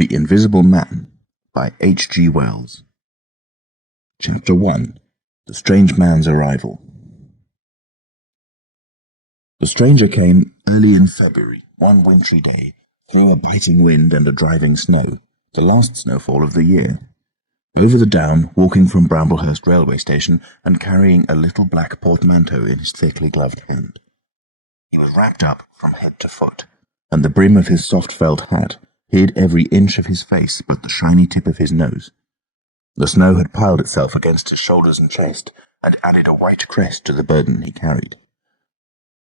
The Invisible Man by H.G. Wells. Chapter 1. The Strange Man's Arrival. The stranger came early in February, one wintry day, through a biting wind and a driving snow, the last snowfall of the year. Over the down, walking from Bramblehurst railway station and carrying a little black portmanteau in his thickly gloved hand. He was wrapped up from head to foot, and the brim of his soft felt hat hid every inch of his face but the shiny tip of his nose. The snow had piled itself against his shoulders and chest, and added a white crest to the burden he carried.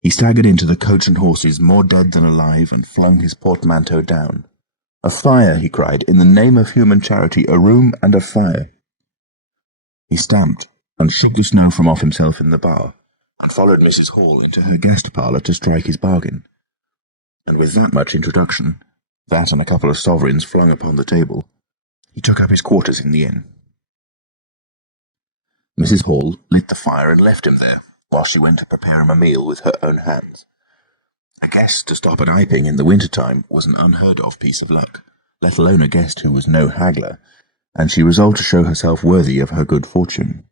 He staggered into the coach and horses, more dead than alive, and flung his portmanteau down. "A fire!" he cried. "In the name of human charity, a room and a fire!" He stamped, and shook the snow from off himself in the bar, and followed Mrs. Hall into her guest parlour to strike his bargain. And with that much introduction, that and a couple of sovereigns flung upon the table, he took up his quarters in the inn. Mrs. Hall lit the fire and left him there, while she went to prepare him a meal with her own hands. A guest to stop at Iping in the winter-time was an unheard-of piece of luck, let alone a guest who was no haggler, and she resolved to show herself worthy of her good fortune.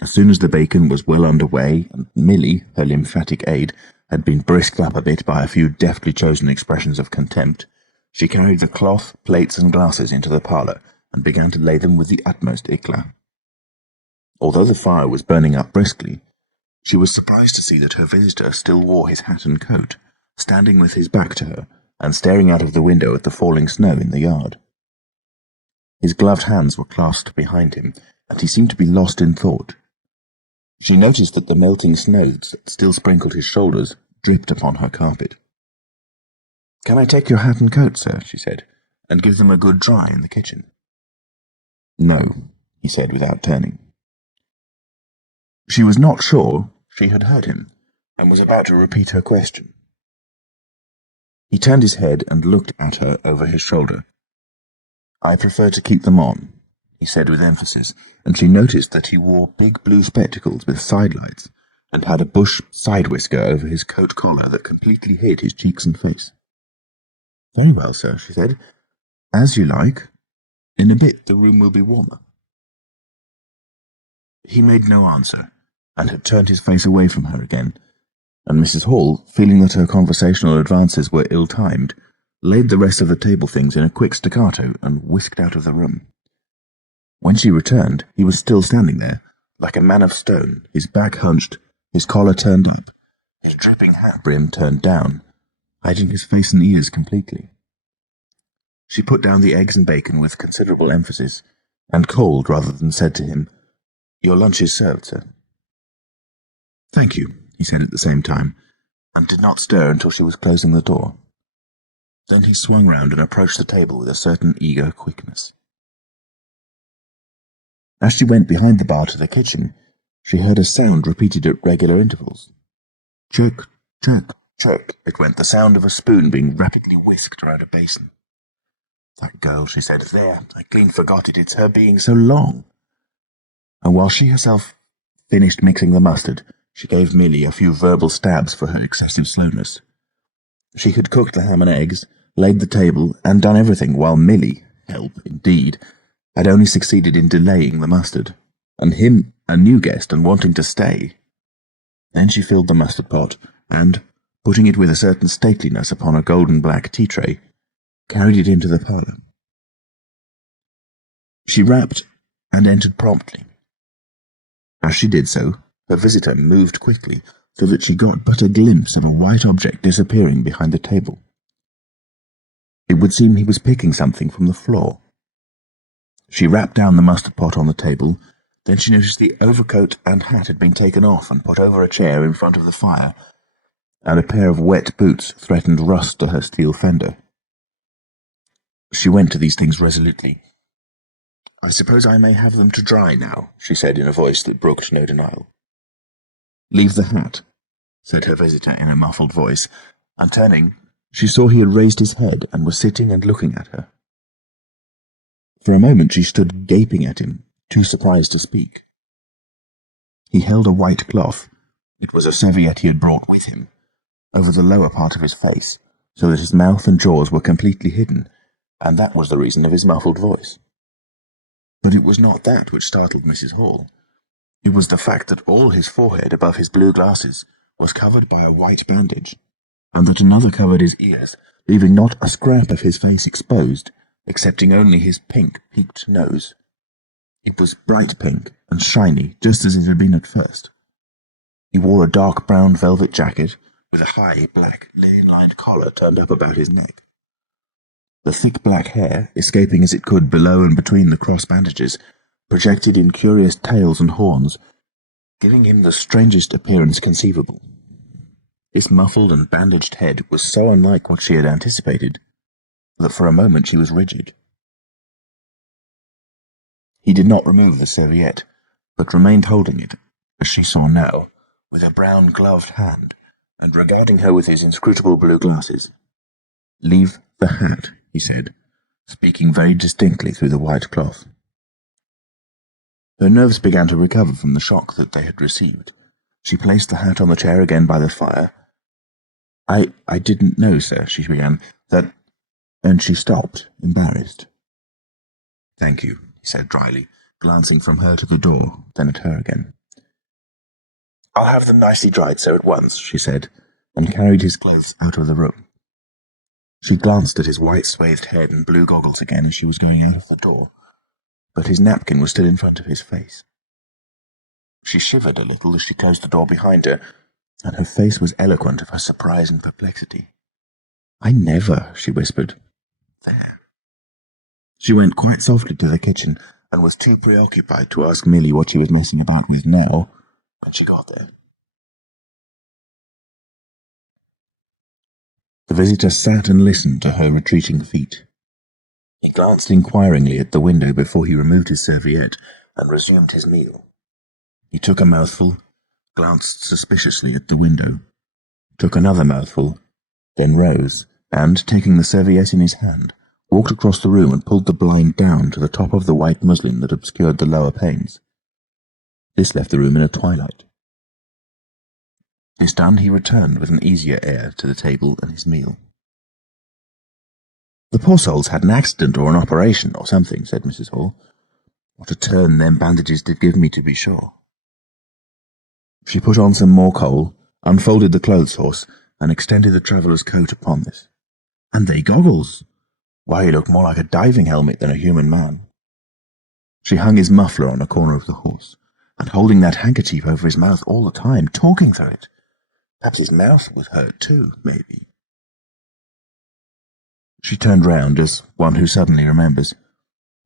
As soon as the bacon was well under way, and Milly, her lymphatic aid, had been brisked up a bit by a few deftly chosen expressions of contempt, she carried the cloth, plates, and glasses into the parlour, and began to lay them with the utmost éclat. Although the fire was burning up briskly, she was surprised to see that her visitor still wore his hat and coat, standing with his back to her, and staring out of the window at the falling snow in the yard. His gloved hands were clasped behind him, and he seemed to be lost in thought. She noticed that the melting snow that still sprinkled his shoulders dripped upon her carpet. "Can I take your hat and coat, sir?" she said, "and give them a good dry in the kitchen?" "No," he said without turning. She was not sure she had heard him, and was about to repeat her question. He turned his head and looked at her over his shoulder. "I prefer to keep them on," he said with emphasis, and she noticed that he wore big blue spectacles with sidelights, and had a bush side-whisker over his coat collar that completely hid his cheeks and face. "Very well, sir," she said. "As you like. In a bit the room will be warmer." He made no answer, and had turned his face away from her again, and Mrs. Hall, feeling that her conversational advances were ill-timed, laid the rest of the table things in a quick staccato and whisked out of the room. When she returned, he was still standing there, like a man of stone, his back hunched, his collar turned up, his dripping hat brim turned down, hiding his face and ears completely. She put down the eggs and bacon with considerable emphasis, and cold rather than said to him, "Your lunch is served, sir." "Thank you," he said at the same time, and did not stir until she was closing the door. Then he swung round and approached the table with a certain eager quickness. As she went behind the bar to the kitchen, she heard a sound repeated at regular intervals. Chirk, chirk, chirk, it went, the sound of a spoon being rapidly whisked around a basin. "That girl," she said. "There, I clean forgot it. It's her being so long." And while she herself finished mixing the mustard, she gave Milly a few verbal stabs for her excessive slowness. She had cooked the ham and eggs, laid the table, and done everything, while Milly, help indeed, had only succeeded in delaying the mustard, and him a new guest and wanting to stay. Then she filled the mustard pot, and, putting it with a certain stateliness upon a golden black tea-tray, carried it into the parlour. She rapped and entered promptly. As she did so, her visitor moved quickly, so that she got but a glimpse of a white object disappearing behind the table. It would seem he was picking something from the floor. She rapped down the mustard pot on the table, then she noticed the overcoat and hat had been taken off and put over a chair in front of the fire, and a pair of wet boots threatened rust to her steel fender. She went to these things resolutely. "I suppose I may have them to dry now," she said in a voice that brooked no denial. "Leave the hat," said her visitor in a muffled voice, and turning, she saw he had raised his head and was sitting and looking at her. For a moment she stood gaping at him, too surprised to speak. He held a white cloth, it was a serviette he had brought with him, over the lower part of his face, so that his mouth and jaws were completely hidden, and that was the reason of his muffled voice. But it was not that which startled Mrs. Hall. It was the fact that all his forehead above his blue glasses was covered by a white bandage, and that another covered his ears, leaving not a scrap of his face exposed, excepting only his pink, peaked nose. It was bright pink and shiny, just as it had been at first. He wore a dark brown velvet jacket, with a high, black, linen-lined collar turned up about his neck. The thick black hair, escaping as it could below and between the cross bandages, projected in curious tails and horns, giving him the strangest appearance conceivable. This muffled and bandaged head was so unlike what she had anticipated that for a moment she was rigid. He did not remove the serviette, but remained holding it, as she saw now, with a brown gloved hand, and regarding her with his inscrutable blue glasses. "Leave the hat," he said, speaking very distinctly through the white cloth. Her nerves began to recover from the shock that they had received. She placed the hat on the chair again by the fire. I didn't know, sir," she began, "that—" and she stopped, embarrassed. "Thank you," he said dryly, glancing from her to the door, then at her again. "I'll have them nicely dried, sir, at once," she said, and carried his clothes out of the room. She glanced at his white swathed head and blue goggles again as she was going out of the door, but his napkin was still in front of his face. She shivered a little as she closed the door behind her, and her face was eloquent of her surprise and perplexity. "I never," she whispered. "There." She went quite softly to the kitchen, and was too preoccupied to ask Milly what she was messing about with now, when she got there. The visitor sat and listened to her retreating feet. He glanced inquiringly at the window before he removed his serviette and resumed his meal. He took a mouthful, glanced suspiciously at the window, took another mouthful, then rose, and, taking the serviette in his hand, walked across the room and pulled the blind down to the top of the white muslin that obscured the lower panes. This left the room in a twilight. This done, he returned with an easier air to the table and his meal. "The poor soul's had an accident or an operation or something," said Mrs. Hall. "What a turn them bandages did give me, to be sure." She put on some more coal, unfolded the clothes horse, and extended the traveller's coat upon this. "And they goggles! Why, he looked more like a diving helmet than a human man." She hung his muffler on a corner of the horse, and holding that handkerchief over his mouth all the time, talking through it. Perhaps his mouth was hurt too, maybe. She turned round as one who suddenly remembers.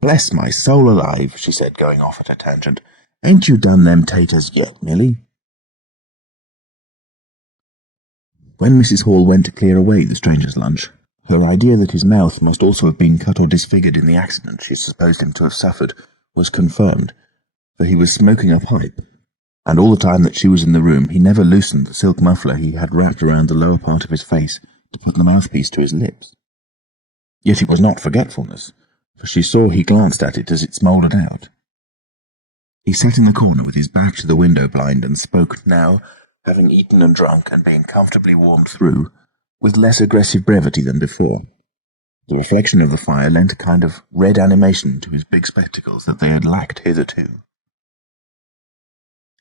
"Bless my soul alive," she said, going off at a tangent. "Ain't you done them taters yet, Milly?" When Mrs. Hall went to clear away the stranger's lunch, her idea that his mouth must also have been cut or disfigured in the accident she supposed him to have suffered was confirmed, for he was smoking a pipe, and all the time that she was in the room he never loosened the silk muffler he had wrapped around the lower part of his face to put the mouthpiece to his lips. Yet it was not forgetfulness, for she saw he glanced at it as it smouldered out. He sat in the corner with his back to the window blind and spoke now, having eaten and drunk and being comfortably warmed through, with less aggressive brevity than before. The reflection of the fire lent a kind of red animation to his big spectacles that they had lacked hitherto.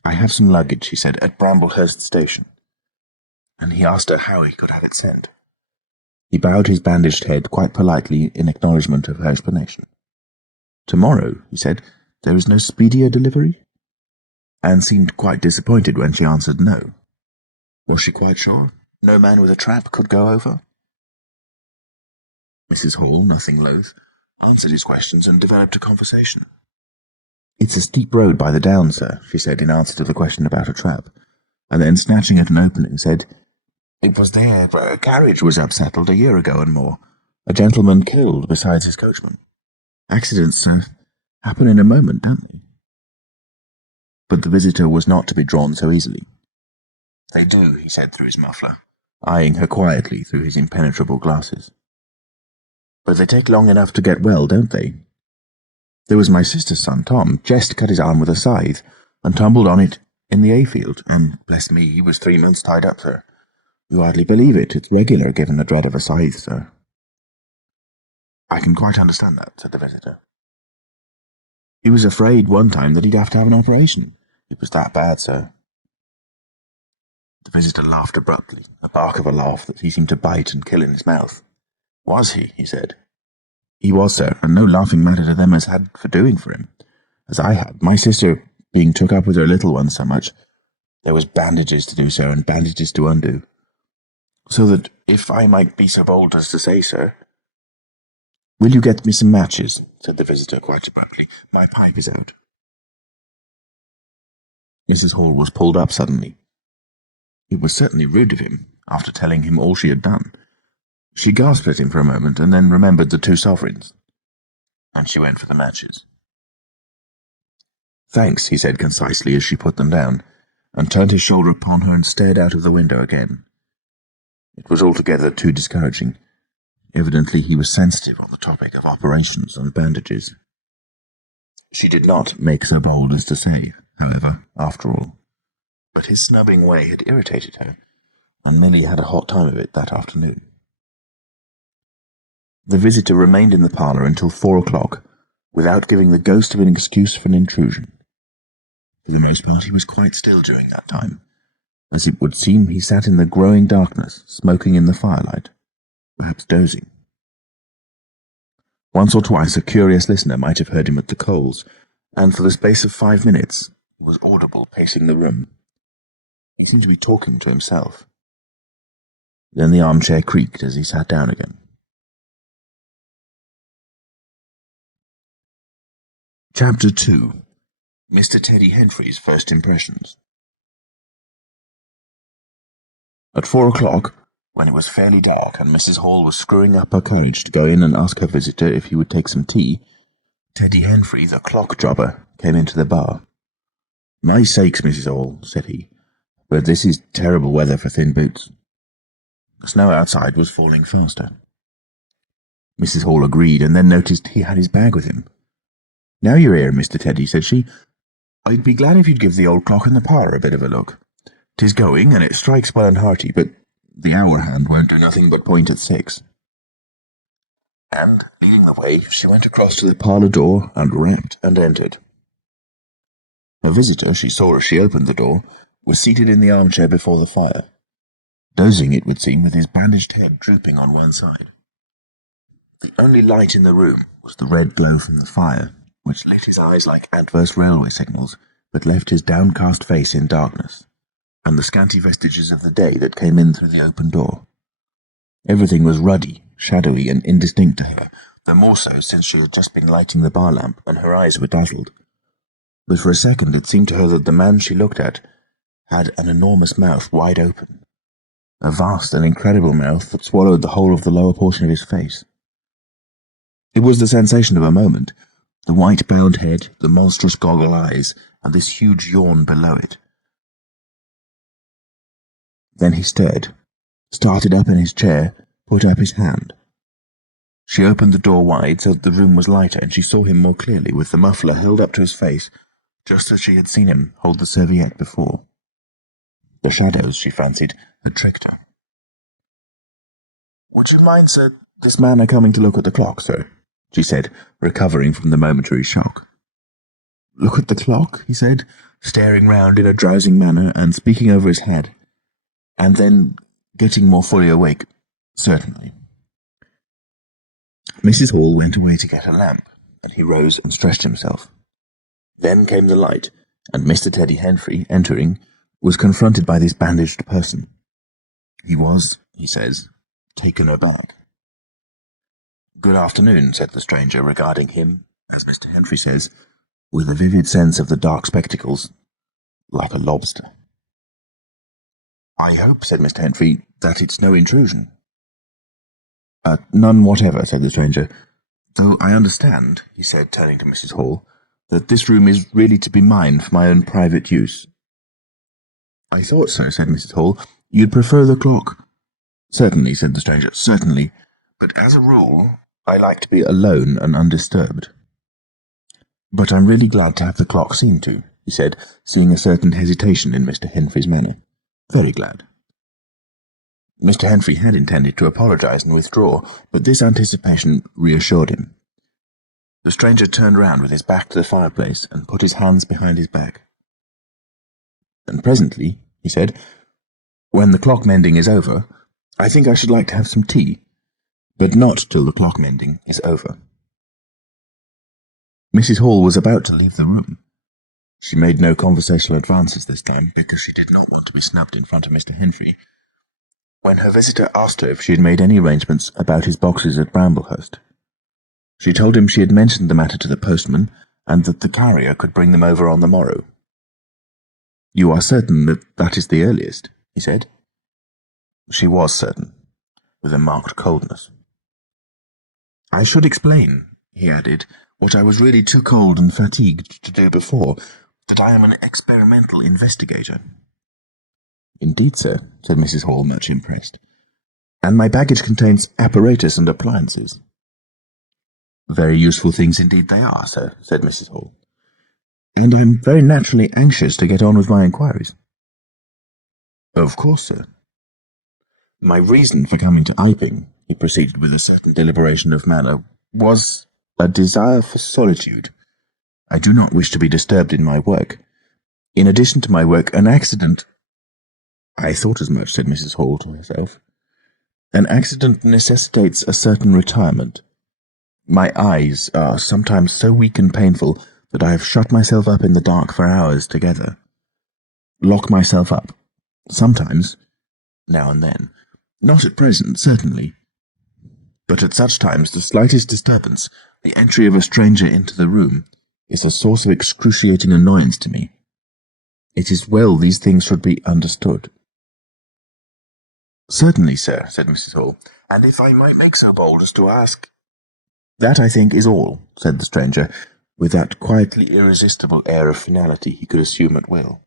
"I have some luggage," he said, "at Bramblehurst station," and he asked her how he could have it sent. He bowed his bandaged head quite politely in acknowledgment of her explanation. "Tomorrow," he said, "there is no speedier delivery?" and seemed quite disappointed when she answered no. Was she quite sure? No man with a trap could go over? Mrs. Hall, nothing loath, answered his questions and developed a conversation. "It's a steep road by the down, sir," she said in answer to the question about a trap, and then, snatching at an opening, said, "It was there a carriage was upsettled a year ago and more. A gentleman killed besides his coachman. Accidents, sir, happen in a moment, don't they?" But the visitor was not to be drawn so easily. "They do," he said through his muffler, eyeing her quietly through his impenetrable glasses. "But they take long enough to get well, don't they? There was my sister's son, Tom, just cut his arm with a scythe, and tumbled on it in the hayfield, and, bless me, he was 3 months tied up, sir. You hardly believe it. It's regular, given the dread of a scythe, sir." "I can quite understand that," said the visitor. "He was afraid one time that he'd have to have an operation. It was that bad, sir." The visitor laughed abruptly, a bark of a laugh that he seemed to bite and kill in his mouth. "Was he?" he said. "He was, sir, and no laughing matter to them as had for doing for him, as I had, my sister being took up with her little one so much. There was bandages to do, sir, and bandages to undo. So that, if I might be so bold as to say, sir—" "Will you get me some matches?" said the visitor quite abruptly. "My pipe is out." Mrs. Hall was pulled up suddenly. It was certainly rude of him, after telling him all she had done. She gasped at him for a moment, and then remembered the 2 sovereigns, and she went for the matches. "Thanks," he said concisely as she put them down, and turned his shoulder upon her and stared out of the window again. It was altogether too discouraging. Evidently he was sensitive on the topic of operations and bandages. She did not make so bold as to say, however, after all. But his snubbing way had irritated her, and Milly had a hot time of it that afternoon. The visitor remained in the parlour until 4 o'clock, without giving the ghost of an excuse for an intrusion. For the most part he was quite still during that time. As it would seem, he sat in the growing darkness, smoking in the firelight, perhaps dozing. Once or twice a curious listener might have heard him at the coals, and for the space of 5 minutes he was audible pacing the room. He seemed to be talking to himself. Then the armchair creaked as he sat down again. Chapter 2. Mr. Teddy Henfrey's First Impressions. At 4 o'clock, when it was fairly dark and Mrs. Hall was screwing up her courage to go in and ask her visitor if he would take some tea, Teddy Henfrey, the clock jobber, came into the bar. "My sakes, Mrs. Hall," said he, "but this is terrible weather for thin boots." The snow outside was falling faster. Mrs. Hall agreed, and then noticed he had his bag with him. "Now you're here, Mr. Teddy," said she, "I'd be glad if you'd give the old clock in the parlour a bit of a look. 'Tis going, and it strikes well and hearty, but the hour hand won't do nothing but point at 6. And, leading the way, she went across to the parlour door and rapped and entered. Her visitor, she saw as she opened the door, was seated in the armchair before the fire, dozing, it would seem, with his bandaged head drooping on one side. The only light in the room was the red glow from the fire, which lit his eyes like adverse railway signals, but left his downcast face in darkness, and the scanty vestiges of the day that came in through the open door. Everything was ruddy, shadowy, and indistinct to her, the more so since she had just been lighting the bar lamp, and her eyes were dazzled. But for a second it seemed to her that the man she looked at had an enormous mouth wide open, a vast and incredible mouth that swallowed the whole of the lower portion of his face. It was the sensation of a moment, the white bound head, the monstrous goggle eyes, and this huge yawn below it. Then he stirred, started up in his chair, put up his hand. She opened the door wide so that the room was lighter, and she saw him more clearly, with the muffler held up to his face, just as she had seen him hold the serviette before. The shadows, she fancied, had tricked her. "Would you mind, sir, this man coming to look at the clock, sir?" she said, recovering from the momentary shock. "Look at the clock?" he said, staring round in a drowsing manner and speaking over his head, and then, getting more fully awake, "Certainly." Mrs. Hall went away to get a lamp, and he rose and stretched himself. Then came the light, and Mr. Teddy Henfrey, entering, was confronted by this bandaged person. He was, he says, taken aback. "Good afternoon," said the stranger, regarding him, as Mr. Henfrey says, with a vivid sense of the dark spectacles, like a lobster. "I hope," said Mr. Henfrey, "that it's no intrusion." None whatever," said the stranger, "though I understand," he said, turning to Mrs. Hall, "that this room is really to be mine for my own private use." "I thought so," said Mrs. Hall. "You'd prefer the clock?" "Certainly," said the stranger, "certainly. But as a rule, I like to be alone and undisturbed." "But I'm really glad to have the clock seen to," he said, seeing a certain hesitation in Mr. Henfrey's manner. "Very glad." Mr. Henfrey had intended to apologize and withdraw, but this anticipation reassured him. The stranger turned round with his back to the fireplace and put his hands behind his back. "And presently," he said, "when the clock mending is over, I think I should like to have some tea, but not till the clock mending is over." Mrs. Hall was about to leave the room. She made no conversational advances this time, because she did not want to be snubbed in front of Mr. Henfrey, when her visitor asked her if she had made any arrangements about his boxes at Bramblehurst. She told him she had mentioned the matter to the postman, and that the carrier could bring them over on the morrow. "You are certain that that is the earliest?" he said. She was certain, with a marked coldness. "I should explain," he added, "what I was really too cold and fatigued to do before, that I am an experimental investigator." "Indeed, sir," said Mrs. Hall, much impressed. "And my baggage contains apparatus and appliances." "Very useful things indeed they are, sir," said Mrs. Hall. "And I am very naturally anxious to get on with my inquiries." "Of course, sir." "My reason for coming to Iping," he proceeded with a certain deliberation of manner, "was a desire for solitude. I do not wish to be disturbed in my work. In addition to my work, an accident—" "I thought as much," said Mrs. Hall to herself. "An accident necessitates a certain retirement. My eyes are sometimes so weak and painful that I have shut myself up in the dark for hours together. Lock myself up. Sometimes, now and then. Not at present, certainly. But at such times the slightest disturbance, the entry of a stranger into the room, is a source of excruciating annoyance to me. It is well these things should be understood." "Certainly, sir," said Mrs. Hall, "and if I might make so bold as to ask—" "That, I think, is all," said the stranger, with that quietly irresistible air of finality he could assume at will.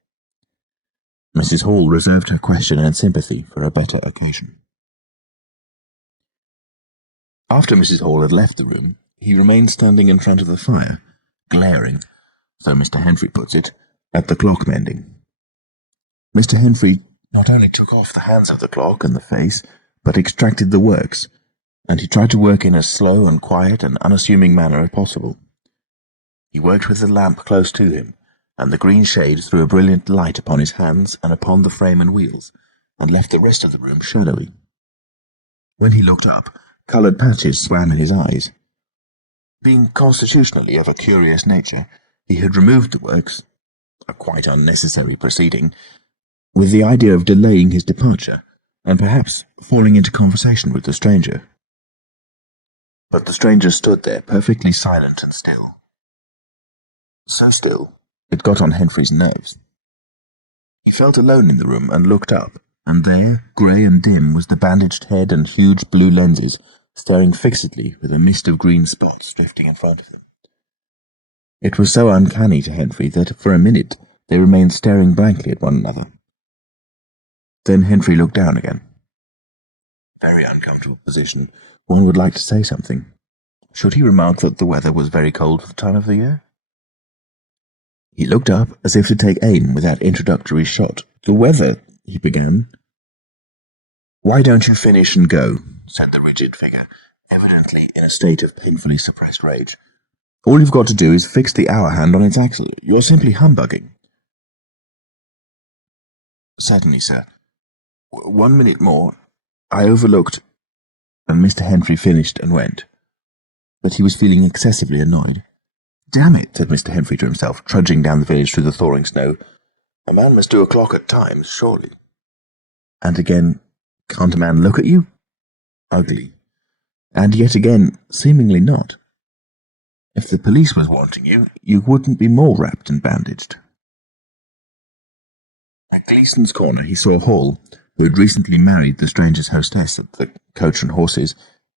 Mrs. Hall reserved her question and sympathy for a better occasion. After Mrs. Hall had left the room, he remained standing in front of the fire, glaring, so Mr. Henfrey puts it, at the clock mending. Mr. Henfrey not only took off the hands of the clock and the face, but extracted the works, and he tried to work in as slow and quiet and unassuming manner as possible. He worked with the lamp close to him, and the green shade threw a brilliant light upon his hands and upon the frame and wheels, and left the rest of the room shadowy. When he looked up, coloured patches swam in his eyes. Being constitutionally of a curious nature, he had removed the works, a quite unnecessary proceeding, with the idea of delaying his departure, and perhaps falling into conversation with the stranger. But the stranger stood there, perfectly silent and still. So still, it got on Henfrey's nerves. He felt alone in the room and looked up, and there, grey and dim, was the bandaged head and huge blue lenses, staring fixedly with a mist of green spots drifting in front of them. It was so uncanny to Henfrey that for a minute they remained staring blankly at one another. Then Henfrey looked down again. Very uncomfortable position. One would like to say something. Should he remark that the weather was very cold for the time of the year? He looked up as if to take aim with that introductory shot. "The weather," he began. "Why don't you finish and go?" said the rigid figure, evidently in a state of painfully suppressed rage. "All you've got to do is fix the hour hand on its axle. You're simply humbugging." "Certainly, sir. 1 minute more. I overlooked—" And Mr. Henfrey finished and went. But he was feeling excessively annoyed. "Damn it," said Mr. Henfrey to himself, trudging down the village through the thawing snow. "A man must do a clock at times, surely." And again, "Can't a man look at you?" Ugly. And yet again, seemingly not. If the police was wanting you, you wouldn't be more wrapped and bandaged. At Gleason's Corner he saw Hall, who had recently married the stranger's hostess at the Coach and Horses,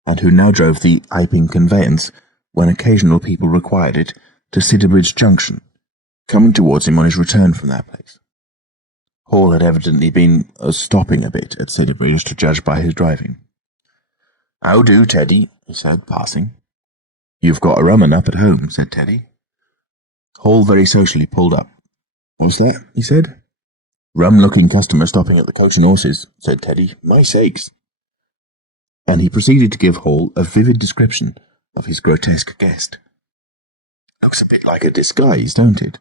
and who now drove the Iping conveyance, when occasional people required it, to Sidderbridge Junction, coming towards him on his return from that place. Hall had evidently been stopping a bit at Sidderbridge, to judge by his driving. "How do, Teddy?" he said, passing. "You've got a rum un up at home," said Teddy. Hall very socially pulled up. "What's that?" he said. "Rum-looking customer stopping at the Coach and Horses," said Teddy. "My sakes!" And he proceeded to give Hall a vivid description of his grotesque guest. "Looks a bit like a disguise, don't it?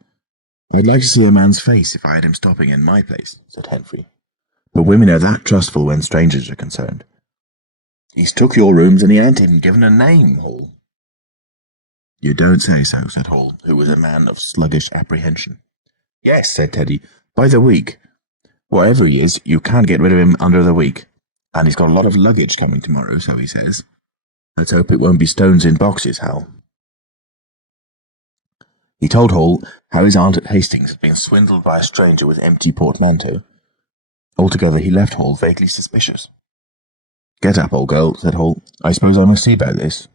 I'd like to see a man's face if I had him stopping in my place," said Henfrey. "But women are that trustful when strangers are concerned." "He's took your rooms and he ain't even given a name, Hall." "You don't say so," said Hall, who was a man of sluggish apprehension. "Yes," said Teddy, "by the week. Whatever he is, you can't get rid of him under the week. And he's got a lot of luggage coming tomorrow, so he says. Let's hope it won't be stones in boxes, Hal." He told Hall how his aunt at Hastings had been swindled by a stranger with empty portmanteau. Altogether, he left Hall vaguely suspicious. "Get up, old girl," said Hall. "I suppose I must see about this."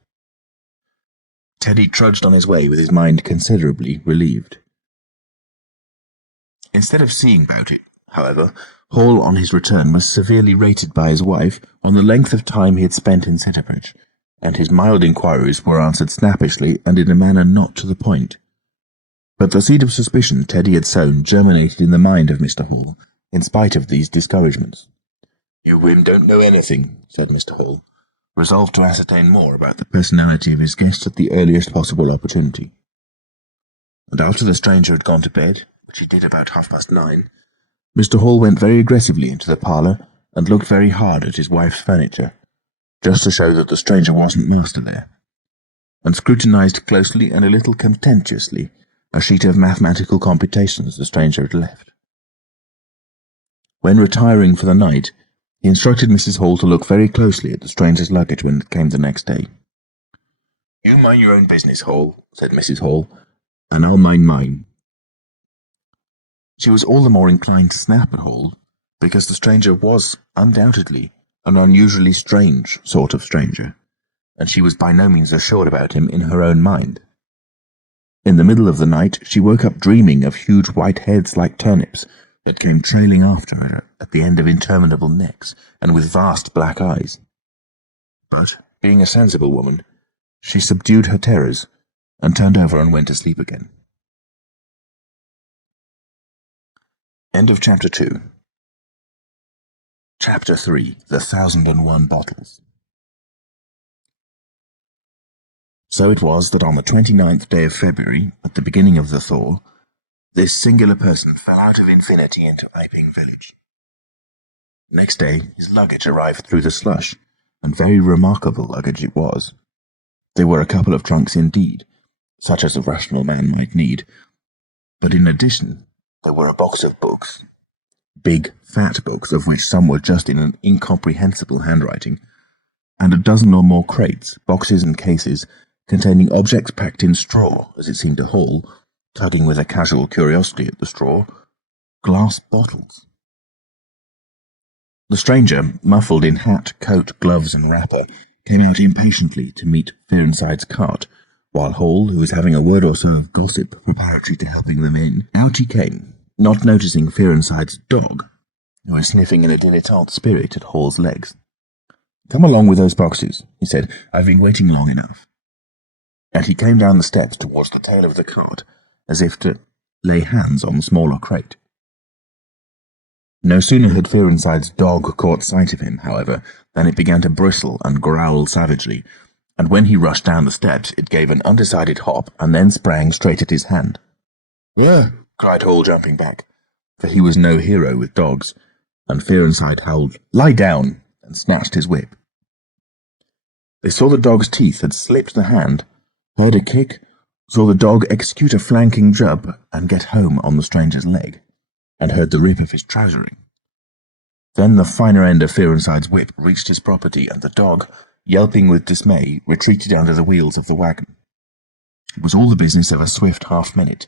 Teddy trudged on his way with his mind considerably relieved. Instead of seeing about it, however, Hall on his return was severely rated by his wife on the length of time he had spent in Sitterbridge, and his mild inquiries were answered snappishly and in a manner not to the point. But the seed of suspicion Teddy had sown germinated in the mind of Mr. Hall, in spite of these discouragements. "You women don't know anything," said Mr. Hall, resolved to ascertain more about the personality of his guest at the earliest possible opportunity. And after the stranger had gone to bed, which he did about 9:30, Mr. Hall went very aggressively into the parlour and looked very hard at his wife's furniture, just to show that the stranger wasn't master there, and scrutinised closely and a little contemptuously a sheet of mathematical computations the stranger had left. When retiring for the night, he instructed Mrs. Hall to look very closely at the stranger's luggage when it came the next day. "You mind your own business, Hall," said Mrs. Hall, "and I'll mind mine." She was all the more inclined to snap at Hall, because the stranger was undoubtedly an unusually strange sort of stranger, and she was by no means assured about him in her own mind. In the middle of the night she woke up dreaming of huge white heads like turnips that came trailing after her at the end of interminable necks, and with vast black eyes. But, being a sensible woman, she subdued her terrors, and turned over and went to sleep again. End of Chapter 2. Chapter 3. The 1,001 Bottles. So it was that on the 29th day of February, at the beginning of the thaw, this singular person fell out of infinity into Iping village. Next day his luggage arrived through the slush, and very remarkable luggage it was. There were a couple of trunks indeed, such as a rational man might need, but in addition there were a box of books, big, fat books of which some were just in an incomprehensible handwriting, and a dozen or more crates, boxes and cases, containing objects packed in straw, as it seemed to Hall, tugging with a casual curiosity at the straw, glass bottles. The stranger, muffled in hat, coat, gloves, and wrapper, came out impatiently to meet Fearenside's cart, while Hall, who was having a word or so of gossip preparatory to helping them in, out he came, not noticing Fearenside's dog, who was sniffing in a dilettante spirit at Hall's legs. "Come along with those boxes," he said. "I've been waiting long enough." And he came down the steps towards the tail of the cart, as if to lay hands on the smaller crate. No sooner had Fearenside's dog caught sight of him, however, than it began to bristle and growl savagely, and when he rushed down the steps it gave an undecided hop and then sprang straight at his hand. "Ugh!" cried Hall, jumping back, for he was no hero with dogs, and Fearenside howled, "Lie down!" and snatched his whip. They saw the dog's teeth had slipped the hand, heard a kick, saw the dog execute a flanking jump and get home on the stranger's leg, and heard the rip of his trousering. Then the finer end of Fearenside's whip reached his property, and the dog, yelping with dismay, retreated under the wheels of the wagon. It was all the business of a swift half-minute.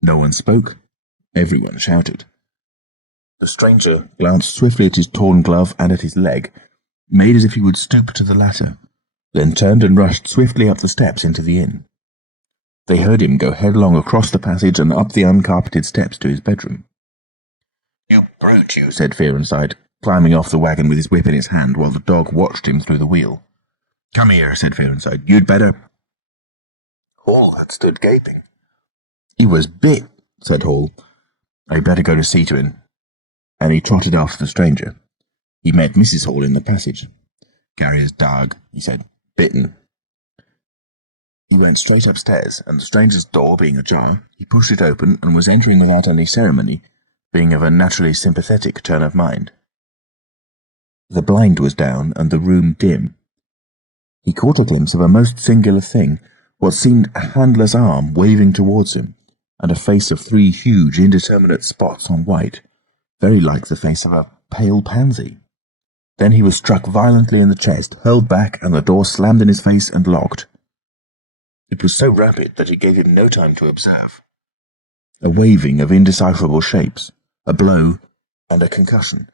No one spoke. Everyone shouted. The stranger glanced swiftly at his torn glove and at his leg, made as if he would stoop to the latter, then turned and rushed swiftly up the steps into the inn. They heard him go headlong across the passage and up the uncarpeted steps to his bedroom. "You brute, you," said Fearenside, climbing off the wagon with his whip in his hand, while the dog watched him through the wheel. "Come here," said Fearenside. "You'd better—" Hall had stood gaping. "He was bit," said Hall. "I'd better go to see to him. and he trotted after the stranger. He met Mrs. Hall in the passage. "Carrier's dog," he said. "Bitten." He went straight upstairs, and the stranger's door being ajar, he pushed it open and was entering without any ceremony, being of a naturally sympathetic turn of mind. The blind was down and the room dim. He caught a glimpse of a most singular thing, what seemed a handless arm waving towards him, and a face of 3 huge indeterminate spots on white, very like the face of a pale pansy. Then he was struck violently in the chest, hurled back, and the door slammed in his face and locked. It was so rapid that it gave him no time to observe. A waving of indecipherable shapes, a blow, and a concussion.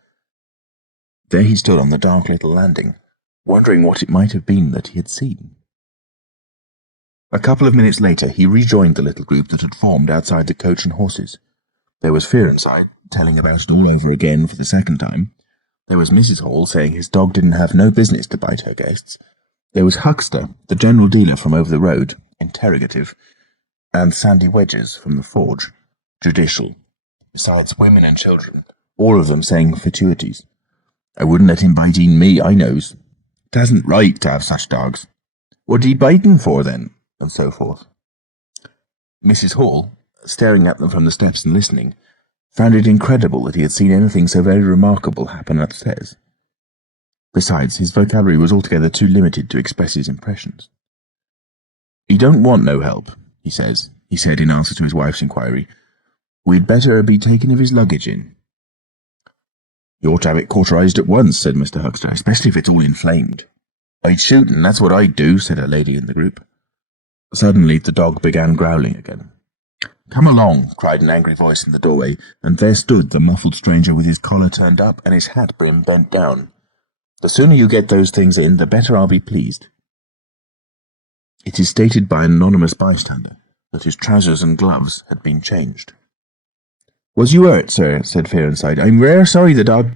There he stood on the dark little landing, wondering what it might have been that he had seen. A couple of minutes later he rejoined the little group that had formed outside the Coach and Horses. There was Fearenside, telling about it all over again for the second time. There was Mrs. Hall, saying his dog didn't have no business to bite her guests. There was Huckster, the general dealer from over the road, interrogative, and Sandy Wedges from the forge, judicial, besides women and children, all of them saying fatuities. "I wouldn't let him bite me, I knows. 'Tasn't right to have such dogs. What he biting for, then?" and so forth. Mrs. Hall, staring at them from the steps and listening, found it incredible that he had seen anything so very remarkable happen upstairs. Besides, his vocabulary was altogether too limited to express his impressions. "He don't want no help, he said in answer to his wife's inquiry. "We'd better be taking of his luggage in." "You ought to have it cauterized at once," said Mr. Huckster, "especially if it's all inflamed." "I'd shoot him, that's what I'd do," said a lady in the group. Suddenly the dog began growling again. "Come along," cried an angry voice in the doorway, and there stood the muffled stranger with his collar turned up and his hat brim bent down. "The sooner you get those things in, the better I'll be pleased." It is stated by an anonymous bystander that his trousers and gloves had been changed. "Was you hurt, sir?" said Fearenside. "I'm rare sorry the dog—"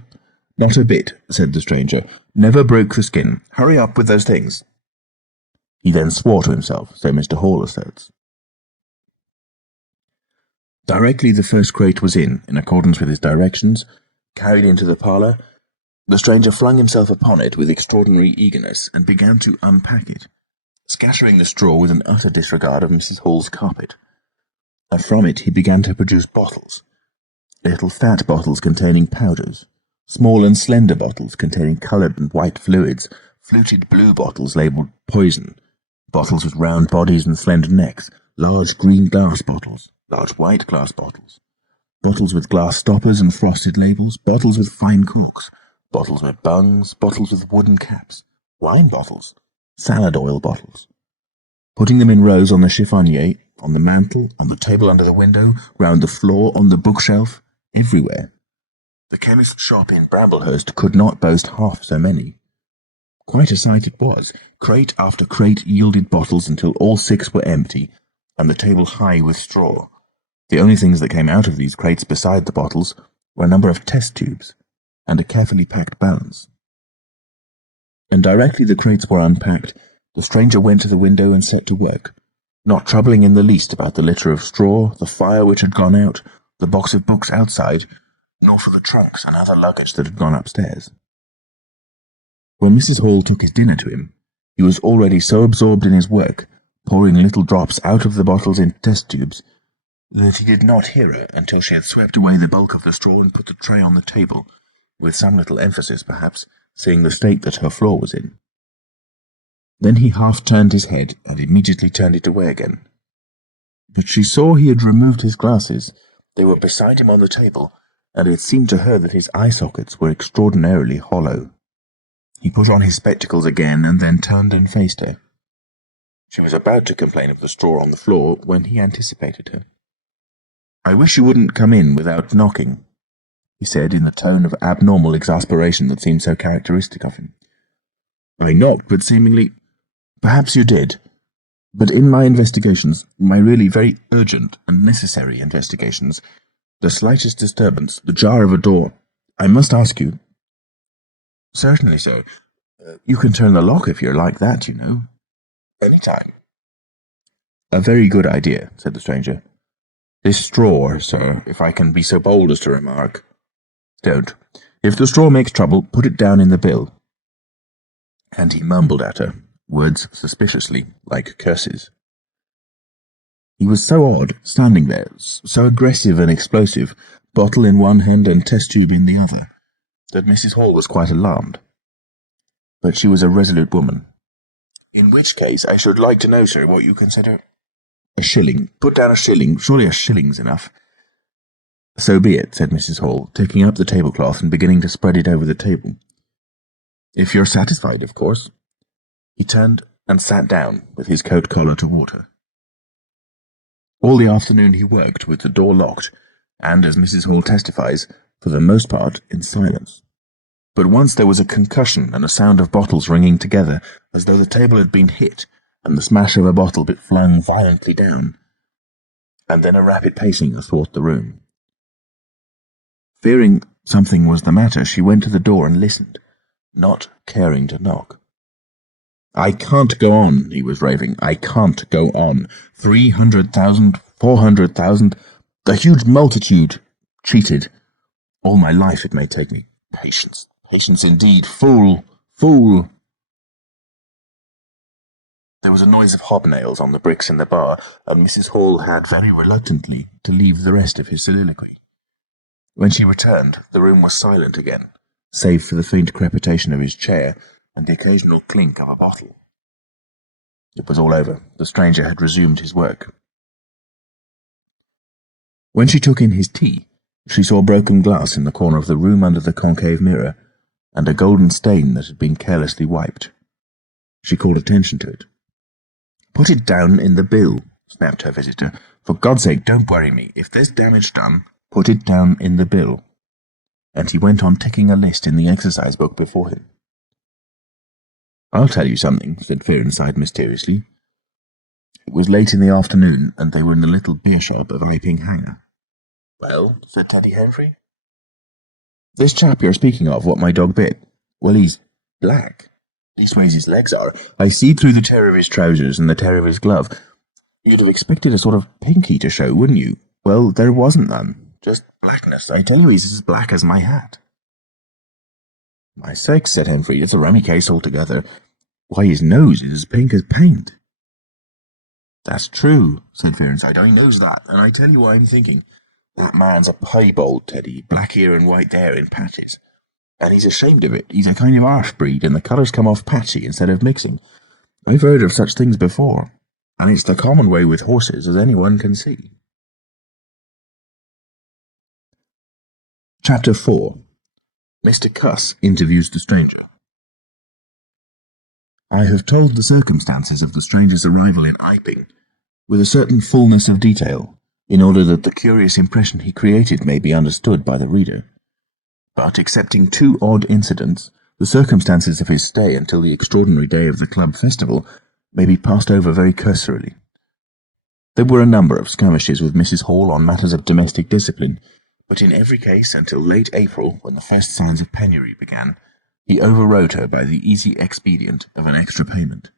"Not a bit," said the stranger. "Never broke the skin. Hurry up with those things." He then swore to himself, so Mr. Hall asserts. Directly the first crate was in accordance with his directions, carried into the parlour, the stranger flung himself upon it with extraordinary eagerness and began to unpack it, scattering the straw with an utter disregard of Mrs. Hall's carpet. And from it he began to produce bottles, little fat bottles containing powders, small and slender bottles containing coloured and white fluids, fluted blue bottles labelled poison, bottles with round bodies and slender necks, large green glass bottles, large white glass bottles, bottles with glass stoppers and frosted labels, bottles with fine corks, bottles with bungs, bottles with wooden caps, wine bottles, salad oil bottles. Putting them in rows on the chiffonier, on the mantel, on the table under the window, round the floor, on the bookshelf, everywhere. The chemist's shop in Bramblehurst could not boast half so many. Quite a sight it was. Crate after crate yielded bottles until all 6 were empty, and the table high with straw. The only things that came out of these crates beside the bottles were a number of test tubes, and a carefully packed balance. And directly the crates were unpacked, the stranger went to the window and set to work, not troubling in the least about the litter of straw, the fire which had gone out, the box of books outside, nor for the trunks and other luggage that had gone upstairs. When Mrs. Hall took his dinner to him, he was already so absorbed in his work, pouring little drops out of the bottles into test tubes, that he did not hear her until she had swept away the bulk of the straw and put the tray on the table, with some little emphasis, perhaps, seeing the state that her floor was in. Then he half turned his head and immediately turned it away again. But she saw he had removed his glasses. They were beside him on the table, and it seemed to her that his eye sockets were extraordinarily hollow. He put on his spectacles again and then turned and faced her. She was about to complain of the straw on the floor when he anticipated her. "I wish you wouldn't come in without knocking," he said in the tone of abnormal exasperation that seemed so characteristic of him. "I knocked, but seemingly—" "Perhaps you did. But in my investigations, my really very urgent and necessary investigations, the slightest disturbance, the jar of a door, I must ask you—" "Certainly, sir. You can turn the lock if you're like that, you know." "Any time." "A very good idea," said the stranger. "This straw, sir, if I can be so bold as to remark—" Don't. If the straw makes trouble, put it down in the bill." And he mumbled at her, words suspiciously like curses. He was so odd, standing there, so aggressive and explosive, bottle in one hand and test tube in the other, that Mrs. Hall was quite alarmed. But she was a resolute woman. "In which case, I should like to know, sir, what you consider—" "A shilling. Put down a shilling. Surely a shilling's enough." "So be it," said Mrs. Hall, taking up the tablecloth and beginning to spread it over the table. "If you're satisfied, of course." He turned and sat down, with his coat collar toward her. All the afternoon he worked with the door locked, and, as Mrs. Hall testifies, for the most part in silence. But once there was a concussion and a sound of bottles ringing together, as though the table had been hit, and the smash of a bottle bit flung violently down, and then a rapid pacing athwart the room. Fearing something was the matter, she went to the door and listened, not caring to knock. "I can't go on," he was raving. "I can't go on. 300,000, 400,000, the huge multitude, cheated. All my life it may take me. Patience, patience indeed. Fool, fool." There was a noise of hobnails on the bricks in the bar, and Mrs. Hall had very reluctantly to leave the rest of his soliloquy. When she returned, the room was silent again, save for the faint crepitation of his chair and the occasional clink of a bottle. It was all over. The stranger had resumed his work. When she took in his tea, she saw broken glass in the corner of the room under the concave mirror, and a golden stain that had been carelessly wiped. She called attention to it. "Put it down in the bill," snapped her visitor. "For God's sake, don't worry me. If there's damage done, put it down in the bill." And he went on ticking a list in the exercise book before him. "I'll tell you something," said Fearenside mysteriously. It was late in the afternoon, and they were in the little beer shop of Iping Hanger. "Well," said Teddy Henry. "This chap you're speaking of, what my dog bit, well, he's black. Leastways his legs are. I see through the tear of his trousers and the tear of his glove. You'd have expected a sort of pinky to show, wouldn't you? Well, there wasn't none. Just blackness. I tell you, he's as black as my hat." "My sakes," said Henry, "it's a rummy case altogether. Why, his nose is as pink as paint." "That's true," said Fearenside. "I knows that, and I tell you what I'm thinking. That man's a piebald, Teddy, black here and white there in patches. And he's ashamed of it. He's a kind of half-breed, and the colours come off patchy instead of mixing. I've heard of such things before, and it's the common way with horses, as anyone can see." Chapter 4. Mr. Cuss interviews the stranger. I have told the circumstances of the stranger's arrival in Iping with a certain fullness of detail, in order that the curious impression he created may be understood by the reader. But, excepting two odd incidents, the circumstances of his stay until the extraordinary day of the club festival may be passed over very cursorily. There were a number of skirmishes with Mrs. Hall on matters of domestic discipline, but in every case, until late April, when the first signs of penury began, he overrode her by the easy expedient of an extra payment.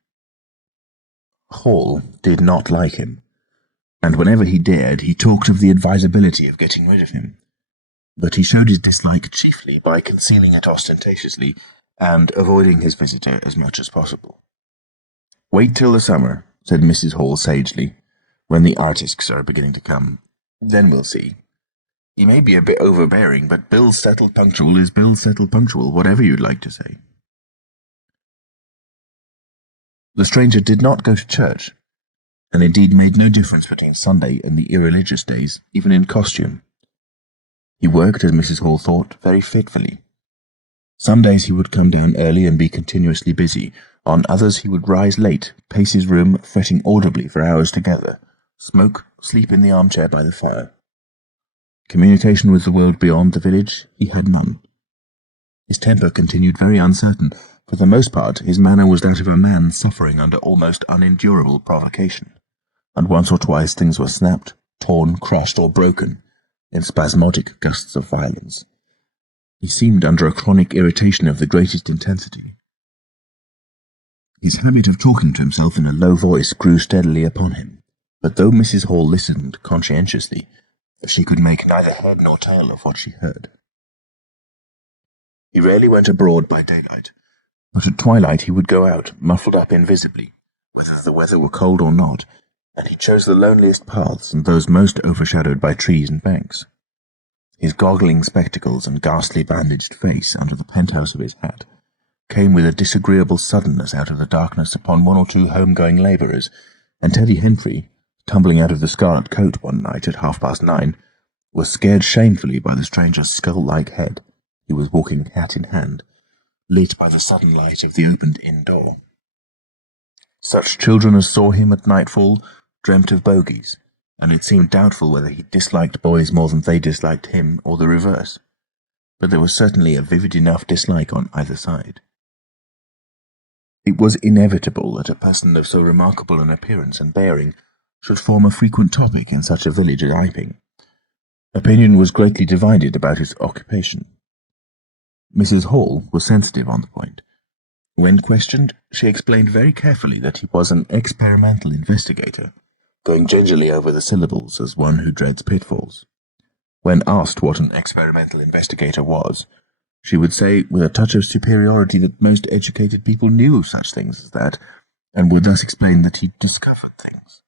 Hall did not like him, and whenever he dared, he talked of the advisability of getting rid of him. But he showed his dislike chiefly by concealing it ostentatiously and avoiding his visitor as much as possible. "Wait till the summer," said Mrs. Hall sagely, "when the artistes are beginning to come. Then we'll see. He may be a bit overbearing, but bills settled punctual is bills settled punctual, whatever you'd like to say." The stranger did not go to church, and indeed made no difference between Sunday and the irreligious days, even in costume. He worked, as Mrs. Hall thought, very fitfully. Some days he would come down early and be continuously busy. On others he would rise late, pace his room, fretting audibly for hours together, smoke, sleep in the armchair by the fire. Communication with the world beyond the village he had none. His temper continued very uncertain. For the most part, his manner was that of a man suffering under almost unendurable provocation, and once or twice things were snapped, torn, crushed, or broken in spasmodic gusts of violence. He seemed under a chronic irritation of the greatest intensity. His habit of talking to himself in a low voice grew steadily upon him, but though Mrs. Hall listened conscientiously, she could make neither head nor tail of what she heard. He rarely went abroad by daylight, but at twilight he would go out, muffled up invisibly, whether the weather were cold or not, and he chose the loneliest paths and those most overshadowed by trees and banks. His goggling spectacles and ghastly bandaged face under the penthouse of his hat came with a disagreeable suddenness out of the darkness upon one or two home-going labourers, and Teddy Henfrey, tumbling out of the Scarlet Coat one night at 9:30, was scared shamefully by the stranger's skull-like head. He was walking hat in hand, lit by the sudden light of the opened inn door. Such children as saw him at nightfall dreamt of bogies, and it seemed doubtful whether he disliked boys more than they disliked him, or the reverse. But there was certainly a vivid enough dislike on either side. It was inevitable that a person of so remarkable an appearance and bearing should form a frequent topic in such a village as Iping. Opinion was greatly divided about his occupation. Mrs. Hall was sensitive on the point. When questioned, she explained very carefully that he was an experimental investigator, going gingerly over the syllables as one who dreads pitfalls. When asked what an experimental investigator was, she would say with a touch of superiority that most educated people knew of such things as that, and would thus explain that he discovered things.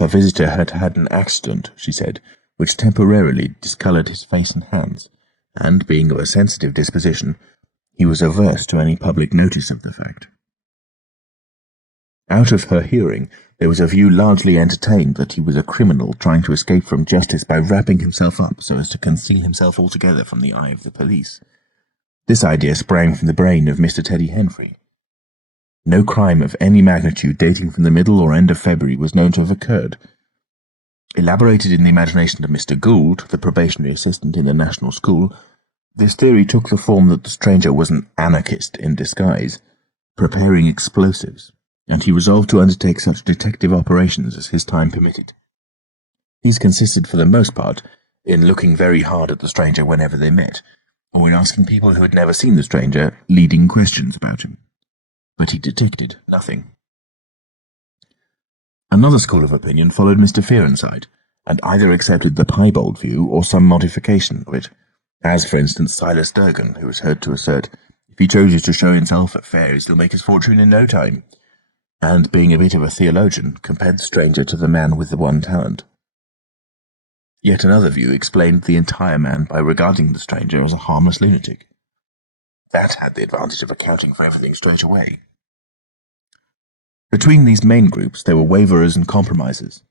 Her visitor had had an accident, she said, which temporarily discoloured his face and hands, and, being of a sensitive disposition, he was averse to any public notice of the fact. Out of her hearing, there was a view largely entertained that he was a criminal trying to escape from justice by wrapping himself up so as to conceal himself altogether from the eye of the police. This idea sprang from the brain of Mr. Teddy Henfrey. No crime of any magnitude dating from the middle or end of February was known to have occurred. Elaborated in the imagination of Mr. Gould, the probationary assistant in the National School, this theory took the form that the stranger was an anarchist in disguise, preparing explosives, and he resolved to undertake such detective operations as his time permitted. These consisted for the most part in looking very hard at the stranger whenever they met, or in asking people who had never seen the stranger leading questions about him. But he detected nothing. Another school of opinion followed Mr. Fearenside, and either accepted the piebald view or some modification of it, as, for instance, Silas Durgan, who was heard to assert, if he chooses to show himself at fairs, he'll make his fortune in no time, and, being a bit of a theologian, compared the stranger to the man with the one talent. Yet another view explained the entire man by regarding the stranger as a harmless lunatic. That had the advantage of accounting for everything straight away. Between these main groups there were waverers and compromisers.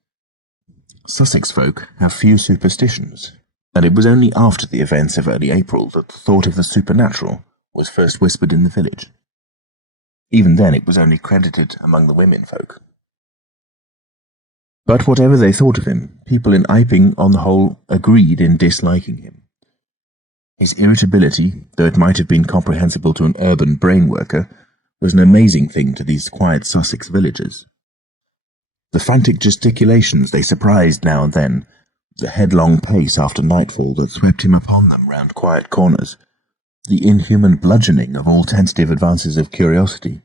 Sussex folk have few superstitions, and it was only after the events of early April that the thought of the supernatural was first whispered in the village. Even then it was only credited among the women folk. But whatever they thought of him, people in Iping, on the whole, agreed in disliking him. His irritability, though it might have been comprehensible to an urban brain worker, was an amazing thing to these quiet Sussex villagers. The frantic gesticulations they surprised now and then, the headlong pace after nightfall that swept him upon them round quiet corners, the inhuman bludgeoning of all tentative advances of curiosity,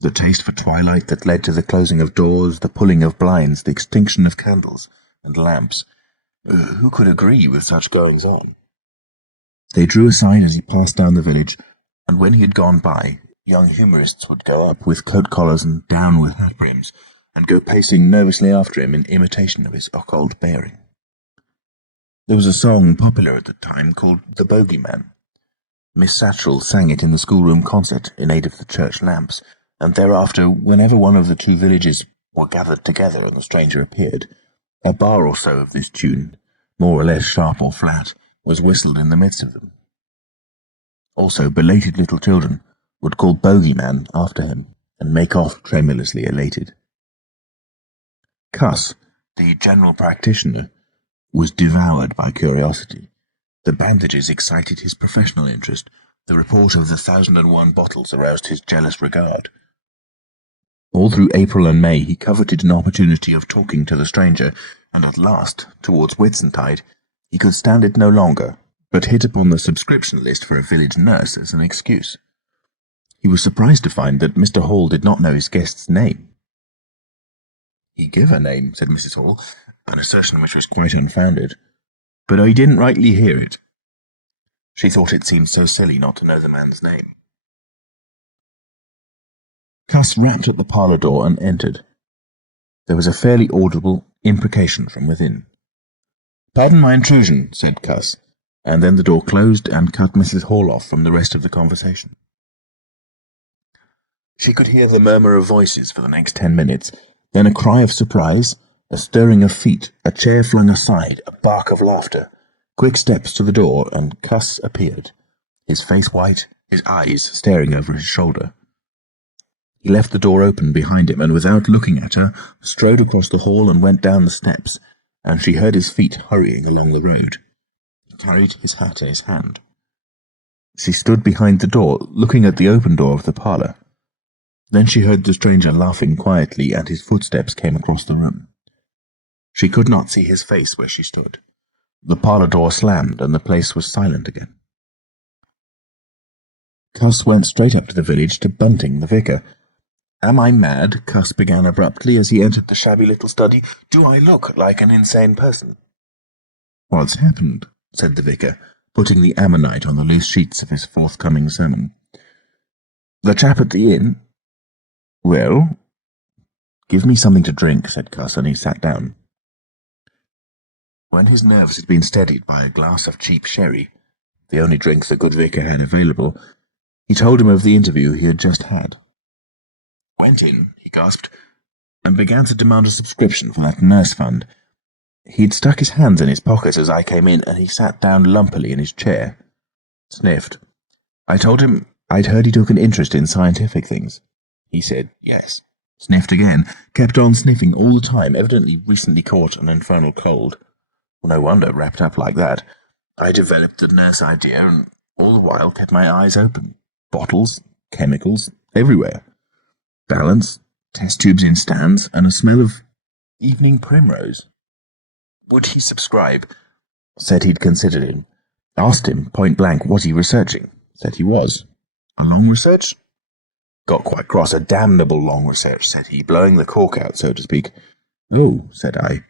the taste for twilight that led to the closing of doors, the pulling of blinds, the extinction of candles and lamps. Who could agree with such goings-on? They drew aside as he passed down the village, and when he had gone by, young humorists would go up with coat collars and down with hat brims, and go pacing nervously after him in imitation of his occult bearing. There was a song popular at the time called The Bogeyman. Miss Satchell sang it in the schoolroom concert in aid of the church lamps, and thereafter, whenever one of the two villages were gathered together and the stranger appeared, a bar or so of this tune, more or less sharp or flat, was whistled in the midst of them. Also, belated little children would call Bogeyman after him, and make off tremulously elated. Cuss, the general practitioner, was devoured by curiosity. The bandages excited his professional interest. The report of the 1,001 bottles aroused his jealous regard. All through April and May he coveted an opportunity of talking to the stranger, and at last, towards Whitsuntide, he could stand it no longer, but hit upon the subscription list for a village nurse as an excuse. He was surprised to find that Mr. Hall did not know his guest's name. "He give her name," said Mrs. Hall, an assertion which was quite unfounded, "but I didn't rightly hear it." She thought it seemed so silly not to know the man's name. Cuss rapped at the parlour door and entered. There was a fairly audible imprecation from within. "Pardon my intrusion," said Cuss, and then the door closed and cut Mrs. Hall off from the rest of the conversation. She could hear the murmur of voices for the next 10 minutes, then a cry of surprise, a stirring of feet, a chair flung aside, a bark of laughter, quick steps to the door, and Cuss appeared, his face white, his eyes staring over his shoulder. He left the door open behind him, and without looking at her, strode across the hall and went down the steps, and she heard his feet hurrying along the road. He carried his hat in his hand. She stood behind the door, looking at the open door of the parlour. Then she heard the stranger laughing quietly, and his footsteps came across the room. She could not see his face where she stood. The parlour door slammed, and the place was silent again. Cuss went straight up to the village to Bunting, the vicar. "Am I mad?" Cuss began abruptly as he entered the shabby little study. "Do I look like an insane person?" "What's happened?" said the vicar, putting the ammonite on the loose sheets of his forthcoming sermon. "The chap at the inn—" "Well?" "Give me something to drink," said Cuss, and he sat down. When his nerves had been steadied by a glass of cheap sherry, the only drink the good vicar had available, he told him of the interview he had just had. "Went in," he gasped, "and began to demand a subscription for that nurse fund. He'd stuck his hands in his pockets as I came in, and he sat down lumpily in his chair. Sniffed. I told him I'd heard he took an interest in scientific things. He said yes. Sniffed again, kept on sniffing all the time, evidently recently caught an infernal cold. No wonder, wrapped up like that. I developed the nurse idea, and all the while kept my eyes open. Bottles, chemicals, everywhere. Balance, test tubes in stands, and a smell of evening primrose. Would he subscribe? Said he'd considered it. Asked him, point blank, was he researching? Said he was. A long research? Got quite cross. A damnable long research, said he, blowing the cork out, so to speak. Oh, said I.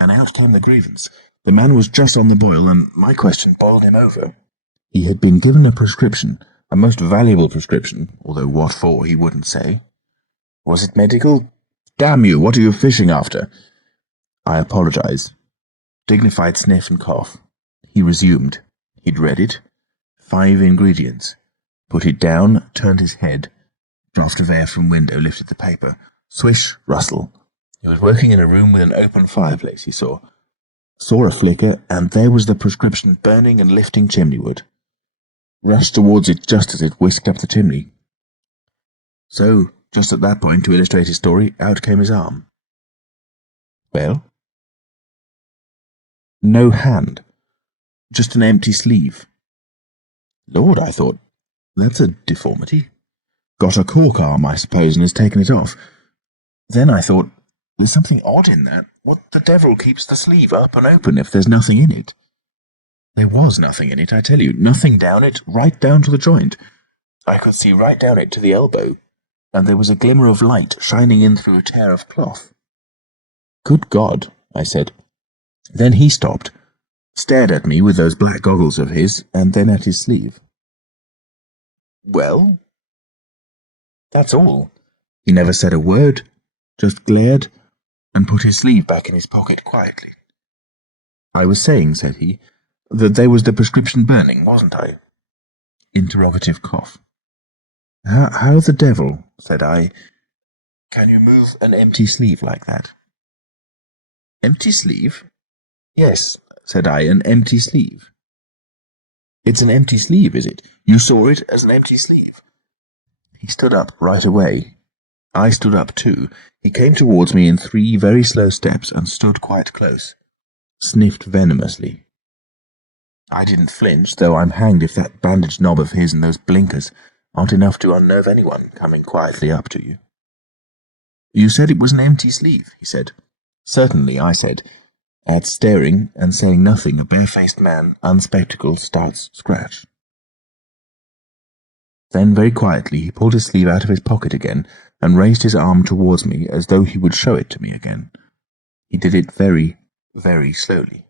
And out came the grievance. The man was just on the boil, and my question boiled him over. He had been given a prescription, a most valuable prescription, although what for he wouldn't say. Was it medical? Damn you, what are you fishing after? I apologise. Dignified sniff and cough. He resumed. He'd read it. 5 ingredients. Put it down, turned his head. Draught of air from window lifted the paper. Swish, rustle. He was working in a room with an open fireplace, he saw. Saw a flicker, and there was the prescription burning and lifting chimneywood. Rushed towards it just as it whisked up the chimney. So, just at that point, to illustrate his story, out came his arm. Well? No hand. Just an empty sleeve. Lord, I thought, that's a deformity. Got a cork arm, I suppose, and has taken it off. Then I thought, there's something odd in that. What the devil keeps the sleeve up and open if there's nothing in it? There was nothing in it, I tell you. Nothing down it, right down to the joint. I could see right down it to the elbow, and there was a glimmer of light shining in through a tear of cloth. Good God, I said. Then he stopped, stared at me with those black goggles of his, and then at his sleeve. Well? That's all. He never said a word, just glared, and put his sleeve back in his pocket quietly. I was saying, said he, that there was the prescription burning, wasn't I? Interrogative cough. How the devil, said I, can you move an empty sleeve like that? Empty sleeve? Yes, said I, an empty sleeve. It's an empty sleeve, is it? You saw it as an empty sleeve? He stood up right away. I stood up too. He came towards me in 3 very slow steps and stood quite close. Sniffed venomously. I didn't flinch, though I'm hanged if that bandaged knob of his and those blinkers aren't enough to unnerve anyone coming quietly up to you. You said it was an empty sleeve, he said. Certainly, I said. At staring and saying nothing, a barefaced man, unspectacled, starts scratch. Then, very quietly, he pulled his sleeve out of his pocket again and raised his arm towards me as though he would show it to me again. He did it very, very slowly.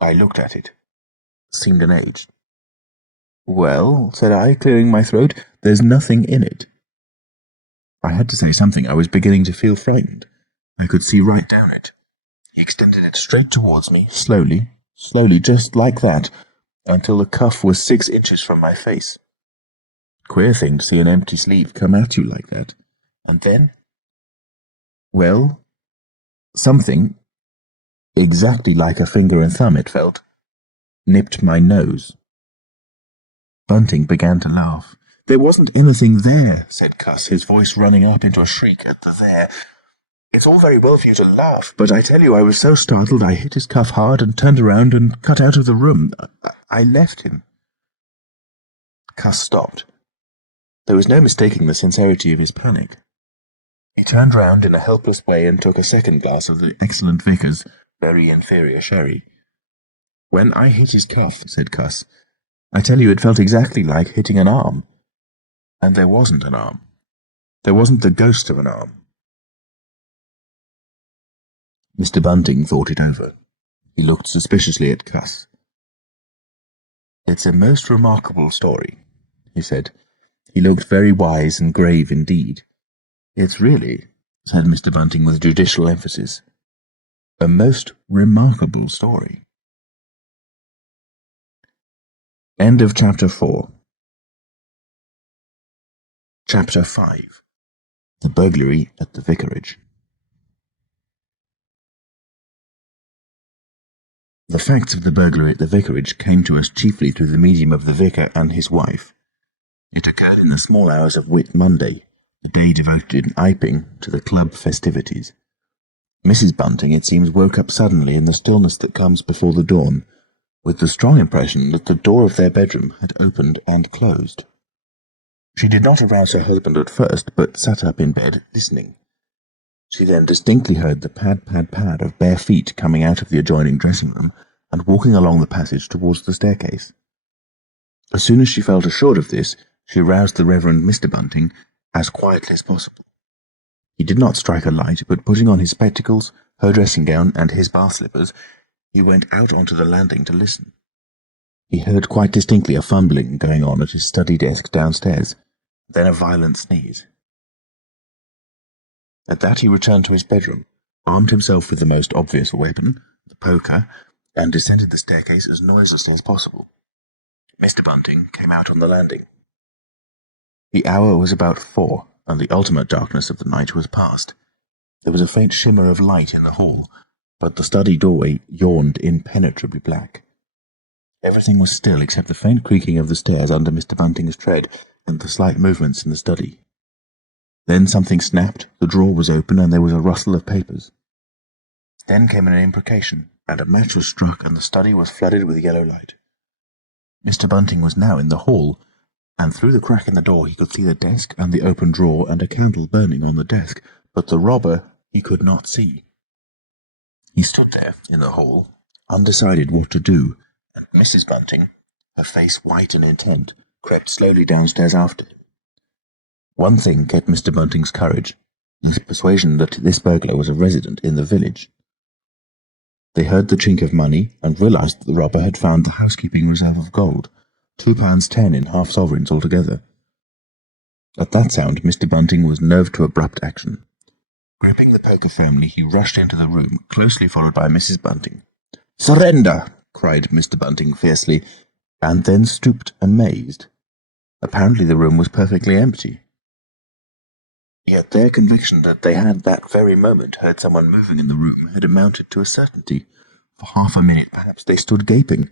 I looked at it. Seemed an age. "Well," said I, clearing my throat, "there's nothing in it." I had to say something. I was beginning to feel frightened. I could see right down it. He extended it straight towards me, slowly, just like that, until the cuff was 6 inches from my face. Queer thing to see an empty sleeve come at you like that. And then, well, something, exactly like a finger and thumb it felt, nipped my nose. Bunting began to laugh. "There wasn't anything there," said Cuss, his voice running up into a shriek at the there. "It's all very well for you to laugh, but I tell you I was so startled I hit his cuff hard and turned around and cut out of the room. I left him." Cuss stopped. There was no mistaking the sincerity of his panic. He turned round in a helpless way and took a second glass of the excellent Vicar's very inferior sherry. "When I hit his cuff," said Cuss, "I tell you it felt exactly like hitting an arm. And there wasn't an arm. There wasn't the ghost of an arm." Mr. Bunting thought it over. He looked suspiciously at Cuss. "It's a most remarkable story," he said. He looked very wise and grave indeed. "It's really," said Mr. Bunting with judicial emphasis, "a most remarkable story." End of Chapter 4. Chapter 5. The Burglary at the Vicarage. The facts of the burglary at the vicarage came to us chiefly through the medium of the vicar and his wife. It occurred in the small hours of Whit Monday, the day devoted in Iping to the club festivities. Mrs. Bunting, it seems, woke up suddenly in the stillness that comes before the dawn, with the strong impression that the door of their bedroom had opened and closed. She did not arouse her husband at first, but sat up in bed, listening. She then distinctly heard the pad, pad, pad of bare feet coming out of the adjoining dressing-room and walking along the passage towards the staircase. As soon as she felt assured of this, she roused the Reverend Mr. Bunting as quietly as possible. He did not strike a light, but putting on his spectacles, her dressing-gown, and his bath slippers, he went out onto the landing to listen. He heard quite distinctly a fumbling going on at his study desk downstairs, then a violent sneeze. At that he returned to his bedroom, armed himself with the most obvious weapon, the poker, and descended the staircase as noiselessly as possible. Mr. Bunting came out on the landing. The hour was about 4, and the ultimate darkness of the night was past. There was a faint shimmer of light in the hall, but the study doorway yawned impenetrably black. Everything was still except the faint creaking of the stairs under Mr. Bunting's tread and the slight movements in the study. Then something snapped, the drawer was open, and there was a rustle of papers. Then came an imprecation, and a match was struck, and the study was flooded with yellow light. Mr. Bunting was now in the hall, and through the crack in the door he could see the desk and the open drawer and a candle burning on the desk, but the robber he could not see. He stood there in the hall, undecided what to do, and Mrs. Bunting, her face white and intent, crept slowly downstairs after him. One thing kept Mr. Bunting's courage, the persuasion that this burglar was a resident in the village. They heard the chink of money and realized that the robber had found the housekeeping reserve of gold, £2.10 in half-sovereigns altogether. At that sound, Mr. Bunting was nerved to abrupt action. Gripping the poker firmly, he rushed into the room, closely followed by Mrs. Bunting. "Surrender!" cried Mr. Bunting fiercely, and then stooped amazed. Apparently the room was perfectly empty. Yet their conviction that they had that very moment heard someone moving in the room had amounted to a certainty. For half a minute, perhaps, they stood gaping.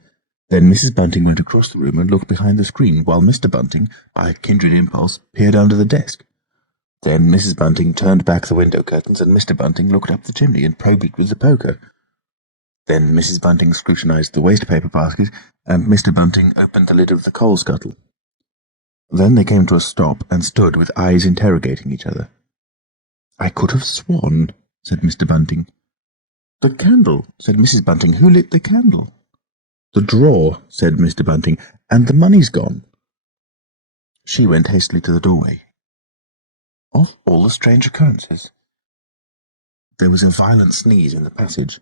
Then Mrs. Bunting went across the room and looked behind the screen, while Mr. Bunting, by a kindred impulse, peered under the desk. Then Mrs. Bunting turned back the window curtains, and Mr. Bunting looked up the chimney and probed it with the poker. Then Mrs. Bunting scrutinized the waste-paper basket, and Mr. Bunting opened the lid of the coal scuttle. Then they came to a stop and stood with eyes interrogating each other. "I could have sworn," said Mr. Bunting. "The candle," said Mrs. Bunting. "Who lit the candle?" "The drawer," said Mr. Bunting, "and the money's gone." She went hastily to the doorway. Of all the strange occurrences! There was a violent sneeze in the passage.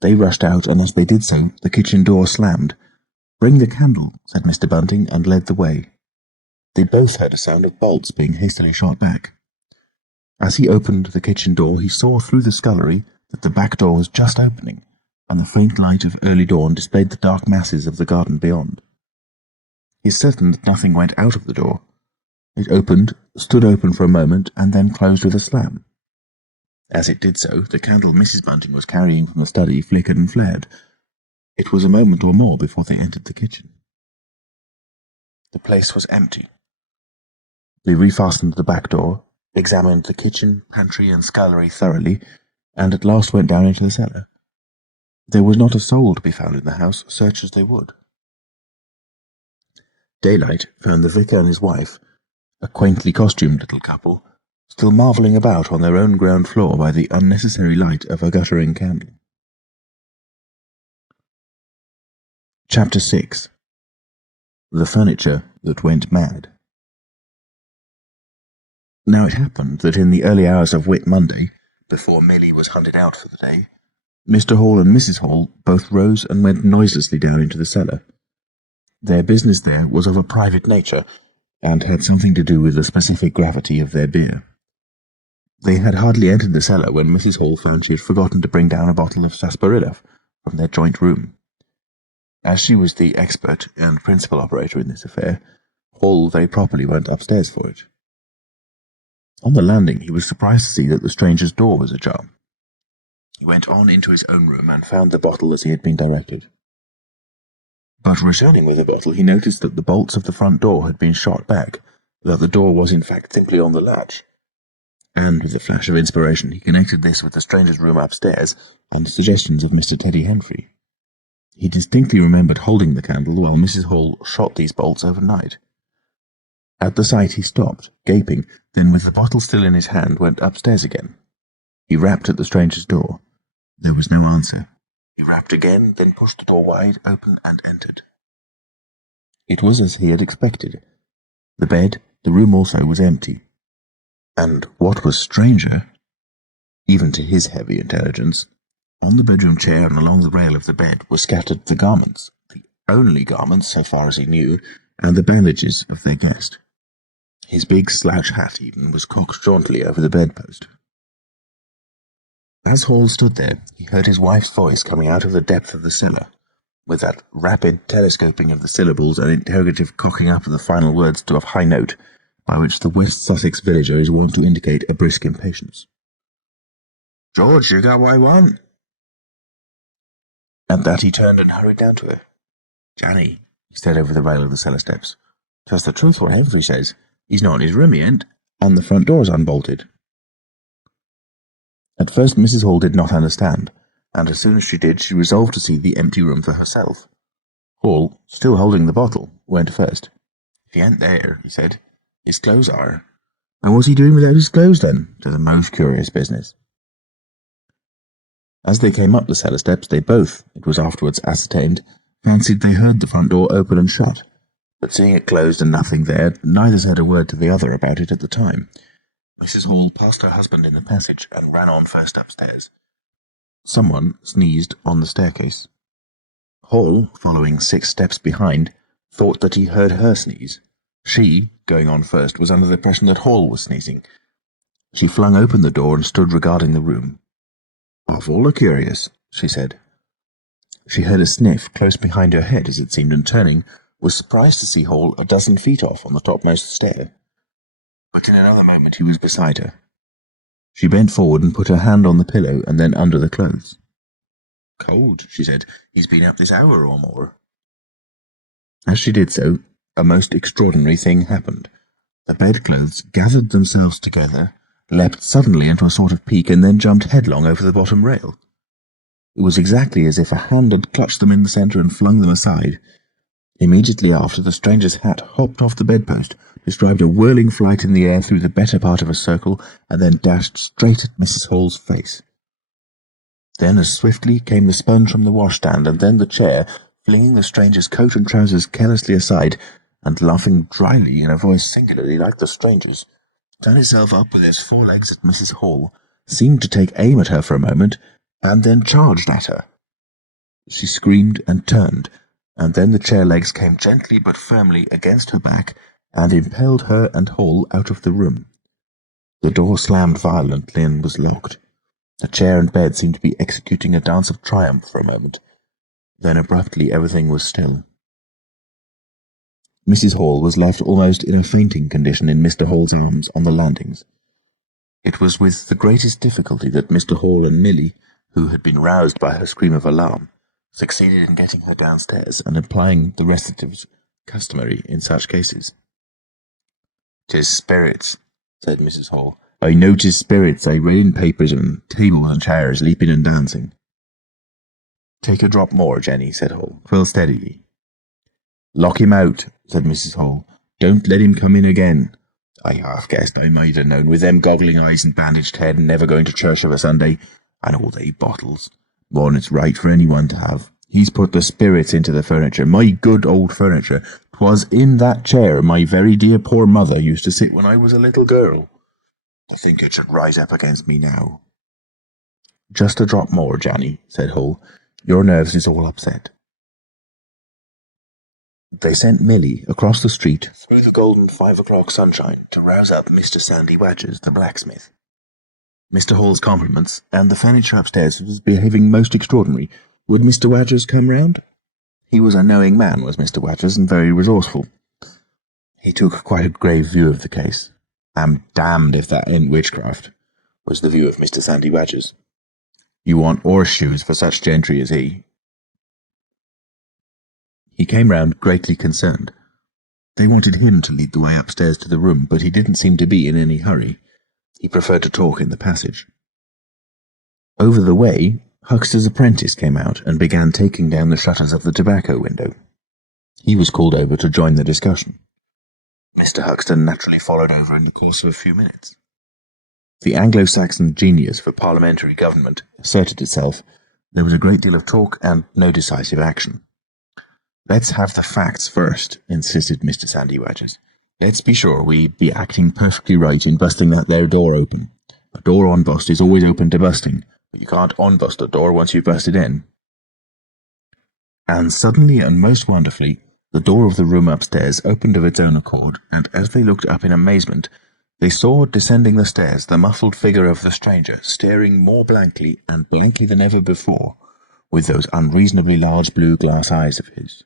They rushed out, and as they did so, the kitchen door slammed. "Bring the candle," said Mr. Bunting, and led the way. They both heard a sound of bolts being hastily shot back. As he opened the kitchen door, he saw through the scullery that the back door was just opening, and the faint light of early dawn displayed the dark masses of the garden beyond. He is certain that nothing went out of the door. It opened, stood open for a moment, and then closed with a slam. As it did so, the candle Mrs. Bunting was carrying from the study flickered and flared. It was a moment or more before they entered the kitchen. The place was empty. They refastened the back door, examined the kitchen, pantry, and scullery thoroughly, and at last went down into the cellar. There was not a soul to be found in the house, search as they would. Daylight found the vicar and his wife, a quaintly costumed little couple, still marvelling about on their own ground floor by the unnecessary light of a guttering candle. Chapter 6. The Furniture That Went Mad. Now it happened that in the early hours of Whit Monday, before Milly was hunted out for the day, Mr. Hall and Mrs. Hall both rose and went noiselessly down into the cellar. Their business there was of a private nature, and had something to do with the specific gravity of their beer. They had hardly entered the cellar when Mrs. Hall found she had forgotten to bring down a bottle of sarsaparilla from their joint room. As she was the expert and principal operator in this affair, Hall very properly went upstairs for it. On the landing he was surprised to see that the stranger's door was ajar. He went on into his own room and found the bottle as he had been directed. But returning with the bottle, he noticed that the bolts of the front door had been shot back, that the door was in fact simply on the latch. And with a flash of inspiration he connected this with the stranger's room upstairs and suggestions of Mr. Teddy Henfrey. He distinctly remembered holding the candle while Mrs. Hall shot these bolts overnight. At the sight he stopped, gaping, then with the bottle still in his hand went upstairs again. He rapped at the stranger's door. There was no answer. He rapped again, then pushed the door wide open and entered. It was as he had expected. The bed, the room also, was empty. And what was stranger, even to his heavy intelligence, on the bedroom chair and along the rail of the bed were scattered the garments, the only garments, so far as he knew, and the bandages of their guest. His big slouch hat, even, was cocked jauntily over the bedpost. As Hall stood there, he heard his wife's voice coming out of the depth of the cellar, with that rapid telescoping of the syllables and interrogative cocking up of the final words to a high note, by which the West Sussex villager is wont to indicate a brisk impatience. "George, you got what I want?" At that he turned and hurried down to her. "Janny," he said over the rail of the cellar steps, "'twas the truth what Henfrey says. He's not in his room, he ain't, and the front door's unbolted." At first Mrs. Hall did not understand, and as soon as she did, she resolved to see the empty room for herself. Hall, still holding the bottle, went first. "If he ain't there," he said, "his clothes are." "And what's he doing without his clothes, then?" "'Tis a most curious business." As they came up the cellar steps, they both, it was afterwards ascertained, fancied they heard the front door open and shut, but seeing it closed and nothing there, neither said a word to the other about it at the time. Mrs. Hall passed her husband in the passage and ran on first upstairs. Someone sneezed on the staircase. Hall, following 6 steps behind, thought that he heard her sneeze. She, going on first, was under the impression that Hall was sneezing. She flung open the door and stood regarding the room. "Awful curious," she said. She heard a sniff close behind her head as it seemed, and turning, was surprised to see Hall a dozen feet off on the topmost stair. But in another moment he was beside her. She bent forward and put her hand on the pillow and then under the clothes. "Cold," she said. "He's been up this hour or more." As she did so, a most extraordinary thing happened. The bedclothes gathered themselves together, leapt suddenly into a sort of peak, and then jumped headlong over the bottom rail. It was exactly as if a hand had clutched them in the centre and flung them aside. Immediately after, the stranger's hat hopped off the bedpost, described a whirling flight in the air through the better part of a circle, and then dashed straight at Mrs. Hall's face. Then as swiftly came the sponge from the washstand, and then the chair, flinging the stranger's coat and trousers carelessly aside, and laughing dryly in a voice singularly like the stranger's, turned itself up with its 4 legs at Mrs. Hall, seemed to take aim at her for a moment, and then charged at her. She screamed and turned, and then the chair legs came gently but firmly against her back and impelled her and Hall out of the room. The door slammed violently and was locked. The chair and bed seemed to be executing a dance of triumph for a moment. Then abruptly everything was still. Mrs. Hall was left almost in a fainting condition in Mr. Hall's arms on the landings. It was with the greatest difficulty that Mr. Hall and Milly, who had been roused by her scream of alarm, succeeded in getting her downstairs and applying the restoratives customary in such cases. "'Tis spirits," said Mrs. Hall. "I know 'tis spirits. I read in papers and tables and chairs leaping and dancing." "Take a drop more, Jenny," said Hall. "'Twill steady ye." "Lock him out," said Mrs. Hall. "Don't let him come in again. I half guessed I might have known, with them goggling eyes and bandaged head and never going to church of a Sunday, and all they bottles. One it's right for anyone to have. He's put the spirits into the furniture, my good old furniture. 'Twas in that chair my very dear poor mother used to sit when I was a little girl. To think it should rise up against me now." "Just a drop more, Janny," said Hall. "Your nerves is all upset." They sent Milly across the street through the golden 5 o'clock sunshine to rouse up Mr. Sandy Wadgers, the blacksmith. Mr. Hall's compliments, and the furniture upstairs was behaving most extraordinary. Would Mr. Wadgers come round? He was a knowing man, was Mr. Wadgers, and very resourceful. He took quite a grave view of the case. "I'm damned if that ain't witchcraft," was the view of Mr. Sandy Wadgers. "You want horseshoes for such gentry as he." He came round greatly concerned. They wanted him to lead the way upstairs to the room, but he didn't seem to be in any hurry. He preferred to talk in the passage. Over the way, Huxter's apprentice came out and began taking down the shutters of the tobacco window. He was called over to join the discussion. Mr. Huxter naturally followed over in the course of a few minutes. The Anglo-Saxon genius for parliamentary government asserted itself. There was a great deal of talk and no decisive action. "Let's have the facts first," insisted Mr. Sandy Wadgers. "Let's be sure we be acting perfectly right in busting that there door open. A door on-bust is always open to busting, but you can't on-bust a door once you've busted in." And suddenly and most wonderfully, the door of the room upstairs opened of its own accord, and as they looked up in amazement, they saw descending the stairs the muffled figure of the stranger, staring more blankly and blankly than ever before, with those unreasonably large blue glass eyes of his.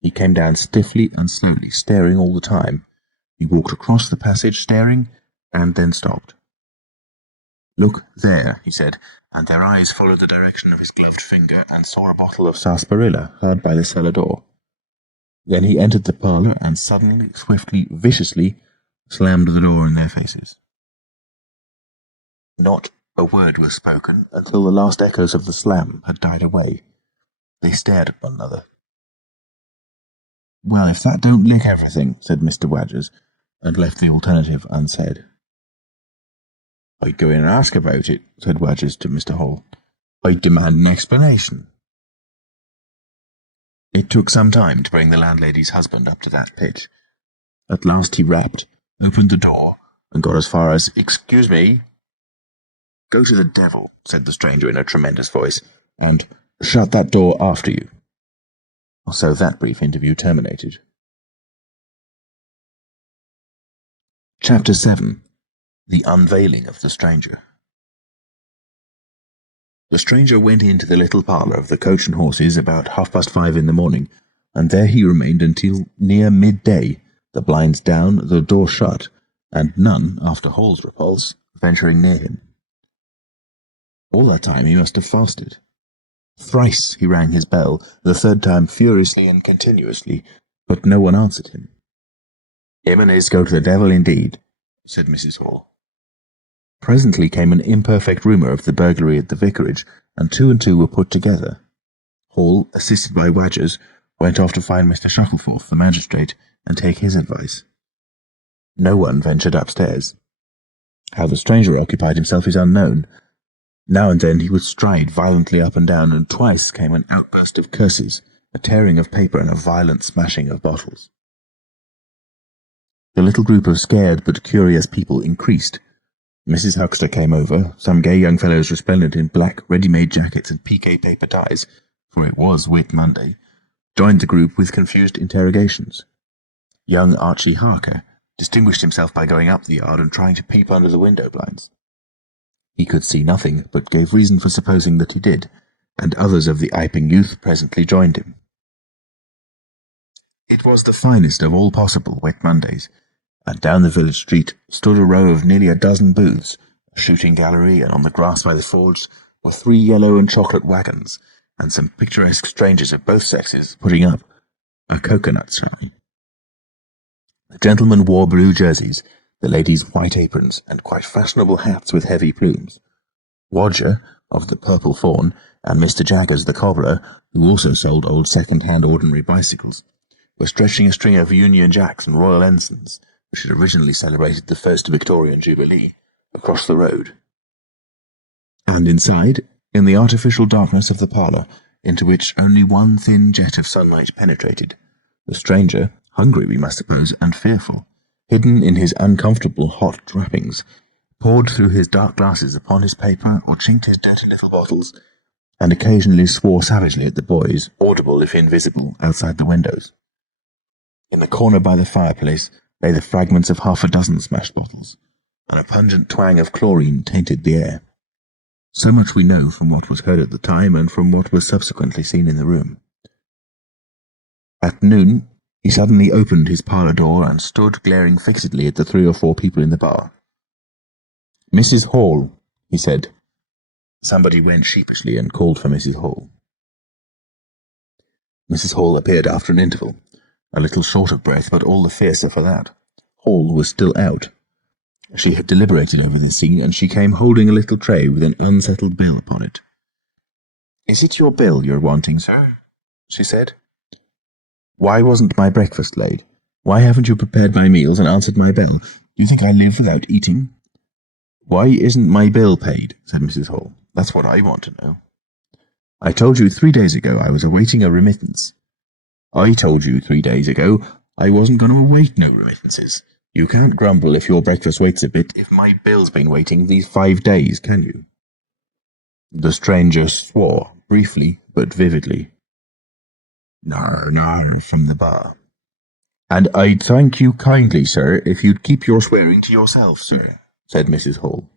He came down stiffly and slowly, staring all the time. He walked across the passage, staring, and then stopped. "Look there," he said, and their eyes followed the direction of his gloved finger and saw a bottle of sarsaparilla hard by the cellar door. Then he entered the parlour and suddenly, swiftly, viciously slammed the door in their faces. Not a word was spoken until the last echoes of the slam had died away. They stared at one another. "Well, if that don't lick everything," said Mr. Wadgers, and left the alternative unsaid. "I'd go in and ask about it," said Wadgers to Mr. Hall. "I'd demand an explanation." It took some time to bring the landlady's husband up to that pitch. At last he rapped, opened the door, and got as far as, "Excuse me." "Go to the devil," said the stranger in a tremendous voice, and "shut that door after you." So that brief interview terminated. Chapter 7. The Unveiling of the Stranger. The stranger went into the little parlour of the Coach and Horses about 5:30 in the morning, and there he remained until near midday, the blinds down, the door shut, and none, after Hall's repulse, venturing near him. All that time he must have fasted. Thrice he rang his bell, the third time furiously and continuously, but no one answered him. "Him and his go to the devil indeed," said Mrs. Hall. Presently came an imperfect rumour of the burglary at the vicarage, and two were put together. Hall, assisted by Wadgers, went off to find Mr. Shuttleforth, the magistrate, and take his advice. No one ventured upstairs. How the stranger occupied himself is unknown. Now and then he would stride violently up and down, and twice came an outburst of curses, a tearing of paper, and a violent smashing of bottles. The little group of scared but curious people increased. Mrs. Huxter came over, some gay young fellows resplendent in black ready-made jackets and piqué paper ties, for it was Whit Monday, joined the group with confused interrogations. Young Archie Harker distinguished himself by going up the yard and trying to peep under the window blinds. He could see nothing, but gave reason for supposing that he did, and others of the Iping youth presently joined him. It was the finest of all possible wet Mondays, and down the village street stood a row of nearly a dozen booths, a shooting gallery, and on the grass by the forge were 3 yellow and chocolate wagons, and some picturesque strangers of both sexes putting up a coconut ceremony. The gentlemen wore blue jerseys, the ladies white aprons, and quite fashionable hats with heavy plumes. Wodger, of the Purple Fawn, and Mr. Jaggers, the cobbler, who also sold old second-hand ordinary bicycles, were stretching a string of Union Jacks and Royal Ensigns, which had originally celebrated the first Victorian Jubilee, across the road. And inside, in the artificial darkness of the parlour, into which only one thin jet of sunlight penetrated, the stranger, hungry we must suppose, and fearful, hidden in his uncomfortable hot wrappings, pored through his dark glasses upon his paper or chinked his dirty little bottles, and occasionally swore savagely at the boys, audible if invisible, outside the windows. In the corner by the fireplace lay the fragments of 6 smashed bottles, and a pungent twang of chlorine tainted the air. So much we know from what was heard at the time and from what was subsequently seen in the room. At noon, he suddenly opened his parlour door and stood glaring fixedly at the 3 or 4 people in the bar. "Mrs. Hall," he said. Somebody went sheepishly and called for Mrs. Hall. Mrs. Hall appeared after an interval, a little short of breath, but all the fiercer for that. Hall was still out. She had deliberated over this scene, and she came holding a little tray with an unsettled bill upon it. "Is it your bill you're wanting, sir?" she said. "Why wasn't my breakfast laid? Why haven't you prepared my meals and answered my bell? Do you think I live without eating?" "Why isn't my bill paid?" said Mrs. Hall. "That's what I want to know." "I told you 3 days ago I was awaiting a remittance." "I told you 3 days ago I wasn't going to await no remittances. You can't grumble if your breakfast waits a bit if my bill's been waiting these 5 days, can you?" The stranger swore, briefly but vividly. "Nar, nar," from the bar. "And I'd thank you kindly, sir, if you'd keep your swearing to yourself, sir," said Mrs. Hall.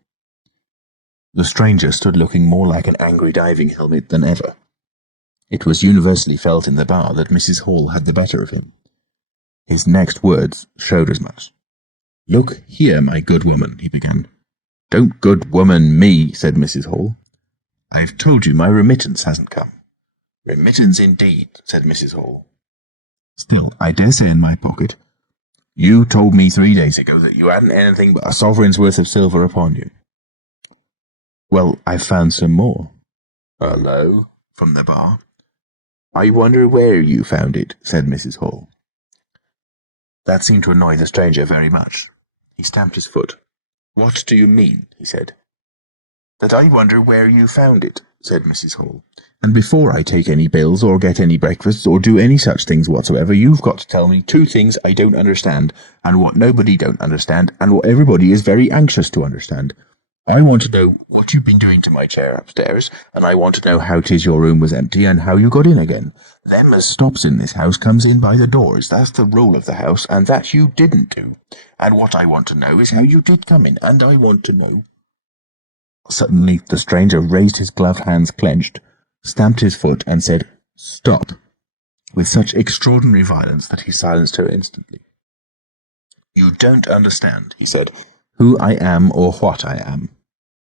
The stranger stood looking more like an angry diving helmet than ever. It was universally felt in the bar that Mrs. Hall had the better of him. His next words showed as much. "Look here, my good woman," he began. "Don't good woman me," said Mrs. Hall. "I've told you my remittance hasn't come." "Remittance indeed," said Mrs. Hall. "Still, I dare say in my pocket. You told me 3 days ago that you hadn't anything but a sovereign's worth of silver upon you." "Well, I've found some more." "Hullo," from the bar. "I wonder where you found it," said Mrs. Hall. That seemed to annoy the stranger very much. He stamped his foot. "What do you mean?" he said. "That I wonder where you found it," said Mrs. Hall. "And before I take any bills or get any breakfasts or do any such things whatsoever, you've got to tell me 2 things I don't understand, and what nobody don't understand, and what everybody is very anxious to understand. I want to know what you've been doing to my chair upstairs, and I want to know how 'tis your room was empty and how you got in again. Them as stops in this house comes in by the doors. That's the rule of the house, and that you didn't do. And what I want to know is how you did come in, and I want to know—" Suddenly the stranger raised his gloved hands clenched, stamped his foot, and said, "Stop," with such extraordinary violence that he silenced her instantly. "You don't understand," he said, "who I am or what I am.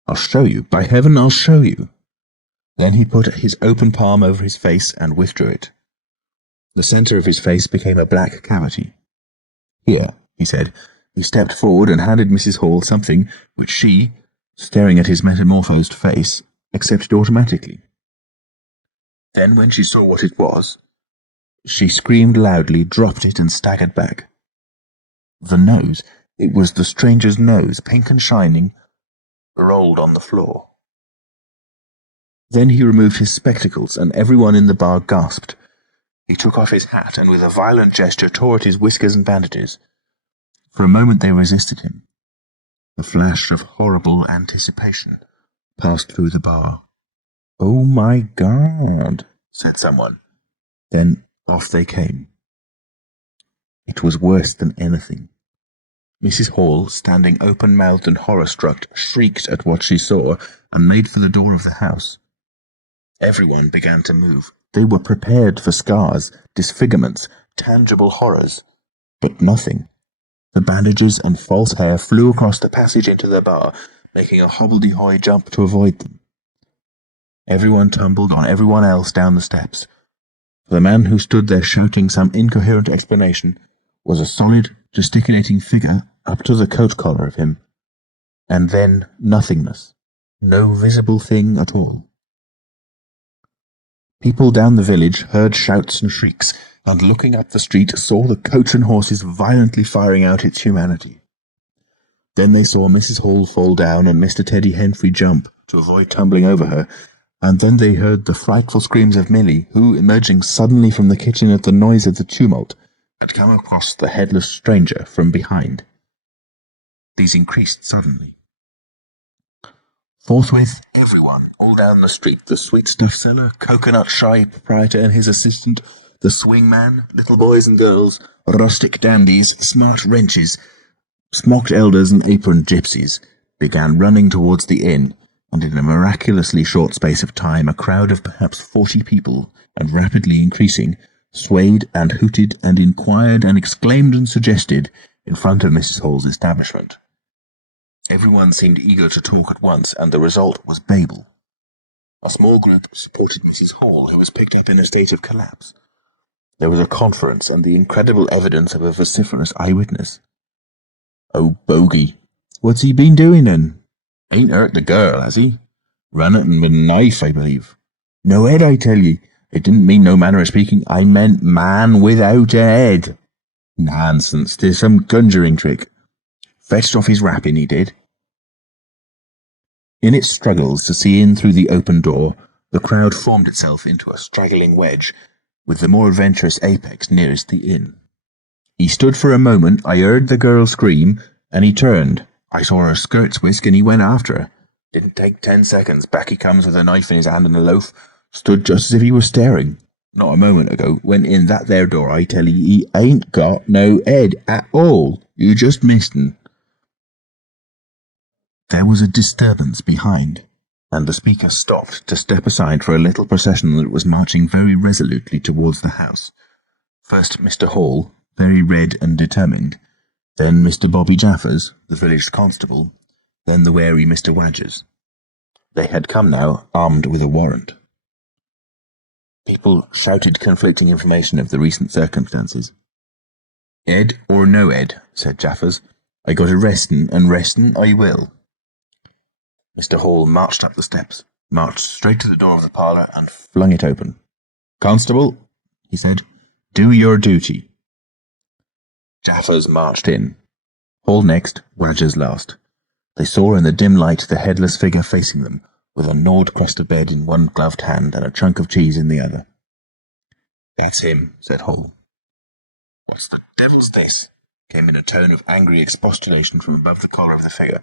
I'll show you. By heaven, I'll show you." Then he put his open palm over his face and withdrew it. The centre of his face became a black cavity. "Here," he said. He stepped forward and handed Mrs. Hall something which she, staring at his metamorphosed face, accepted automatically. Then, when she saw what it was, she screamed loudly, dropped it, and staggered back. The nose, it was the stranger's nose, pink and shining, rolled on the floor. Then he removed his spectacles, and everyone in the bar gasped. He took off his hat, and with a violent gesture tore at his whiskers and bandages. For a moment they resisted him. A flash of horrible anticipation passed through the bar. "Oh, my God," said someone. Then, Off they came. It was worse than anything. Mrs. Hall, standing open-mouthed and horror-struck, shrieked at what she saw and made for the door of the house. Everyone began to move. They were prepared for scars, disfigurements, tangible horrors, but nothing. The bandages and false hair flew across the passage into the bar, making a hobbledehoy jump to avoid them. Everyone tumbled on everyone else down the steps. The man who stood there shouting some incoherent explanation was a solid, gesticulating figure up to the coat collar of him, and then nothingness, no visible thing at all. People down the village heard shouts and shrieks, and looking up the street saw the coach and horses violently firing out its humanity. Then they saw Mrs. Hall fall down and Mr. Teddy Henfrey jump to avoid tumbling over her, and then they heard the frightful screams of Milly, who, emerging suddenly from the kitchen at the noise of the tumult, had come across the headless stranger from behind. These increased suddenly. Forthwith, everyone, all down the street, the sweet-stuff seller, coconut-shy proprietor and his assistant, the swing-man, little boys and girls, rustic dandies, smart wrenches, smocked elders and aproned gypsies, began running towards the inn, and in a miraculously short space of time a crowd of perhaps 40 people, and rapidly increasing, swayed and hooted and inquired and exclaimed and suggested in front of Mrs. Hall's establishment. Everyone seemed eager to talk at once, and the result was Babel. A small group supported Mrs. Hall, who was picked up in a state of collapse. There was a conference, and the incredible evidence of a vociferous eyewitness. "Oh, bogey, what's he been doing then? Ain't hurt the girl, has he? Run at 'em with a knife, I believe." "No head, I tell ye. It didn't mean no manner of speaking. I meant man without a head." "Nonsense, 'tis some conjuring trick. Fetched off his wrapping, he did." In its struggles to see in through the open door, the crowd formed itself into a straggling wedge, with the more adventurous apex nearest the inn. "He stood for a moment, I heard the girl scream, and he turned. I saw her skirts whisk, and he went after her. Didn't take 10 seconds, back he comes with a knife in his hand and a loaf, stood just as if he was staring. Not a moment ago, went in that there door, I tell ye, he ain't got no head at all. You just missed un." There was a disturbance behind, and the speaker stopped to step aside for a little procession that was marching very resolutely towards the house. First Mr. Hall, very red and determined, then Mr. Bobby Jaffers, the village constable, then the wary Mr. Wadgers. They had come now, armed with a warrant. People shouted conflicting information of the recent circumstances. "Ed or no Ed," said Jaffers, "I got arrestin', and restin' I will." Mr. Hall marched up the steps, marched straight to the door of the parlour, and flung it open. "Constable," he said, "do your duty." Jaffers marched in. Hall next, Wadgers last. They saw in the dim light the headless figure facing them, with a gnawed crust of bread in one gloved hand and a chunk of cheese in the other. "That's him," said Hall. "What the devil's this?" came in a tone of angry expostulation from above the collar of the figure.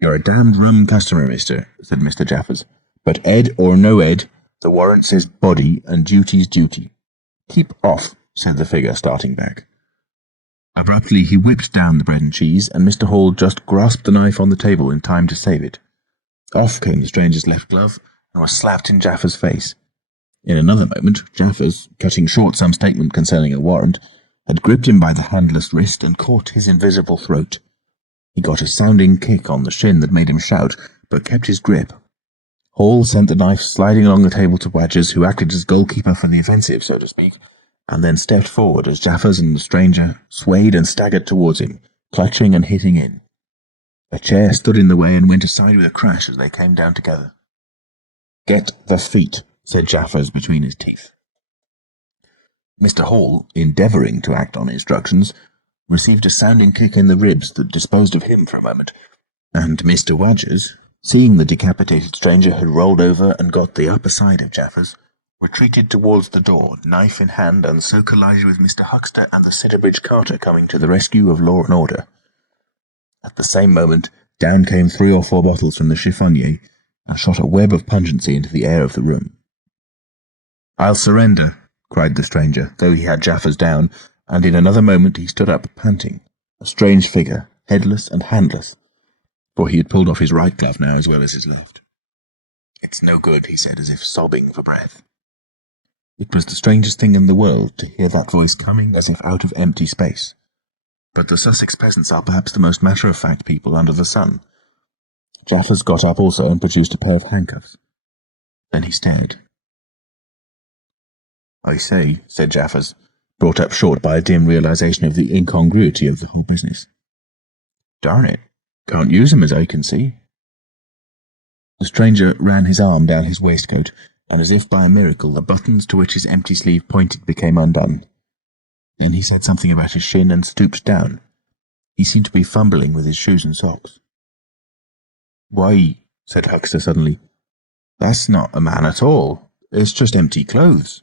"You're a damned rum customer, mister," said Mr. Jaffers. "But Ed or no Ed, the warrant says body, and duty's duty." "Keep off," said the figure, starting back. Abruptly he whipped down the bread and cheese, and Mr. Hall just grasped the knife on the table in time to save it. Off came the stranger's left glove, and was slapped in Jaffers' face. In another moment, Jaffers, cutting short some statement concerning a warrant, had gripped him by the handless wrist and caught his invisible throat. He got a sounding kick on the shin that made him shout, but kept his grip. Hall sent the knife sliding along the table to Wadgers, who acted as goalkeeper for the offensive, so to speak, and then stepped forward as Jaffers and the stranger swayed and staggered towards him, clutching and hitting in. A chair stood in the way and went aside with a crash as they came down together. "Get the feet," said Jaffers between his teeth. Mr. Hall, endeavouring to act on instructions, received a sounding kick in the ribs that disposed of him for a moment, and Mr. Wadgers, seeing the decapitated stranger had rolled over and got the upper side of Jaffers, retreated towards the door, knife in hand, and so collided with Mr. Huxter and the Centrebridge carter coming to the rescue of law and order. At the same moment, down came 3 or 4 bottles from the chiffonnier, and shot a web of pungency into the air of the room. "I'll surrender," cried the stranger, though he had Jaffers down, and in another moment he stood up panting, a strange figure, headless and handless, for he had pulled off his right glove now as well as his left. "It's no good," he said, as if sobbing for breath. It was the strangest thing in the world to hear that voice coming as if out of empty space. But the Sussex peasants are perhaps the most matter-of-fact people under the sun. Jaffers got up also and produced a pair of handcuffs. Then he stared. "I say," said Jaffers, brought up short by a dim realization of the incongruity of the whole business. "Darn it, can't use 'em as I can see." The stranger ran his arm down his waistcoat, and as if by a miracle the buttons to which his empty sleeve pointed became undone. Then he said something about his shin and stooped down. He seemed to be fumbling with his shoes and socks. "Why," said Huckster suddenly, "that's not a man at all. It's just empty clothes.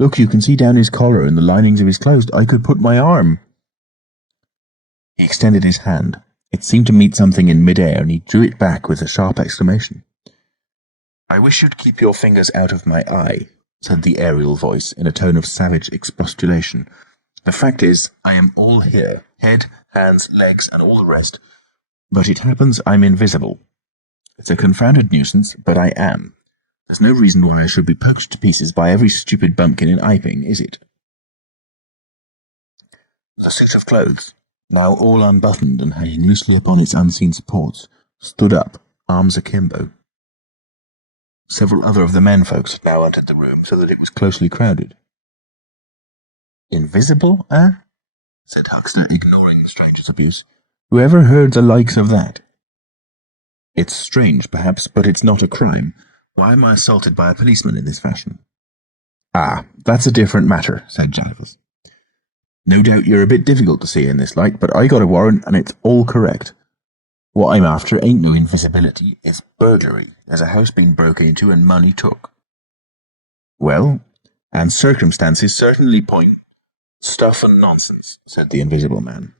Look, you can see down his collar and the linings of his clothes. I could put my arm—" He extended his hand. It seemed to meet something in mid-air, and he drew it back with a sharp exclamation. "I wish you'd keep your fingers out of my eye," said the aerial voice in a tone of savage expostulation. "The fact is, I am all here, head, hands, legs, and all the rest, but it happens I'm invisible. It's a confounded nuisance, but I am. There's no reason why I should be poked to pieces by every stupid bumpkin in Iping, is it?" The suit of clothes, now all unbuttoned and hanging loosely upon its unseen supports, stood up, arms akimbo. Several other of the men-folks had now entered the room, so that it was closely crowded. "Invisible, eh?" said Huckster, ignoring the stranger's abuse. "Who ever heard the likes of that?" "It's strange, perhaps, but it's not a crime. Why am I assaulted by a policeman in this fashion?" "Ah, that's a different matter," said Jaffers. "No doubt you're a bit difficult to see in this light, but I got a warrant, and it's all correct. What I'm after ain't no invisibility, it's burglary. There's a house been broke into and money took." "Well, and circumstances certainly point—" "Stuff and nonsense," said the invisible man.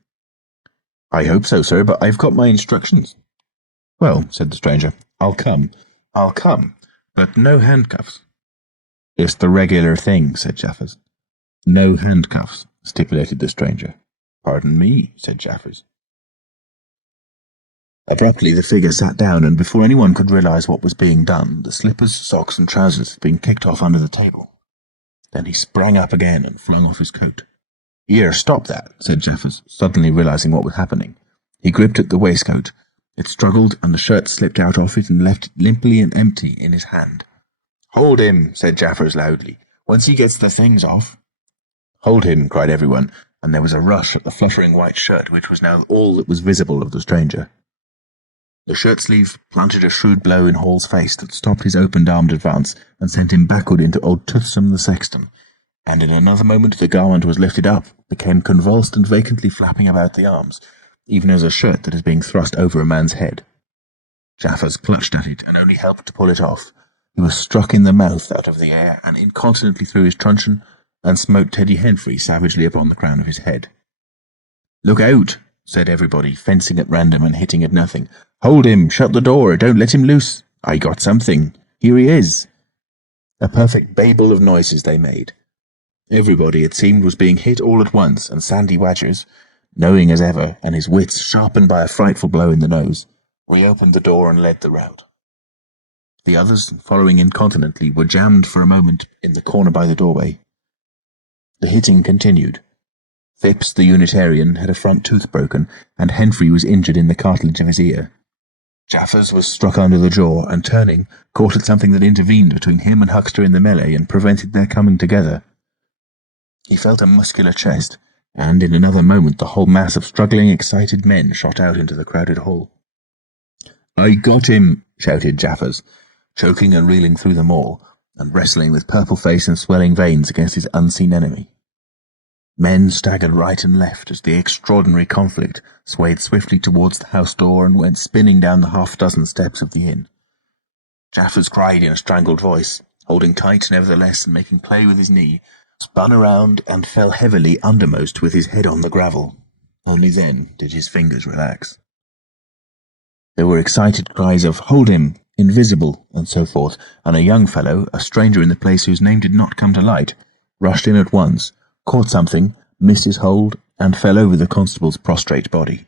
"I hope so, sir, but I've got my instructions." "Well," said the stranger, I'll come, but no handcuffs." "It's the regular thing," said Jaffers. "No handcuffs," stipulated the stranger. "Pardon me," said Jaffers. Abruptly the figure sat down, and before anyone could realize what was being done, the slippers, socks, and trousers had been kicked off under the table. Then he sprang up again and flung off his coat. "Here, stop that," said Jaffers, suddenly realizing what was happening. He gripped at the waistcoat. It struggled, and the shirt slipped out of it and left it limply and empty in his hand. "Hold him," said Jaffers loudly. "Once he gets the things off—" "Hold him," cried everyone, and there was a rush at the fluttering white shirt, which was now all that was visible of the stranger. The shirt-sleeve planted a shrewd blow in Hall's face that stopped his open-armed advance and sent him backward into old Toothsome the sexton, and in another moment the garment was lifted up, became convulsed and vacantly flapping about the arms, even as a shirt that is being thrust over a man's head. Jaffers clutched at it and only helped to pull it off. He was struck in the mouth out of the air and incontinently threw his truncheon and smote Teddy Henfrey savagely upon the crown of his head. "Look out!" said everybody, fencing at random and hitting at nothing. "Hold him! Shut the door! Don't let him loose! I got something! Here he is!" A perfect babel of noises they made. Everybody, it seemed, was being hit all at once, and Sandy Wadgers, knowing as ever, and his wits sharpened by a frightful blow in the nose, reopened the door and led the rout. The others, following incontinently, were jammed for a moment in the corner by the doorway. The hitting continued. Phipps, the Unitarian, had a front tooth broken, and Henfrey was injured in the cartilage of his ear. Jaffers was struck under the jaw, and turning, caught at something that intervened between him and Huckster in the melee and prevented their coming together. He felt a muscular chest, and in another moment the whole mass of struggling, excited men shot out into the crowded hall. "I got him!" shouted Jaffers, choking and reeling through them all, and wrestling with purple face and swelling veins against his unseen enemy. Men staggered right and left as the extraordinary conflict swayed swiftly towards the house door and went spinning down the half-dozen steps of the inn. Jaffers cried in a strangled voice, holding tight nevertheless and making play with his knee, spun around and fell heavily undermost with his head on the gravel. Only then did his fingers relax. There were excited cries of "Hold him!" "Invisible!" and so forth, and a young fellow, a stranger in the place whose name did not come to light, rushed in at once, caught something, missed his hold, and fell over the constable's prostrate body.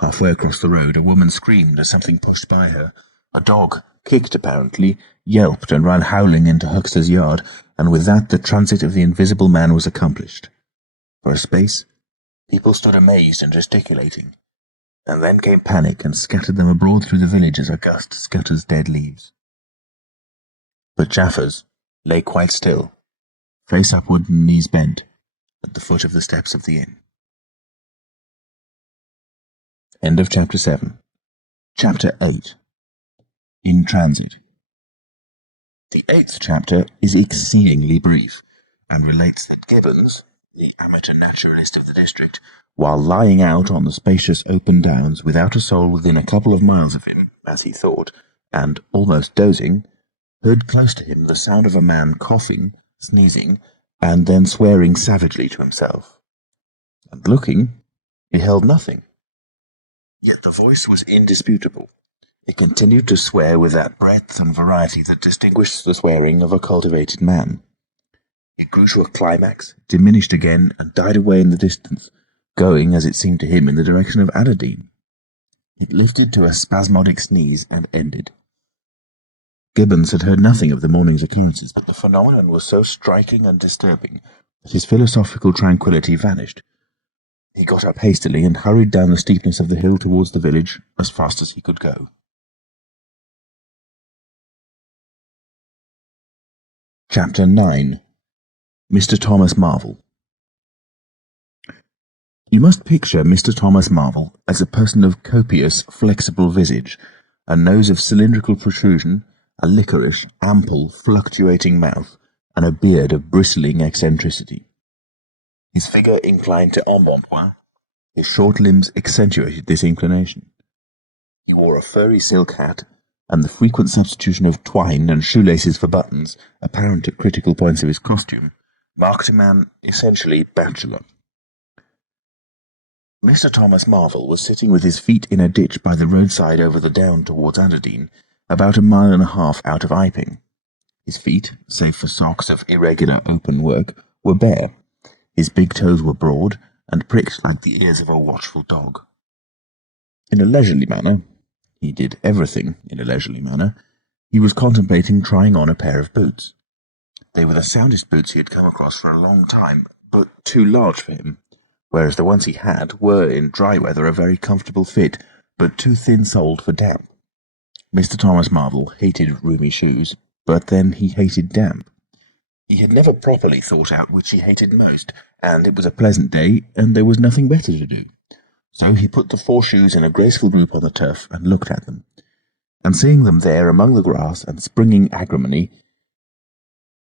Halfway across the road, a woman screamed as something pushed by her. A dog, kicked apparently, yelped and ran howling into Huckster's yard, and with that the transit of the invisible man was accomplished. For a space, people stood amazed and gesticulating, and then came panic and scattered them abroad through the village as a gust scatters dead leaves. But Jaffers lay quite still, face upward and knees bent, at the foot of the steps of the inn. End of Chapter 7. Chapter 8. In Transit. The 8th chapter is exceedingly brief, and relates that Gibbons, the amateur naturalist of the district, while lying out on the spacious open downs without a soul within a couple of miles of him, as he thought, and almost dozing, heard close to him the sound of a man coughing, sneezing, and then swearing savagely to himself. And looking, beheld nothing. Yet the voice was indisputable. It continued to swear with that breadth and variety that distinguished the swearing of a cultivated man. It grew to a climax, diminished again, and died away in the distance, going, as it seemed to him, in the direction of Aberdeen. It lifted to a spasmodic sneeze and ended. Gibbons had heard nothing of the morning's occurrences, but the phenomenon was so striking and disturbing that his philosophical tranquillity vanished. He got up hastily and hurried down the steepness of the hill towards the village as fast as he could go. Chapter 9. Mr. Thomas Marvel. You must picture Mr. Thomas Marvel as a person of copious, flexible visage, a nose of cylindrical protrusion, a liquorish, ample, fluctuating mouth, and a beard of bristling eccentricity. His figure inclined to embonpoint. His short limbs accentuated this inclination. He wore a furry silk hat, and the frequent substitution of twine and shoelaces for buttons, apparent at critical points of his costume, marked a man essentially bachelor. Mr. Thomas Marvel was sitting with his feet in a ditch by the roadside over the down towards Aberdeen, about 1.5 miles out of Iping. His feet, save for socks of irregular open work, were bare. His big toes were broad, and pricked like the ears of a watchful dog. In a leisurely manner, he did everything in a leisurely manner, he was contemplating trying on a pair of boots. They were the soundest boots he had come across for a long time, but too large for him, whereas the ones he had were, in dry weather, a very comfortable fit, but too thin-soled for damp. Mr. Thomas Marvel hated roomy shoes, but then he hated damp. He had never properly thought out which he hated most, and it was a pleasant day, and there was nothing better to do. So he put the 4 shoes in a graceful group on the turf and looked at them, and seeing them there among the grass and springing agrimony,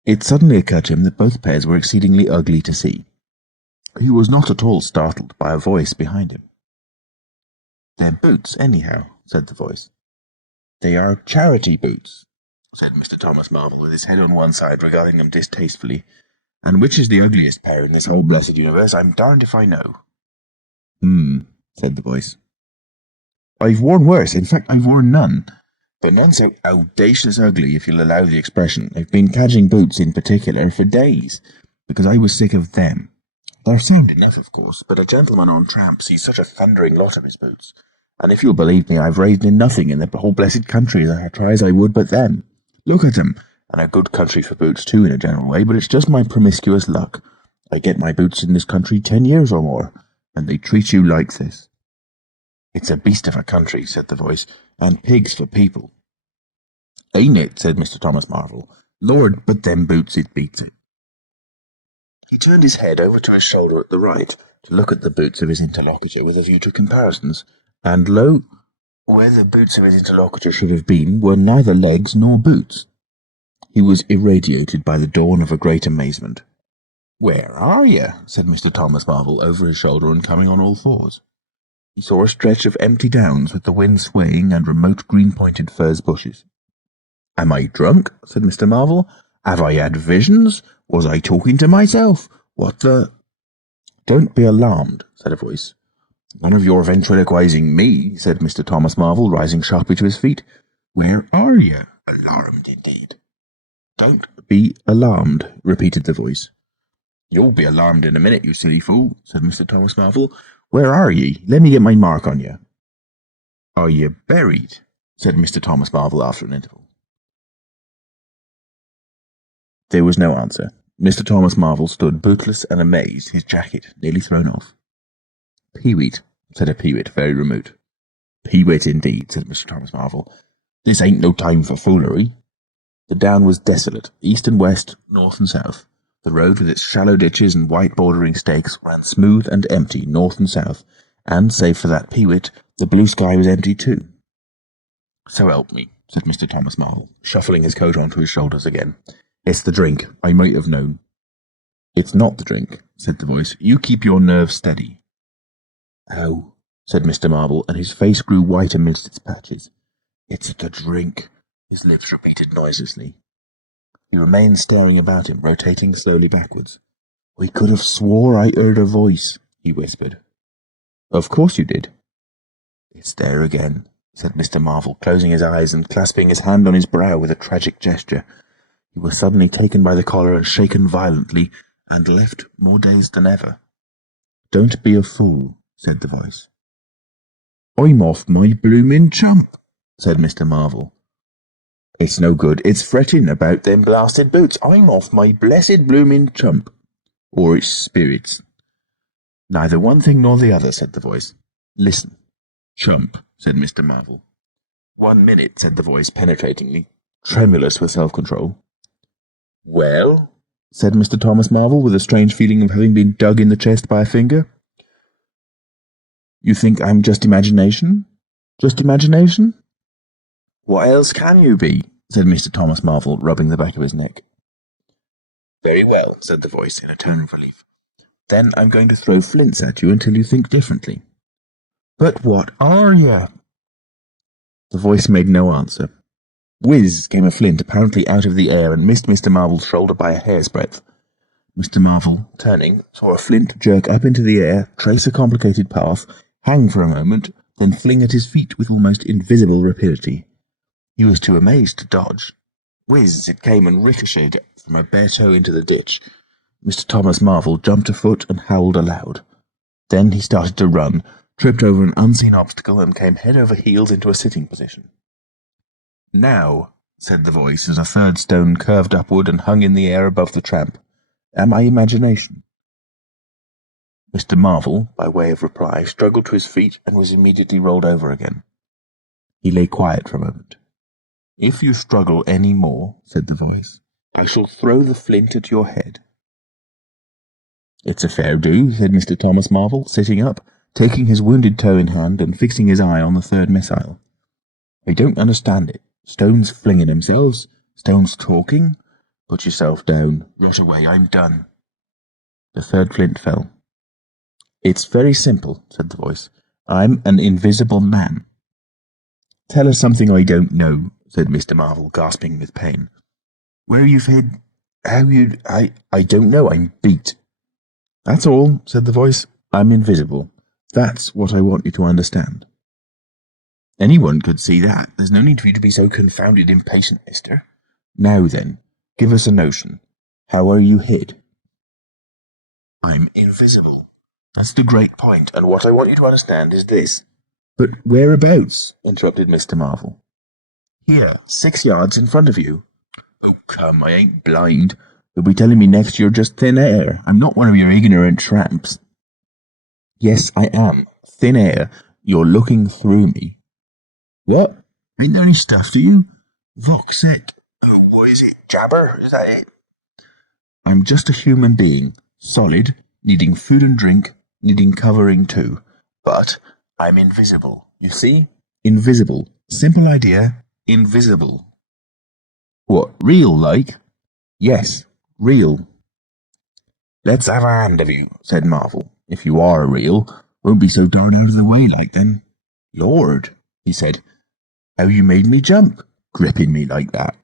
it suddenly occurred to him that both pairs were exceedingly ugly to see. He was not at all startled by a voice behind him. "They're boots, anyhow," said the voice. "They are charity boots," said Mr. Thomas Marvel, with his head on one side, regarding them distastefully. "And which is the ugliest pair in this whole blessed universe, I'm darned if I know." Said the voice. "I've worn worse. In fact, I've worn none. But none so audacious ugly, if you'll allow the expression. I've been cadging boots in particular for days, because I was sick of them. They're sound enough, of course, but a gentleman on tramp sees such a thundering lot of his boots. And if you'll believe me, I've raised in nothing in the whole blessed country as I try as I would but them. Look at 'em, and a good country for boots too in a general way, but it's just my promiscuous luck. I get my boots in this country 10 years or more, and they treat you like this." "It's a beast of a country," said the voice, "and pigs for people." "Ain't it?" said Mr. Thomas Marvel. "Lord, but them boots, it beats it." He turned his head over to his shoulder at the right, to look at the boots of his interlocutor with a view to comparisons, and lo, where the boots of his interlocutor should have been were neither legs nor boots. He was irradiated by the dawn of a great amazement. "Where are you?" said Mr. Thomas Marvel over his shoulder and coming on all fours. He saw a stretch of empty downs with the wind swaying and remote green-pointed furze bushes. "Am I drunk?" said Mr. Marvel. "Have I had visions? Was I talking to myself? What the—" "Don't be alarmed," said a voice. "None of your ventriloquizing me," said Mr. Thomas Marvel, rising sharply to his feet. "Where are you?" "Alarmed, indeed." Don't be alarmed, repeated the voice. You'll be alarmed in a minute, you silly fool, said Mr. Thomas Marvel. Where are ye? Let me get my mark on you. Are you buried? Said Mr. Thomas Marvel after an interval. There was no answer. Mr. Thomas Marvel stood bootless and amazed, his jacket nearly thrown off. Peewit, said a peewit very remote. Peewit indeed, said Mr. Thomas Marvel. This ain't no time for foolery. The down was desolate, east and west, north and south. The road with its shallow ditches and white bordering stakes ran smooth and empty north and south, and, save for that peewit, the blue sky was empty too. So help me, said Mr. Thomas Marvel, shuffling his coat onto his shoulders again. It's the drink. I might have known. It's not the drink, said the voice. You keep your nerves steady. Oh, said Mr. Marvel, and his face grew white amidst its patches. It's the drink, his lips repeated noiselessly. He remained staring about him, rotating slowly backwards. I could have swore I heard a voice, he whispered. Of course you did. It's there again, said Mr. Marvel, closing his eyes and clasping his hand on his brow with a tragic gesture. He was suddenly taken by the collar and shaken violently, and left more dazed than ever. Don't be a fool, said the voice. I'm off my bloomin' chump, said Mr. Marvel. It's no good. It's fretting about them blasted boots. I'm off my blessed bloomin' chump. Or it's spirits. Neither one thing nor the other, said the voice. Listen. Chump, said Mr. Marvel. 1 minute, said the voice penetratingly, tremulous with self-control. Well, said Mr. Thomas Marvel, with a strange feeling of having been dug in the chest by a finger. You think I'm just imagination? Just imagination? What else can you be? Said Mr. Thomas Marvel, rubbing the back of his neck. Very well, said the voice in a tone of relief. Then I'm going to throw flints at you until you think differently. But what are you? The voice made no answer. Whiz came a flint apparently out of the air and missed Mr. Marvel's shoulder by a hair's breadth. Mr. Marvel, turning, saw a flint jerk up into the air, trace a complicated path, hang for a moment, then fling at his feet with almost invisible rapidity. He was too amazed to dodge. Whiz it came and ricocheted from a bare toe into the ditch. Mr. Thomas Marvel jumped a foot and howled aloud. Then he started to run, tripped over an unseen obstacle, and came head over heels into a sitting position. Now, said the voice, as a third stone curved upward and hung in the air above the tramp, am I imagination? Mr. Marvel, by way of reply, struggled to his feet and was immediately rolled over again. He lay quiet for a moment. If you struggle any more, said the voice, I shall throw the flint at your head. It's a fair do, said Mr. Thomas Marvel, sitting up, taking his wounded toe in hand and fixing his eye on the third missile. I don't understand it. Stones flinging themselves, stones talking. Put yourself down. Rot away, I'm done. The third flint fell. It's very simple, said the voice. I'm an invisible man. Tell us something I don't know, said Mr. Marvel, gasping with pain. Where you've hid... I don't know, I'm beat. That's all, said the voice. I'm invisible. That's what I want you to understand. Anyone could see that. There's no need for you to be so confounded impatient, mister. Now then, give us a notion. How are you hid? I'm invisible. That's the great point, and what I want you to understand is this. But whereabouts? Interrupted Mr. Marvel. Here, 6 yards in front of you. Oh, come, I ain't blind. You'll be telling me next you're just thin air. I'm not one of your ignorant tramps. Yes, I am. Thin air. You're looking through me. What? Ain't there any stuff to you? Vox it. Oh, what is it? Jabber? Is that it? I'm just a human being. Solid, needing food and drink, needing covering too. But I'm invisible. You see? Invisible. Simple idea. Invisible. What, real like? Yes, real. Let's have a hand of you, said Marvel. If you are real, won't be so darn out of the way like then. Lord, he said. How you made me jump, gripping me like that.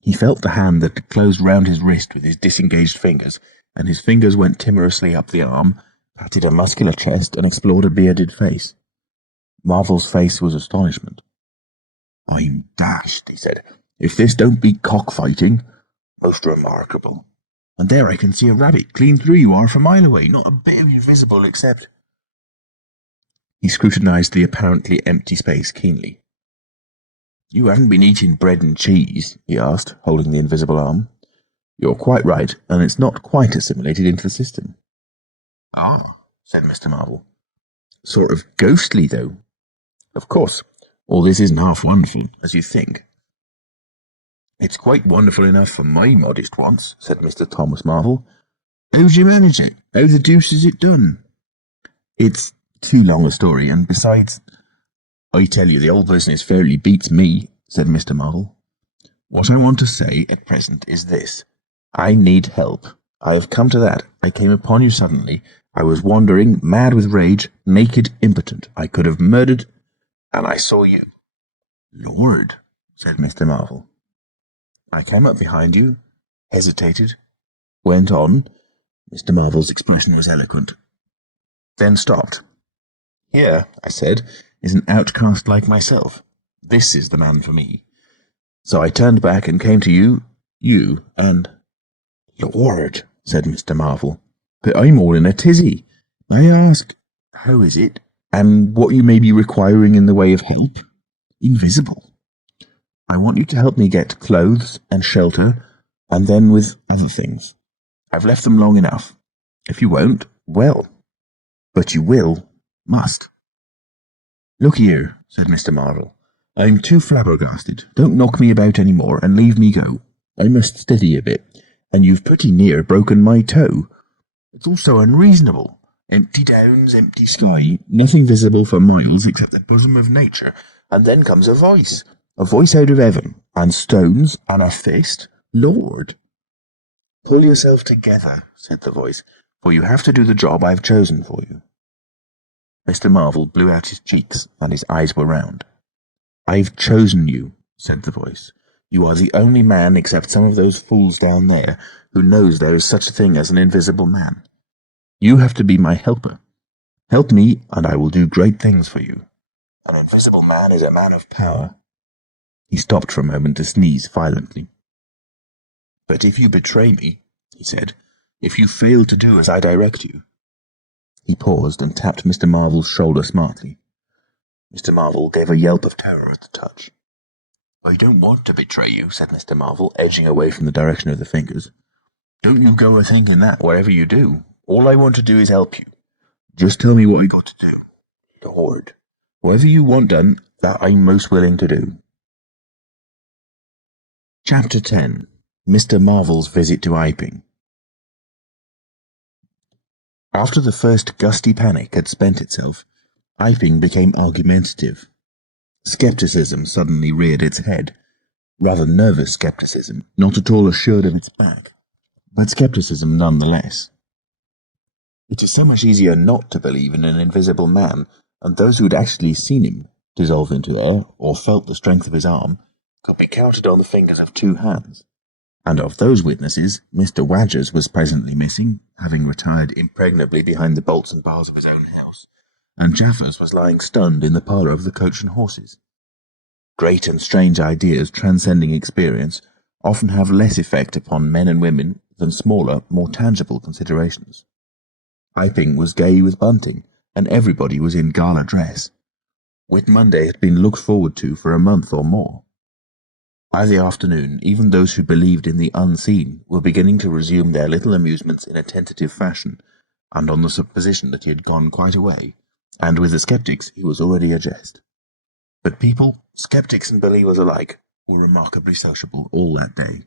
He felt the hand that closed round his wrist with his disengaged fingers, and his fingers went timorously up the arm, patted a muscular chest, and explored a bearded face. Marvel's face was astonishment. I'm dashed, he said. If this don't beat cockfighting, most remarkable. And there I can see a rabbit clean through you half a mile away, not a bit of you visible except—" He scrutinized the apparently empty space keenly. "You haven't been eating bread and cheese?" he asked, holding the invisible arm. "You're quite right, and it's not quite assimilated into the system." "Ah," said Mr. Marvel. "Sort of ghostly, though. Of course, all this isn't half wonderful, as you think." "It's quite wonderful enough for my modest wants," said Mr. Thomas Marvel. "How'd you manage it? How the deuce is it done?" "It's too long a story, and besides, I tell you, the whole business fairly beats me," said Mr. Marvel. "What I want to say at present is this. I need help. I have come to that. I came upon you suddenly. I was wandering, mad with rage, naked, impotent. I could have murdered, and I saw you." "Lord," said Mr. Marvel. "I came up behind you, hesitated, went on." Mr. Marvel's expression was eloquent. "Then stopped. 'Here,' I said, 'is an outcast like myself. This is the man for me.' So I turned back and came to you, and—" "Lord," said Mr. Marvel, "but I'm all in a tizzy. May I ask how is it, and what you may be requiring in the way of help? Invisible. I want you to help me get clothes and shelter, and then with other things. I've left them long enough. If you won't, well, but you must." "Look here," said Mr. Marvel. "I'm too flabbergasted. Don't knock me about any more, and leave me go. I must steady a bit, and you've pretty near broken my toe. It's all so unreasonable. Empty downs, empty sky, nothing visible for miles except the bosom of nature, and then comes a voice out of heaven, and stones, and a fist. Lord!" "Pull yourself together," said the voice, "for you have to do the job I've chosen for you." Mr. Marvel blew out his cheeks, and his eyes were round. "I've chosen you," said the voice. "You are the only man, except some of those fools down there, who knows there is such a thing as an invisible man. You have to be my helper. Help me, and I will do great things for you. An invisible man is a man of power." He stopped for a moment to sneeze violently. "But if you betray me," he said, "if you fail to do as I direct you—" He paused and tapped Mr. Marvel's shoulder smartly. Mr. Marvel gave a yelp of terror at the touch. "I don't want to betray you," said Mr. Marvel, edging away from the direction of the fingers. "Don't you go a-thinking that, whatever you do. All I want to do is help you. Just tell me what I got to do. Lord, whatever you want done, that I'm most willing to do." Chapter 10. Mr. Marvel's Visit to Iping. After the first gusty panic had spent itself, Iping became argumentative. Skepticism suddenly reared its head. Rather nervous skepticism, not at all assured of its back, but skepticism nonetheless. It is so much easier not to believe in an invisible man, and those who had actually seen him dissolve into air, or felt the strength of his arm, could be counted on the fingers of two hands. And of those witnesses, Mr. Wadgers was presently missing, having retired impregnably behind the bolts and bars of his own house, and Jaffers was lying stunned in the parlour of the Coach and Horses. Great and strange ideas transcending experience often have less effect upon men and women than smaller, more tangible considerations. Iping was gay with bunting, and everybody was in gala dress. Whit Monday had been looked forward to for a month or more. By the afternoon, even those who believed in the unseen were beginning to resume their little amusements in a tentative fashion, and on the supposition that he had gone quite away, and with the sceptics he was already a jest. But people, sceptics and believers alike, were remarkably sociable all that day.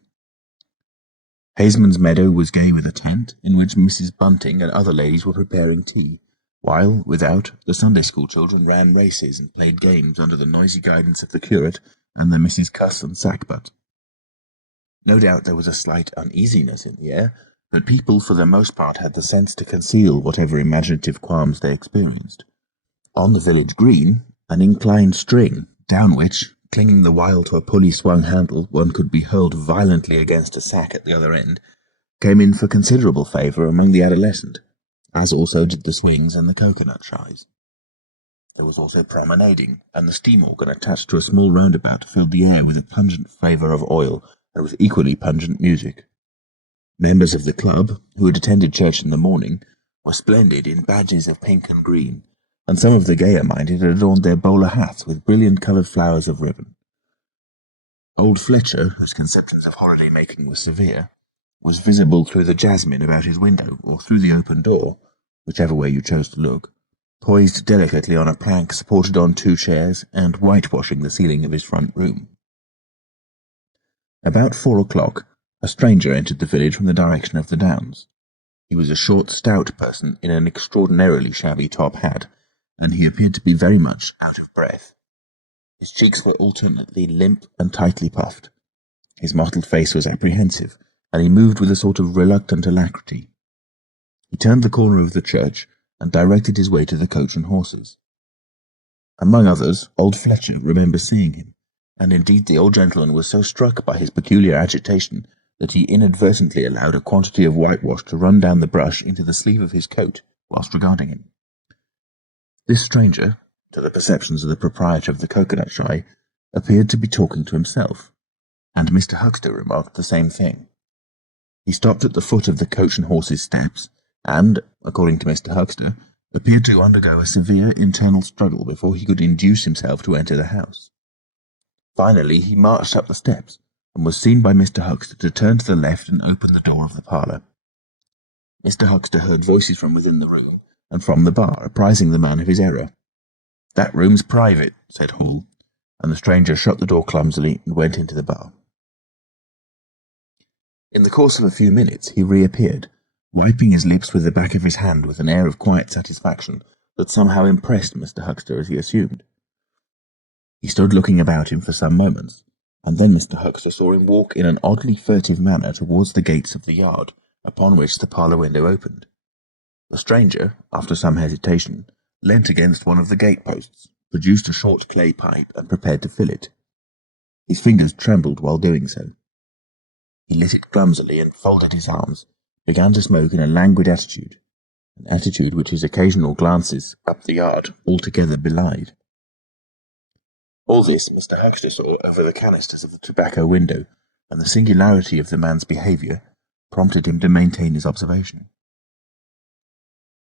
Haysman's Meadow was gay with a tent, in which Mrs. Bunting and other ladies were preparing tea, while, without, the Sunday school children ran races and played games under the noisy guidance of the curate and the Misses Cuss and Sackbut. No doubt there was a slight uneasiness in the air, but people for the most part had the sense to conceal whatever imaginative qualms they experienced. On the village green, an inclined string, down which, clinging the while to a pulley-swung handle, one could be hurled violently against a sack at the other end, came in for considerable favour among the adolescent, as also did the swings and the cocoanut shies. There was also promenading, and the steam organ attached to a small roundabout filled the air with a pungent flavour of oil and with equally pungent music. Members of the club, who had attended church in the morning, were splendid in badges of pink and green, and some of the gayer-minded had adorned their bowler hats with brilliant-coloured flowers of ribbon. Old Fletcher, whose conceptions of holiday-making were severe, was visible through the jasmine about his window, or through the open door, whichever way you chose to look, poised delicately on a plank supported on 2 chairs, and whitewashing the ceiling of his front room. About 4 o'clock, a stranger entered the village from the direction of the downs. He was a short, stout person in an extraordinarily shabby top hat, and he appeared to be very much out of breath. His cheeks were alternately limp and tightly puffed. His mottled face was apprehensive, and he moved with a sort of reluctant alacrity. He turned the corner of the church, and directed his way to the coach and horses. Among others, old Fletcher remembers seeing him, and indeed the old gentleman was so struck by his peculiar agitation that he inadvertently allowed a quantity of whitewash to run down the brush into the sleeve of his coat whilst regarding him. This stranger, to the perceptions of the proprietor of the coconut shy, appeared to be talking to himself, and Mr. Huxter remarked the same thing. He stopped at the foot of the coach and horses' steps, and, according to Mr. Huxter, appeared to undergo a severe internal struggle before he could induce himself to enter the house. Finally he marched up the steps, and was seen by Mr. Huxter to turn to the left and open the door of the parlour. Mr. Huxter heard voices from within the room, and from the bar, apprising the man of his error. "That room's private," said Hall, and the stranger shut the door clumsily and went into the bar. In the course of a few minutes he reappeared, wiping his lips with the back of his hand with an air of quiet satisfaction that somehow impressed Mr. Huxter, as he assumed. He stood looking about him for some moments, and then Mr. Huxter saw him walk in an oddly furtive manner towards the gates of the yard, upon which the parlour window opened. The stranger, after some hesitation, leant against one of the gate-posts, produced a short clay pipe, and prepared to fill it. His fingers trembled while doing so. He lit it clumsily and folded his arms, began to smoke in a languid attitude, an attitude which his occasional glances up the yard altogether belied. All this Mr. Huxter saw over the canisters of the tobacco window, and the singularity of the man's behaviour prompted him to maintain his observation.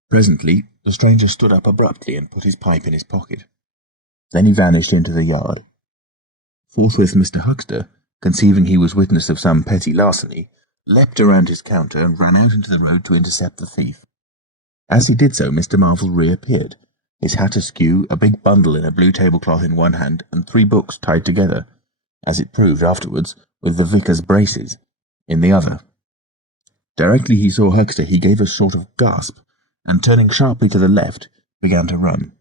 Presently the stranger stood up abruptly and put his pipe in his pocket. Then he vanished into the yard. Forthwith Mr. Huxter, conceiving he was witness of some petty larceny, leapt around his counter and ran out into the road to intercept the thief. As he did so, Mr. Marvel reappeared, his hat askew, a big bundle in a blue tablecloth in one hand, and 3 books tied together, as it proved afterwards, with the vicar's braces, in the other. Directly he saw Huxter he gave a sort of gasp, and turning sharply to the left, began to run.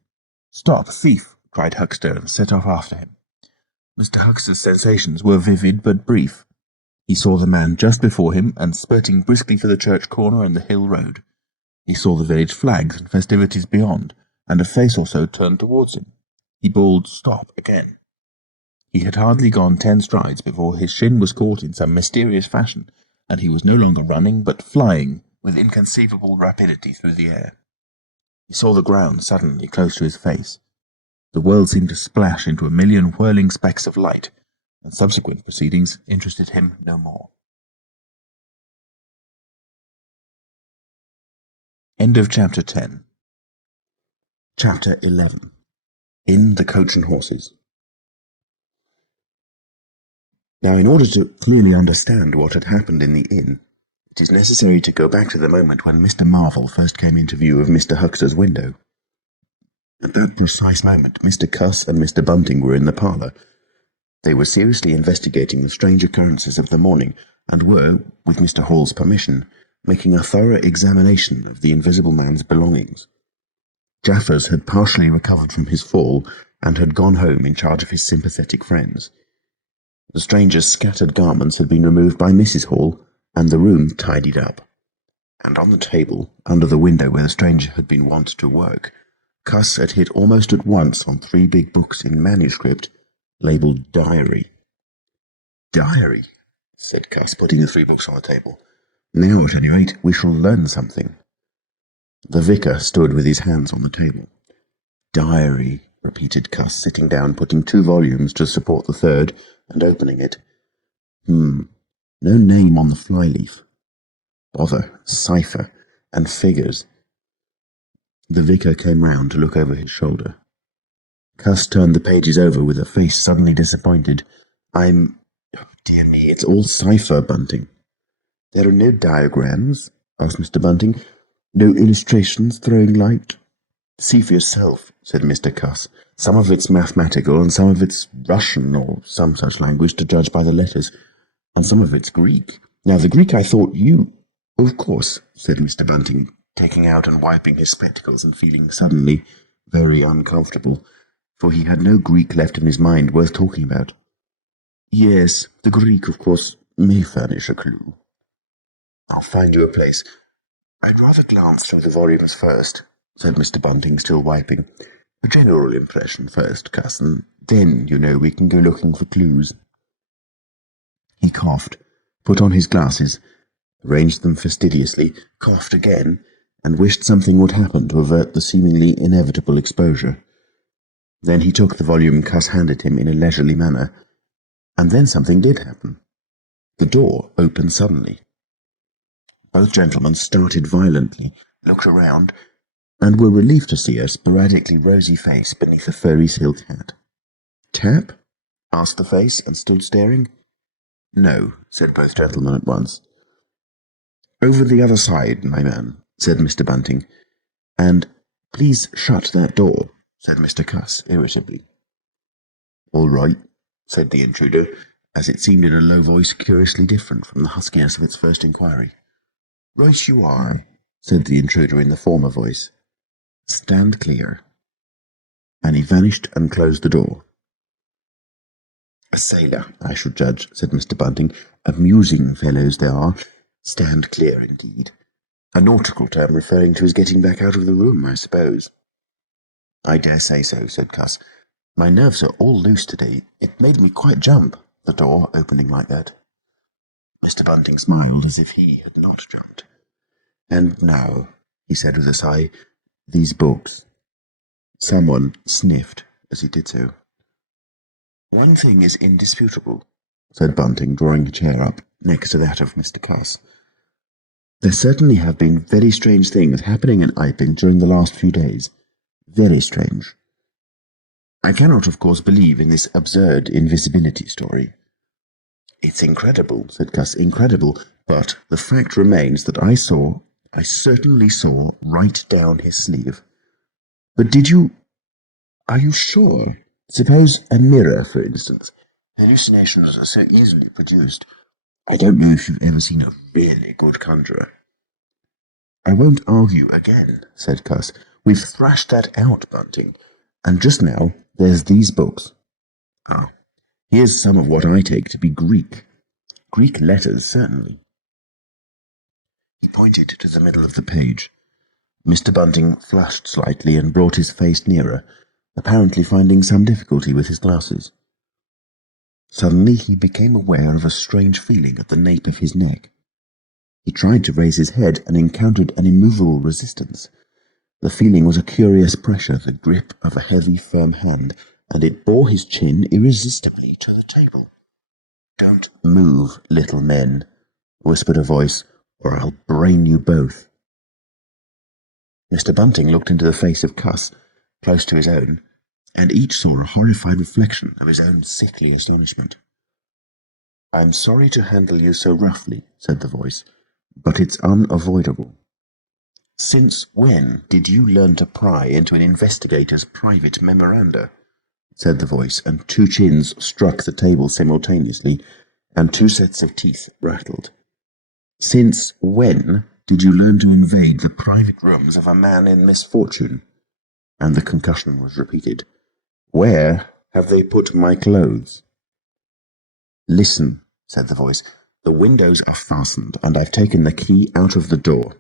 "Stop, thief!" cried Huxter, and set off after him. Mr. Huxter's sensations were vivid but brief. He saw the man just before him, and spurting briskly for the church corner and the hill road. He saw the village flags and festivities beyond, and a face or so turned towards him. He bawled, "Stop!" again. He had hardly gone 10 strides before his shin was caught in some mysterious fashion, and he was no longer running, but flying with inconceivable rapidity through the air. He saw the ground suddenly close to his face. The world seemed to splash into a million whirling specks of light, and subsequent proceedings interested him no more. End of Chapter 10. Chapter 11. In the Coach and Horses. Now, in order to clearly understand what had happened in the inn, it is necessary to go back to the moment when Mr. Marvel first came into view of Mr. Huxter's window. At that precise moment, Mr. Cuss and Mr. Bunting were in the parlour. They were seriously investigating the strange occurrences of the morning, and were, with Mr. Hall's permission, making a thorough examination of the invisible man's belongings. Jaffers had partially recovered from his fall, and had gone home in charge of his sympathetic friends. The stranger's scattered garments had been removed by Mrs. Hall, and the room tidied up. And on the table, under the window where the stranger had been wont to work, Cuss had hit almost at once on 3 big books in manuscript, labelled Diary. "Diary," said Cuss, putting the 3 books on the table. "Now, at any rate, we shall learn something." The vicar stood with his hands on the table. Diary, repeated Cuss, sitting down, putting 2 volumes to support the third, and opening it. No name on the flyleaf. Bother, cipher, and figures. The vicar came round to look over his shoulder. Cuss turned the pages over with a face suddenly disappointed. Oh, dear me, it's all cipher, Bunting. There are no diagrams? Asked Mr. Bunting. No illustrations throwing light? See for yourself, said Mr. Cuss. Some of it's mathematical, and some of it's Russian, or some such language, to judge by the letters, and some of it's Greek. Now, the Greek I thought you— Of course, said Mr. Bunting, taking out and wiping his spectacles and feeling suddenly very uncomfortable, for he had no Greek left in his mind worth talking about. Yes, the Greek, of course, may furnish a clue. I'll find you a place. I'd rather glance through the volumes first, said Mr. Bunting, still wiping. A general impression first, cousin. Then, you know, we can go looking for clues. He coughed, put on his glasses, arranged them fastidiously, coughed again, and wished something would happen to avert the seemingly inevitable exposure. Then he took the volume Cuss handed him in a leisurely manner, and then something did happen. The door opened suddenly. Both gentlemen started violently, looked around, and were relieved to see a sporadically rosy face beneath a furry silk hat. Tap? Asked the face, and stood staring. No, said both gentlemen at once. Over the other side, my man, said Mr. Bunting. And please shut that door, said Mr. Cuss irritably. All right, said the intruder, as it seemed in a low voice curiously different from the huskiness of its first inquiry. Right you are, said the intruder in the former voice. Stand clear. And he vanished and closed the door. A sailor, I should judge, said Mr. Bunting. Amusing fellows they are. Stand clear, indeed. A nautical term referring to his getting back out of the room, I suppose. I dare say so, said Cuss. My nerves are all loose today. It made me quite jump, the door opening like that. Mr. Bunting smiled as if he had not jumped. And now, he said with a sigh, these books. Someone sniffed as he did so. One thing is indisputable, said Bunting, drawing a chair up next to that of Mr. Cuss. There certainly have been very strange things happening in Iping during the last few days. Very strange. I cannot, of course, believe in this absurd invisibility story. It's incredible, said Cuss, incredible, but the fact remains that I certainly saw right down his sleeve. But are you sure? Suppose a mirror, for instance. Hallucinations are so easily produced. I don't know if you've ever seen a really good conjurer. I won't argue again, said Cuss. We've thrashed that out, Bunting. And just now, there's these books. Ah, here's some of what I take to be Greek. Greek letters, certainly. He pointed to the middle of the page. Mr. Bunting flushed slightly and brought his face nearer, apparently finding some difficulty with his glasses. Suddenly he became aware of a strange feeling at the nape of his neck. He tried to raise his head and encountered an immovable resistance. The feeling was a curious pressure, the grip of a heavy, firm hand, and it bore his chin irresistibly to the table. Don't move, little men, whispered a voice, or I'll brain you both. Mr. Bunting looked into the face of Cuss, close to his own, and each saw a horrified reflection of his own sickly astonishment. I'm sorry to handle you so roughly, said the voice, but it's unavoidable. Since when did you learn to pry into an investigator's private memoranda? Said the voice, and 2 chins struck the table simultaneously, and 2 sets of teeth rattled. Since when did you learn to invade the private rooms of a man in misfortune? And the concussion was repeated. Where have they put my clothes? Listen, said the voice. The windows are fastened, and I've taken the key out of the door.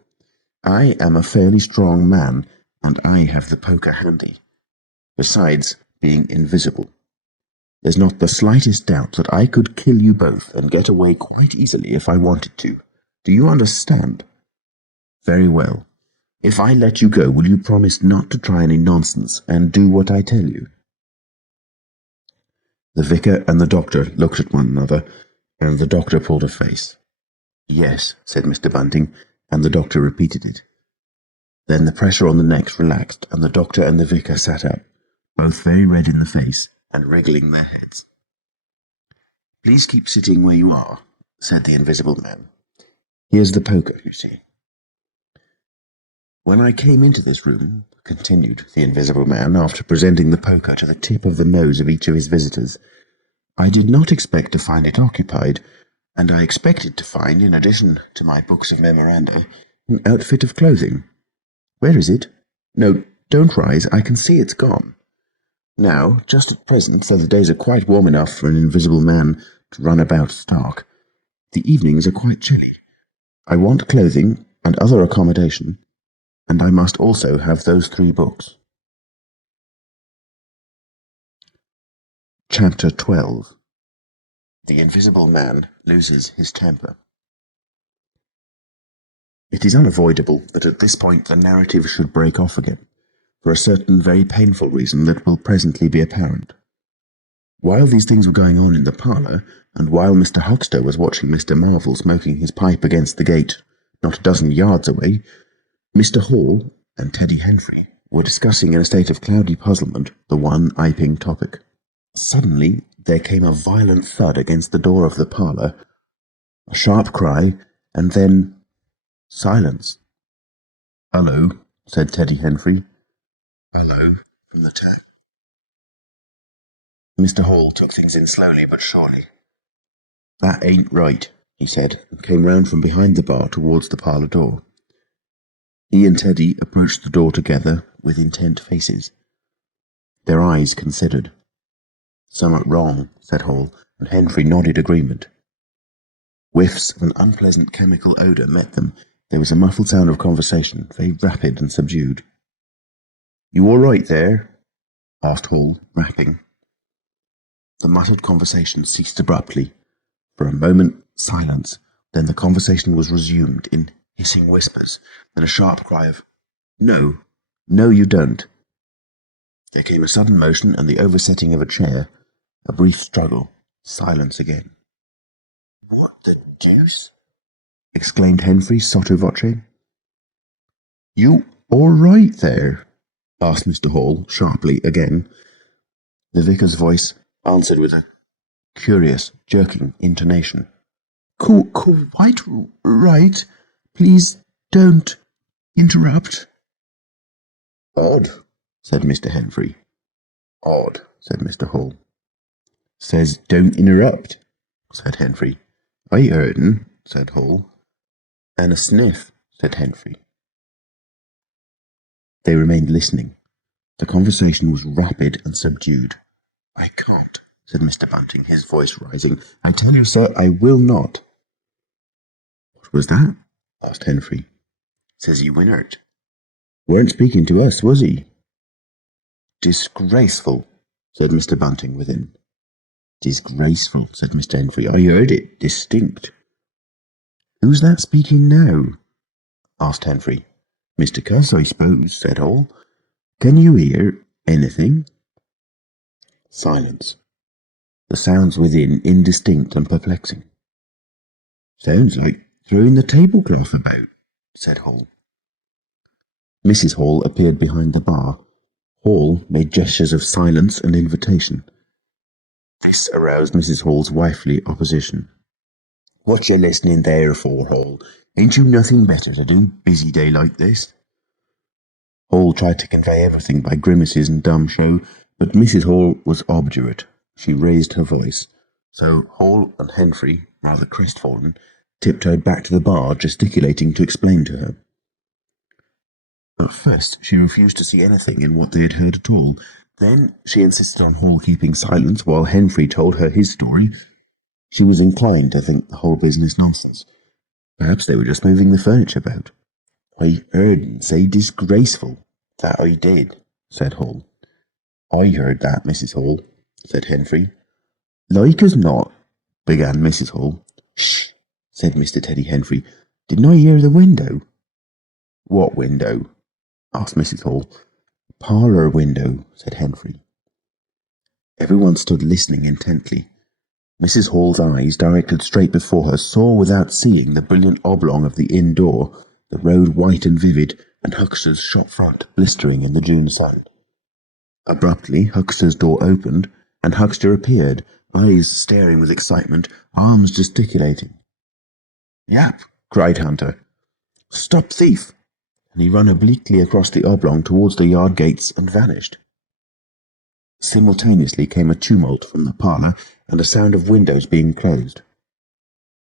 I am a fairly strong man, and I have the poker handy. Besides being invisible. There's not the slightest doubt that I could kill you both and get away quite easily if I wanted to. Do you understand? Very well. If I let you go, will you promise not to try any nonsense and do what I tell you?" The vicar and the doctor looked at one another, and the doctor pulled a face. "Yes," said Mr. Bunting, and the doctor repeated it. Then the pressure on the necks relaxed, and the doctor and the vicar sat up, both very red in the face and wriggling their heads. "Please keep sitting where you are," said the Invisible Man. "Here's the poker, you see." "When I came into this room," continued the Invisible Man, after presenting the poker to the tip of the nose of each of his visitors, "I did not expect to find it occupied, and I expected to find, in addition to my books of memoranda, an outfit of clothing. Where is it? No, don't rise, I can see it's gone. Now, just at present, though the days are quite warm enough for an invisible man to run about stark, the evenings are quite chilly. I want clothing and other accommodation, and I must also have those 3 books. Chapter 12. The Invisible Man loses his temper. It is unavoidable that at this point the narrative should break off again, for a certain very painful reason that will presently be apparent. While these things were going on in the parlour, and while Mr. Huxter was watching Mr. Marvel smoking his pipe against the gate not a dozen yards away, Mr. Hall and Teddy Henfrey were discussing in a state of cloudy puzzlement the one Iping topic. Suddenly there came a violent thud against the door of the parlour, a sharp cry, and then silence. "Hullo," said Teddy Henfrey. "Hullo," from the tap. Mr. Hall took things in slowly but surely. "That ain't right," he said, and came round from behind the bar towards the parlour door. He and Teddy approached the door together with intent faces. Their eyes considered. "Summat wrong," said Hall, and Henfrey nodded agreement. Whiffs of an unpleasant chemical odour met them. There was a muffled sound of conversation, very rapid and subdued. "You all right there?" asked Hall, rapping. The muttered conversation ceased abruptly. For a moment, silence. Then the conversation was resumed in hissing whispers. Then a sharp cry of, "No, no, you don't." There came a sudden motion and the oversetting of a chair. A brief struggle. Silence again. "What the deuce?" exclaimed Henfrey sotto voce. "You all right there?" asked Mr. Hall sharply again. The vicar's voice answered with a curious, jerking intonation. Quite right. Please don't interrupt." "Odd," said Mr. Henfrey. "Odd," said Mr. Hall. "Says don't interrupt," said Henfrey. "I heard'n," said Hall. "And a sniff," said Henfrey. They remained listening. The conversation was rapid and subdued. "I can't," said Mr. Bunting, his voice rising. "I tell you, sir, I will not." "What was that?" asked Henfrey. "Says you winert." "Weren't speaking to us, was he?" "Disgraceful," said Mr. Bunting within. "Disgraceful," said Mr. Henfrey. "I heard it, distinct." "Who's that speaking now?" asked Henfrey. "Mr. Cuss, I suppose," said Hall. "Can you hear anything?" Silence. The sounds within indistinct and perplexing. "Sounds like throwing the tablecloth about," said Hall. Mrs. Hall appeared behind the bar. Hall made gestures of silence and invitation. This aroused Mrs. Hall's wifely opposition. "What you listening there for, Hall? Ain't you nothing better to do, busy day like this?" Hall tried to convey everything by grimaces and dumb show, but Mrs. Hall was obdurate. She raised her voice. So Hall and Henfrey, rather crestfallen, tiptoed back to the bar, gesticulating to explain to her. At first she refused to see anything in what they had heard at all. Then she insisted on Hall keeping silence while Henfrey told her his story. She was inclined to think the whole business nonsense. Perhaps they were just moving the furniture about. "I heard him say disgraceful." "That I did," said Hall. "I heard that, Mrs. Hall," said Henfrey. "Like as not," began Mrs. Hall. "Shh," said Mr. Teddy Henfrey. "Didn't I hear the window?" "What window?" asked Mrs. Hall. "Parlour window," said Henry. Everyone stood listening intently. Mrs. Hall's eyes, directed straight before her, saw without seeing the brilliant oblong of the inn door, the road white and vivid, and Huckster's shop front blistering in the June sun. Abruptly, Huckster's door opened, and Huckster appeared, eyes staring with excitement, arms gesticulating. "Yap!" cried Hunter. "Stop thief!" and he ran obliquely across the oblong towards the yard gates and vanished. Simultaneously came a tumult from the parlour and a sound of windows being closed.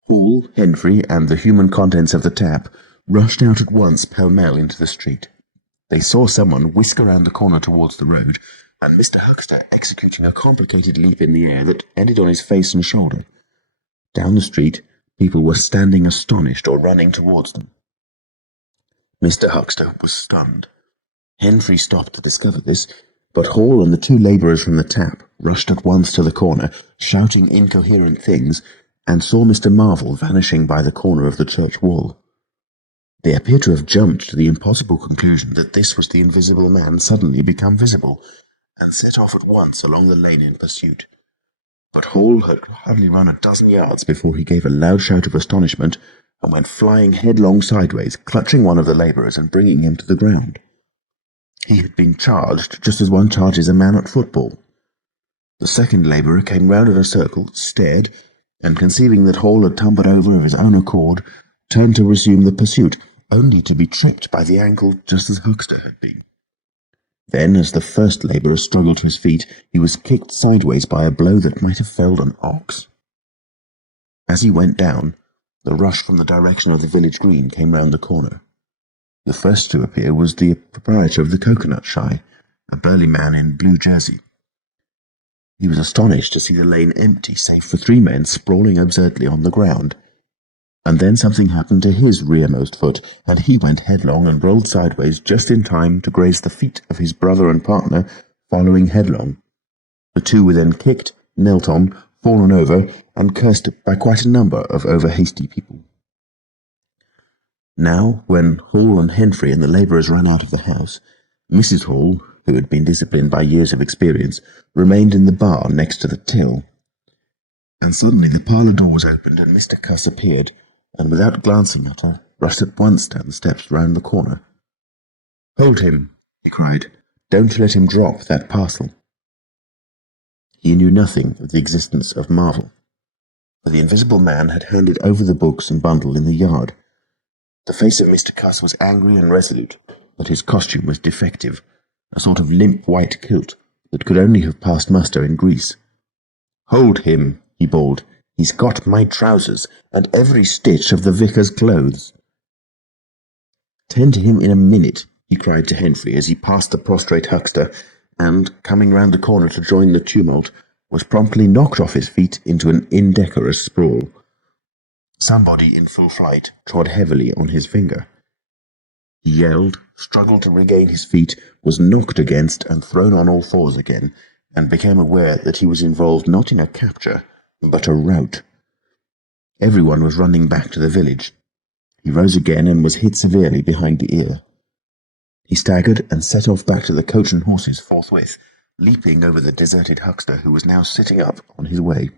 Hall, Henry, and the human contents of the tap rushed out at once pell-mell into the street. They saw someone whisk around the corner towards the road, and Mr. Huckster executing a complicated leap in the air that ended on his face and shoulder. Down the street, people were standing astonished or running towards them. Mr. Huckster was stunned. Henry stopped to discover this, but Hall and the two labourers from the tap rushed at once to the corner, shouting incoherent things, and saw Mr. Marvel vanishing by the corner of the church wall. They appeared to have jumped to the impossible conclusion that this was the invisible man suddenly become visible, and set off at once along the lane in pursuit. But Hall had hardly run a dozen yards before he gave a loud shout of astonishment and went flying headlong sideways, clutching one of the labourers and bringing him to the ground. He had been charged just as one charges a man at football. The second labourer came round in a circle, stared, and conceiving that Hall had tumbled over of his own accord, turned to resume the pursuit, only to be tripped by the ankle just as Huckster had been. Then, as the first labourer struggled to his feet, he was kicked sideways by a blow that might have felled an ox. As he went down, the rush from the direction of the village green came round the corner. The first to appear was the proprietor of the coconut shy, a burly man in blue jersey. He was astonished to see the lane empty, save for three men sprawling absurdly on the ground. And then something happened to his rearmost foot, and he went headlong and rolled sideways just in time to graze the feet of his brother and partner, following headlong. The two were then kicked, knelt on, fallen over, and cursed by quite a number of over-hasty people. Now, when Hall and Henry and the labourers ran out of the house, Mrs. Hall, who had been disciplined by years of experience, remained in the bar next to the till. And suddenly the parlour door was opened and Mr. Cuss appeared, and without glancing at her, rushed at once down the steps round the corner. "Hold him," he cried. "Don't let him drop that parcel." He knew nothing of the existence of Marvel, for the invisible man had handed over the books and bundle in the yard. The face of Mr. Cuss was angry and resolute, but his costume was defective, a sort of limp white kilt that could only have passed muster in Greece. "Hold him," he bawled. "He's got my trousers, and every stitch of the vicar's clothes." "Tend to him in a minute," he cried to Henry as he passed the prostrate huckster, and, coming round the corner to join the tumult, was promptly knocked off his feet into an indecorous sprawl. Somebody in full fright trod heavily on his finger. He yelled, struggled to regain his feet, was knocked against and thrown on all fours again, and became aware that he was involved not in a capture, but a rout. Everyone was running back to the village. He rose again and was hit severely behind the ear. He staggered and set off back to the coach and horses forthwith, leaping over the deserted huckster who was now sitting up on his way.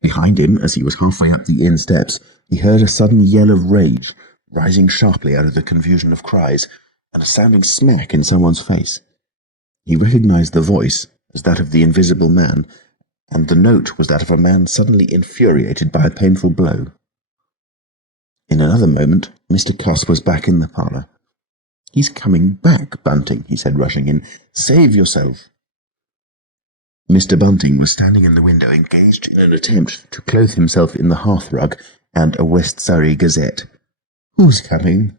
Behind him, as he was halfway up the inn steps, he heard a sudden yell of rage, rising sharply out of the confusion of cries, and a sounding smack in someone's face. He recognized the voice as that of the invisible man, and the note was that of a man suddenly infuriated by a painful blow. In another moment, Mr. Cuss was back in the parlour. "He's coming back, Bunting," he said, rushing in. "Save yourself." Mr. Bunting was standing in the window, engaged in an attempt to clothe himself in the hearthrug and a West Surrey Gazette. "Who's coming?"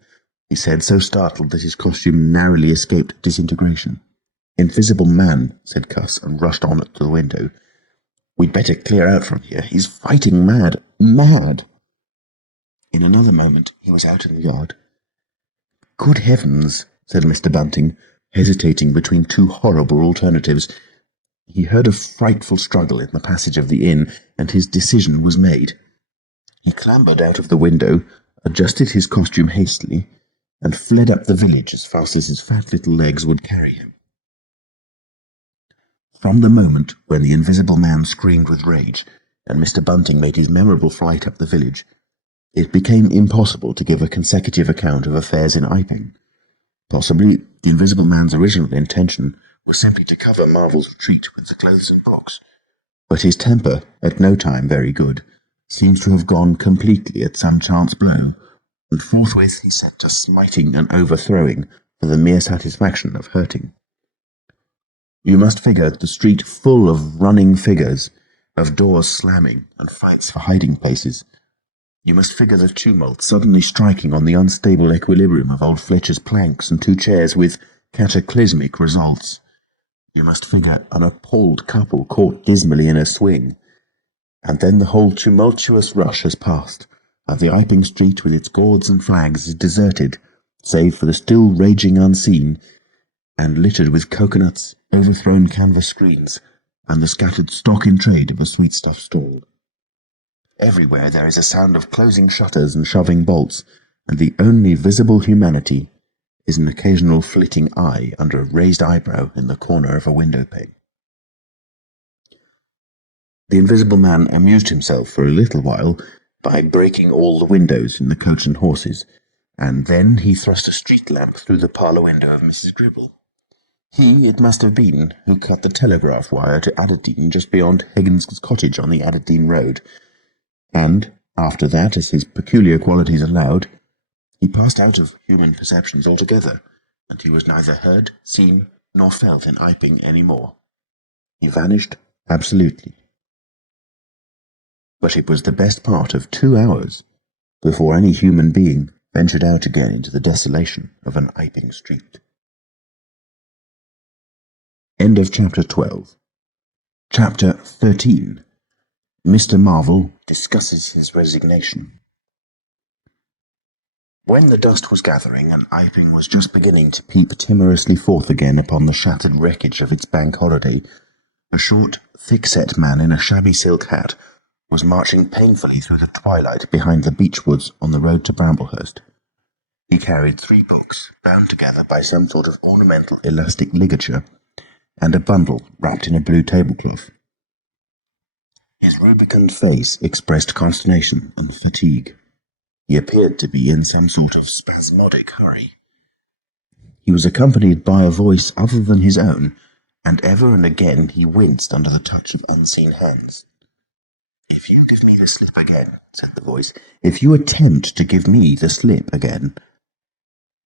he said, so startled that his costume narrowly escaped disintegration. "Invisible man," said Cuss, and rushed on to the window. "We'd better clear out from here. He's fighting mad. Mad!" In another moment he was out in the yard. "Good heavens," said Mr. Bunting, hesitating between two horrible alternatives. He heard a frightful struggle in the passage of the inn, and his decision was made. He clambered out of the window, adjusted his costume hastily, and fled up the village as fast as his fat little legs would carry him. From the moment when the Invisible Man screamed with rage, and Mr. Bunting made his memorable flight up the village, it became impossible to give a consecutive account of affairs in Iping. Possibly the Invisible Man's original intention was simply to cover Marvel's retreat with the clothes and books, but his temper, at no time very good, seems to have gone completely at some chance blow, and forthwith he set to smiting and overthrowing for the mere satisfaction of hurting. You must figure the street full of running figures, of doors slamming and fights for hiding places. You must figure the tumult suddenly striking on the unstable equilibrium of old Fletcher's planks and 2 chairs with cataclysmic results. You must figure an appalled couple caught dismally in a swing. And then the whole tumultuous rush has passed, and the Iping street with its gourds and flags is deserted, save for the still raging unseen, and littered with coconuts, overthrown canvas screens, and the scattered stock in trade of a sweetstuff stall. Everywhere there is a sound of closing shutters and shoving bolts, and the only visible humanity is an occasional flitting eye under a raised eyebrow in the corner of a window pane. The Invisible Man amused himself for a little while by breaking all the windows in the Coach and Horses, and then he thrust a street lamp through the parlour window of Mrs. Gribble. He, it must have been, who cut the telegraph wire to Adderdean just beyond Higgins's cottage on the Adderdean road, and, after that, as his peculiar qualities allowed, he passed out of human perceptions altogether, and he was neither heard, seen, nor felt in Iping any more. He vanished absolutely. But it was the best part of 2 hours before any human being ventured out again into the desolation of an Iping street. End of Chapter 12. Chapter 13. Mr. Marvel discusses his resignation. When the dust was gathering and Iping was just beginning to peep timorously forth again upon the shattered wreckage of its bank holiday, a short, thick-set man in a shabby silk hat was marching painfully through the twilight behind the beech woods on the road to Bramblehurst. He carried 3 books, bound together by some sort of ornamental elastic ligature, and a bundle wrapped in a blue tablecloth. His rubicund face expressed consternation and fatigue. He appeared to be in some sort of spasmodic hurry. He was accompanied by a voice other than his own, and ever and again he winced under the touch of unseen hands. "If you give me the slip again," said the voice, "if you attempt to give me the slip again—"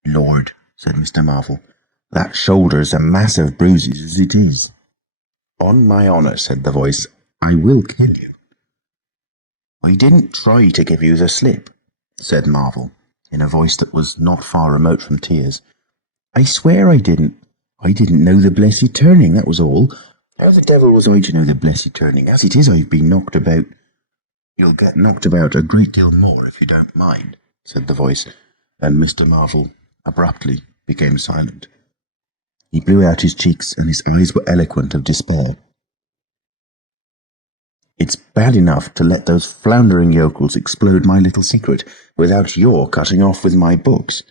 "Lord," said Mr. Marvel, "that shoulder's a mass of bruises as it is." "On my honour," said the voice, "I will kill you." "I didn't try to give you the slip," said Marvel, in a voice that was not far remote from tears. "I swear I didn't. I didn't know the blessed turning, that was all. How the devil was I to know the blessed turning? As it is, I've been knocked about." "You'll get knocked about a great deal more if you don't mind," said the voice, and Mr. Marvel abruptly became silent. He blew out his cheeks, and his eyes were eloquent of despair. "It's bad enough to let those floundering yokels explode my little secret without your cutting off with my books.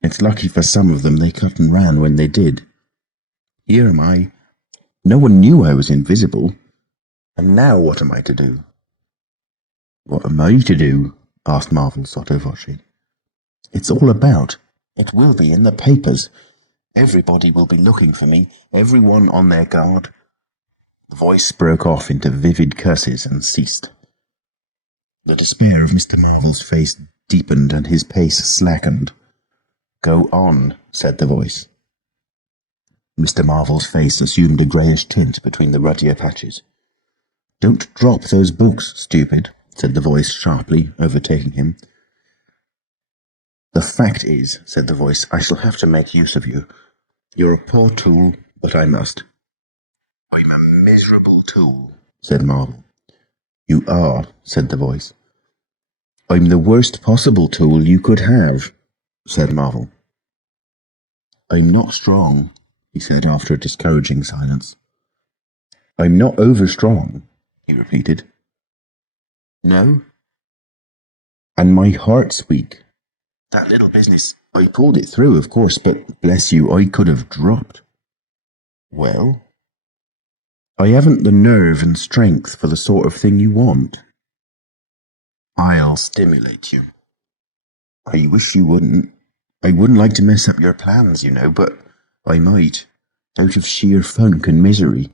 It's lucky for some of them they cut and ran when they did. Here am I. No one knew I was invisible. And now what am I to do?" "What am I to do?" asked Marvel sotto voce. "It's all about. It will be in the papers. Everybody will be looking for me, everyone on their guard." The voice broke off into vivid curses and ceased. The despair of Mr. Marvel's face deepened and his pace slackened. "Go on," said the voice. Mr. Marvel's face assumed a greyish tint between the ruddier patches. "Don't drop those books, stupid," said the voice sharply, overtaking him. "The fact is," said the voice, "I shall have to make use of you. You're a poor tool, but I must." "I'm a miserable tool," said Marvel. "You are," said the voice. "I'm the worst possible tool you could have," said Marvel. "I'm not strong," he said after a discouraging silence. "I'm not over-strong," he repeated. "No?" And my heart's weak. That little business, I pulled it through, of course, but bless you, I could have dropped. Well, I haven't the nerve and strength for the sort of thing you want. I'll stimulate you. I wish you wouldn't. I wouldn't like to mess up your plans, you know, but I might, out of sheer funk and misery.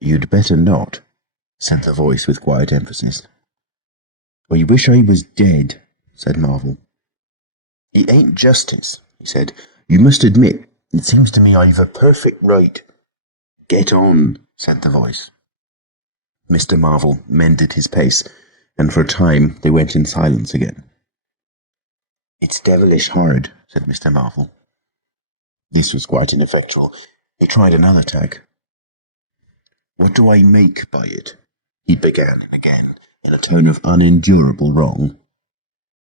You'd better not, said the voice with quiet emphasis. I wish I was dead, said Marvel. It ain't justice, he said. You must admit, it seems to me I've a perfect right. Get on, said the voice. Mr. Marvel mended his pace, and for a time they went in silence again. It's devilish hard, said Mr. Marvel. This was quite ineffectual. He tried another tack. What do I make by it? He began again, in a tone of unendurable wrong.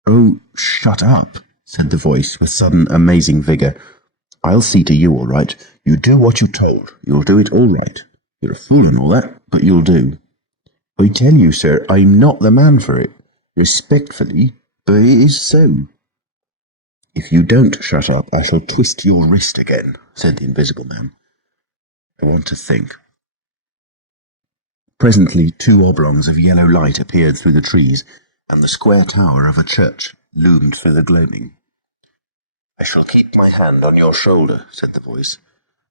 Oh, shut up, said the voice with sudden amazing vigour. I'll see to you all right. You do what you're told. You'll do it all right. You're a fool and all that, but you'll do. I tell you, sir, I'm not the man for it. Respectfully, but it is so. If you don't shut up, I shall twist your wrist again, said the Invisible Man. I want to think. Presently 2 oblongs of yellow light appeared through the trees, and the square tower of a church loomed through the gloaming. I shall keep my hand on your shoulder, said the voice.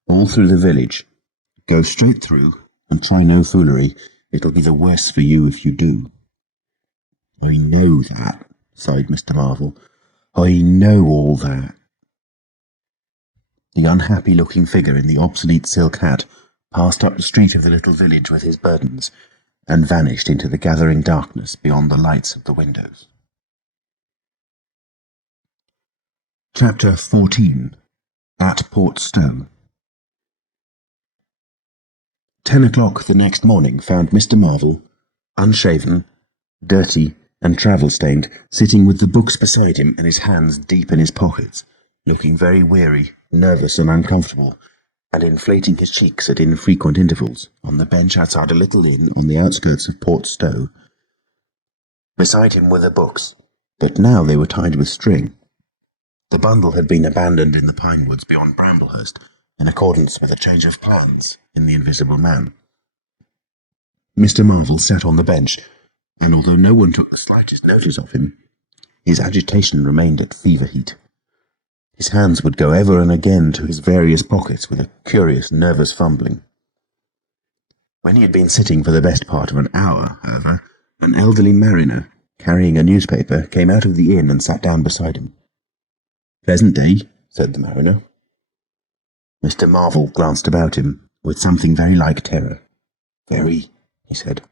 All through the village. Go straight through, and try no foolery. It'll be the worse for you if you do. I know that, sighed Mr. Marvel. I know all that. The unhappy-looking figure in the obsolete silk hat passed up the street of the little village with his burdens, and vanished into the gathering darkness beyond the lights of the windows. Chapter 14. At Port Stowe. 10 o'clock the next morning found Mr. Marvel, unshaven, dirty, and travel-stained, sitting with the books beside him and his hands deep in his pockets, looking very weary, nervous and uncomfortable, and inflating his cheeks at infrequent intervals, on the bench outside a little inn on the outskirts of Port Stowe. Beside him were the books, but now they were tied with string. The bundle had been abandoned in the pine woods beyond Bramblehurst, in accordance with a change of plans in the Invisible Man. Mr. Marvel sat on the bench, and although no one took the slightest notice of him, his agitation remained at fever heat. His hands would go ever and again to his various pockets with a curious, nervous fumbling. When he had been sitting for the best part of an hour, however, an elderly mariner, carrying a newspaper, came out of the inn and sat down beside him. "Pleasant day," said the mariner. Mr. Marvel glanced about him, with something very like terror. "Very," he said.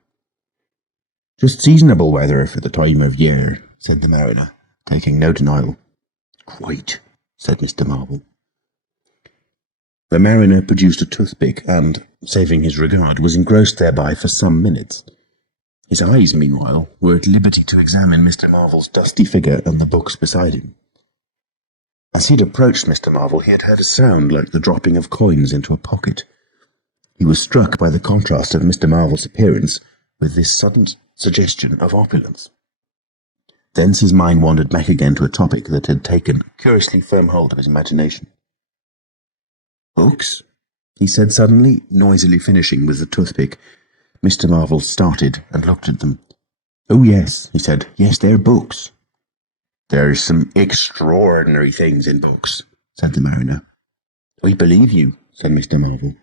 "Just seasonable weather for the time of year," said the mariner, taking no denial. "Quite," said Mr. Marvel. The mariner produced a toothpick and, saving his regard, was engrossed thereby for some minutes. His eyes, meanwhile, were at liberty to examine Mr. Marvel's dusty figure and the books beside him. As he had approached Mr. Marvel, he had heard a sound like the dropping of coins into a pocket. He was struck by the contrast of Mr. Marvel's appearance with this sudden suggestion of opulence. Thence his mind wandered back again to a topic that had taken curiously firm hold of his imagination. "Books?" he said suddenly, noisily finishing with the toothpick. Mr. Marvel started and looked at them. "Oh, yes," he said. "Yes, they're books." "There's some extraordinary things in books," said the mariner. "I believe you," said Mr. Marvel.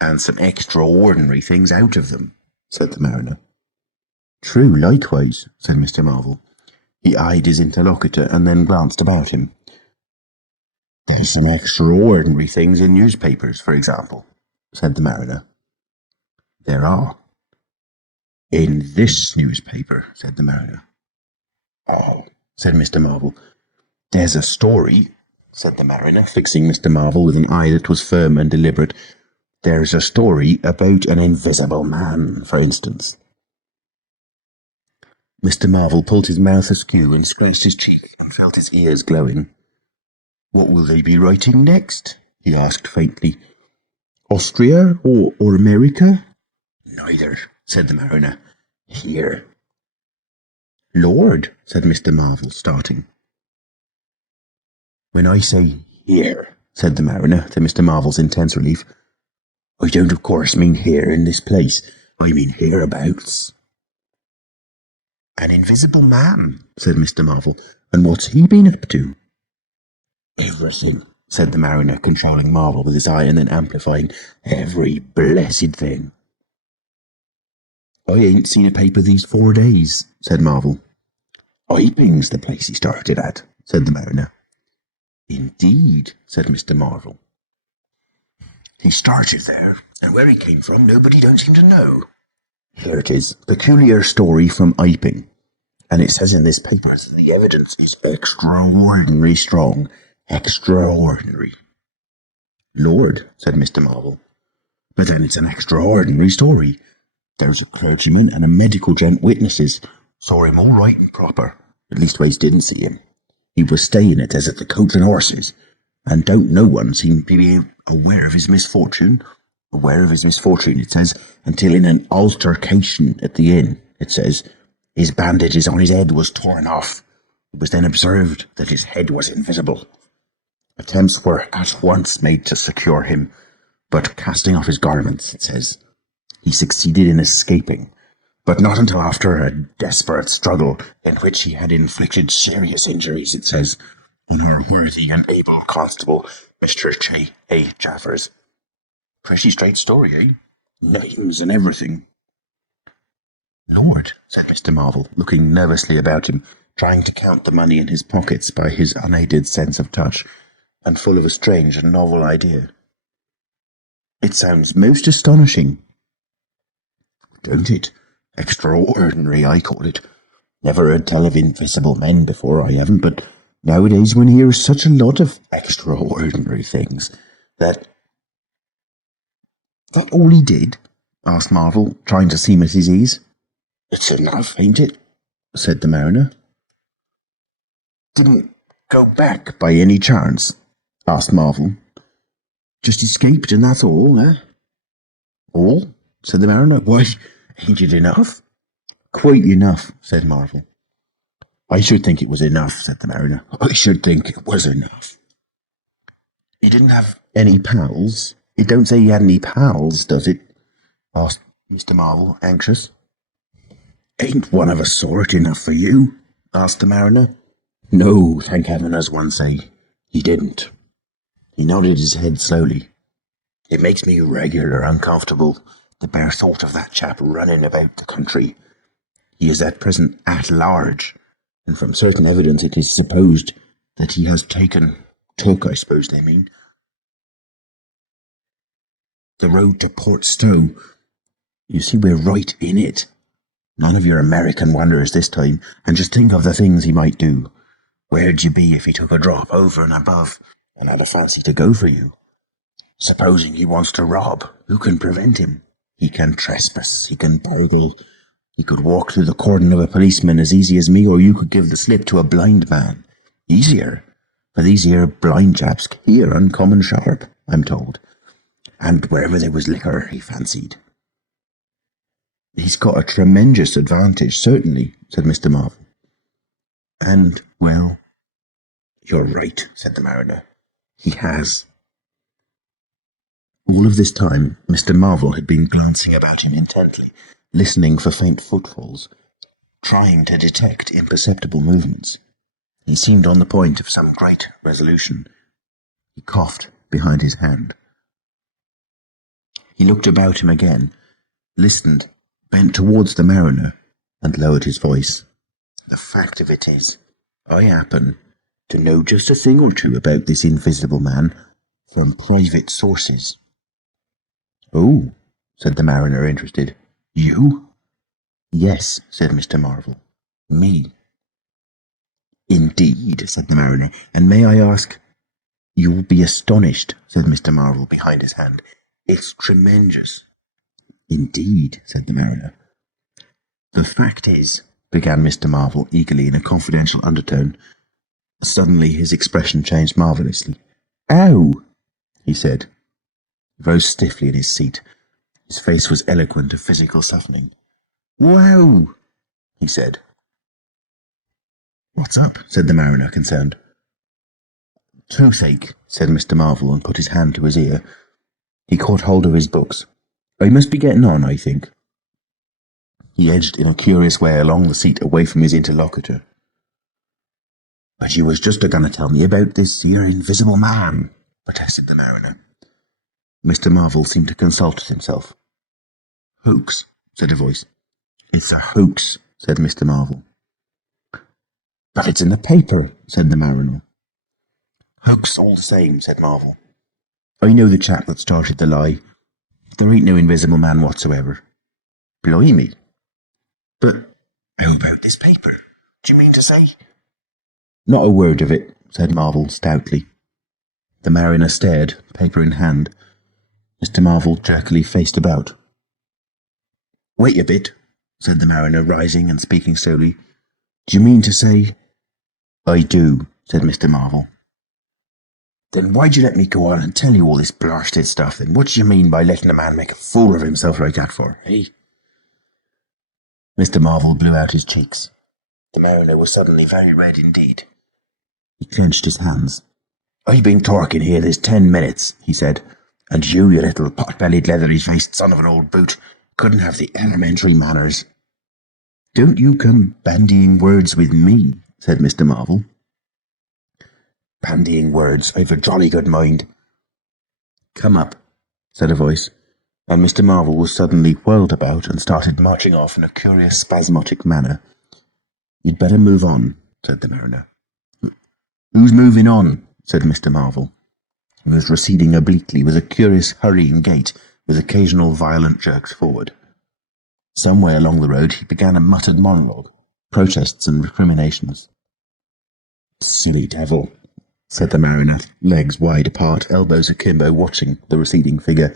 "And some extraordinary things out of them," said the mariner. "True, likewise," said Mr. Marvel. He eyed his interlocutor and then glanced about him. "There's some extraordinary things in newspapers, for example," said the mariner. "There are." "In this newspaper," said the mariner. "Oh," said Mr. Marvel. "There's a story," said the mariner, fixing Mr. Marvel with an eye that was firm and deliberate. "There's a story about an invisible man, for instance." Mr. Marvel pulled his mouth askew and scratched his cheek and felt his ears glowing. "What will they be writing next?" he asked faintly. "Austria or America?" "Neither," said the mariner. "Here." Lord, said Mr. Marvel, starting. When I say here, said the mariner, to Mr. Marvel's intense relief, I don't of course mean here in this place. I mean hereabouts. An invisible man, said Mr. Marvel. And what's he been up to? Everything, said the mariner, controlling Marvel with his eye and then amplifying every blessed thing. I ain't seen a paper these 4 days, said Marvel. Iping's the place he started at, said the mariner. Indeed, said Mr. Marvel. He started there, and where he came from nobody don't seem to know. Here it is, Peculiar Story from Iping. And it says in this paper that the evidence is extraordinary strong. Extraordinary. Lord, said Mr. Marvel. But then it's an extraordinary story. There's a clergyman and a medical gent witnesses. Saw him all right and proper. At leastways didn't see him. He was staying at us at the Coach and Horses. And don't no one seem to be aware of his misfortune. Aware of his misfortune, it says, until in an altercation at the inn, it says, his bandages on his head was torn off. It was then observed that his head was invisible. Attempts were at once made to secure him, but casting off his garments, it says, he succeeded in escaping, but not until after a desperate struggle in which he had inflicted serious injuries, it says, on our worthy and able constable, Mr. J. A. Jaffers. Pretty straight story, eh? Names and everything. Lord, said Mr. Marvel, looking nervously about him, trying to count the money in his pockets by his unaided sense of touch, and full of a strange and novel idea. It sounds most astonishing. Don't it? Extraordinary, I call it. Never heard tell of invisible men before, I haven't, but nowadays one hears such a lot of extraordinary things that all he did? Asked Marvel, trying to seem at his ease. It's enough, ain't it? Said the mariner. Didn't go back by any chance? Asked Marvel. Just escaped and that's all, eh? All? Said the mariner. Why, ain't it enough? Quite enough, said Marvel. I should think it was enough, said the mariner. I should think it was enough. He didn't have any pals? It don't say he had any pals, does it? Asked Mr. Marvel, anxious. Ain't one of a sort enough for you? Asked the mariner. No, thank heaven, as one say. He didn't. He nodded his head slowly. It makes me regular uncomfortable, the bare thought of that chap running about the country. He is at present at large, and from certain evidence it is supposed that he has took, I suppose they mean, the road to Port Stowe. You see, we're right in it. None of your American wonders this time, and just think of the things he might do. Where'd you be if he took a drop over and above, and had a fancy to go for you? Supposing he wants to rob, who can prevent him? He can trespass, he can burgle, he could walk through the cordon of a policeman as easy as me, or you could give the slip to a blind man. Easier, for these here blind chaps hear uncommon sharp, I'm told. And wherever there was liquor, he fancied. He's got a tremendous advantage, certainly, said Mr. Marvel. And, well, you're right, said the mariner. He has. All of this time, Mr. Marvel had been glancing about him intently, listening for faint footfalls, trying to detect imperceptible movements. He seemed on the point of some great resolution. He coughed behind his hand. He looked about him again, listened, bent towards the mariner, and lowered his voice. The fact of it is, I happen to know just a thing or two about this invisible man from private sources. Oh, said the mariner, interested. You? Yes, said Mr. Marvel. Me. Indeed, said the mariner, and may I ask? You will be astonished, said Mr. Marvel behind his hand. It's tremendous. Indeed, said the mariner. The fact is, began Mr. Marvel eagerly in a confidential undertone. Suddenly his expression changed marvellously. Ow! He said. He rose stiffly in his seat. His face was eloquent of physical suffering. Wow! He said. "What's up?" said the mariner, concerned. "Toothache," said Mr. Marvel, and put his hand to his ear. He caught hold of his books. "I must be getting on, I think." He edged in a curious way along the seat away from his interlocutor. "But you was just a-going to tell me about this here invisible man," protested the mariner. Mr. Marvel seemed to consult himself. "Hoax," said a voice. "It's a hoax," said Mr. Marvel. "But it's in the paper," said the mariner. "Hoax all the same," said Marvel. "I know the chap that started the lie. There ain't no invisible man whatsoever." "Blimey." "But how about this paper? Do you mean to say—" "Not a word of it," said Marvel stoutly. The mariner stared, paper in hand. Mr. Marvel jerkily faced about. "Wait a bit," said the mariner, rising and speaking slowly. "Do you mean to say—" "I do," said Mr. Marvel. "Then why'd you let me go on and tell you all this blasted stuff, then? What do you mean by letting a man make a fool of himself like that for, eh?" Mr. Marvel blew out his cheeks. The mariner was suddenly very red indeed. He clenched his hands. "I've been talking here this 10 minutes," he said, "and you little pot-bellied, leathery-faced son of an old boot, couldn't have the elementary manners." "Don't you come bandying words with me," said Mr. Marvel. "Bandying words? I've a jolly good mind." "Come up," said a voice, and Mr. Marvel was suddenly whirled about and started marching off in a curious spasmodic manner. "You'd better move on," said the mariner. "Who's moving on?" said Mr. Marvel. He was receding obliquely with a curious hurrying gait, with occasional violent jerks forward. Somewhere along the road he began a muttered monologue, protests and recriminations. "Silly devil," said the mariner, legs wide apart, elbows akimbo, watching the receding figure.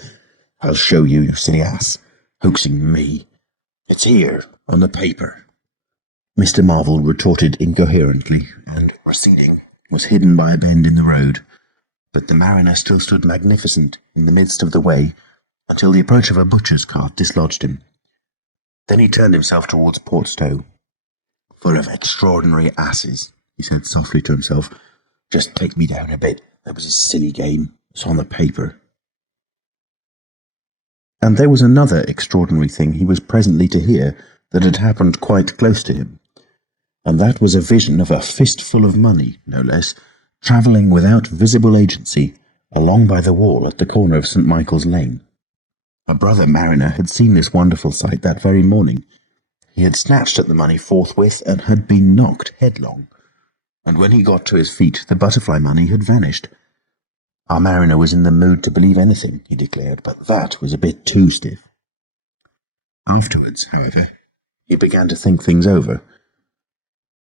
"I'll show you, you silly ass. Hoaxing me. It's here, on the paper." Mr. Marvel retorted incoherently, and, receding, was hidden by a bend in the road. But the mariner still stood magnificent in the midst of the way until the approach of a butcher's cart dislodged him. Then he turned himself towards Portstow. "Full of extraordinary asses," he said softly to himself. "Just take me down a bit. That was a silly game. It's on the paper." And there was another extraordinary thing he was presently to hear that had happened quite close to him, and that was a vision of a fistful of money, no less, travelling without visible agency along by the wall at the corner of St. Michael's Lane. A brother mariner had seen this wonderful sight that very morning. He had snatched at the money forthwith and had been knocked headlong, and when he got to his feet the butterfly money had vanished. Our mariner was in the mood to believe anything, he declared, but that was a bit too stiff. Afterwards, however, he began to think things over.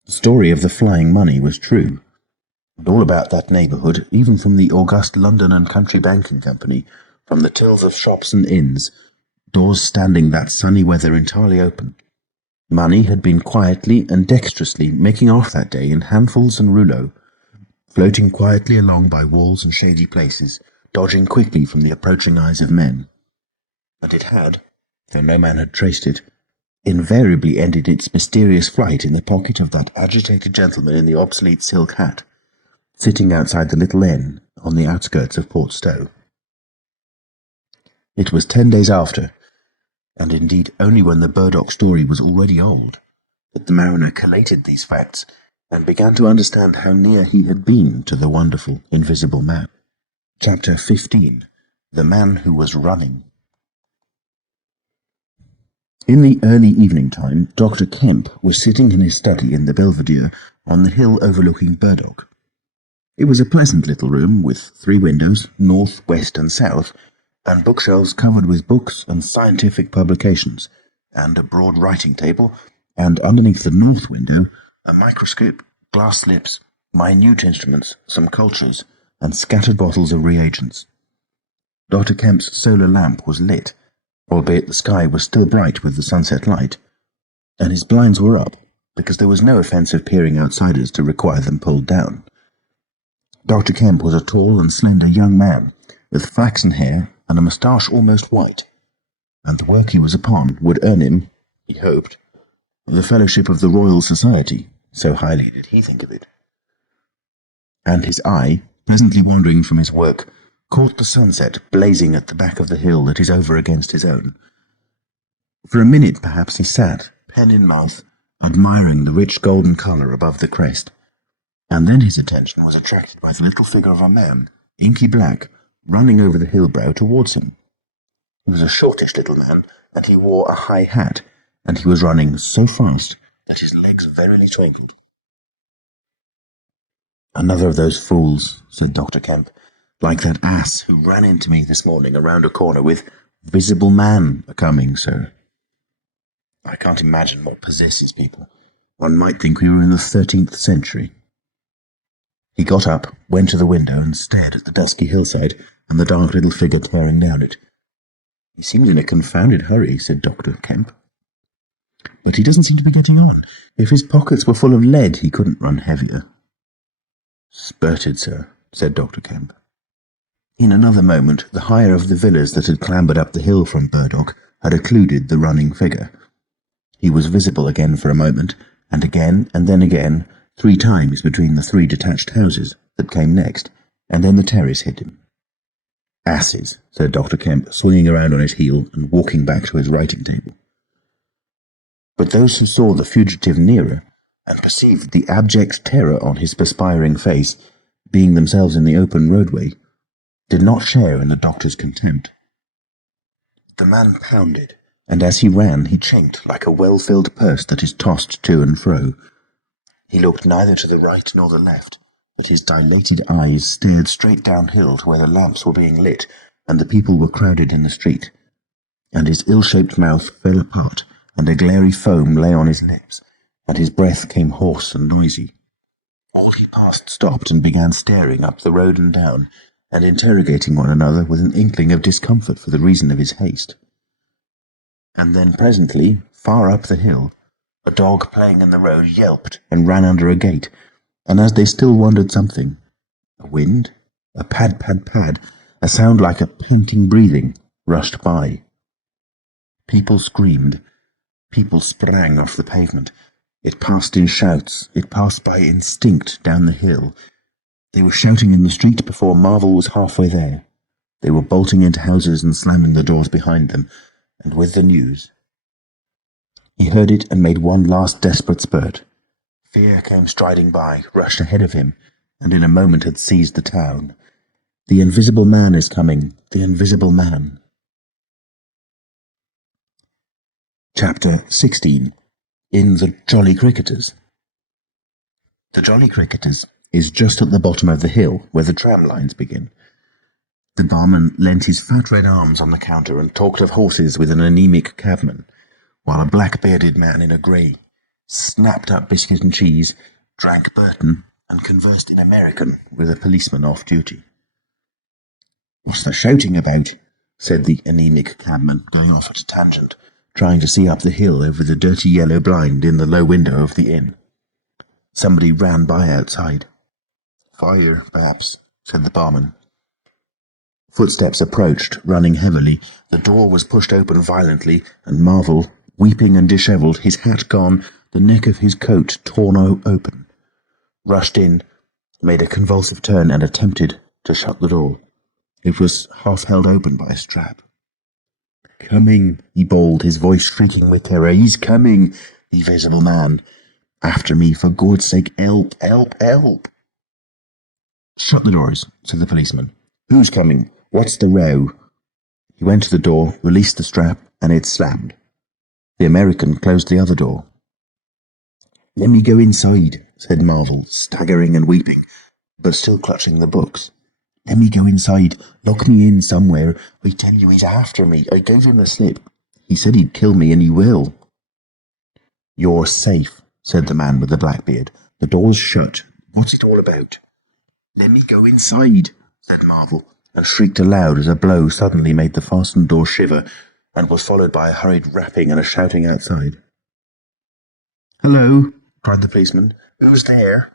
The story of the flying money was true, and all about that neighbourhood, even from the august London and Country Banking Company, from the tills of shops and inns, doors standing that sunny weather entirely open. Money had been quietly and dexterously making off that day in handfuls and rouleaux, floating quietly along by walls and shady places, dodging quickly from the approaching eyes of men. And it had, though no man had traced it, invariably ended its mysterious flight in the pocket of that agitated gentleman in the obsolete silk hat, sitting outside the little inn on the outskirts of Portstow. It was 10 days after, and indeed only when the Burdock story was already old, that the mariner collated these facts and began to understand how near he had been to the wonderful invisible man. Chapter 15. The Man Who Was Running. In the early evening time, Dr. Kemp was sitting in his study in the Belvedere on the hill overlooking Burdock. It was a pleasant little room with 3 windows, north, west, and south, and bookshelves covered with books and scientific publications, and a broad writing table, and underneath the north window a microscope, glass slips, minute instruments, some cultures, and scattered bottles of reagents. Dr. Kemp's solar lamp was lit, albeit the sky was still bright with the sunset light, and his blinds were up, because there was no offensive peering outsiders to require them pulled down. Dr. Kemp was a tall and slender young man, with flaxen hair and a moustache almost white, and the work he was upon would earn him, he hoped, the fellowship of the Royal Society, so highly did he think of it. And his eye, presently wandering from his work, caught the sunset blazing at the back of the hill that is over against his own. For a minute perhaps he sat, pen in mouth, admiring the rich golden colour above the crest, and then his attention was attracted by the little figure of a man, inky black, running over the hill brow towards him. He was a shortish little man, and he wore a high hat, and he was running so fast that his legs verily twinkled. "Another of those fools," said Dr. Kemp, "like that ass who ran into me this morning around a corner with 'Visible Man a-coming, sir.' I can't imagine what possesses people. One might think we were in the 13th century. He got up, went to the window, and stared at the dusky hillside and the dark little figure tearing down it. "He seems in a confounded hurry," said Dr. Kemp. "But he doesn't seem to be getting on. If his pockets were full of lead, he couldn't run heavier." "Spurted, sir," said Dr. Kemp. In another moment, the higher of the villas that had clambered up the hill from Burdock had occluded the running figure. He was visible again for a moment, and then again, 3 times between the 3 detached houses that came next, and then the terrace hid him. "Asses," said Dr. Kemp, swinging around on his heel and walking back to his writing table. But those who saw the fugitive nearer, and perceived the abject terror on his perspiring face, being themselves in the open roadway, did not share in the doctor's contempt. The man pounded, and as he ran he chinked like a well-filled purse that is tossed to and fro. He looked neither to the right nor the left, but his dilated eyes stared straight downhill to where the lamps were being lit and the people were crowded in the street, and his ill-shaped mouth fell apart, and a glary foam lay on his lips, and his breath came hoarse and noisy. All he passed stopped and began staring up the road and down, and interrogating one another with an inkling of discomfort for the reason of his haste. And then presently, far up the hill, a dog playing in the road yelped and ran under a gate, and as they still wondered something, a wind, a pad, pad, pad, a sound like a panting breathing, rushed by. People screamed. People sprang off the pavement. It passed in shouts. It passed by instinct down the hill. They were shouting in the street before Marvel was halfway there. They were bolting into houses and slamming the doors behind them, and with the news. He heard it and made one last desperate spurt. Fear came striding by, rushed ahead of him, and in a moment had seized the town. "The Invisible Man is coming! The Invisible Man!" Chapter 16. In the Jolly Cricketers. The Jolly Cricketers is just at the bottom of the hill where the tram lines begin. The barman leant his fat red arms on the counter and talked of horses with an anemic cabman, while a black-bearded man in a grey snapped up biscuit and cheese, drank Burton, and conversed in American with a policeman off duty. "What's the shouting about?" said the anemic cabman, going off at a tangent, trying to see up the hill over the dirty yellow blind in the low window of the inn. Somebody ran by outside. "Fire, perhaps," said the barman. Footsteps approached, running heavily. The door was pushed open violently, and Marvel, weeping and dishevelled, his hat gone, the neck of his coat torn open, rushed in, made a convulsive turn, and attempted to shut the door. It was half held open by a strap. "Coming," he bawled, his voice shrieking with terror. "He's coming, the Invisible Man. After me, for God's sake, help, help, help!" "Shut the doors," said the policeman. "Who's coming? What's the row?" He went to the door, released the strap, and it slammed. The American closed the other door. "Let me go inside," said Marvel, staggering and weeping, but still clutching the books. "Let me go inside. Lock me in somewhere. I tell you, he's after me. I gave him the slip. He said he'd kill me, and he will." "You're safe," said the man with the black beard. "The door's shut. What's it all about?" "Let me go inside," said Marvel, and shrieked aloud as a blow suddenly made the fastened door shiver, and was followed by a hurried rapping and a shouting outside. "Hello," cried the policeman. "Who's there?"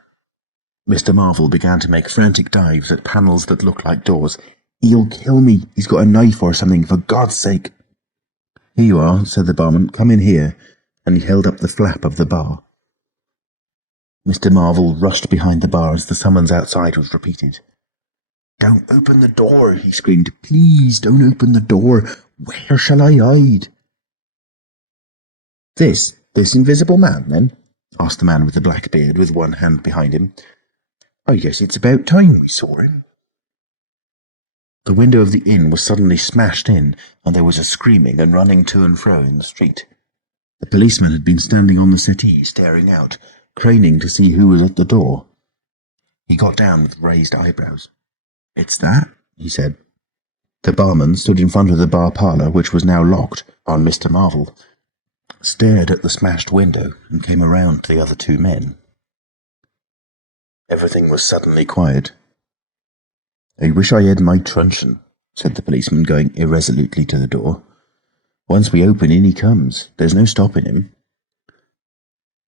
Mr. Marvel began to make frantic dives at panels that looked like doors. "He'll kill me. He's got a knife or something, for God's sake." "Here you are," said the barman. "Come in here," and he held up the flap of the bar. Mr. Marvel rushed behind the bar as the summons outside was repeated. "Don't open the door," he screamed. "Please don't open the door. Where shall I hide?" This invisible man, then?" asked the man with the black beard, with one hand behind him. "I guess it's about time we saw him." The window of the inn was suddenly smashed in, and there was a screaming and running to and fro in the street. The policeman had been standing on the settee, staring out, craning to see who was at the door. He got down with raised eyebrows. "It's that?" he said. The barman stood in front of the bar parlour, which was now locked, on Mr. Marvel, stared at the smashed window, and came around to the other two men. Everything was suddenly quiet. "I wish I had my truncheon," said the policeman, going irresolutely to the door. "Once we open, in he comes. There's no stopping him."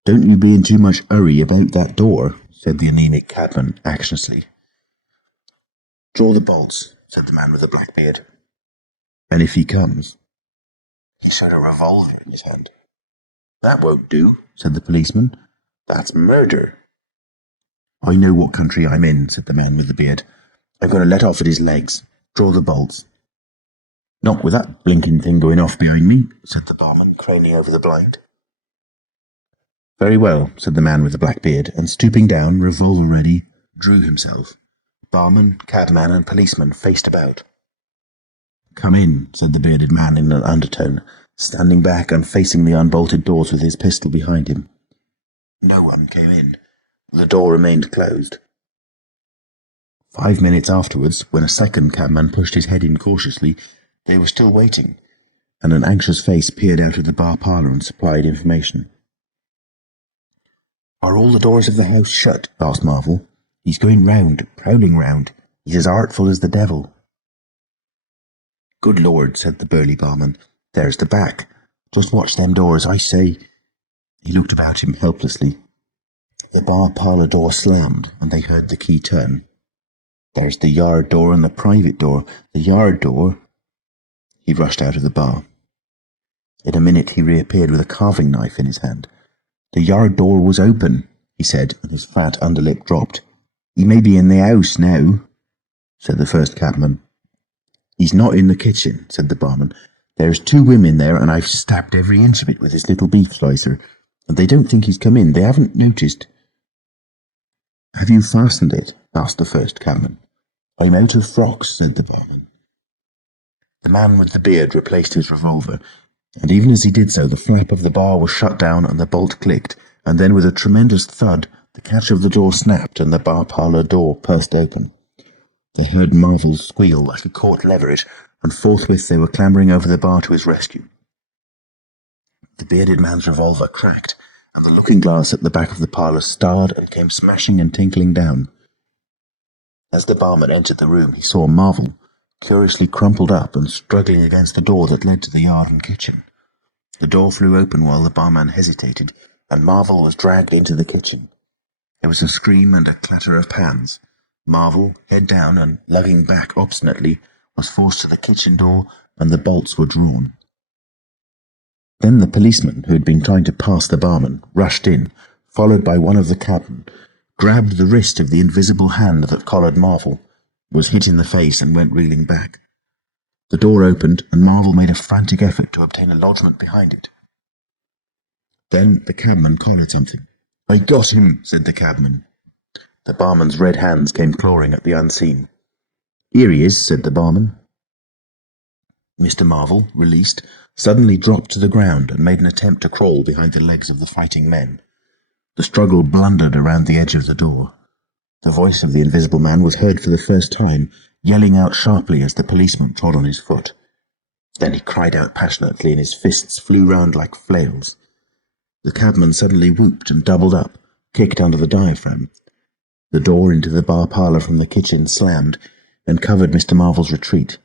"Don't you be in too much hurry about that door," said the anaemic cabman anxiously. "Draw the bolts," said the man with the black beard. "And if he comes?" He showed a revolver in his hand. "That won't do," said the policeman. "That's murder." "I know what country I'm in," said the man with the beard. "I'm going to let off at his legs. Draw the bolts." "Not with that blinking thing going off behind me," said the barman, craning over the blind. "Very well," said the man with the black beard, and stooping down, revolver ready, drew himself. Barman, cabman, and policeman faced about. "Come in," said the bearded man in an undertone, standing back and facing the unbolted doors with his pistol behind him. No one came in. The door remained closed. 5 minutes afterwards, when a second cabman pushed his head in cautiously, they were still waiting, and an anxious face peered out of the bar parlour and supplied information. "Are all the doors of the house shut?" asked Marvel. "He's going round, prowling round. He's as artful as the devil." "Good Lord," said the burly barman. "There's the back. Just watch them doors, I say." He looked about him helplessly. The bar parlour door slammed, and they heard the key turn. "There's the yard door and the private door. The yard door—" He rushed out of the bar. In a minute he reappeared with a carving knife in his hand. "The yard door was open," he said, and his fat underlip dropped. "He may be in the house now," said the first cabman. "He's not in the kitchen," said the barman. "There's 2 women there, and I've stabbed every inch of it with this little beef slicer, and they don't think he's come in. They haven't noticed." "Have you fastened it?" asked the first cabman. "I'm out of frocks," said the barman. The man with the beard replaced his revolver, and even as he did so, the flap of the bar was shut down and the bolt clicked, and then with a tremendous thud, the catch of the door snapped and the bar parlour door burst open. They heard Marvel squeal like a caught leveret, and forthwith they were clambering over the bar to his rescue. The bearded man's revolver cracked, and the looking-glass at the back of the parlour starred and came smashing and tinkling down. As the barman entered the room, he saw Marvel, curiously crumpled up and struggling against the door that led to the yard and kitchen. The door flew open while the barman hesitated, and Marvel was dragged into the kitchen. There was a scream and a clatter of pans. Marvel, head down and lugging back obstinately, was forced to the kitchen door, and the bolts were drawn. Then the policeman, who had been trying to pass the barman, rushed in, followed by one of the cabmen, grabbed the wrist of the invisible hand that collared Marvel, was hit in the face and went reeling back. The door opened, and Marvel made a frantic effort to obtain a lodgment behind it. Then the cabman collared something. "I got him," said the cabman. The barman's red hands came clawing at the unseen. "Here he is," said the barman. Mr. Marvel, released, suddenly dropped to the ground and made an attempt to crawl behind the legs of the fighting men. The struggle blundered around the edge of the door. The voice of the invisible man was heard for the first time, yelling out sharply as the policeman trod on his foot. Then he cried out passionately, and his fists flew round like flails. The cabman suddenly whooped and doubled up, kicked under the diaphragm. The door into the bar parlour from the kitchen slammed and covered Mr. Marvel's retreat.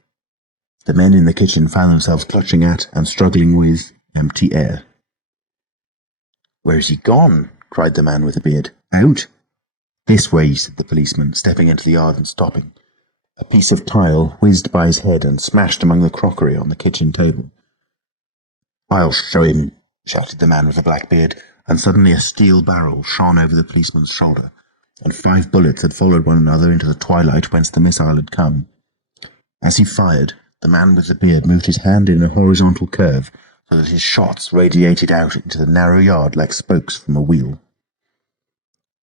The men in the kitchen found themselves clutching at and struggling with empty air. "Where's he gone?" cried the man with the beard. "Out?" "This way," said the policeman, stepping into the yard and stopping. A piece of tile whizzed by his head and smashed among the crockery on the kitchen table. "I'll show him," shouted the man with the black beard. and suddenly a steel barrel shone over the policeman's shoulder, and 5 bullets had followed one another into the twilight whence the missile had come. As he fired, the man with the beard moved his hand in a horizontal curve so that his shots radiated out into the narrow yard like spokes from a wheel.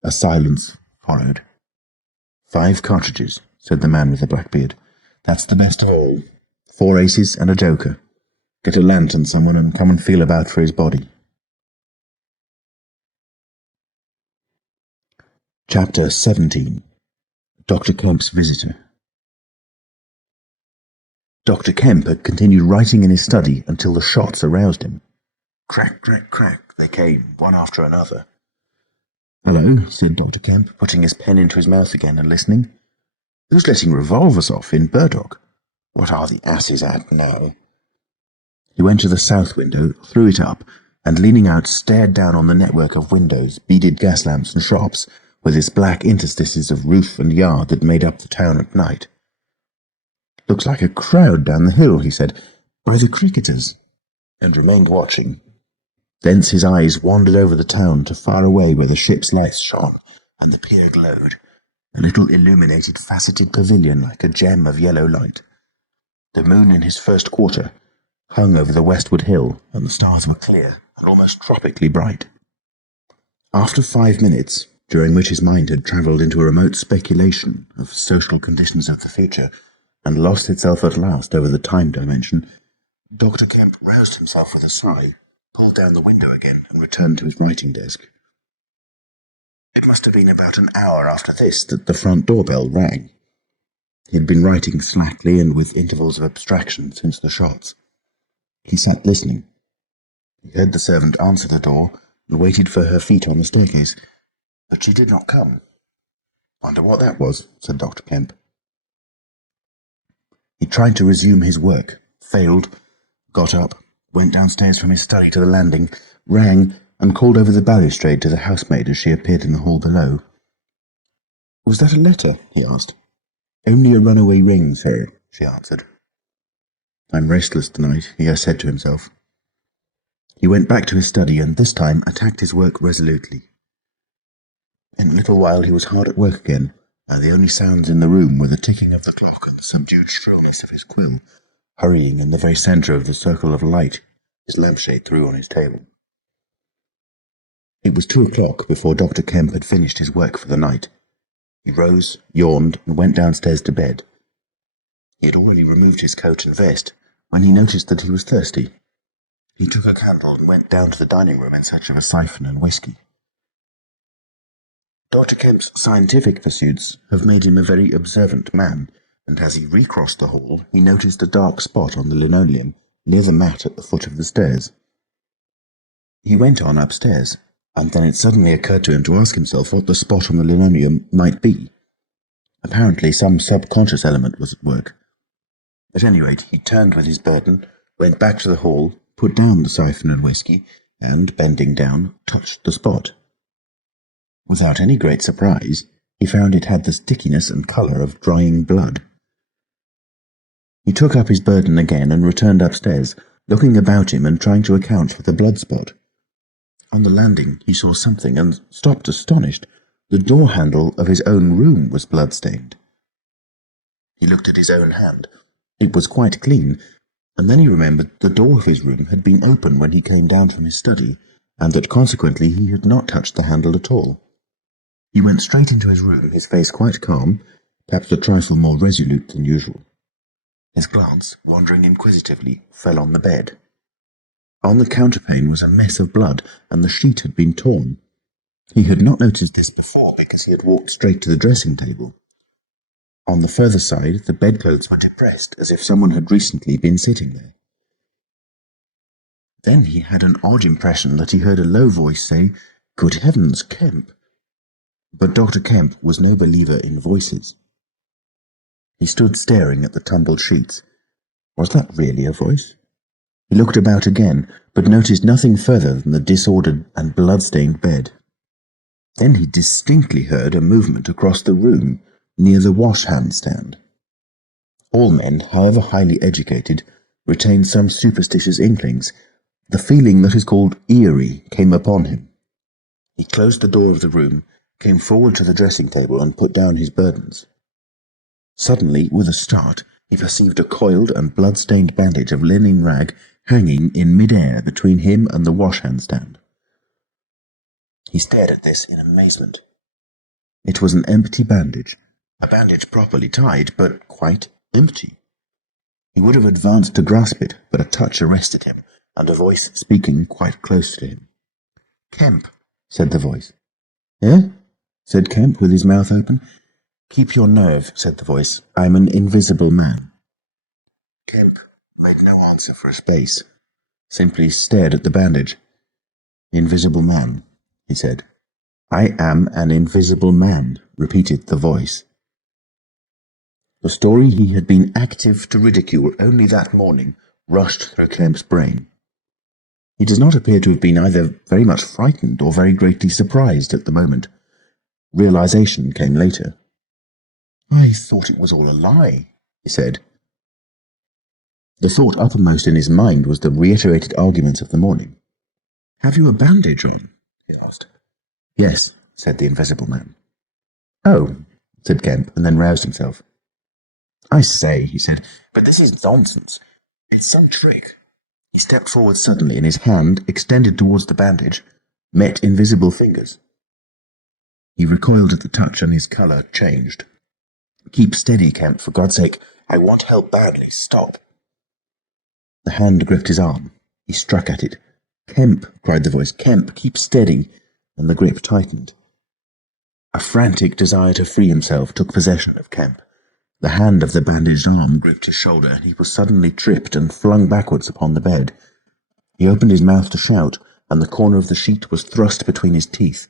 A silence followed. 5 cartridges, said the man with the black beard. That's the best of all. 4 aces and a joker. Get a lantern, someone, and come and feel about for his body. Chapter 17. Dr. Kemp's Visitor. Dr. Kemp had continued writing in his study until the shots aroused him. Crack, crack, crack, they came, one after another. "Hello," said Dr. Kemp, putting his pen into his mouth again and listening. "Who's letting revolvers off in Burdock? What are the asses at now?" He went to the south window, threw it up, and leaning out stared down on the network of windows, beaded gas lamps and shops, with its black interstices of roof and yard that made up the town at night. "Looks like a crowd down the hill," he said, "by the cricketers," and remained watching. Thence his eyes wandered over the town to far away where the ship's lights shone and the pier glowed, a little illuminated faceted pavilion like a gem of yellow light. The moon in his first quarter hung over the westward hill, and the stars were clear and almost tropically bright. After 5 minutes, during which his mind had travelled into a remote speculation of social conditions of the future, and lost itself at last over the time dimension, Dr. Kemp roused himself with a sigh, pulled down the window again, and returned to his writing desk. It must have been about an hour after this that the front doorbell rang. He had been writing slackly and with intervals of abstraction since the shots. He sat listening. He heard the servant answer the door and waited for her feet on the staircase, but she did not come. "Wonder what that was," said Dr. Kemp. He tried to resume his work, failed, got up, went downstairs from his study to the landing, rang, and called over the balustrade to the housemaid as she appeared in the hall below. "Was that a letter?" he asked. "Only a runaway ring, sir," she answered. "I'm restless tonight," he said to himself. He went back to his study and this time attacked his work resolutely. In a little while he was hard at work again, and the only sounds in the room were the ticking of the clock and the subdued shrillness of his quill, hurrying in the very centre of the circle of light his lampshade threw on his table. It was 2 o'clock before Dr. Kemp had finished his work for the night. He rose, yawned, and went downstairs to bed. He had already removed his coat and vest when he noticed that he was thirsty. He took a candle and went down to the dining room in search of a siphon and whisky. Dr. Kemp's scientific pursuits have made him a very observant man, and as he recrossed the hall, he noticed a dark spot on the linoleum near the mat at the foot of the stairs. He went on upstairs, and then it suddenly occurred to him to ask himself what the spot on the linoleum might be. Apparently some subconscious element was at work. At any rate, he turned with his burden, went back to the hall, put down the siphon and whisky, and, bending down, touched the spot. Without any great surprise, he found it had the stickiness and colour of drying blood. He took up his burden again and returned upstairs, looking about him and trying to account for the blood spot. On the landing he saw something and stopped astonished. The door handle of his own room was blood-stained. He looked at his own hand. It was quite clean, and then he remembered the door of his room had been open when he came down from his study, and that consequently he had not touched the handle at all. He went straight into his room, his face quite calm, perhaps a trifle more resolute than usual. His glance, wandering inquisitively, fell on the bed. On the counterpane was a mess of blood, and the sheet had been torn. He had not noticed this before because he had walked straight to the dressing-table. On the further side, the bedclothes were depressed, as if someone had recently been sitting there. Then he had an odd impression that he heard a low voice say, "Good heavens, Kemp!" But Dr. Kemp was no believer in voices. He stood staring at the tumbled sheets. Was that really a voice? He looked about again, but noticed nothing further than the disordered and blood-stained bed. Then he distinctly heard a movement across the room, near the wash-hand stand. All men, however highly educated, retain some superstitious inklings. The feeling that is called eerie came upon him, He closed the door of the room, came forward to the dressing table, and put down his burdens. Suddenly, with a start, he perceived a coiled and blood-stained bandage of linen rag hanging in mid-air between him and the wash-hand stand. He stared at this in amazement. It was an empty bandage, a bandage properly tied, but quite empty. He would have advanced to grasp it, but a touch arrested him, and a voice speaking quite close to him. "Kemp," said the voice. "Eh?" said Kemp, with his mouth open. "Keep your nerve," said the voice. "I'm an invisible man." Kemp made no answer for a space, simply stared at the bandage. "Invisible man," he said. "I am an invisible man," repeated the voice. The story he had been active to ridicule only that morning rushed through Kemp's brain. He does not appear to have been either very much frightened or very greatly surprised at the moment. Realization came later. "I thought it was all a lie," he said. The thought uppermost in his mind was the reiterated arguments of the morning. "Have you a bandage on?" he asked. "Yes," said the invisible man. "Oh," said Kemp, and then roused himself. "I say," he said, "but this is nonsense. It's some trick." He stepped forward suddenly, and his hand, extended towards the bandage, met invisible fingers. He recoiled at the touch, and his colour changed. "Keep steady, Kemp, for God's sake. I want help badly. Stop." The hand gripped his arm. He struck at it. "Kemp," cried the voice. "Kemp, keep steady." And the grip tightened. A frantic desire to free himself took possession of Kemp. The hand of the bandaged arm gripped his shoulder, and he was suddenly tripped and flung backwards upon the bed. He opened his mouth to shout, and the corner of the sheet was thrust between his teeth.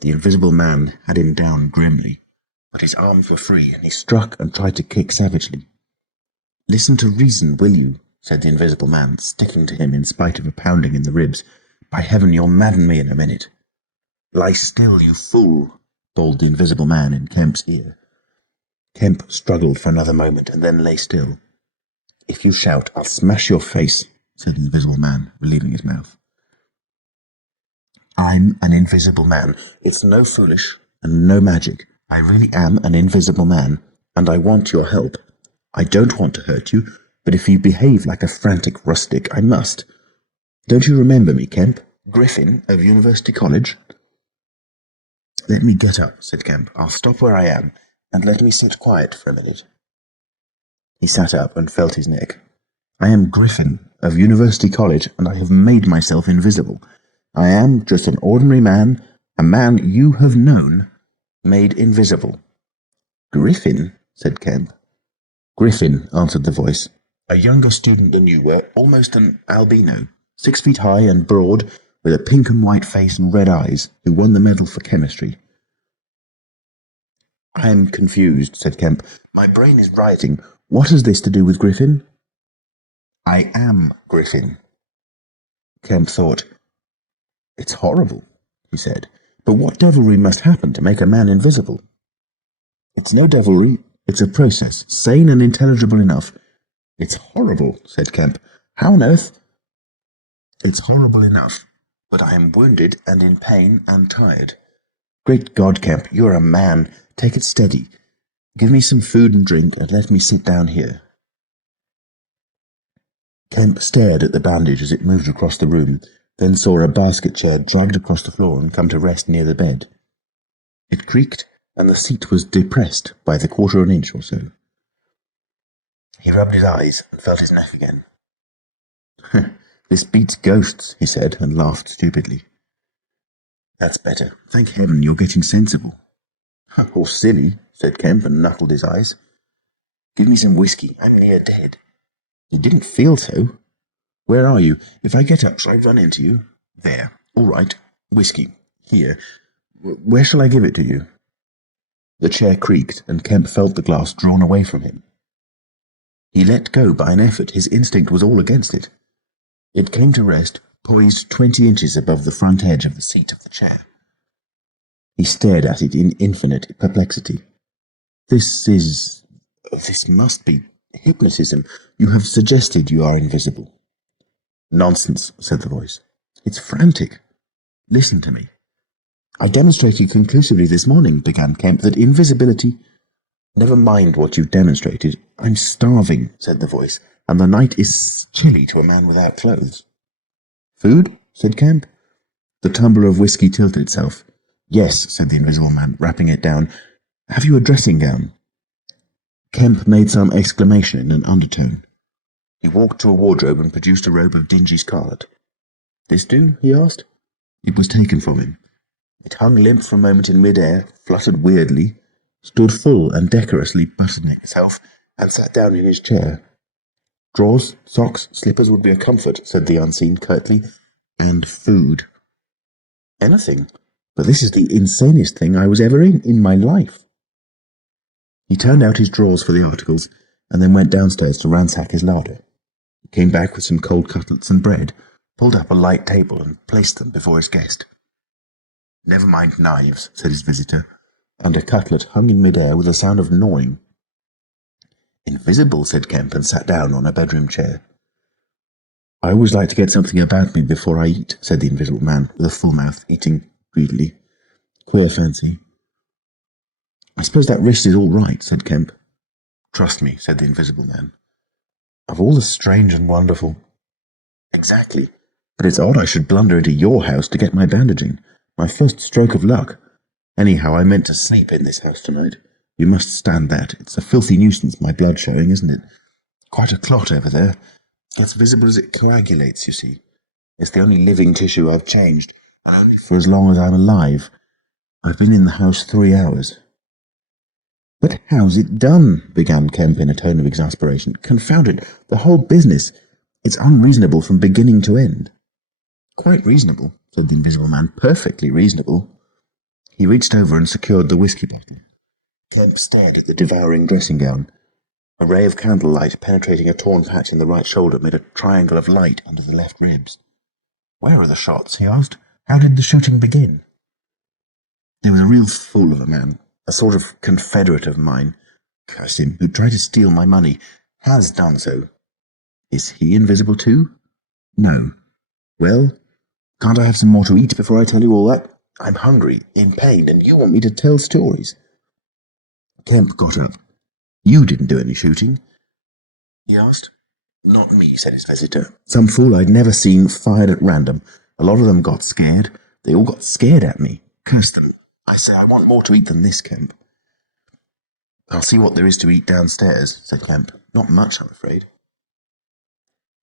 The invisible man had him down grimly, but his arms were free, and he struck and tried to kick savagely. "Listen to reason, will you?" said the invisible man, sticking to him in spite of a pounding in the ribs. "By heaven, you'll madden me in a minute." "Lie still, you fool," bawled the invisible man in Kemp's ear. Kemp struggled for another moment, and then lay still. "If you shout, I'll smash your face," said the invisible man, relieving his mouth. "I'm an invisible man. It's no foolish and no magic. I really am an invisible man, and I want your help. I don't want to hurt you, but if you behave like a frantic rustic, I must. Don't you remember me, Kemp? Griffin of University College?" "Let me get up," said Kemp. "I'll stop where I am, and let me sit quiet for a minute." He sat up and felt his neck. "I am Griffin of University College, and I have made myself invisible. I am just an ordinary man, a man you have known, made invisible." "Griffin?" said Kemp. "Griffin," answered the voice. "A younger student than you were, almost an albino, 6 feet high and broad, with a pink and white face and red eyes, who won the medal for chemistry." "I'm confused," said Kemp. "My brain is rioting. What has this to do with Griffin?" "I am Griffin." Kemp thought. "It's horrible," he said. "But what devilry must happen to make a man invisible?" "It's no devilry. It's a process, sane and intelligible enough." "It's horrible," said Kemp. "How on earth—" "It's horrible enough, but I am wounded and in pain and tired." "Great God, Kemp, you're a man. Take it steady. Give me some food and drink, and let me sit down here." Kemp stared at the bandage as it moved across the room, then saw a basket chair dragged across the floor and come to rest near the bed. It creaked, and the seat was depressed by the quarter of an inch or so. He rubbed his eyes and felt his neck again. "This beats ghosts," he said, and laughed stupidly. "That's better. Thank heaven you're getting sensible." "Or silly," said Kemp, and knuckled his eyes. "Give me some whiskey. I'm near dead." "You didn't feel so." "Where are you? If I get up, shall I run into you?" "There. All right. Whiskey. Here. Where shall I give it to you?" The chair creaked, and Kemp felt the glass drawn away from him. He let go by an effort. His instinct was all against it. It came to rest, poised 20 inches above the front edge of the seat of the chair. He stared at it in infinite perplexity. This must be hypnotism. You have suggested you are invisible." "Nonsense," said the voice. "It's frantic. Listen to me. I demonstrated conclusively this morning, began Kemp, that invisibility— Never mind what you've demonstrated. I'm starving, said the voice, and the night is chilly to a man without clothes. Food? Said Kemp. The tumbler of whisky tilted itself. Yes, said the Invisible Man, wrapping it down. Have you a dressing gown? Kemp made some exclamation in an undertone. He walked to a wardrobe and produced a robe of dingy scarlet. This do? He asked. It was taken from him. It hung limp for a moment in mid-air, fluttered weirdly, stood full and decorously buttoning itself, and sat down in his chair. Drawers, socks, slippers would be a comfort, said the unseen curtly, and food. Anything. But this is the insanest thing I was ever in my life. He turned out his drawers for the articles, and then went downstairs to ransack his larder. He came back with some cold cutlets and bread, pulled up a light table, and placed them before his guest. Never mind knives, said his visitor, and a cutlet hung in mid-air with a sound of gnawing. Invisible, said Kemp, and sat down on a bedroom chair. I always like to get something about me before I eat, said the Invisible Man, with a full mouth, eating greedily. Queer fancy. I suppose that wrist is all right, said Kemp. Trust me, said the Invisible Man. Of all the strange and wonderful— Exactly. But it's odd I should blunder into your house to get my bandaging. My first stroke of luck. Anyhow, I meant to sleep in this house tonight. You must stand that. It's a filthy nuisance, my blood showing, isn't it? Quite a clot over there. Gets visible as it coagulates, you see. It's the only living tissue I've changed, and only for as long as I'm alive. I've been in the house 3 hours. But how's it done? Began Kemp in a tone of exasperation. Confound it, the whole business. It's unreasonable from beginning to end. Quite reasonable, said the Invisible Man. Perfectly reasonable. He reached over and secured the whisky bottle. Kemp stared at the devouring dressing-gown. A ray of candlelight penetrating a torn patch in the right shoulder made a triangle of light under the left ribs. Where are the shots? He asked. How did the shooting begin? There was a real fool of a man, a sort of confederate of mine, curse him, who tried to steal my money, has done so. Is he invisible too? No. Well, can't I have some more to eat before I tell you all that? I'm hungry, in pain, and you want me to tell stories. Kemp got up. You didn't do any shooting? He asked. Not me, said his visitor. Some fool I'd never seen fired at random. A lot of them got scared. They all got scared at me. Curse them. I say I want more to eat than this, Kemp. I'll see what there is to eat downstairs, said Kemp. Not much, I'm afraid.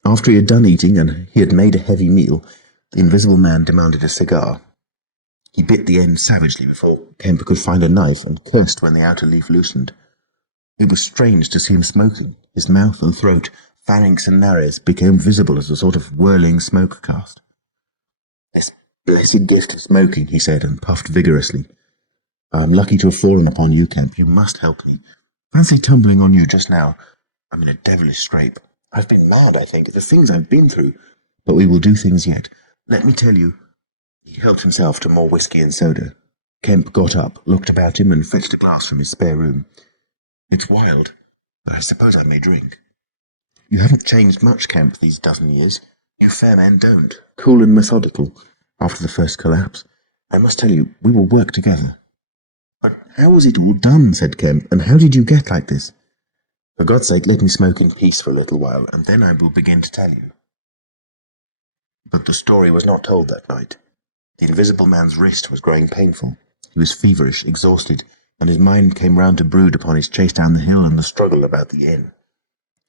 After he had done eating, and he had made a heavy meal, the Invisible Man demanded a cigar. He bit the end savagely before Kemp could find a knife, and cursed when the outer leaf loosened. It was strange to see him smoking. His mouth and throat, pharynx and nares, became visible as a sort of whirling smoke cast. This blessed gift of smoking, he said, and puffed vigorously. I'm lucky to have fallen upon you, Kemp. You must help me. Fancy tumbling on you just now. I'm in a devilish scrape. I've been mad, I think, the things I've been through. But we will do things yet. Let me tell you. He helped himself to more whisky and soda. Kemp got up, looked about him, and fetched a glass from his spare room. It's wild, but I suppose I may drink. You haven't changed much, Kemp, these dozen years. You fair men don't. Cool and methodical, after the first collapse. I must tell you, we will work together. But how was it all done, said Kemp, and how did you get like this? For God's sake, let me smoke in peace for a little while, and then I will begin to tell you. But the story was not told that night. The Invisible Man's wrist was growing painful. He was feverish, exhausted, and his mind came round to brood upon his chase down the hill and the struggle about the inn.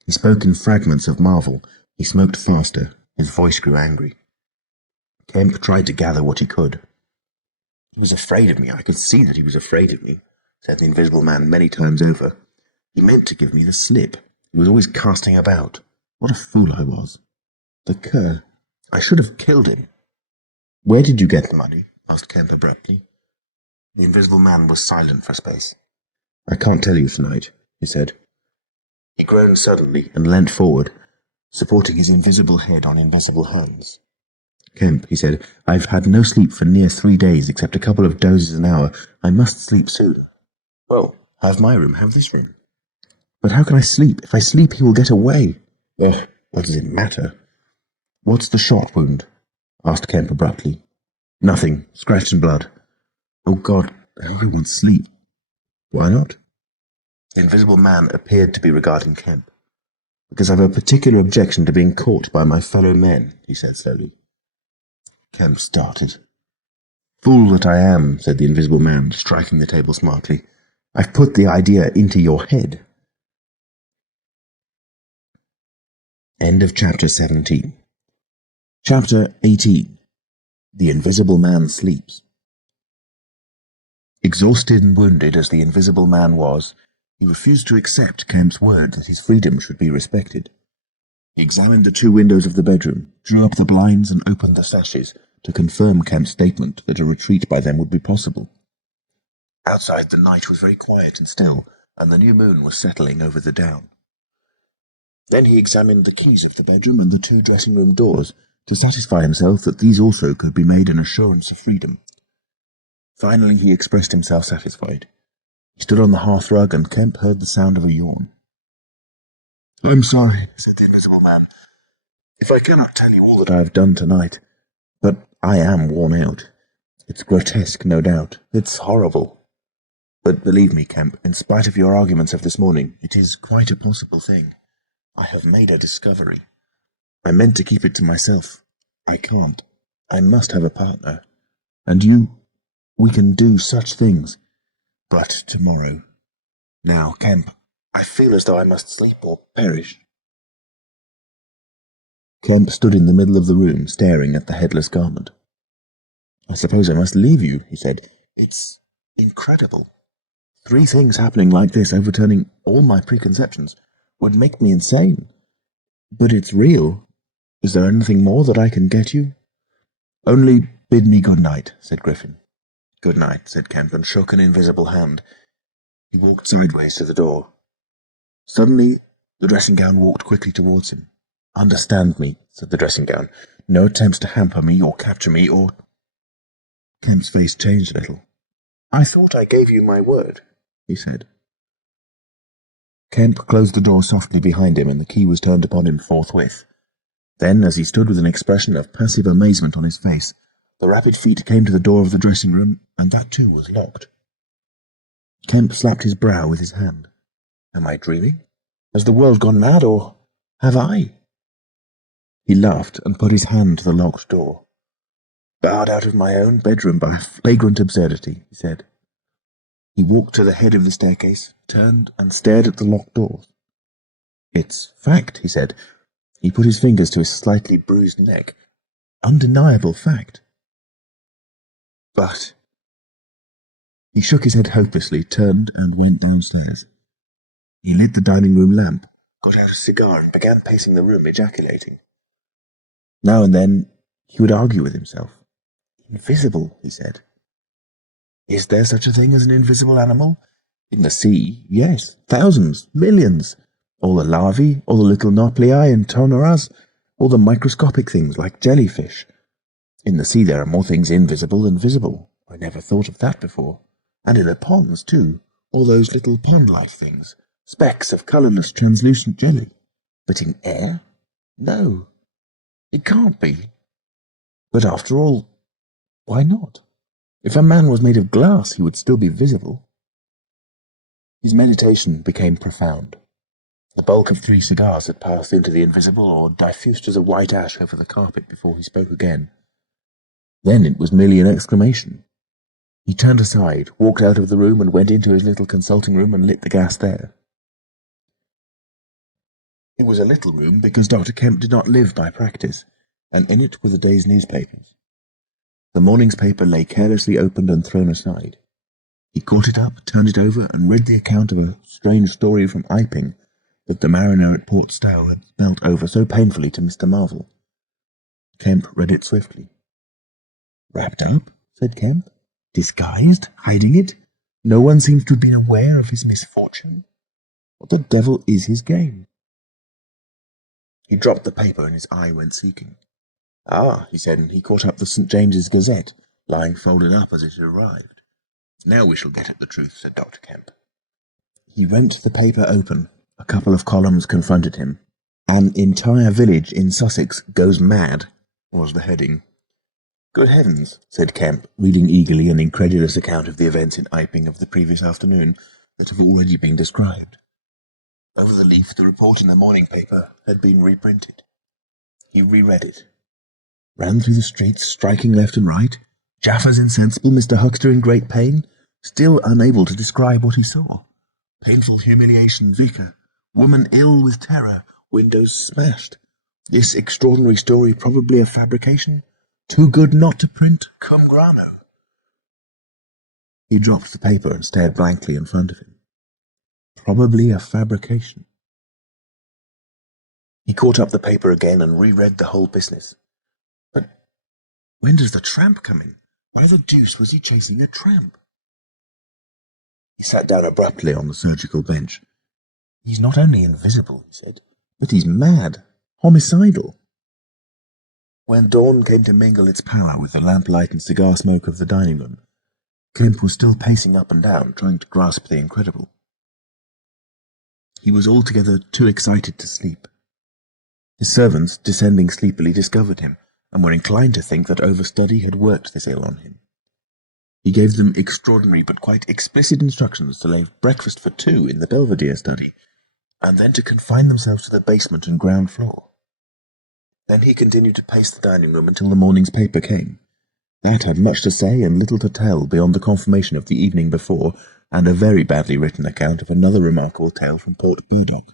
He spoke in fragments of marvel. He smoked faster. His voice grew angry. Kemp tried to gather what he could. He was afraid of me. I could see that he was afraid of me, said the Invisible Man many times over. He meant to give me the slip. He was always casting about. What a fool I was. The cur. I should have killed him. Where did you get the money? Asked Kemp abruptly. The Invisible Man was silent for a space. I can't tell you tonight, he said. He groaned suddenly and leant forward, supporting his invisible head on invisible hands. Kemp, he said, I've had no sleep for near 3 days, except a couple of dozes an hour. I must sleep soon. Well, have my room, have this room. But how can I sleep? If I sleep, he will get away. Ugh, what does it matter? What's the shot wound? Asked Kemp abruptly. Nothing. Scratch and blood. Oh God, I only want sleep. Why not? The Invisible Man appeared to be regarding Kemp. Because I've a particular objection to being caught by my fellow men, he said slowly. Kemp started. Fool that I am, said the Invisible Man, striking the table smartly. I've put the idea into your head. End of chapter 17. Chapter 18. The Invisible Man Sleeps. Exhausted and wounded as the Invisible Man was, he refused to accept Kemp's word that his freedom should be respected. He examined the 2 windows of the bedroom, drew up the blinds and opened the sashes to confirm Kemp's statement that a retreat by them would be possible. Outside the night was very quiet and still, and the new moon was settling over the down. Then he examined the keys of the bedroom and the 2 dressing-room doors to satisfy himself that these also could be made an assurance of freedom. Finally he expressed himself satisfied. He stood on the hearthrug and Kemp heard the sound of a yawn. "I'm sorry," said the Invisible Man, "if I cannot tell you all that I have done tonight, but I am worn out. It's grotesque, no doubt. It's horrible. But believe me, Kemp, in spite of your arguments of this morning, it is quite a possible thing. I have made a discovery. I meant to keep it to myself. I can't. I must have a partner. And you, we can do such things. But tomorrow. Now, Kemp, I feel as though I must sleep or perish." Kemp stood in the middle of the room, staring at the headless garment. "I suppose I must leave you," he said. "It's incredible. 3 things happening like this, overturning all my preconceptions, would make me insane. But it's real. Is there anything more that I can get you?" "Only bid me good night," said Griffin. "Good night," said Kemp, and shook an invisible hand. He walked sideways to the door. Suddenly, the dressing-gown walked quickly towards him. "Understand me," said the dressing-gown. "No attempts to hamper me or capture me or—" Kemp's face changed a little. "I thought I gave you my word," he said. Kemp closed the door softly behind him, and the key was turned upon him forthwith. Then, as he stood with an expression of passive amazement on his face, the rapid feet came to the door of the dressing-room, and that too was locked. Kemp slapped his brow with his hand. Am I dreaming? Has the world gone mad, or have I? He laughed and put his hand to the locked door. "Barred out of my own bedroom by flagrant absurdity," he said. He walked to the head of the staircase, turned, and stared at the locked doors. "It's fact," he said. He put his fingers to his slightly bruised neck. "Undeniable fact." But... He shook his head hopelessly, turned, and went downstairs. He lit the dining-room lamp, got out a cigar, and began pacing the room, ejaculating. Now and then he would argue with himself. "Invisible," he said. "Is there such a thing as an invisible animal? In the sea, yes, thousands, millions. All the larvae, all the little nauplii and tonoras, all the microscopic things like jellyfish. In the sea there are more things invisible than visible. I never thought of that before. And in the ponds, too, all those little pond-like things, specks of colourless, translucent jelly. But in air? No, it can't be. But after all, why not? If a man was made of glass, he would still be visible." His meditation became profound. The bulk of 3 cigars had passed into the invisible or diffused as a white ash over the carpet before he spoke again. Then it was merely an exclamation. He turned aside, walked out of the room, and went into his little consulting room and lit the gas there. It was a little room because Dr. Kemp did not live by practice, and in it were the day's newspapers. The morning's paper lay carelessly opened and thrown aside. He caught it up, turned it over, and read the account of a strange story from Iping that the mariner at Port Stowe had spelt over so painfully to Mr. Marvel. Kemp read it swiftly. "Wrapped up?" said Kemp. "Disguised? Hiding it? No one seems to have been aware of his misfortune? What the devil is his game?" He dropped the paper and his eye went seeking. "Ah," he said, and he caught up the St. James's Gazette, lying folded up as it had arrived. "Now we shall get at the truth," said Dr. Kemp. He rent the paper open. A couple of columns confronted him. "An entire village in Sussex goes mad," was the heading. Good heavens, said Kemp, reading eagerly an incredulous account of the events in Iping of the previous afternoon that have already been described. Over the leaf, the report in the morning paper had been reprinted. He reread it. Ran through the streets, striking left and right. Jaffers insensible, Mr. Huckster in great pain, still unable to describe what he saw. Painful humiliation, vicar. Woman ill with terror, windows smashed. This extraordinary story probably a fabrication? Too good not to print, cum grano. He dropped the paper and stared blankly in front of him. Probably a fabrication. He caught up the paper again and reread the whole business. But when does the tramp come in? Why the deuce was he chasing a tramp? He sat down abruptly on the surgical bench. He's not only invisible, he said, but he's mad, homicidal. When dawn came to mingle its pallor with the lamplight and cigar smoke of the dining room, Kemp was still pacing up and down, trying to grasp the incredible. He was altogether too excited to sleep. His servants, descending sleepily, discovered him, and were inclined to think that overstudy had worked this ill on him. He gave them extraordinary but quite explicit instructions to lay breakfast for 2 in the Belvedere study, and then to confine themselves to the basement and ground floor. Then he continued to pace the dining room until the morning's paper came. That had much to say and little to tell beyond the confirmation of the evening before, and a very badly written account of another remarkable tale from Port Burdock.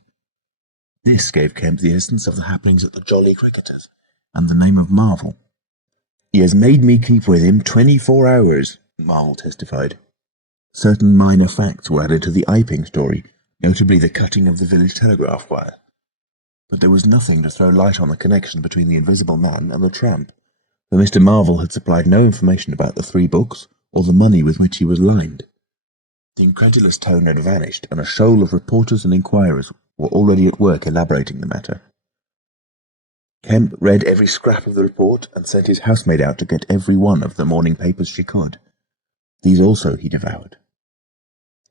This gave Kemp the essence of the happenings at the Jolly Cricketers, and the name of Marvel. He has made me keep with him 24 hours, Marvel testified. Certain minor facts were added to the Iping story, notably the cutting of the village telegraph wire. But there was nothing to throw light on the connection between the Invisible Man and the tramp, for Mr. Marvel had supplied no information about the 3 books or the money with which he was lined. The incredulous tone had vanished, and a shoal of reporters and inquirers were already at work elaborating the matter. Kemp read every scrap of the report and sent his housemaid out to get every one of the morning papers she could. These also he devoured.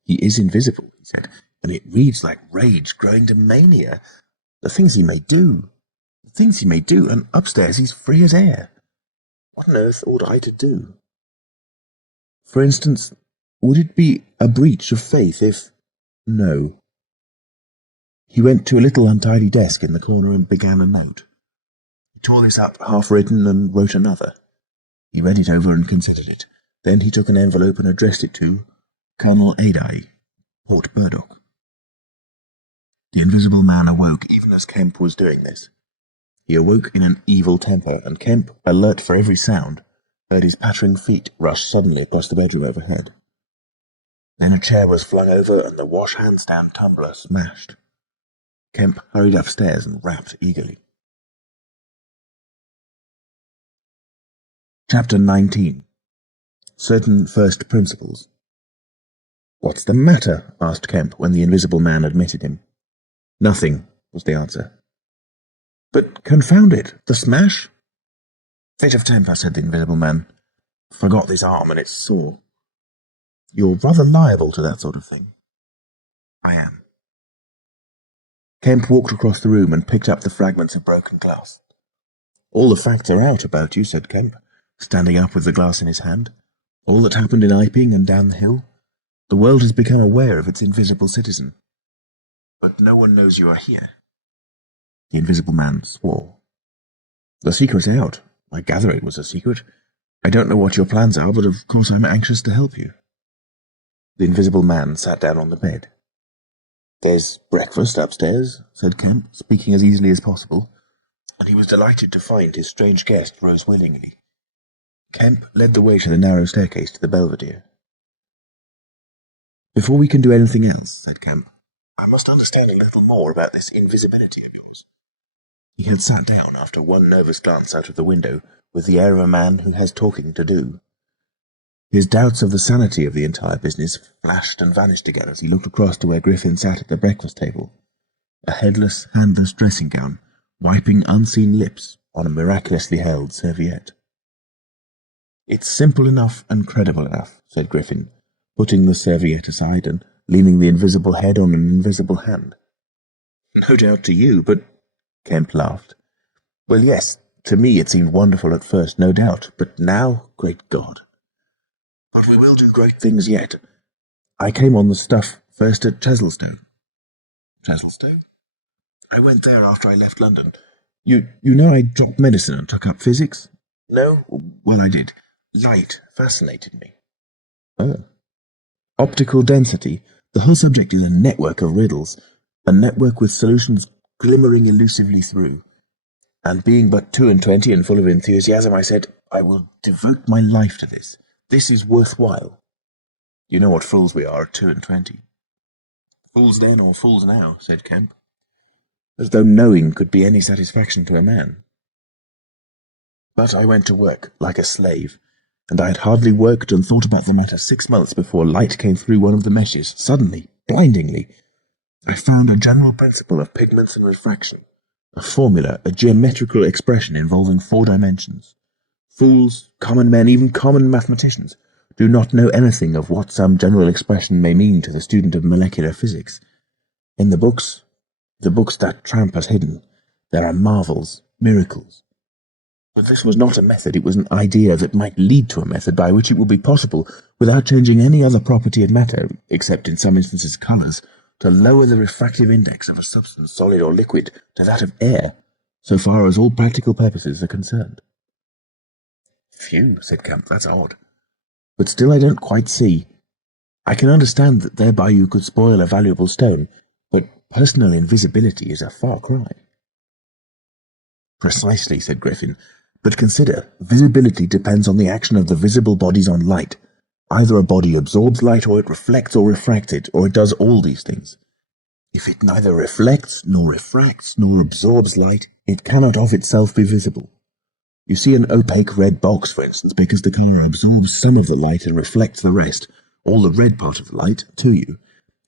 He is invisible, he said, and it reads like rage growing to mania. The things he may do, and upstairs he's free as air. What on earth ought I to do? For instance, would it be a breach of faith if— No. He went to a little untidy desk in the corner and began a note. He tore this up half-written and wrote another. He read it over and considered it. Then he took an envelope and addressed it to Colonel Adye, Port Burdock. The Invisible Man awoke even as Kemp was doing this. He awoke in an evil temper, and Kemp, alert for every sound, heard his pattering feet rush suddenly across the bedroom overhead. Then a chair was flung over and the wash-hand-stand tumbler smashed. Kemp hurried upstairs and rapped eagerly. Chapter 19. Certain First Principles. "What's the matter?" asked Kemp when the Invisible Man admitted him. "Nothing," was the answer. "But confound it, the smash?" "Fit of temper," said the Invisible Man. "Forgot this arm and it's sore." "You're rather liable to that sort of thing." "I am." Kemp walked across the room and picked up the fragments of broken glass. "All the facts are out about you," said Kemp, standing up with the glass in his hand. "All that happened in Iping and down the hill. The world has become aware of its invisible citizen. But no one knows you are here." The Invisible Man swore. "The secret's out. I gather it was a secret. I don't know what your plans are, but of course I'm anxious to help you." The Invisible Man sat down on the bed. "There's breakfast upstairs," said Kemp, speaking as easily as possible, and he was delighted to find his strange guest rose willingly. Kemp led the way to the narrow staircase to the Belvedere. "Before we can do anything else," said Kemp, "I must understand a little more about this invisibility of yours." He had sat down after one nervous glance out of the window, with the air of a man who has talking to do. His doubts of the sanity of the entire business flashed and vanished again as he looked across to where Griffin sat at the breakfast table, a headless, handless dressing-gown, wiping unseen lips on a miraculously held serviette. "It's simple enough and credible enough," said Griffin, putting the serviette aside and leaning the invisible head on an invisible hand. "No doubt to you, but—" Kemp laughed. "Well, yes, To me it seemed wonderful at first, no doubt, but now, great God. But we will do great things yet. I came on the stuff first at Chesilstowe. Chesilstowe? I went there after I left London. You know I dropped medicine and took up physics? No? Well, I did. Light fascinated me. Oh. Optical density. The whole subject is a network of riddles, a network with solutions glimmering elusively through. And being but 22 and full of enthusiasm, I said, I will devote my life to this. This is worthwhile. You know what fools we are at 22. Fools then or fools now, said Kemp. As though knowing could be any satisfaction to a man. But I went to work like a slave, and I had hardly worked and thought about the matter 6 months before light came through one of the meshes, suddenly, blindingly. I found a general principle of pigments and refraction, a formula, a geometrical expression involving 4 dimensions. Fools, common men, even common mathematicians, do not know anything of what some general expression may mean to the student of molecular physics. In the books that tramp has hidden, there are marvels, miracles. But this was not a method, it was an idea that might lead to a method by which it would be possible, without changing any other property of matter, except in some instances colours, to lower the refractive index of a substance, solid or liquid, to that of air, so far as all practical purposes are concerned. Phew, said Kemp, that's odd. But still I don't quite see. I can understand that thereby you could spoil a valuable stone, but personal invisibility is a far cry. Precisely, said Griffin. But consider, visibility depends on the action of the visible bodies on light. Either a body absorbs light, or it reflects or refracts it, or it does all these things. If it neither reflects, nor refracts, nor absorbs light, it cannot of itself be visible. You see an opaque red box, for instance, because the colour absorbs some of the light and reflects the rest, all the red part of the light, to you.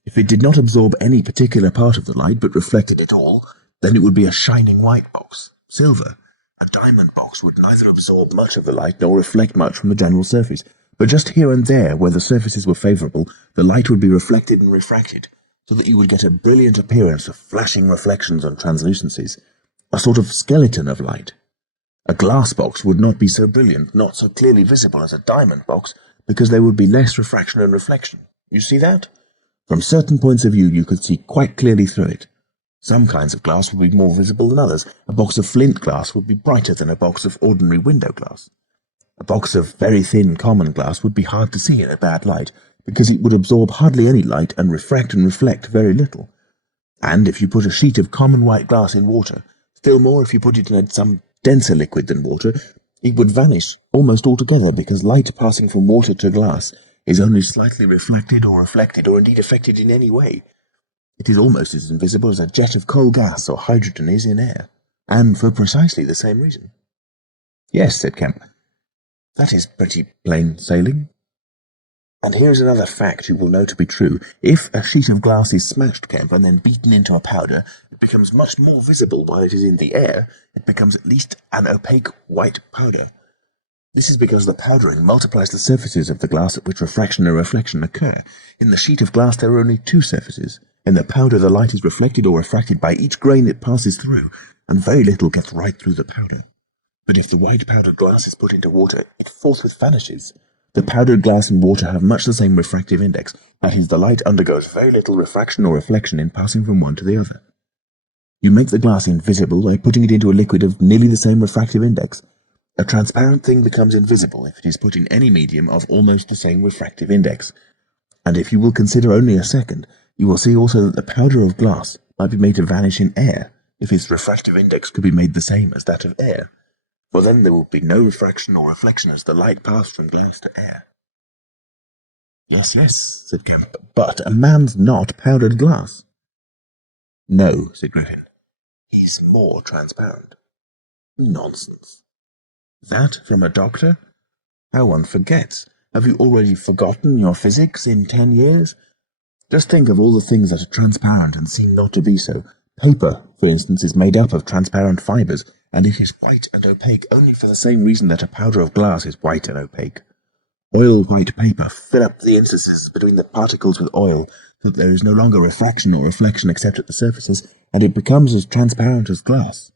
If it did not absorb any particular part of the light, but reflected it all, then it would be a shining white box, silver. A diamond box would neither absorb much of the light nor reflect much from the general surface, but just here and there, where the surfaces were favourable, the light would be reflected and refracted, so that you would get a brilliant appearance of flashing reflections and translucencies, a sort of skeleton of light. A glass box would not be so brilliant, not so clearly visible as a diamond box, because there would be less refraction and reflection. You see that? From certain points of view you could see quite clearly through it. Some kinds of glass would be more visible than others. A box of flint glass would be brighter than a box of ordinary window glass. A box of very thin common glass would be hard to see in a bad light, because it would absorb hardly any light and reflect very little. And if you put a sheet of common white glass in water, still more if you put it in some denser liquid than water, it would vanish almost altogether, because light passing from water to glass is only slightly reflected, or indeed affected in any way. It is almost as invisible as a jet of coal gas or hydrogen is in air, and for precisely the same reason. Yes, said Kemp. That is pretty plain sailing. And here is another fact you will know to be true. If a sheet of glass is smashed, Kemp, and then beaten into a powder, it becomes much more visible while it is in the air. It becomes at least an opaque white powder. This is because the powdering multiplies the surfaces of the glass at which refraction and reflection occur. In the sheet of glass there are only 2 surfaces. In the powder the light is reflected or refracted by each grain it passes through, and very little gets right through the powder. But if the white powdered glass is put into water, it forthwith vanishes. The powdered glass and water have much the same refractive index, that is, the light undergoes very little refraction or reflection in passing from one to the other. You make the glass invisible by putting it into a liquid of nearly the same refractive index. A transparent thing becomes invisible if it is put in any medium of almost the same refractive index. And if you will consider only a second, you will see also that the powder of glass might be made to vanish in air, if its refractive index could be made the same as that of air. For then there will be no refraction or reflection as the light passed from glass to air. Yes, said Kemp, but a man's not powdered glass. No, said Griffin. He's more transparent. Nonsense. That from a doctor? How one forgets. Have you already forgotten your physics in 10 years? Just think of all the things that are transparent and seem not to be so. Paper, for instance, is made up of transparent fibres, and it is white and opaque only for the same reason that a powder of glass is white and opaque. Oil-white paper fill up the interstices between the particles with oil, so that there is no longer refraction or reflection except at the surfaces, and it becomes as transparent as glass.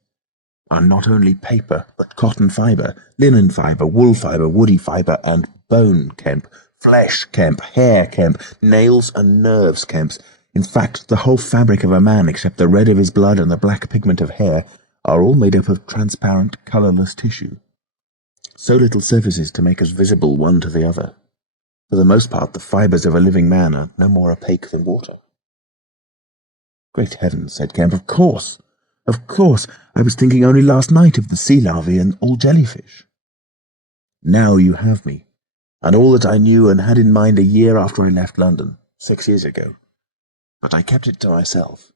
are not only paper, but cotton fibre, linen fibre, wool fibre, woody fibre, and bone Kemp, flesh Kemp, hair Kemp, nails and nerves Kemps. In fact, the whole fabric of a man, except the red of his blood and the black pigment of hair, are all made up of transparent, colourless tissue. So little surfaces to make us visible one to the other. For the most part, the fibres of a living man are no more opaque than water. Great heavens, said Kemp, of course! Of course! I was thinking only last night of the sea larvae and all jellyfish. Now you have me, and all that I knew and had in mind a year after I left London, 6 years ago. But I kept it to myself.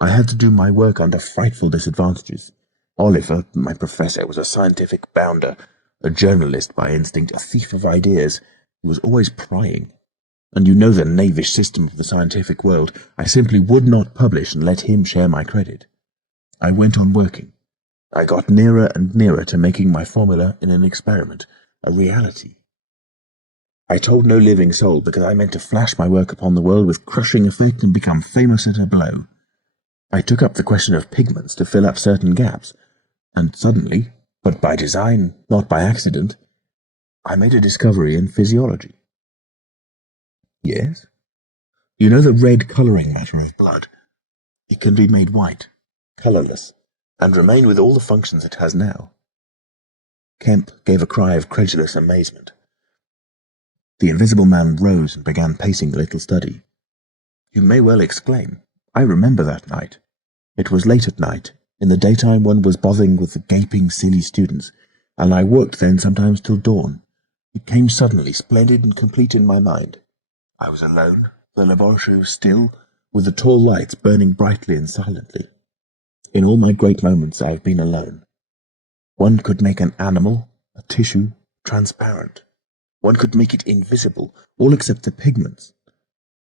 I had to do my work under frightful disadvantages. Oliver, my professor, was a scientific bounder, a journalist by instinct, a thief of ideas. He was always prying. And you know the knavish system of the scientific world. I simply would not publish and let him share my credit. I went on working. I got nearer and nearer to making my formula in an experiment, a reality. I told no living soul because I meant to flash my work upon the world with crushing effect and become famous at a blow. I took up the question of pigments to fill up certain gaps, and suddenly, but by design, not by accident, I made a discovery in physiology. Yes? You know the red colouring matter of blood? It can be made white, colourless, and remain with all the functions it has now. Kemp gave a cry of credulous amazement. The Invisible Man rose and began pacing the little study. You may well exclaim, I remember that night. It was late at night. In the daytime one was bothering with the gaping, silly students, and I worked then sometimes till dawn. It came suddenly, splendid and complete in my mind. I was alone, the laboratory was still, with the tall lights burning brightly and silently. In all my great moments I have been alone. One could make an animal, a tissue, transparent. One could make it invisible, all except the pigments.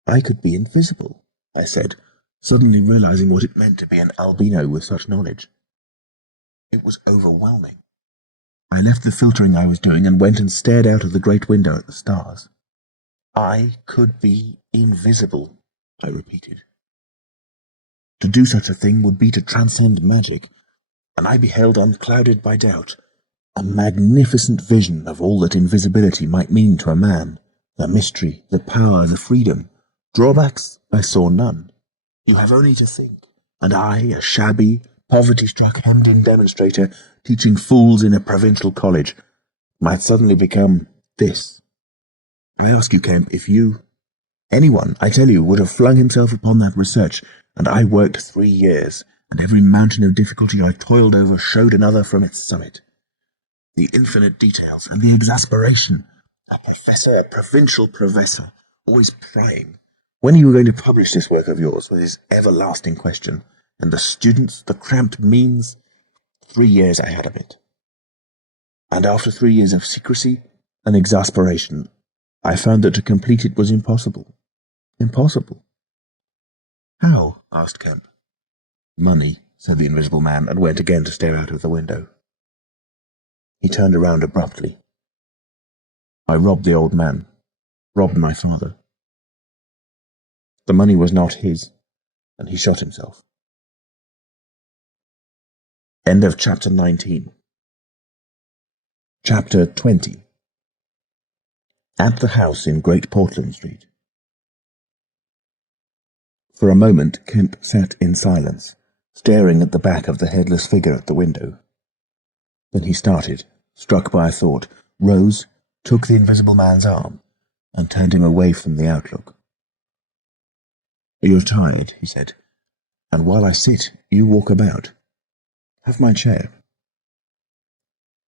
I could be invisible, I said, suddenly realizing what it meant to be an albino with such knowledge. It was overwhelming. I left the filtering I was doing and went and stared out of the great window at the stars. I could be invisible, I repeated. To do such a thing would be to transcend magic, and I beheld, unclouded by doubt, a magnificent vision of all that invisibility might mean to a man, the mystery, the power, the freedom. Drawbacks I saw none. You have only to think, and I, a shabby, poverty-struck, hemmed-in demonstrator, teaching fools in a provincial college, might suddenly become this. I ask you, Kemp, if you, anyone, I tell you, would have flung himself upon that research, and I worked 3 years, and every mountain of difficulty I toiled over showed another from its summit. The infinite details and the exasperation. A professor, a provincial professor, always prying. When are you going to publish this work of yours, was his everlasting question. And the students, the cramped means. 3 years I had of it. And after 3 years of secrecy and exasperation, I found that to complete it was impossible. Impossible. How? Asked Kemp. Money, said the Invisible Man, and went again to stare out of the window. He turned around abruptly. I robbed the old man, robbed my father. The money was not his, and he shot himself. End of Chapter 19. Chapter 20. At the house in Great Portland Street. For a moment Kemp sat in silence, staring at the back of the headless figure at the window. Then he started, struck by a thought, rose, took the Invisible Man's arm, and turned him away from the outlook. You're tired, he said, and while I sit, you walk about. Have my chair.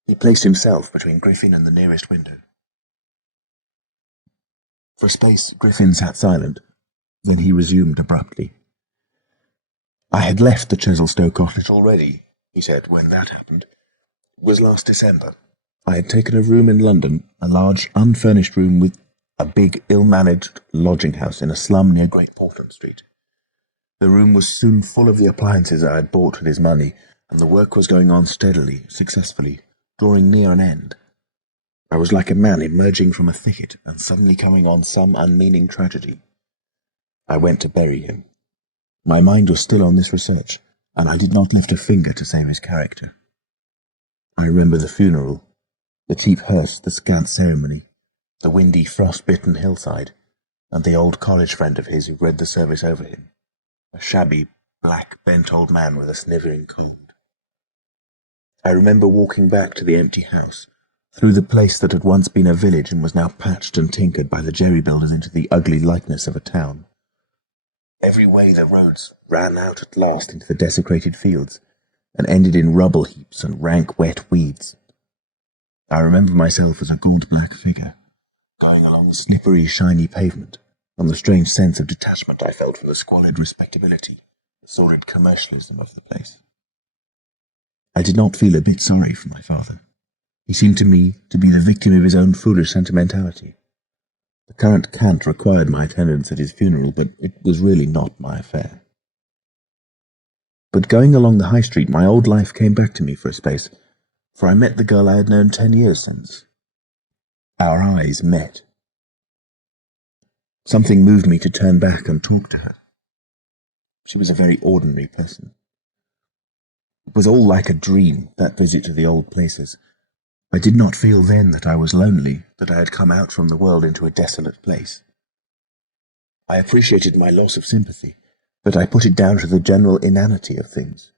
He placed himself between Griffin and the nearest window. For a space Griffin sat silent, then he resumed abruptly. I had left the Chesilstowe cottage already, he said, when that happened. It was last December. I had taken a room in London, a large, unfurnished room with a big, ill-managed lodging-house in a slum near Great Portland Street. The room was soon full of the appliances I had bought with his money, and the work was going on steadily, successfully, drawing near an end. I was like a man emerging from a thicket and suddenly coming on some unmeaning tragedy. I went to bury him. My mind was still on this research, and I did not lift a finger to save his character. I remember the funeral, the cheap hearse, the scant ceremony, the windy, frost-bitten hillside, and the old college friend of his who read the service over him, a shabby, black, bent old man with a snivelling cold. I remember walking back to the empty house, through the place that had once been a village and was now patched and tinkered by the jerry-builders into the ugly likeness of a town. Every way the roads ran out at last into the desecrated fields, and ended in rubble heaps and rank wet weeds. I remember myself as a gaunt black figure, going along the slippery, shiny pavement, and the strange sense of detachment I felt from the squalid respectability, the sordid commercialism of the place. I did not feel a bit sorry for my father. He seemed to me to be the victim of his own foolish sentimentality. The current cant required my attendance at his funeral, but it was really not my affair. But going along the high street, my old life came back to me for a space, for I met the girl I had known 10 years since. Our eyes met. Something moved me to turn back and talk to her. She was a very ordinary person. It was all like a dream, that visit to the old places. I did not feel then that I was lonely, that I had come out from the world into a desolate place. I appreciated my loss of sympathy, but I put it down to the general inanity of things.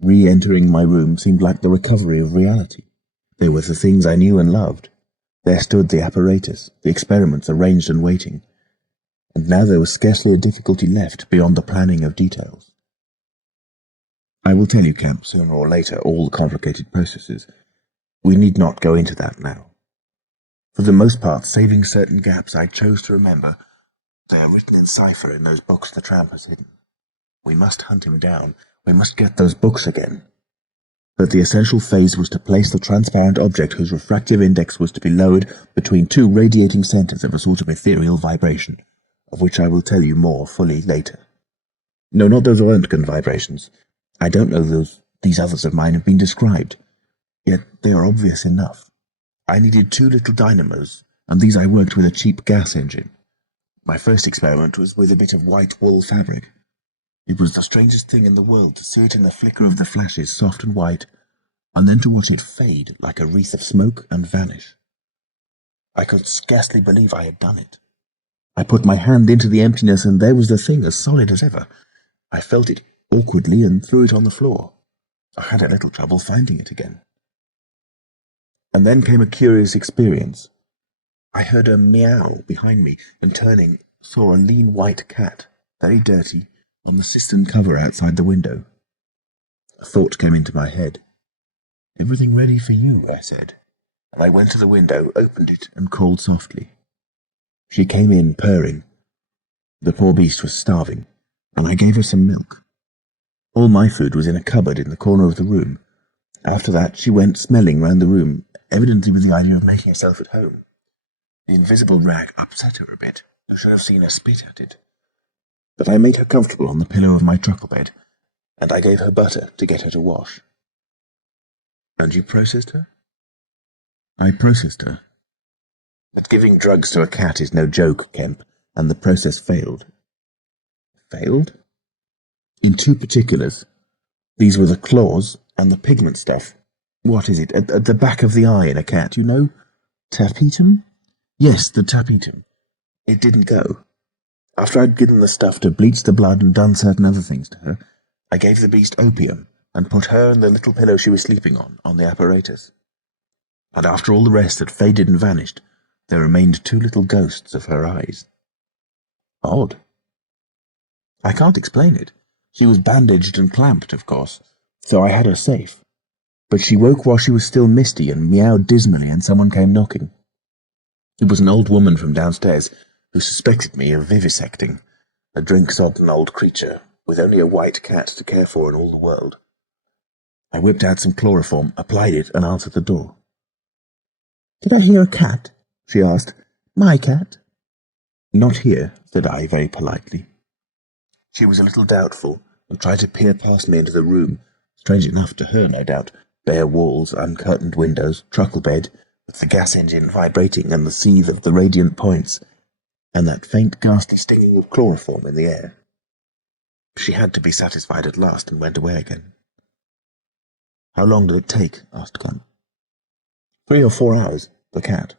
Re-entering my room seemed like the recovery of reality. There were the things I knew and loved. There stood the apparatus, the experiments arranged and waiting. And now there was scarcely a difficulty left beyond the planning of details. I will tell you, Camp, sooner or later, all the complicated processes. We need not go into that now. For the most part, saving certain gaps I chose to remember, they are written in cipher in those books the tramp has hidden. We must hunt him down. We must get those books again. But the essential phase was to place the transparent object whose refractive index was to be lowered between two radiating centres of a sort of ethereal vibration, of which I will tell you more fully later. No, not those Röntgen vibrations. I don't know these others of mine have been described. Yet they are obvious enough. I needed 2 little dynamos, and these I worked with a cheap gas engine. My first experiment was with a bit of white wool fabric. It was the strangest thing in the world to see it in the flicker of the flashes, soft and white, and then to watch it fade like a wreath of smoke and vanish. I could scarcely believe I had done it. I put my hand into the emptiness, and there was the thing, as solid as ever. I felt it awkwardly and threw it on the floor. I had a little trouble finding it again. And then came a curious experience. I heard a meow behind me, and turning, saw a lean white cat, very dirty, on the cistern cover outside the window. A thought came into my head. "Everything ready for you," I said, and I went to the window, opened it, and called softly. She came in, purring. The poor beast was starving, and I gave her some milk. All my food was in a cupboard in the corner of the room. After that she went smelling round the room, evidently with the idea of making herself at home. The invisible rag upset her a bit. I should have seen her spit at it. But I made her comfortable on the pillow of my truckle bed, and I gave her butter to get her to wash. "And you processed her?" "I processed her. But giving drugs to a cat is no joke, Kemp, and the process failed." "Failed?" "In 2 particulars. These were the claws and the pigment stuff. What is it? At the back of the eye in a cat, you know? Tapetum?" "Yes, the tapetum. It didn't go. After I'd given the stuff to bleach the blood and done certain other things to her, I gave the beast opium and put her and the little pillow she was sleeping on the apparatus. And after all the rest had faded and vanished, there remained 2 little ghosts of her eyes." "Odd." "I can't explain it. She was bandaged and clamped, of course, so I had her safe. But she woke while she was still misty and meowed dismally, and someone came knocking. It was an old woman from downstairs who suspected me of vivisecting, a drink-sodden old creature with only a white cat to care for in all the world. I whipped out some chloroform, applied it, and answered the door. "Did I hear a cat?" she asked. "My cat?" "Not here," said I very politely. She was a little doubtful, and tried to peer past me into the room, strange enough to her, no doubt, bare walls, uncurtained windows, truckle bed, with the gas engine vibrating and the seethe of the radiant points, and that faint ghastly stinging of chloroform in the air. She had to be satisfied at last, and went away again. How long did it take? Asked Kemp. 3 or 4 hours, the cat.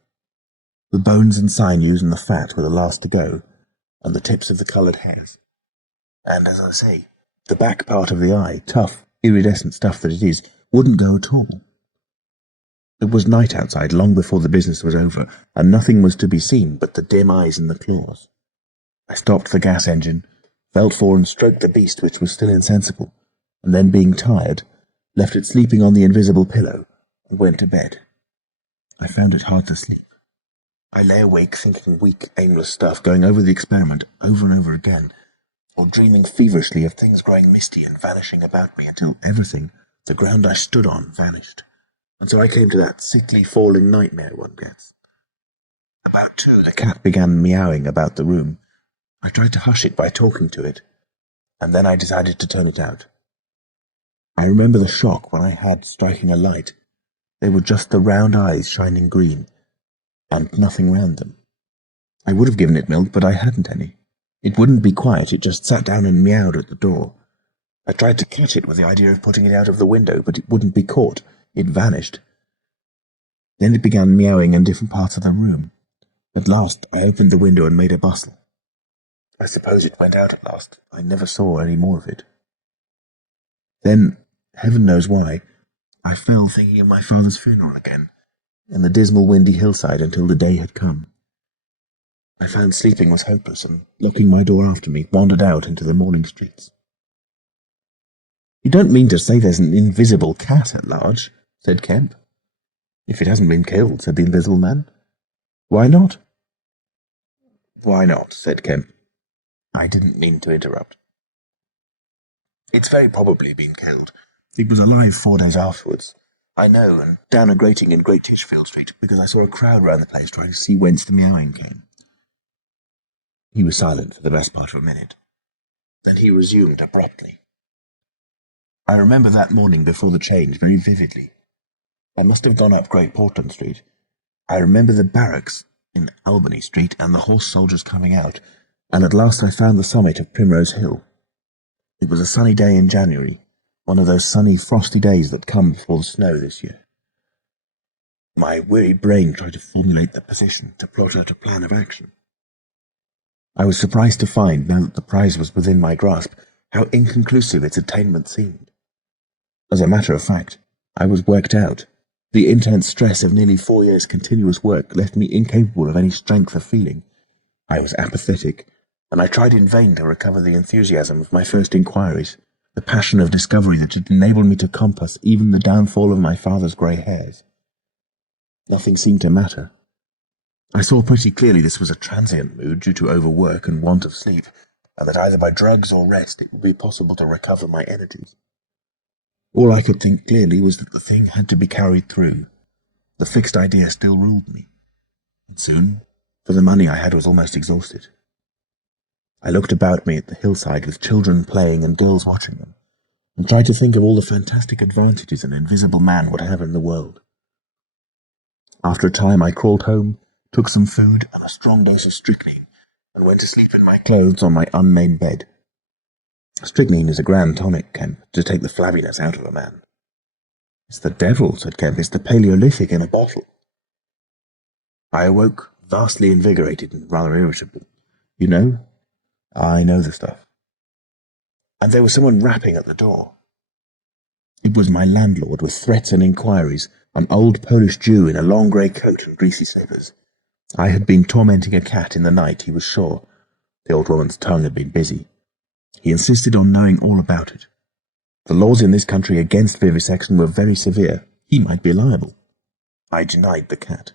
The bones and sinews and the fat were the last to go, and the tips of the coloured hairs. And, as I say, the back part of the eye, tough, iridescent stuff that it is, wouldn't go at all. It was night outside long before the business was over, and nothing was to be seen but the dim eyes and the claws. I stopped the gas engine, felt for and stroked the beast, which was still insensible, and then, being tired, left it sleeping on the invisible pillow, and went to bed. I found it hard to sleep. I lay awake thinking weak, aimless stuff, going over the experiment over and over again, or dreaming feverishly of things growing misty and vanishing about me until everything, the ground I stood on, vanished. And so I came to that sickly falling nightmare one gets. About 2, the cat began meowing about the room. I tried to hush it by talking to it, and then I decided to turn it out. I remember the shock when I had striking a light. They were just the round eyes shining green, and nothing round them. I would have given it milk, but I hadn't any. It wouldn't be quiet, it just sat down and meowed at the door. I tried to catch it with the idea of putting it out of the window, but it wouldn't be caught. It vanished. Then it began meowing in different parts of the room. At last I opened the window and made a bustle. I suppose it went out at last. I never saw any more of it. Then, heaven knows why, I fell thinking of my father's funeral again, in the dismal windy hillside until the day had come. I found sleeping was hopeless, and, locking my door after me, wandered out into the morning streets. "You don't mean to say there's an invisible cat at large?" said Kemp. "If it hasn't been killed," said the Invisible Man. "Why not?" "Why not?" said Kemp. I didn't mean to interrupt. "It's very probably been killed. It was alive 4 days afterwards. I know, and down a grating in Great Titchfield Street, because I saw a crowd round the place trying to see whence the meowing came." He was silent for the best part of a minute. Then he resumed abruptly. "I remember that morning before the change very vividly. I must have gone up Great Portland Street. I remember the barracks in Albany Street and the horse soldiers coming out, and at last I found the summit of Primrose Hill. It was a sunny day in January, one of those sunny, frosty days that come before the snow this year. My weary brain tried to formulate the position, to plot out a plan of action. I was surprised to find, now that the prize was within my grasp, how inconclusive its attainment seemed. As a matter of fact, I was worked out. The intense stress of nearly 4 years' continuous work left me incapable of any strength of feeling. I was apathetic, and I tried in vain to recover the enthusiasm of my first inquiries, the passion of discovery that had enabled me to compass even the downfall of my father's grey hairs. Nothing seemed to matter. I saw pretty clearly this was a transient mood due to overwork and want of sleep, and that either by drugs or rest it would be possible to recover my energies. All I could think clearly was that the thing had to be carried through. The fixed idea still ruled me. And soon, for the money I had was almost exhausted. I looked about me at the hillside with children playing and girls watching them, and tried to think of all the fantastic advantages an invisible man would have in the world. After a time I crawled home, took some food and a strong dose of strychnine, and went to sleep in my clothes on my unmade bed. Strychnine is a grand tonic, Kemp, to take the flabbiness out of a man. "It's the devil," said Kemp. "It's the Paleolithic in a bottle." I awoke, vastly invigorated and rather irritable. "You know?" "I know the stuff." And there was someone rapping at the door. It was my landlord, with threats and inquiries, an old Polish Jew in a long grey coat and greasy slippers. I had been tormenting a cat in the night, he was sure. The old woman's tongue had been busy. He insisted on knowing all about it. The laws in this country against vivisection were very severe. He might be liable. I denied the cat.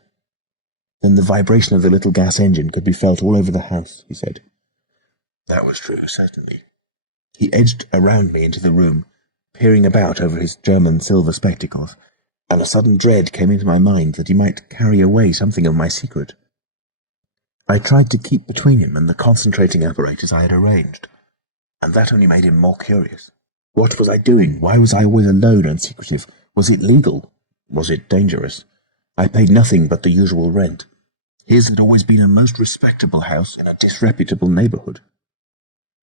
Then the vibration of the little gas engine could be felt all over the house, he said. That was true, certainly. He edged around me into the room, peering about over his German silver spectacles, and a sudden dread came into my mind that he might carry away something of my secret. I tried to keep between him and the concentrating apparatus I had arranged, and that only made him more curious. What was I doing? Why was I always alone and secretive? Was it legal? Was it dangerous? I paid nothing but the usual rent. His had always been a most respectable house in a disreputable neighbourhood.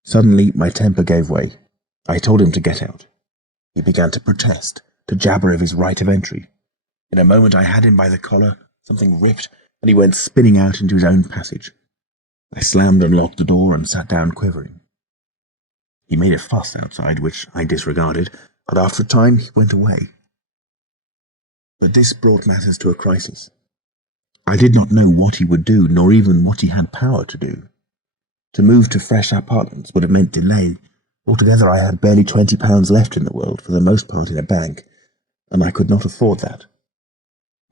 Suddenly my temper gave way. I told him to get out. He began to protest, to jabber of his right of entry. In a moment I had him by the collar, something ripped, and he went spinning out into his own passage. I slammed and locked the door and sat down quivering. He made a fuss outside, which I disregarded, and after a time he went away. But this brought matters to a crisis. I did not know what he would do, nor even what he had power to do. To move to fresh apartments would have meant delay. Altogether I had barely £20 left in the world, for the most part in a bank, and I could not afford that.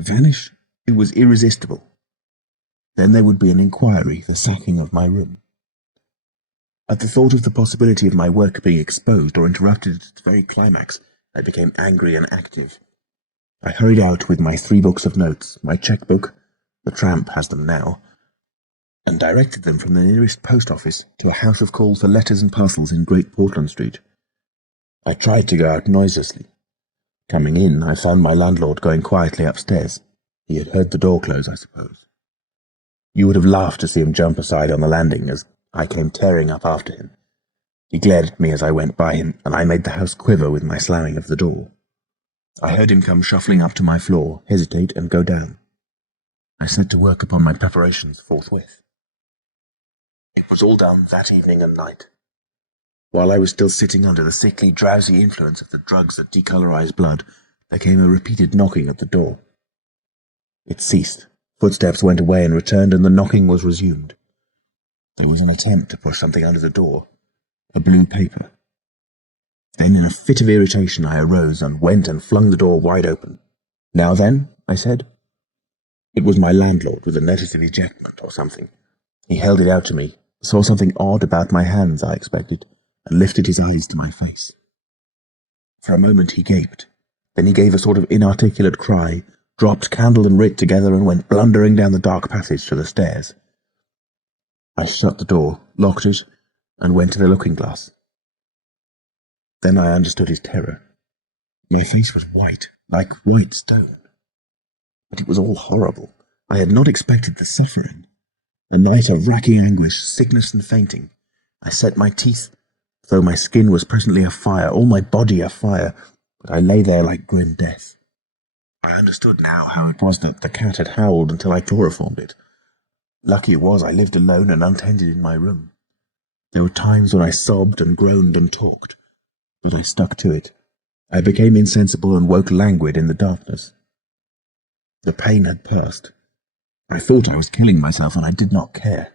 Vanish? It was irresistible. Then there would be an inquiry, the sacking of my room. At the thought of the possibility of my work being exposed or interrupted at its very climax, I became angry and active. I hurried out with my 3 books of notes, my cheque-book, the tramp has them now, and directed them from the nearest post office to a house of call for letters and parcels in Great Portland Street. I tried to go out noiselessly. Coming in, I found my landlord going quietly upstairs. He had heard the door close, I suppose. You would have laughed to see him jump aside on the landing as I came tearing up after him. He glared at me as I went by him, and I made the house quiver with my slamming of the door. I heard him come shuffling up to my floor, hesitate, and go down. I set to work upon my preparations forthwith. It was all done that evening and night. While I was still sitting under the sickly, drowsy influence of the drugs that decolorize blood, there came a repeated knocking at the door. It ceased. Footsteps went away and returned, and the knocking was resumed. There was an attempt to push something under the door, a blue paper. Then, in a fit of irritation, I arose and went and flung the door wide open. "Now then," I said. It was my landlord, with a notice of ejectment or something. He held it out to me, saw something odd about my hands, I expected, and lifted his eyes to my face. For a moment he gaped. Then he gave a sort of inarticulate cry, dropped candle and writ together, and went blundering down the dark passage to the stairs. I shut the door, locked it, and went to the looking-glass. Then I understood his terror. My face was white, like white stone. But it was all horrible. I had not expected the suffering. A night of racking anguish, sickness and fainting. I set my teeth, though my skin was presently afire, all my body afire, but I lay there like grim death. I understood now how it was that the cat had howled until I chloroformed it. Lucky it was I lived alone and untended in my room. There were times when I sobbed and groaned and talked, but I stuck to it. I became insensible and woke languid in the darkness. The pain had passed. I thought I was killing myself, and I did not care.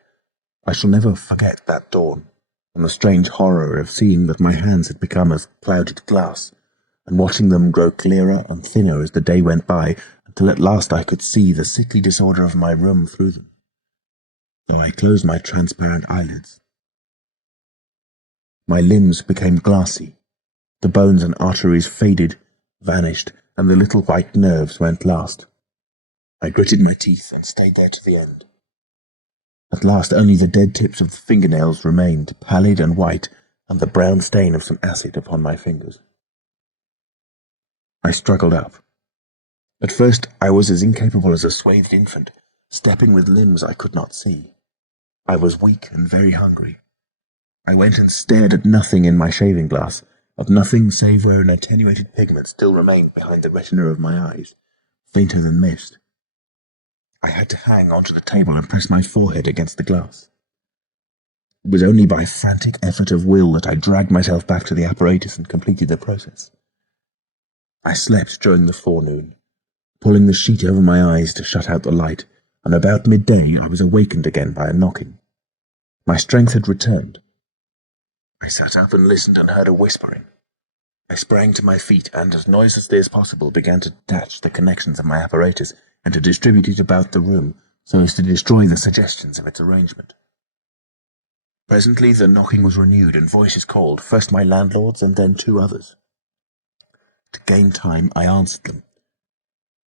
I shall never forget that dawn, and the strange horror of seeing that my hands had become as clouded glass, and watching them grow clearer and thinner as the day went by, until at last I could see the sickly disorder of my room through them, though I closed my transparent eyelids. My limbs became glassy. The bones and arteries faded, vanished, and the little white nerves went last. I gritted my teeth and stayed there to the end. At last only the dead tips of the fingernails remained, pallid and white, and the brown stain of some acid upon my fingers. I struggled up. At first I was as incapable as a swathed infant, stepping with limbs I could not see. I was weak and very hungry. I went and stared at nothing in my shaving-glass, at nothing save where an attenuated pigment still remained behind the retina of my eyes, fainter than mist. I had to hang onto the table and press my forehead against the glass. It was only by frantic effort of will that I dragged myself back to the apparatus and completed the process. I slept during the forenoon, pulling the sheet over my eyes to shut out the light, and about midday I was awakened again by a knocking. My strength had returned. I sat up and listened and heard a whispering. I sprang to my feet and, as noiselessly as possible, began to detach the connections of my apparatus and to distribute it about the room so as to destroy the suggestions of its arrangement. Presently the knocking was renewed and voices called, first my landlord's and then 2 others. To gain time, I answered them.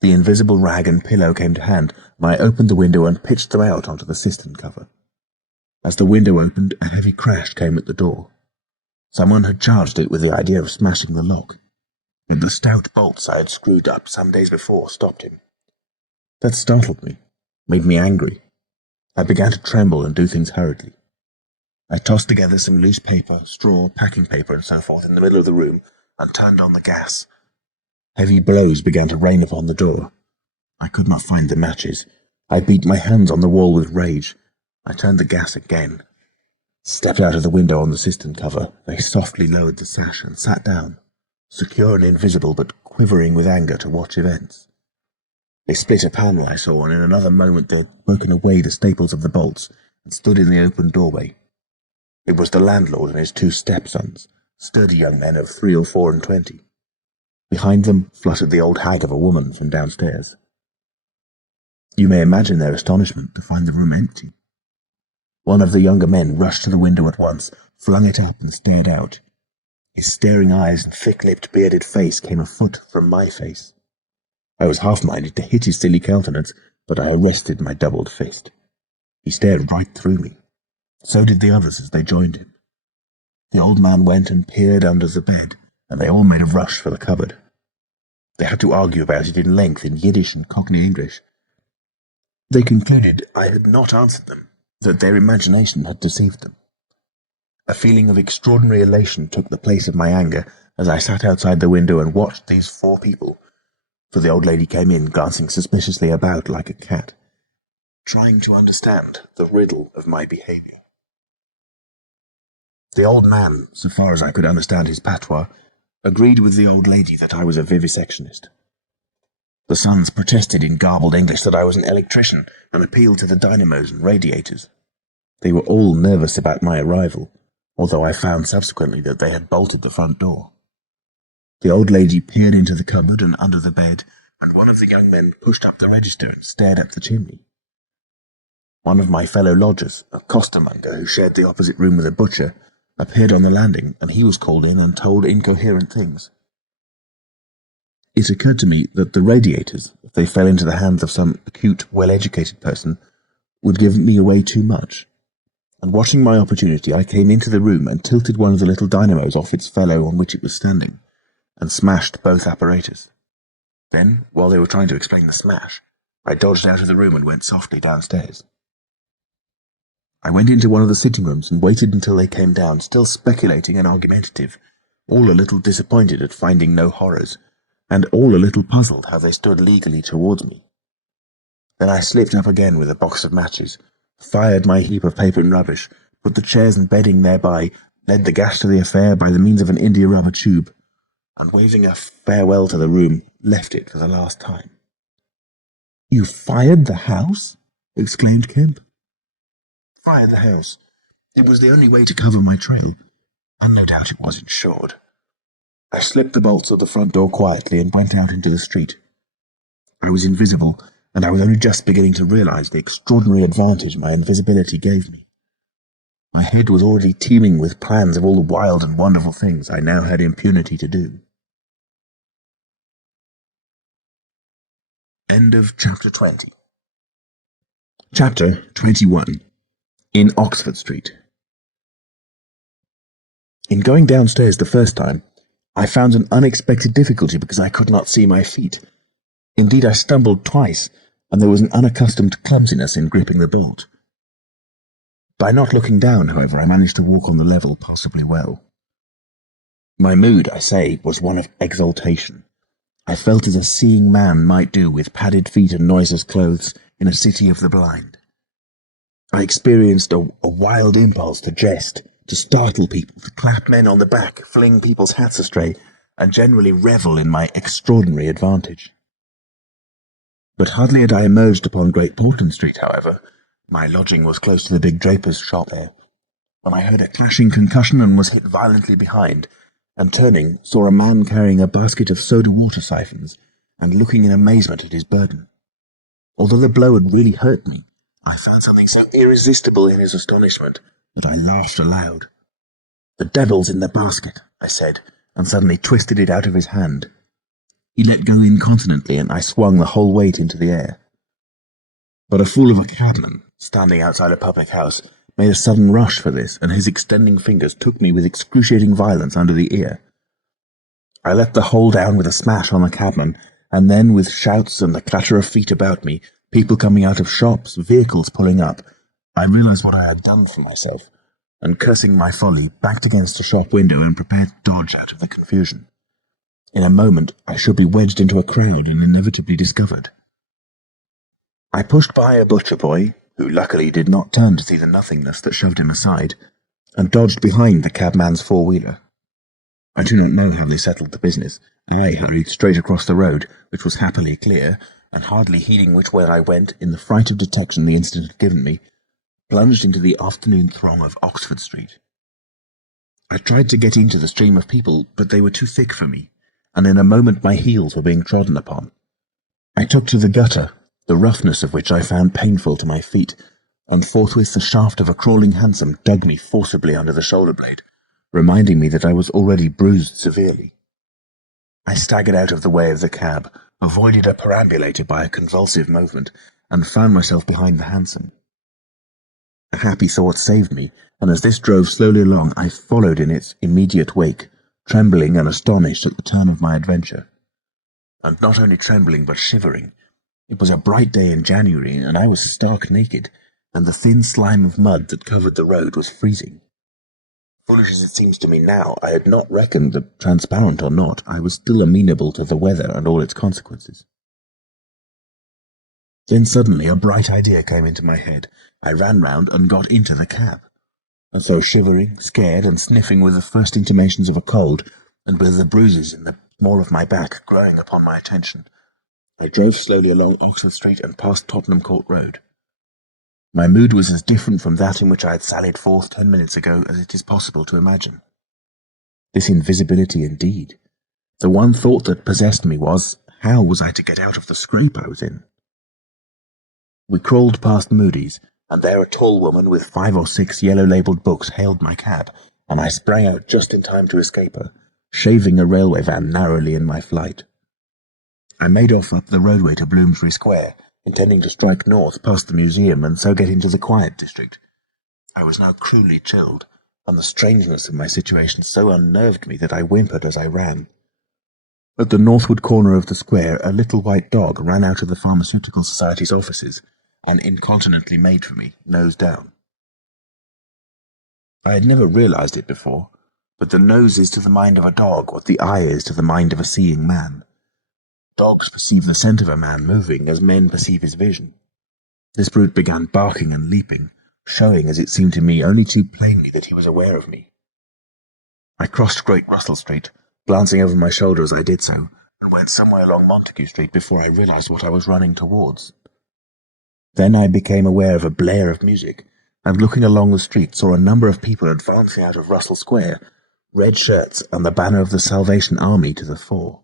The invisible rag and pillow came to hand, and I opened the window and pitched them out onto the cistern cover. As the window opened, a heavy crash came at the door. Someone had charged it with the idea of smashing the lock, and the stout bolts I had screwed up some days before stopped him. That startled me, made me angry. I began to tremble and do things hurriedly. I tossed together some loose paper, straw, packing paper, and so forth in the middle of the room, and turned on the gas. Heavy blows began to rain upon the door. I could not find the matches. I beat my hands on the wall with rage. I turned the gas again, stepped out of the window on the cistern cover. They softly lowered the sash and sat down, secure and invisible, but quivering with anger to watch events. They split a panel, I saw, and in another moment they had broken away the staples of the bolts and stood in the open doorway. It was the landlord and his 2 stepsons, sturdy young men of 3 or 4 and 20. Behind them fluttered the old hag of a woman from downstairs. You may imagine their astonishment to find the room empty. One of the younger men rushed to the window at once, flung it up and stared out. His staring eyes and thick-lipped, bearded face came a foot from my face. I was half-minded to hit his silly countenance, but I arrested my doubled fist. He stared right through me. So did the others as they joined him. The old man went and peered under the bed, and they all made a rush for the cupboard. They had to argue about it in length in Yiddish and Cockney English. They concluded I had not answered them, that their imagination had deceived them. A feeling of extraordinary elation took the place of my anger as I sat outside the window and watched these 4 people, for the old lady came in, glancing suspiciously about like a cat, trying to understand the riddle of my behaviour. The old man, so far as I could understand his patois, agreed with the old lady that I was a vivisectionist. The sons protested in garbled English that I was an electrician and appealed to the dynamos and radiators. They were all nervous about my arrival, although I found subsequently that they had bolted the front door. The old lady peered into the cupboard and under the bed, and one of the young men pushed up the register and stared up the chimney. One of my fellow lodgers, a costermonger who shared the opposite room with a butcher, appeared on the landing, and he was called in and told incoherent things. It occurred to me that the radiators, if they fell into the hands of some acute, well-educated person, would give me away too much, and watching my opportunity I came into the room and tilted one of the little dynamos off its fellow on which it was standing, and smashed both apparatus. Then, while they were trying to explain the smash, I dodged out of the room and went softly downstairs. I went into one of the sitting rooms and waited until they came down, still speculating and argumentative, all a little disappointed at finding no horrors, and all a little puzzled how they stood legally towards me. Then I slipped up again with a box of matches, fired my heap of paper and rubbish, put the chairs and bedding thereby, led the gas to the affair by the means of an india-rubber tube, and waving a farewell to the room, left it for the last time. "You fired the house?" exclaimed Kemp. "Fired the house. It was the only way to cover my trail, and no doubt it was insured." I slipped the bolts of the front door quietly and went out into the street. I was invisible, and I was only just beginning to realize the extraordinary advantage my invisibility gave me. My head was already teeming with plans of all the wild and wonderful things I now had impunity to do. End of Chapter 20. Chapter 21. In Oxford Street. In going downstairs the first time, I found an unexpected difficulty because I could not see my feet. Indeed, I stumbled twice, and there was an unaccustomed clumsiness in gripping the bolt. By not looking down, however, I managed to walk on the level passably well. My mood, I say, was one of exultation. I felt as a seeing man might do with padded feet and noiseless clothes in a city of the blind. I experienced a wild impulse to jest, to startle people, to clap men on the back, fling people's hats astray, and generally revel in my extraordinary advantage. But hardly had I emerged upon Great Portland Street, however, my lodging was close to the big draper's shop there, when I heard a clashing concussion and was hit violently behind, and turning, saw a man carrying a basket of soda-water siphons, and looking in amazement at his burden. Although the blow had really hurt me, I found something so irresistible in his astonishment that I laughed aloud. "The devil's in the basket," I said, and suddenly twisted it out of his hand. He let go incontinently, and I swung the whole weight into the air. But a fool of a cabman, standing outside a public house, made a sudden rush for this, and his extending fingers took me with excruciating violence under the ear. I let the whole down with a smash on the cabman, and then, with shouts and the clatter of feet about me, people coming out of shops, vehicles pulling up, I realized what I had done for myself, and cursing my folly, backed against a shop window and prepared to dodge out of the confusion. In a moment I should be wedged into a crowd and inevitably discovered. I pushed by a butcher boy, who luckily did not turn to see the nothingness that shoved him aside, and dodged behind the cabman's four-wheeler. I do not know how they settled the business. I hurried straight across the road, which was happily clear, and hardly heeding which way I went, in the fright of detection the instant had given me, plunged into the afternoon throng of Oxford Street. I tried to get into the stream of people, but they were too thick for me, and in a moment my heels were being trodden upon. I took to the gutter, the roughness of which I found painful to my feet, and forthwith the shaft of a crawling hansom dug me forcibly under the shoulder-blade, reminding me that I was already bruised severely. I staggered out of the way of the cab, avoided a perambulator by a convulsive movement, and found myself behind the hansom. A happy thought saved me, and as this drove slowly along, I followed in its immediate wake, trembling and astonished at the turn of my adventure. And not only trembling, but shivering. It was a bright day in January, and I was stark naked, and the thin slime of mud that covered the road was freezing. Foolish as it seems to me now, I had not reckoned that, transparent or not, I was still amenable to the weather and all its consequences. Then suddenly a bright idea came into my head. I ran round and got into the cab. And so, shivering, scared, and sniffing with the first intimations of a cold, and with the bruises in the small of my back growing upon my attention, I drove slowly along Oxford Street and past Tottenham Court Road. My mood was as different from that in which I had sallied forth 10 minutes ago as it is possible to imagine. This invisibility indeed. The one thought that possessed me was, how was I to get out of the scrape I was in? We crawled past Moody's, and there a tall woman with 5 or 6 yellow-labelled books hailed my cab, and I sprang out just in time to escape her, shaving a railway van narrowly in my flight. I made off up the roadway to Bloomsbury Square, intending to strike north past the museum and so get into the quiet district. I was now cruelly chilled, and the strangeness of my situation so unnerved me that I whimpered as I ran. At the northward corner of the square, a little white dog ran out of the Pharmaceutical Society's offices, and incontinently made for me, nose down. I had never realized it before, but the nose is to the mind of a dog what the eye is to the mind of a seeing man. Dogs perceive the scent of a man moving as men perceive his vision. This brute began barking and leaping, showing, as it seemed to me, only too plainly that he was aware of me. I crossed Great Russell Street, glancing over my shoulder as I did so, and went somewhere along Montague Street before I realized what I was running towards. Then I became aware of a blare of music, and looking along the street saw a number of people advancing out of Russell Square, red shirts and the banner of the Salvation Army to the fore.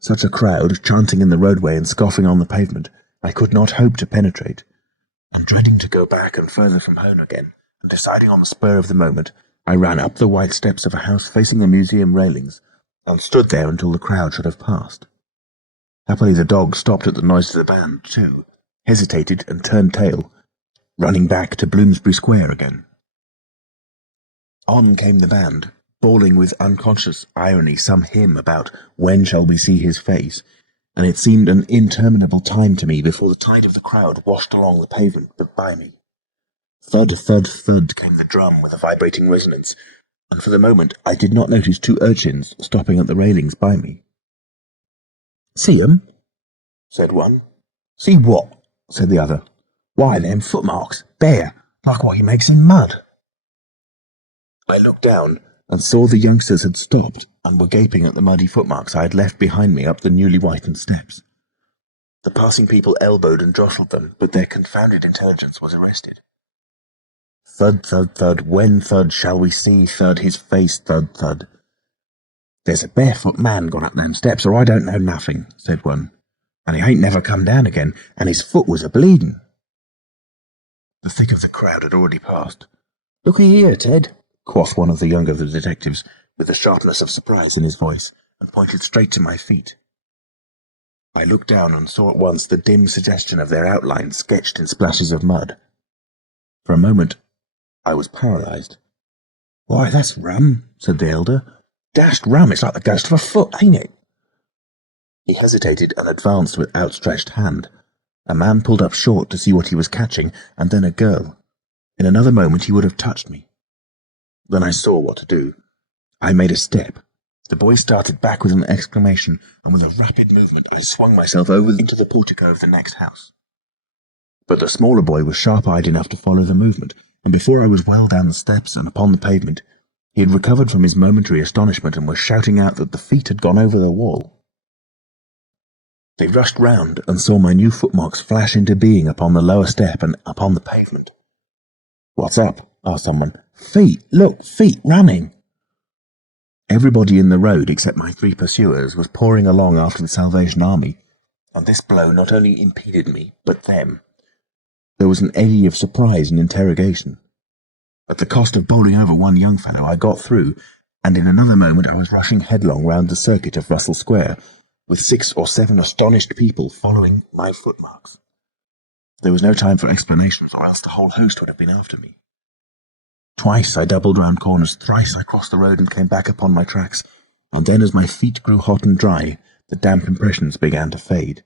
Such a crowd, chanting in the roadway and scoffing on the pavement, I could not hope to penetrate, and dreading to go back and further from home again, and deciding on the spur of the moment, I ran up the white steps of a house facing the museum railings, and stood there until the crowd should have passed. Happily the dog stopped at the noise of the band, too, hesitated and turned tail, running back to Bloomsbury Square again. On came the band, bawling with unconscious irony some hymn about when shall we see his face, and it seemed an interminable time to me before the tide of the crowd washed along the pavement by me. Thud, thud, thud came the drum with a vibrating resonance, and for the moment I did not notice 2 urchins stopping at the railings by me. "See 'em?" said one. "See what?" said the other. "Why, them footmarks, bare, like what he makes in mud." I looked down and saw the youngsters had stopped and were gaping at the muddy footmarks I had left behind me up the newly whitened steps. The passing people elbowed and jostled them, but their confounded intelligence was arrested. Thud, thud, thud, when thud shall we see thud his face, thud, thud. "There's a barefoot man gone up them steps, or I don't know nothing," said one, "and he ain't never come down again, and his foot was a-bleeding." The thick of the crowd had already passed. "Look-y here, Ted," quoth one of the younger of the detectives, with the sharpness of surprise in his voice, and pointed straight to my feet. I looked down and saw at once the dim suggestion of their outline sketched in splashes of mud. For a moment I was paralysed. "Why, that's rum," said the elder. "Dashed rum, it's like the ghost of a foot, ain't it?" He hesitated and advanced with outstretched hand. A man pulled up short to see what he was catching, and then a girl. In another moment he would have touched me. Then I saw what to do. I made a step, The boy started back with an exclamation, and with a rapid movement I swung myself over into the portico of the next house. But the smaller boy was sharp-eyed enough to follow the movement, and before I was well down the steps and upon the pavement, he had recovered from his momentary astonishment and was shouting out that the feet had gone over the wall. They rushed round and saw my new footmarks flash into being upon the lower step and upon the pavement. "What's up?" asked someone. "Feet! Look! Feet running!" Everybody in the road, except my 3 pursuers, was pouring along after the Salvation Army, and this blow not only impeded me, but them. There was an eddy of surprise and interrogation. At the cost of bowling over one young fellow, I got through, and in another moment I was rushing headlong round the circuit of Russell Square, with 6 or 7 astonished people following my footmarks. There was no time for explanations, or else the whole host would have been after me. Twice I doubled round corners, thrice I crossed the road and came back upon my tracks, and then as my feet grew hot and dry, the damp impressions began to fade.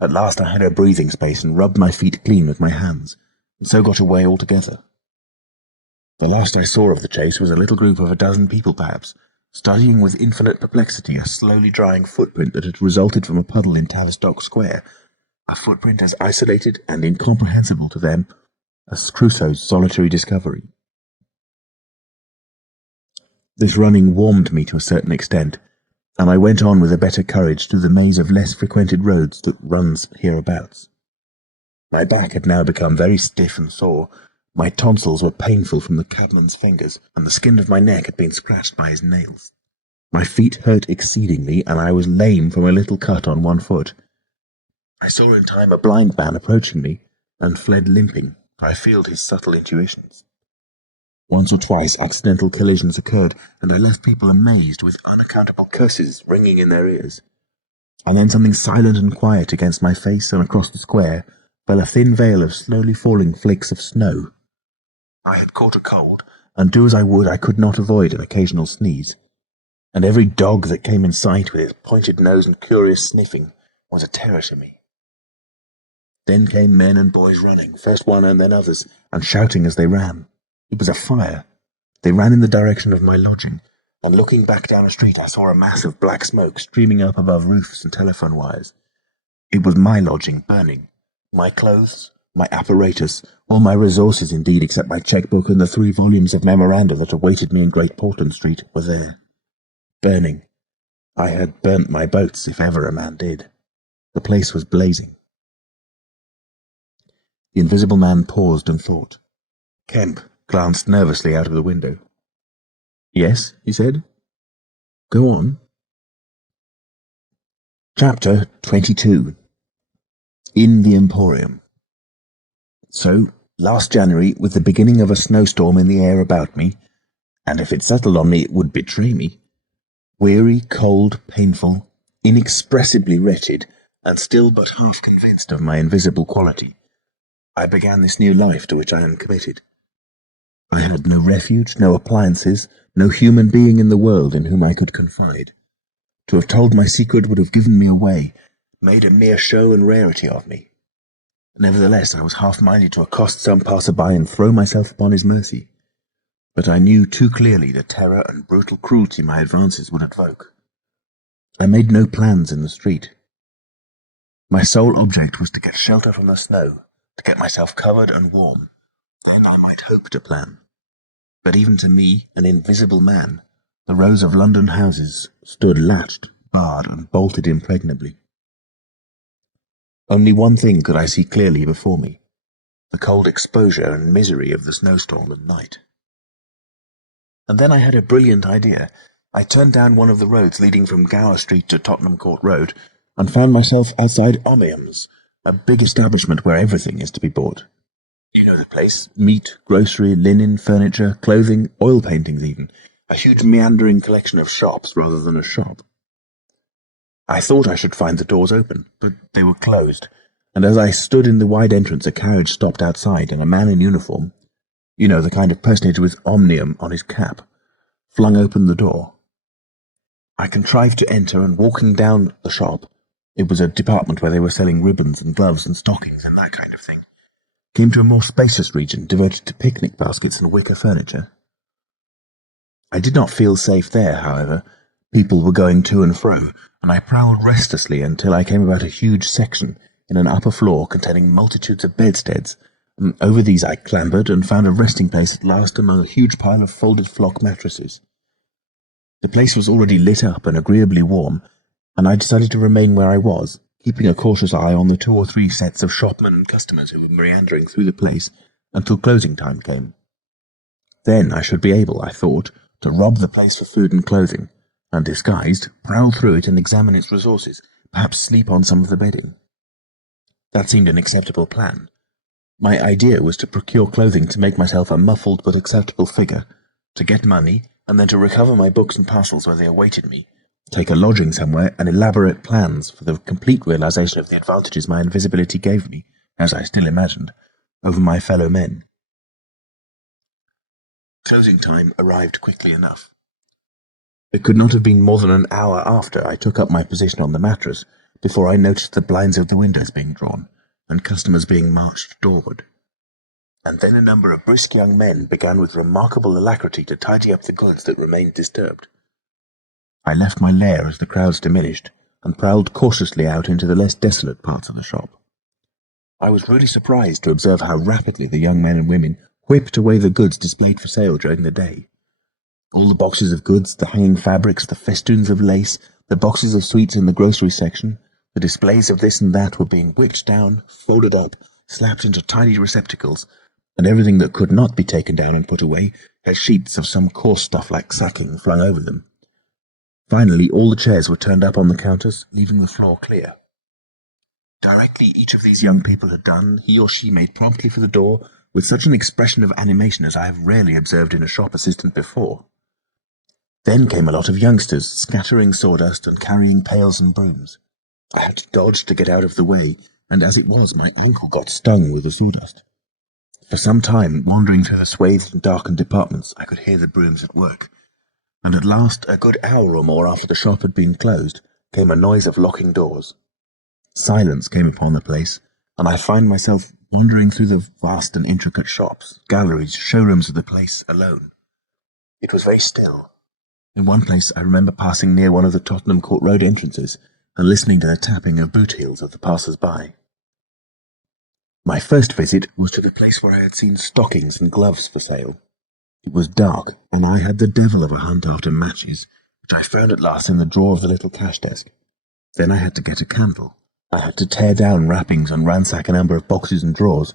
At last I had a breathing space and rubbed my feet clean with my hands, and so got away altogether. The last I saw of the chase was a little group of a dozen people perhaps, studying with infinite perplexity a slowly drying footprint that had resulted from a puddle in Tavistock Square, a footprint as isolated and incomprehensible to them as Crusoe's solitary discovery. This running warmed me to a certain extent, and I went on with a better courage through the maze of less frequented roads that runs hereabouts. My back had now become very stiff and sore, my tonsils were painful from the cabman's fingers, and the skin of my neck had been scratched by his nails. My feet hurt exceedingly, and I was lame from a little cut on one foot. I saw in time a blind man approaching me, and fled limping, for I feared his subtle intuitions. Once or twice accidental collisions occurred, and I left people amazed with unaccountable curses ringing in their ears. And then something silent and quiet against my face and across the square fell a thin veil of slowly falling flakes of snow. I had caught a cold, and do as I would I could not avoid an occasional sneeze, and every dog that came in sight with its pointed nose and curious sniffing was a terror to me. Then came men and boys running, first one and then others, and shouting as they ran. It was a fire. They ran in the direction of my lodging, and looking back down a street I saw a mass of black smoke streaming up above roofs and telephone wires. It was my lodging burning. My clothes, my apparatus, all my resources indeed except my cheque-book and the 3 volumes of memoranda that awaited me in Great Portland Street were there. Burning. I had burnt my boats, if ever a man did. The place was blazing. The Invisible Man paused and thought. Kemp glanced nervously out of the window. "Yes," he said. "Go on." Chapter 22. In the Emporium. So, last January, with the beginning of a snowstorm in the air about me, and if it settled on me it would betray me, weary, cold, painful, inexpressibly wretched, and still but half convinced of my invisible quality, I began this new life to which I am committed. I had no refuge, no appliances, no human being in the world in whom I could confide. To have told my secret would have given me away, made a mere show and rarity of me. Nevertheless, I was half-minded to accost some passer-by and throw myself upon his mercy. But I knew too clearly the terror and brutal cruelty my advances would evoke. I made no plans in the street. My sole object was to get shelter from the snow, to get myself covered and warm. Then I might hope to plan. But even to me, an invisible man, the rows of London houses stood latched, barred, and bolted impregnably. Only one thing could I see clearly before me, the cold exposure and misery of the snowstorm and night. And then I had a brilliant idea. I turned down one of the roads leading from Gower Street to Tottenham Court Road, and found myself outside Omnium's, a big establishment where everything is to be bought. You know the place. Meat, grocery, linen, furniture, clothing, oil paintings even. A huge meandering collection of shops rather than a shop. I thought I should find the doors open, but they were closed, and as I stood in the wide entrance a carriage stopped outside, and a man in uniform, you know, the kind of personage with Omnium on his cap, flung open the door. I contrived to enter, and walking down the shop, it was a department where they were selling ribbons and gloves and stockings and that kind of thing, came to a more spacious region devoted to picnic baskets and wicker furniture. I did not feel safe there, however, People were going to and fro, and I prowled restlessly until I came about a huge section in an upper floor containing multitudes of bedsteads. Over these I clambered and found a resting place at last among a huge pile of folded flock mattresses. The place was already lit up and agreeably warm, and I decided to remain where I was, keeping a cautious eye on the 2 or 3 sets of shopmen and customers who were meandering through the place until closing time came. Then I should be able, I thought, to rob the place for food and clothing, and disguised, prowl through it and examine its resources, perhaps sleep on some of the bedding. That seemed an acceptable plan. My idea was to procure clothing to make myself a muffled but acceptable figure, to get money, and then to recover my books and parcels where they awaited me, take a lodging somewhere, and elaborate plans for the complete realization of the advantages my invisibility gave me, as I still imagined, over my fellow men. Closing time arrived quickly enough. It could not have been more than an hour after I took up my position on the mattress before I noticed the blinds of the windows being drawn, and customers being marched doorward. And then a number of brisk young men began with remarkable alacrity to tidy up the goods that remained disturbed. I left my lair as the crowds diminished, and prowled cautiously out into the less desolate parts of the shop. I was really surprised to observe how rapidly the young men and women whipped away the goods displayed for sale during the day. All the boxes of goods, the hanging fabrics, the festoons of lace, the boxes of sweets in the grocery section, the displays of this and that were being whipped down, folded up, slapped into tiny receptacles, and everything that could not be taken down and put away had sheets of some coarse stuff like sacking flung over them. Finally, all the chairs were turned up on the counters, leaving the floor clear. Directly each of these young people had done, he or she made promptly for the door, with such an expression of animation as I have rarely observed in a shop assistant before. Then came a lot of youngsters, scattering sawdust and carrying pails and brooms. I had to dodge to get out of the way, and as it was, my ankle got stung with the sawdust. For some time, wandering through the swathed and darkened departments, I could hear the brooms at work, and at last, a good hour or more after the shop had been closed, came a noise of locking doors. Silence came upon the place, and I found myself wandering through the vast and intricate shops, galleries, showrooms of the place alone. It was very still. In one place I remember passing near one of the Tottenham Court Road entrances and listening to the tapping of boot heels of the passers-by. My first visit was to the place where I had seen stockings and gloves for sale. It was dark, and I had the devil of a hunt after matches, which I found at last in the drawer of the little cash desk. Then I had to get a candle. I had to tear down wrappings and ransack a number of boxes and drawers,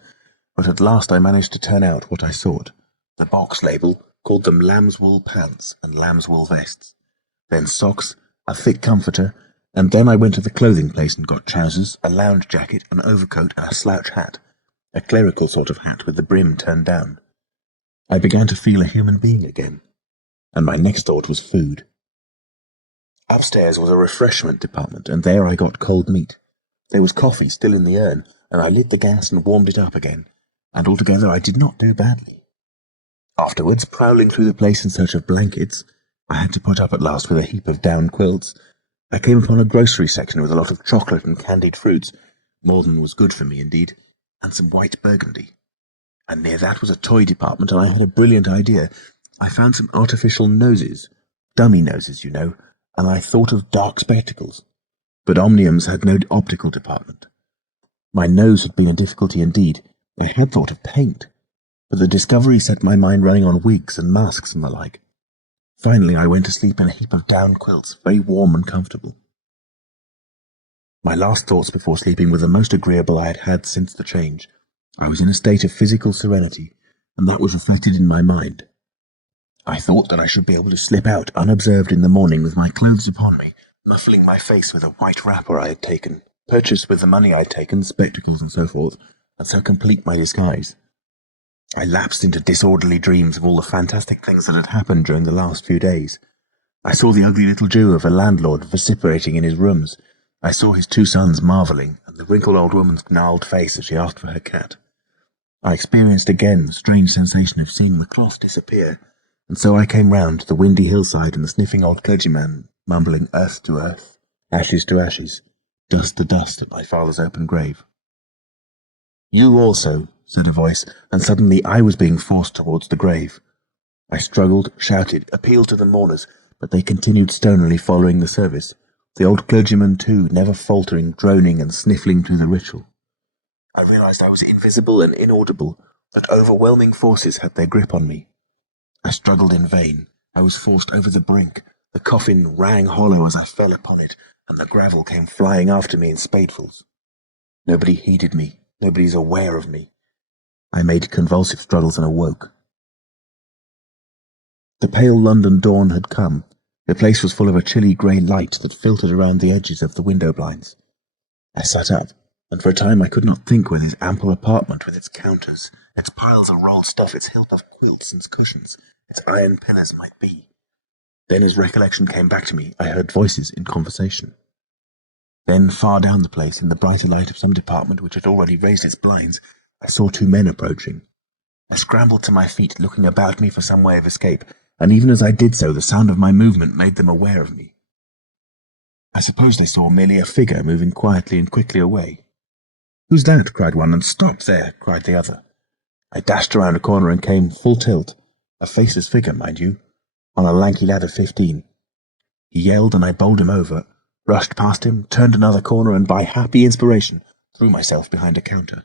but at last I managed to turn out what I sought. The box label called them lamb's wool pants and lamb's wool vests, then socks, a thick comforter, and then I went to the clothing place and got trousers, a lounge jacket, an overcoat, and a slouch hat, a clerical sort of hat with the brim turned down. I began to feel a human being again, and my next thought was food. Upstairs was a refreshment department, and there I got cold meat. There was coffee still in the urn, and I lit the gas and warmed it up again, and altogether I did not do badly. Afterwards, prowling through the place in search of blankets, I had to put up at last with a heap of down quilts. I came upon a grocery section with a lot of chocolate and candied fruits, more than was good for me indeed, and some white burgundy. And near that was a toy department, and I had a brilliant idea. I found some artificial noses, dummy noses, you know, and I thought of dark spectacles. But Omniums had no optical department. My nose had been a difficulty indeed. I had thought of paint, but the discovery set my mind running on wigs and masks and the like. Finally, I went to sleep in a heap of down quilts, very warm and comfortable. My last thoughts before sleeping were the most agreeable I had had since the change. I was in a state of physical serenity, and that was reflected in my mind. I thought that I should be able to slip out unobserved in the morning with my clothes upon me, muffling my face with a white wrapper I had taken, purchased with the money I had taken, spectacles and so forth, and so complete my disguise. I lapsed into disorderly dreams of all the fantastic things that had happened during the last few days. I saw the ugly little Jew of a landlord vociferating in his rooms. I saw his 2 sons marvelling, and the wrinkled old woman's gnarled face as she asked for her cat. I experienced again the strange sensation of seeing the cloth disappear, and so I came round to the windy hillside and the sniffing old clergyman mumbling earth to earth, ashes to ashes, dust to dust at my father's open grave. "You also," said a voice, and suddenly I was being forced towards the grave. I struggled, shouted, appealed to the mourners, but they continued stonily following the service, the old clergyman too, never faltering, droning and sniffling through the ritual. I realized I was invisible and inaudible, that overwhelming forces had their grip on me. I struggled in vain. I was forced over the brink. The coffin rang hollow as I fell upon it, and the gravel came flying after me in spadefuls. Nobody heeded me. Nobody's aware of me. I made convulsive struggles and awoke. The pale London dawn had come. The place was full of a chilly grey light that filtered around the edges of the window blinds. I sat up, and for a time I could not think where this ample apartment with its counters, its piles of rolled stuff, its heap of quilts and cushions, its iron pillars might be. Then as recollection came back to me, I heard voices in conversation. Then far down the place, in the brighter light of some department which had already raised its blinds, I saw two men approaching. I scrambled to my feet, looking about me for some way of escape, and even as I did so, the sound of my movement made them aware of me. I suppose they saw merely a figure moving quietly and quickly away. "Who's that?" cried one, and "Stop there!" cried the other. I dashed around a corner and came full tilt, a faceless figure, mind you, on a lanky lad of 15. He yelled, and I bowled him over, rushed past him, turned another corner, and by happy inspiration threw myself behind a counter.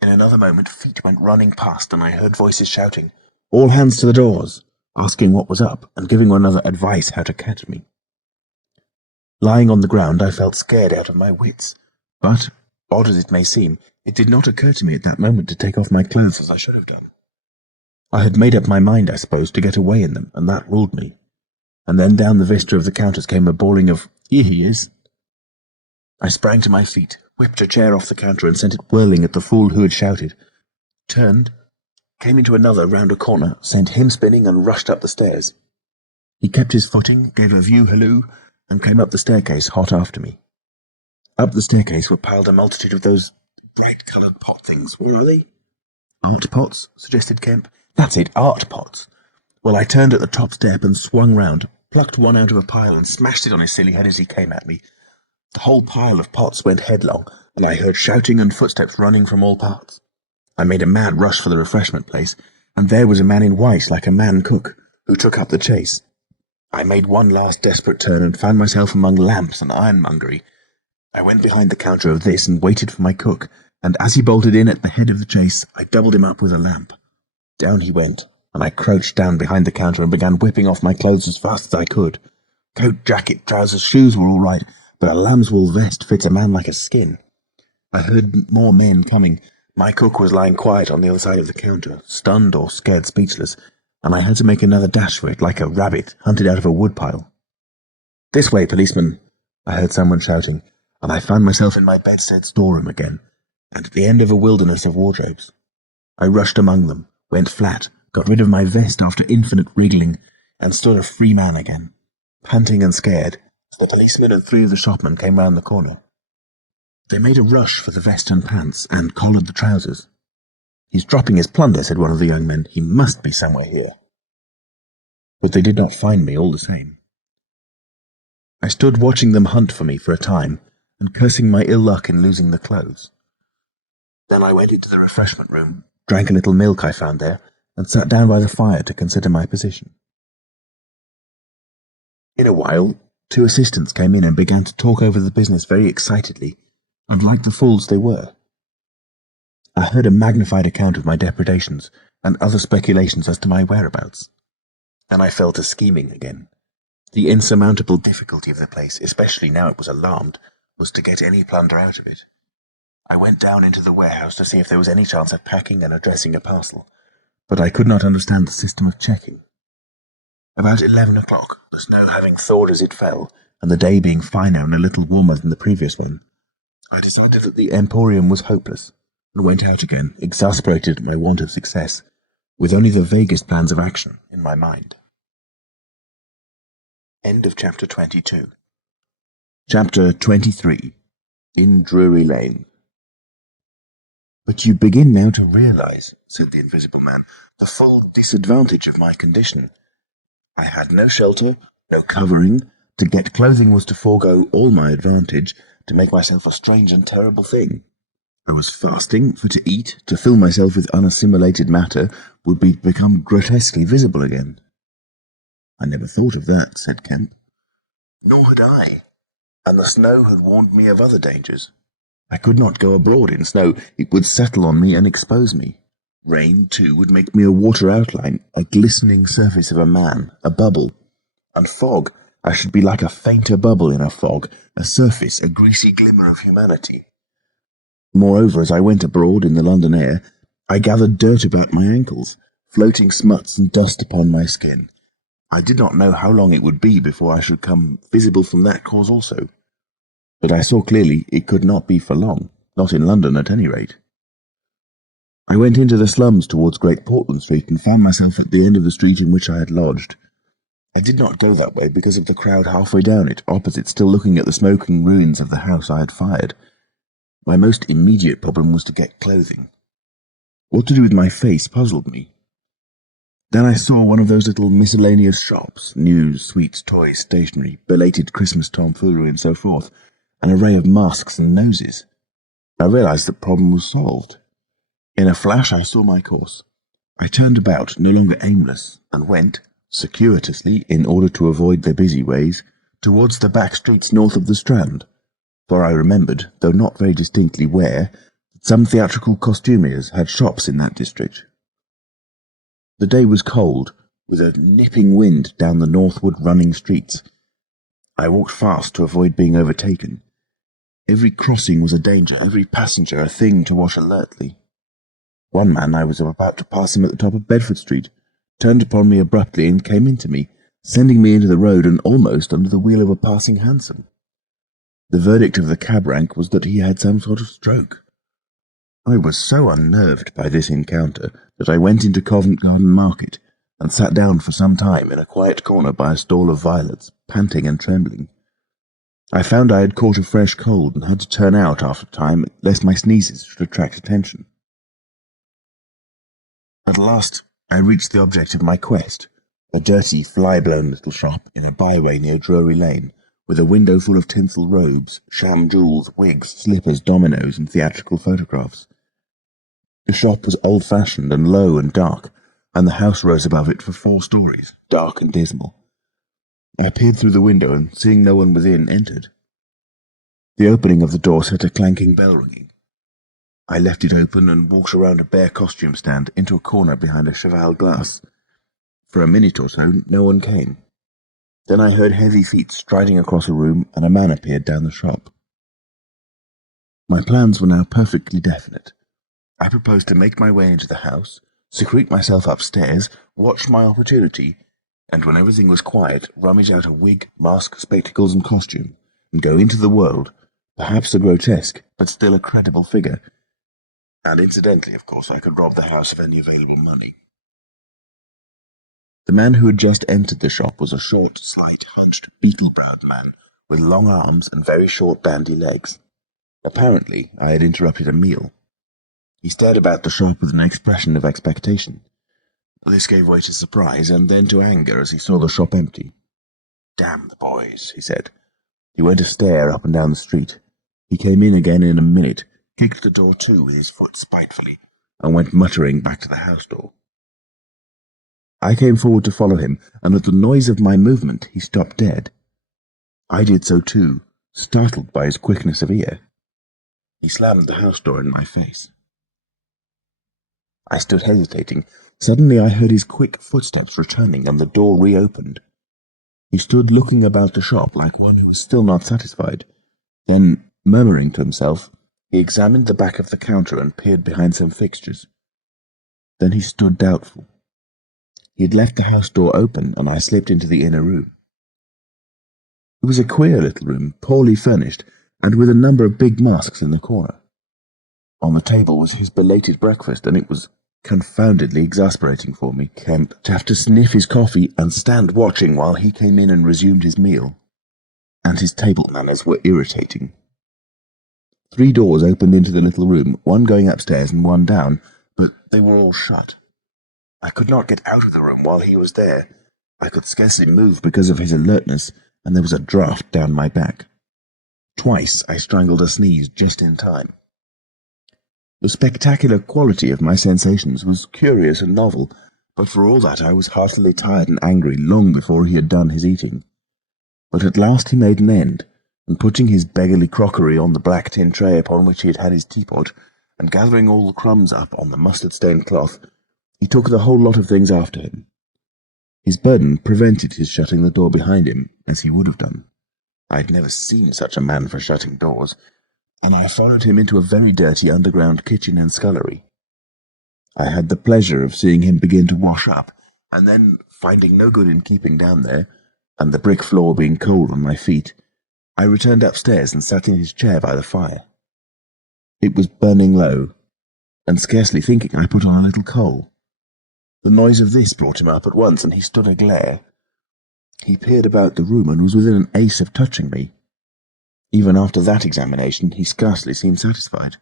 In another moment feet went running past, and I heard voices shouting, "All hands to the doors," asking what was up, and giving one another advice how to catch me. Lying on the ground, I felt scared out of my wits, but, odd as it may seem, it did not occur to me at that moment to take off my clothes as I should have done. I had made up my mind, I suppose, to get away in them, and that ruled me. And then down the vista of the counters came a bawling of, "Here he is!" I sprang to my feet, whipped a chair off the counter and sent it whirling at the fool who had shouted, turned, came into another round a corner, sent him spinning, and rushed up the stairs. He kept his footing, gave a view halloo, and came up the staircase hot after me. Up the staircase were piled a multitude of those bright-coloured pot things. What are they? "Art pots," suggested Kemp. "That's it, art pots." Well, I turned at the top step and swung round, plucked one out of a pile and smashed it on his silly head as he came at me. The whole pile of pots went headlong, and I heard shouting and footsteps running from all parts. I made a mad rush for the refreshment place, and there was a man in white, like a man cook, who took up the chase. I made one last desperate turn and found myself among lamps and ironmongery. I went behind the counter of this and waited for my cook, and as he bolted in at the head of the chase, I doubled him up with a lamp. Down he went, and I crouched down behind the counter and began whipping off my clothes as fast as I could. Coat, jacket, trousers, shoes were all right, but a lamb's-wool vest fits a man like a skin. I heard more men coming. My cook was lying quiet on the other side of the counter, stunned or scared speechless, and I had to make another dash for it, like a rabbit hunted out of a woodpile. "This way, policeman!" I heard someone shouting, and I found myself in my bedstead storeroom again, and at the end of a wilderness of wardrobes. I rushed among them, went flat, got rid of my vest after infinite wriggling, and stood a free man again, panting and scared, as the policeman and 3 of the shopmen came round the corner. They made a rush for the vest and pants, and collared the trousers. "He's dropping his plunder," said one of the young men. "He must be somewhere here." But they did not find me all the same. I stood watching them hunt for me for a time, and cursing my ill luck in losing the clothes. Then I went into the refreshment room, drank a little milk I found there, and sat down by the fire to consider my position. In a while, 2 assistants came in and began to talk over the business very excitedly, and like the fools they were. I heard a magnified account of my depredations, and other speculations as to my whereabouts. Then I fell to scheming again. The insurmountable difficulty of the place, especially now it was alarmed, was to get any plunder out of it. I went down into the warehouse to see if there was any chance of packing and addressing a parcel, but I could not understand the system of checking. About 11 o'clock, the snow having thawed as it fell, and the day being finer and a little warmer than the previous one, I decided that the Emporium was hopeless, and went out again, exasperated at my want of success, with only the vaguest plans of action in my mind. End of Chapter 22. Chapter 23. In Drury Lane. "But you begin now to realize," said the Invisible Man, "the full disadvantage of my condition. I had no shelter, no covering. To get clothing was to forego all my advantage, to make myself a strange and terrible thing. I was fasting, for to eat, to fill myself with unassimilated matter, would become grotesquely visible again. "I never thought of that," said Kemp. "Nor had I, and the snow had warned me of other dangers. I could not go abroad in snow. It would settle on me and expose me. Rain, too, would make me a water outline, a glistening surface of a man, a bubble. And fog, I should be like a fainter bubble in a fog, a surface, a greasy glimmer of humanity. Moreover, as I went abroad in the London air, I gathered dirt about my ankles, floating smuts and dust upon my skin. I did not know how long it would be before I should come visible from that cause also. But I saw clearly it could not be for long, not in London at any rate. I went into the slums towards Great Portland Street and found myself at the end of the street in which I had lodged. I did not go that way because of the crowd halfway down it, opposite, still looking at the smoking ruins of the house I had fired. My most immediate problem was to get clothing. What to do with my face puzzled me. Then I saw one of those little miscellaneous shops, news, sweets, toys, stationery, belated Christmas tomfoolery, and so forth, an array of masks and noses. I realized the problem was solved. In a flash I saw my course. I turned about, no longer aimless, and went, circuitously, in order to avoid the busy ways, towards the back streets north of the Strand, for I remembered, though not very distinctly where, that some theatrical costumiers had shops in that district. The day was cold, with a nipping wind down the northward running streets. I walked fast to avoid being overtaken. Every crossing was a danger, every passenger a thing to watch alertly. One man, I was about to pass him at the top of Bedford Street, turned upon me abruptly and came into me, sending me into the road and almost under the wheel of a passing hansom. The verdict of the cab rank was that he had some sort of stroke. I was so unnerved by this encounter that I went into Covent Garden Market and sat down for some time in a quiet corner by a stall of violets, panting and trembling. I found I had caught a fresh cold and had to turn out after a time lest my sneezes should attract attention. At last I reached the object of my quest, a dirty, fly-blown little shop in a byway near Drury Lane, with a window full of tinsel robes, sham jewels, wigs, slippers, dominoes, and theatrical photographs. The shop was old-fashioned and low and dark, and the house rose above it for 4 stories, dark and dismal. I peered through the window and, seeing no one within, entered. The opening of the door set a clanking bell ringing. I left it open and walked around a bare costume stand into a corner behind a cheval glass. For a minute or so, no one came. Then I heard heavy feet striding across a room, and a man appeared down the shop. My plans were now perfectly definite. I proposed to make my way into the house, secrete myself upstairs, watch my opportunity, and when everything was quiet, rummage out a wig, mask, spectacles, and costume, and go into the world, perhaps a grotesque, but still a credible figure. And incidentally, of course, I could rob the house of any available money. The man who had just entered the shop was a short, slight, hunched, beetle-browed man, with long arms and very short, bandy legs. Apparently, I had interrupted a meal. He stared about the shop with an expression of expectation. This gave way to surprise, and then to anger as he saw the shop empty. "Damn the boys," he said. He went a stare up and down the street. He came in again in a minute, kicked the door to with his foot spitefully, and went muttering back to the house door. I came forward to follow him, and at the noise of my movement he stopped dead. I did so too, startled by his quickness of ear. He slammed the house door in my face. I stood hesitating. Suddenly I heard his quick footsteps returning, and the door reopened. He stood looking about the shop like one who was still not satisfied. Then, murmuring to himself, he examined the back of the counter and peered behind some fixtures. Then he stood doubtful. He had left the house door open, and I slipped into the inner room. It was a queer little room, poorly furnished, and with a number of big masks in the corner. On the table was his belated breakfast, and it was confoundedly exasperating for me, Kemp, to have to sniff his coffee and stand watching while he came in and resumed his meal. And his table manners were irritating. 3 doors opened into the little room, one going upstairs and one down, but they were all shut. I could not get out of the room while he was there. I could scarcely move because of his alertness, and there was a draught down my back. Twice I strangled a sneeze just in time. The spectacular quality of my sensations was curious and novel, But for all that, I was heartily tired and angry long before he had done his eating. But at last he made an end, and putting his beggarly crockery on the black tin tray upon which he had had his teapot, and gathering all the crumbs up on the mustard-stained cloth, he took the whole lot of things after him. His burden prevented his shutting the door behind him, as he would have done. I had never seen such a man for shutting doors, and I followed him into a very dirty underground kitchen and scullery. I had the pleasure of seeing him begin to wash up, and then, finding no good in keeping down there, and the brick floor being cold on my feet, I returned upstairs and sat in his chair by the fire. It was burning low, and scarcely thinking, I put on a little coal. The noise of this brought him up at once, and he stood aglare. He peered about the room and was within an ace of touching me. Even after that examination, he scarcely seemed satisfied.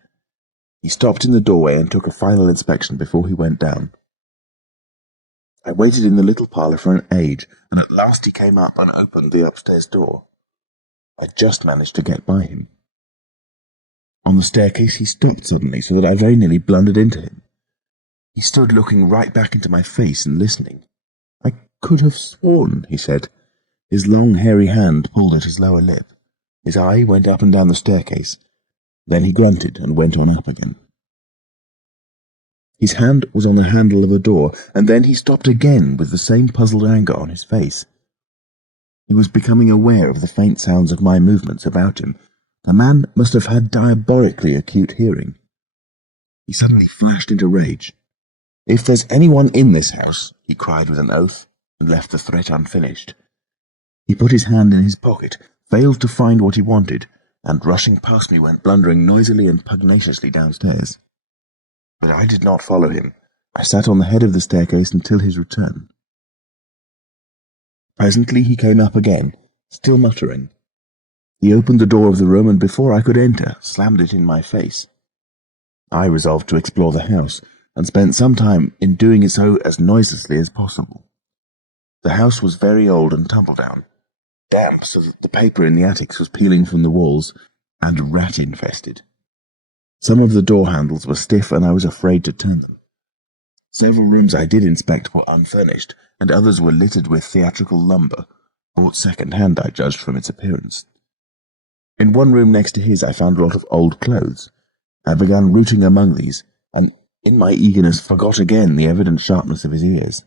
He stopped in the doorway and took a final inspection before he went down. I waited in the little parlour for an age, and at last he came up and opened the upstairs door. I just managed to get by him. On the staircase he stopped suddenly, so that I very nearly blundered into him. He stood looking right back into my face and listening. "I could have sworn," he said. His long, hairy hand pulled at his lower lip. His eye went up and down the staircase. Then he grunted and went on up again. His hand was on the handle of a door, and then he stopped again with the same puzzled anger on his face. He was becoming aware of the faint sounds of my movements about him. The man must have had diabolically acute hearing. He suddenly flashed into rage. "If there's anyone in this house," he cried with an oath, and left the threat unfinished. He put his hand in his pocket, failed to find what he wanted, and rushing past me went blundering noisily and pugnaciously downstairs. But I did not follow him. I sat on the head of the staircase until his return. Presently he came up again, still muttering. He opened the door of the room, and before I could enter, slammed it in my face. I resolved to explore the house, and spent some time in doing so as noiselessly as possible. The house was very old and tumble-down, damp so that the paper in the attics was peeling from the walls, and rat-infested. Some of the door handles were stiff, and I was afraid to turn them. Several rooms I did inspect were unfurnished, and others were littered with theatrical lumber, bought second-hand, I judged from its appearance. In one room next to his I found a lot of old clothes. I began rooting among these, and in my eagerness forgot again the evident sharpness of his ears.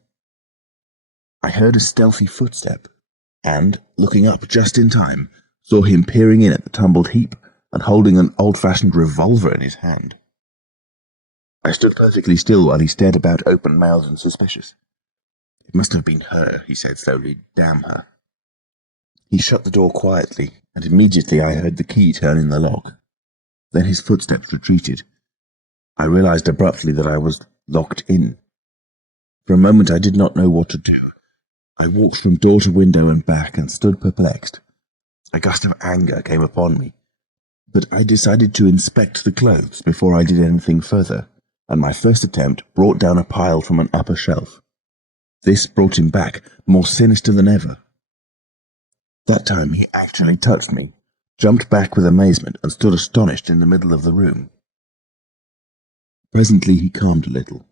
I heard a stealthy footstep, and, looking up just in time, saw him peering in at the tumbled heap and holding an old-fashioned revolver in his hand. I stood perfectly still while he stared about open-mouthed and suspicious. "It must have been her," he said slowly. "Damn her." He shut the door quietly, and immediately I heard the key turn in the lock. Then his footsteps retreated. I realized abruptly that I was locked in. For a moment I did not know what to do. I walked from door to window and back, and stood perplexed. A gust of anger came upon me, but I decided to inspect the clothes before I did anything further, and my first attempt brought down a pile from an upper shelf. This brought him back, more sinister than ever. That time he actually touched me, jumped back with amazement, and stood astonished in the middle of the room. Presently he calmed a little.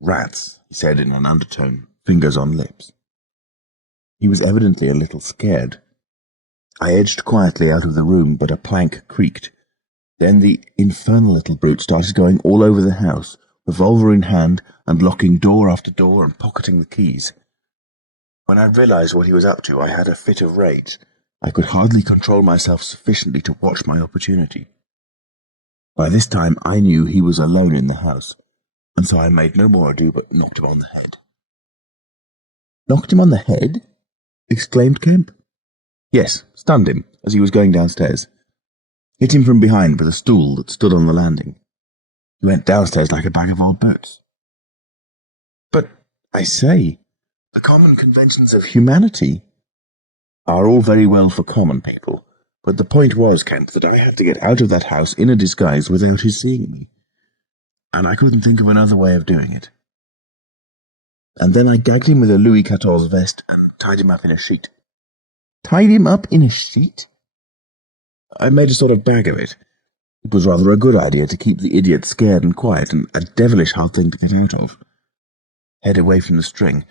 "Rats," he said in an undertone, fingers on lips. He was evidently a little scared. I edged quietly out of the room, but a plank creaked. Then the infernal little brute started going all over the house, revolver in hand, and locking door after door and pocketing the keys. When I realized what he was up to, I had a fit of rage. I could hardly control myself sufficiently to watch my opportunity. By this time I knew he was alone in the house, and so I made no more ado but knocked him on the head. "Knocked him on the head?" exclaimed Kemp. "Yes, stunned him as he was going downstairs. Hit him from behind with a stool that stood on the landing. He went downstairs like a bag of old boats." "But, I say, the common conventions of humanity are all very well for common people, but the point was, Kemp, that I had to get out of that house in a disguise without his seeing me, and I couldn't think of another way of doing it. And then I gagged him with a Louis XIV vest and tied him up in a sheet." "Tied him up in a sheet?" "I made a sort of bag of it. It was rather a good idea to keep the idiot scared and quiet, and a devilish hard thing to get out of. head away from the string.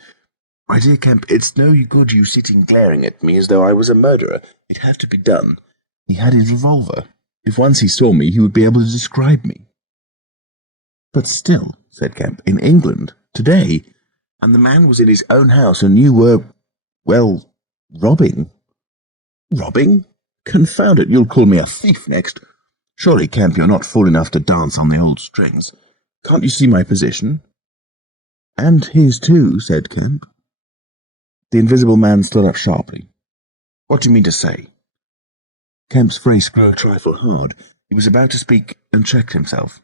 "My dear Kemp, it's no good you sitting glaring at me as though I was a murderer. It had to be done. He had his revolver. If once he saw me, he would be able to describe me." "But still," said Kemp, "in England, today, and the man was in his own house, and you were, well, robbing." "Robbing? Confound it, you'll call me a thief next. Surely, Kemp, you're not fool enough to dance on the old strings. Can't you see my position?" "And his too," said Kemp. The Invisible Man stood up sharply. "What do you mean to say?" Kemp's face grew a trifle hard. He was about to speak and checked himself.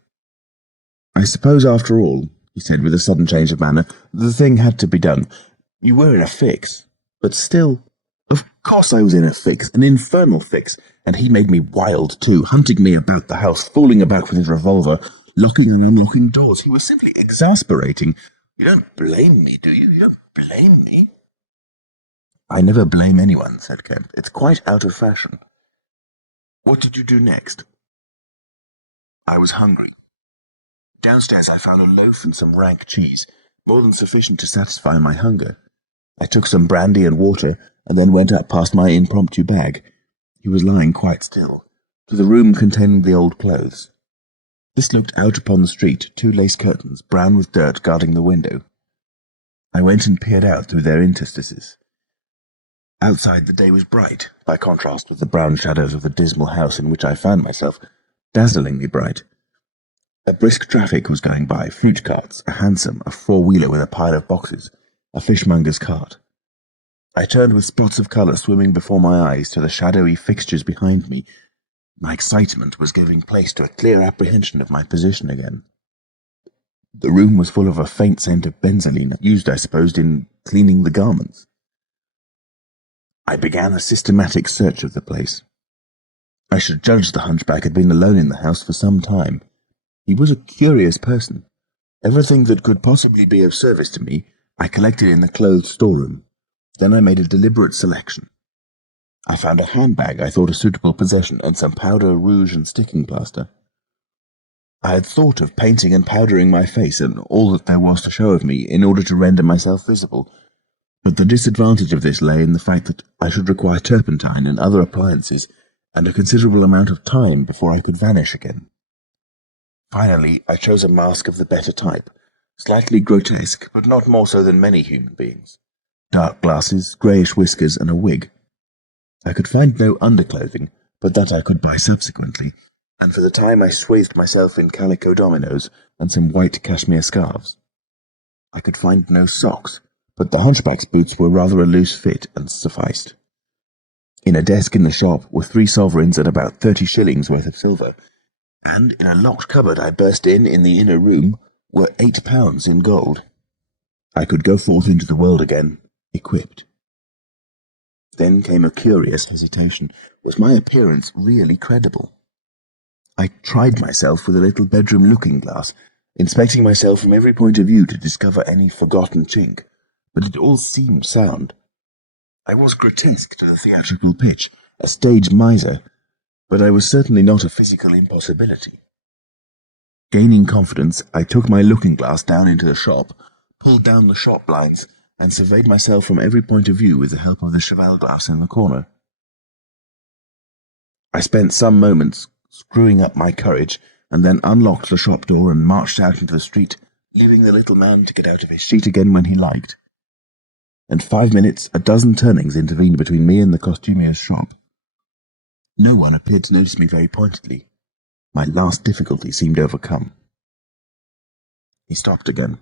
"I suppose, after all," he said with a sudden change of manner, "the thing had to be done. You were in a fix. But still—" "Of course I was in a fix, an infernal fix, and he made me wild too, hunting me about the house, fooling about with his revolver, locking and unlocking doors. He was simply exasperating. You don't blame me, do you? You don't blame me?" "I never blame anyone," said Kemp. "It's quite out of fashion." "What did you do next?" "I was hungry. Downstairs I found a loaf and some rank cheese, more than sufficient to satisfy my hunger. I took some brandy and water, and then went up past my impromptu bag. He was lying quite still, to the room containing the old clothes. This looked out upon the street, 2 lace curtains, brown with dirt, guarding the window. I went and peered out through their interstices. Outside the day was bright, by contrast with the brown shadows of the dismal house in which I found myself, dazzlingly bright. A brisk traffic was going by, fruit carts, a hansom, a 4-wheeler with a pile of boxes, a fishmonger's cart. I turned with spots of colour swimming before my eyes to the shadowy fixtures behind me. My excitement was giving place to a clear apprehension of my position again. The room was full of a faint scent of benzoline, used, I supposed, in cleaning the garments. I began a systematic search of the place. I should judge the hunchback had been alone in the house for some time. He was a curious person. Everything that could possibly be of service to me I collected in the clothes storeroom. Then I made a deliberate selection. I found a handbag I thought a suitable possession, and some powder, rouge, and sticking plaster. I had thought of painting and powdering my face and all that there was to show of me in order to render myself visible, but the disadvantage of this lay in the fact that I should require turpentine and other appliances, and a considerable amount of time before I could vanish again. Finally, I chose a mask of the better type, slightly grotesque, but not more so than many human beings. Dark glasses, greyish whiskers, and a wig. I could find no underclothing, but that I could buy subsequently, and for the time I swathed myself in calico dominoes and some white cashmere scarves. I could find no socks, but the hunchback's boots were rather a loose fit and sufficed. In a desk in the shop were 3 sovereigns and about 30 shillings worth of silver, and in a locked cupboard I burst in the inner room were £8 in gold. I could go forth into the world again, equipped. Then came a curious hesitation. Was my appearance really credible? I tried myself with a little bedroom looking-glass, inspecting myself from every point of view to discover any forgotten chink, but it all seemed sound. I was grotesque to the theatrical pitch, a stage miser, but I was certainly not a physical impossibility. Gaining confidence, I took my looking-glass down into the shop, pulled down the shop blinds, and surveyed myself from every point of view with the help of the cheval glass in the corner. I spent some moments screwing up my courage, and then unlocked the shop door and marched out into the street, leaving the little man to get out of his seat again when he liked. In 5 minutes, a dozen turnings intervened between me and the costumier's shop. No one appeared to notice me very pointedly. My last difficulty seemed overcome. He stopped again.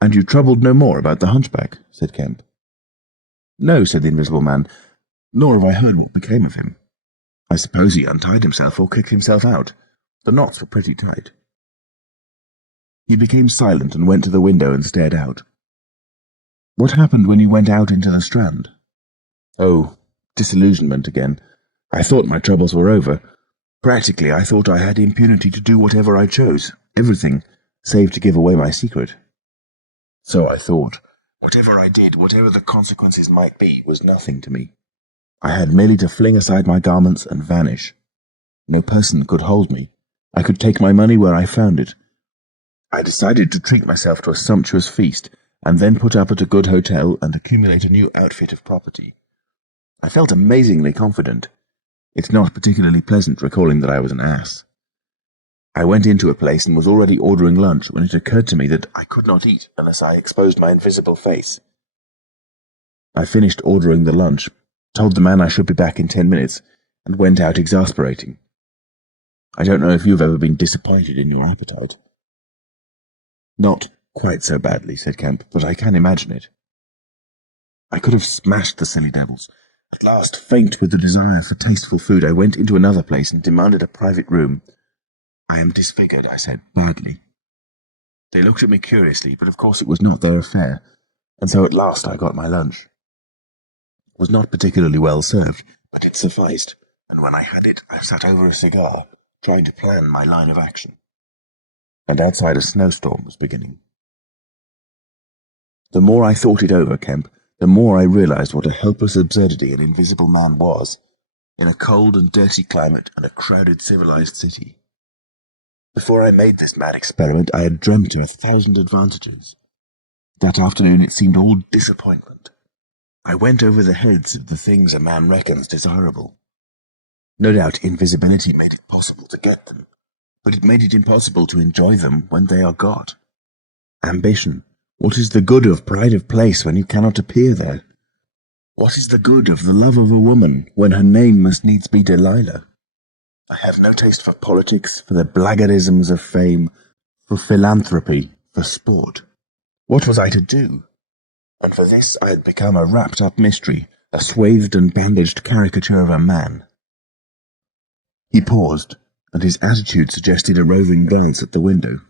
"And you troubled no more about the hunchback?" said Kemp. "No," said the Invisible Man, "nor have I heard what became of him. I suppose he untied himself or kicked himself out. The knots were pretty tight." He became silent and went to the window and stared out. "What happened when you went out into the Strand?" "Oh, disillusionment again. I thought my troubles were over. Practically, I thought I had impunity to do whatever I chose, everything, save to give away my secret. So I thought. Whatever I did, whatever the consequences might be, was nothing to me. I had merely to fling aside my garments and vanish. No person could hold me. I could take my money where I found it. I decided to treat myself to a sumptuous feast, and then put up at a good hotel and accumulate a new outfit of property. I felt amazingly confident. It's not particularly pleasant recalling that I was an ass. I went into a place and was already ordering lunch when it occurred to me that I could not eat unless I exposed my invisible face. I finished ordering the lunch, told the man I should be back in 10 minutes, and went out exasperating. I don't know if you've ever been disappointed in your appetite. Not quite so badly, said Kemp, but I can imagine it. I could have smashed the silly devils. At last, faint with the desire for tasteful food, I went into another place and demanded a private room. I am disfigured, I said, badly. They looked at me curiously, but of course it was not their affair, and so at last I got my lunch. It was not particularly well served, but it sufficed, and when I had it, I sat over a cigar, trying to plan my line of action. And outside a snowstorm was beginning. The more I thought it over, Kemp, the more I realized what a helpless absurdity an invisible man was, in a cold and dirty climate and a crowded civilized city. Before I made this mad experiment, I had dreamt of 1,000 advantages. That afternoon it seemed all disappointment. I went over the heads of the things a man reckons desirable. No doubt invisibility made it possible to get them, but it made it impossible to enjoy them when they are got. Ambition. What is the good of pride of place when you cannot appear there? What is the good of the love of a woman when her name must needs be Delilah? I have no taste for politics, for the blackguardisms of fame, for philanthropy, for sport. What was I to do? And for this I had become a wrapped-up mystery, a swathed and bandaged caricature of a man. He paused, and his attitude suggested a roving glance at the window.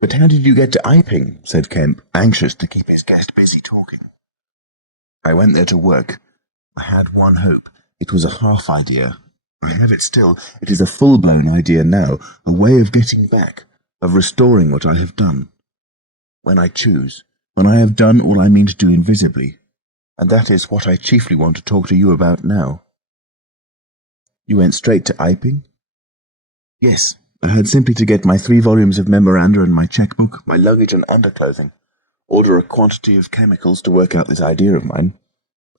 "But how did you get to Iping?" said Kemp, anxious to keep his guest busy talking. "I went there to work. I had one hope. It was a half idea. I have it still. It is a full-blown idea now, a way of getting back, of restoring what I have done. When I choose, when I have done all I mean to do invisibly, and that is what I chiefly want to talk to you about now." "You went straight to Iping?" "Yes. I had simply to get my 3 volumes of memoranda and my checkbook, my luggage and underclothing, order a quantity of chemicals to work out this idea of mine.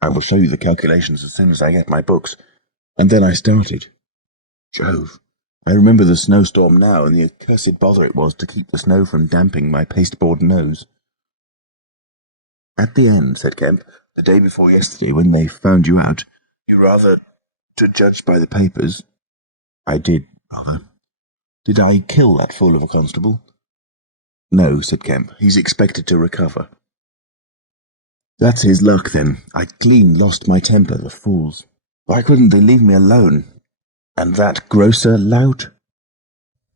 I will show you the calculations as soon as I get my books. And then I started. Jove! I remember the snowstorm now, and the accursed bother it was to keep the snow from damping my pasteboard nose." "At the end," said Kemp, "the day before yesterday, when they found you out, you rather, to judge by the papers—" "I did, rather. Did I kill that fool of a constable?" "No," said Kemp. "He's expected to recover." "That's his luck, then. I clean lost my temper, the fools. Why couldn't they leave me alone? And that grocer lout?"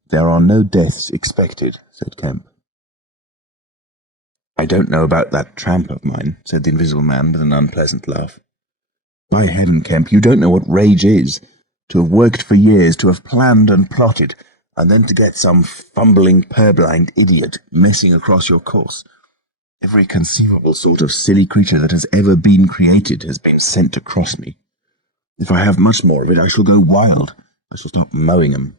"There are no deaths expected," said Kemp. "I don't know about that tramp of mine," said the Invisible Man with an unpleasant laugh. "By heaven, Kemp, you don't know what rage is. To have worked for years, to have planned and plotted, and then to get some fumbling, purblind idiot messing across your course. Every conceivable sort of silly creature that has ever been created has been sent to cross me. If I have much more of it, I shall go wild. I shall stop mowing 'em.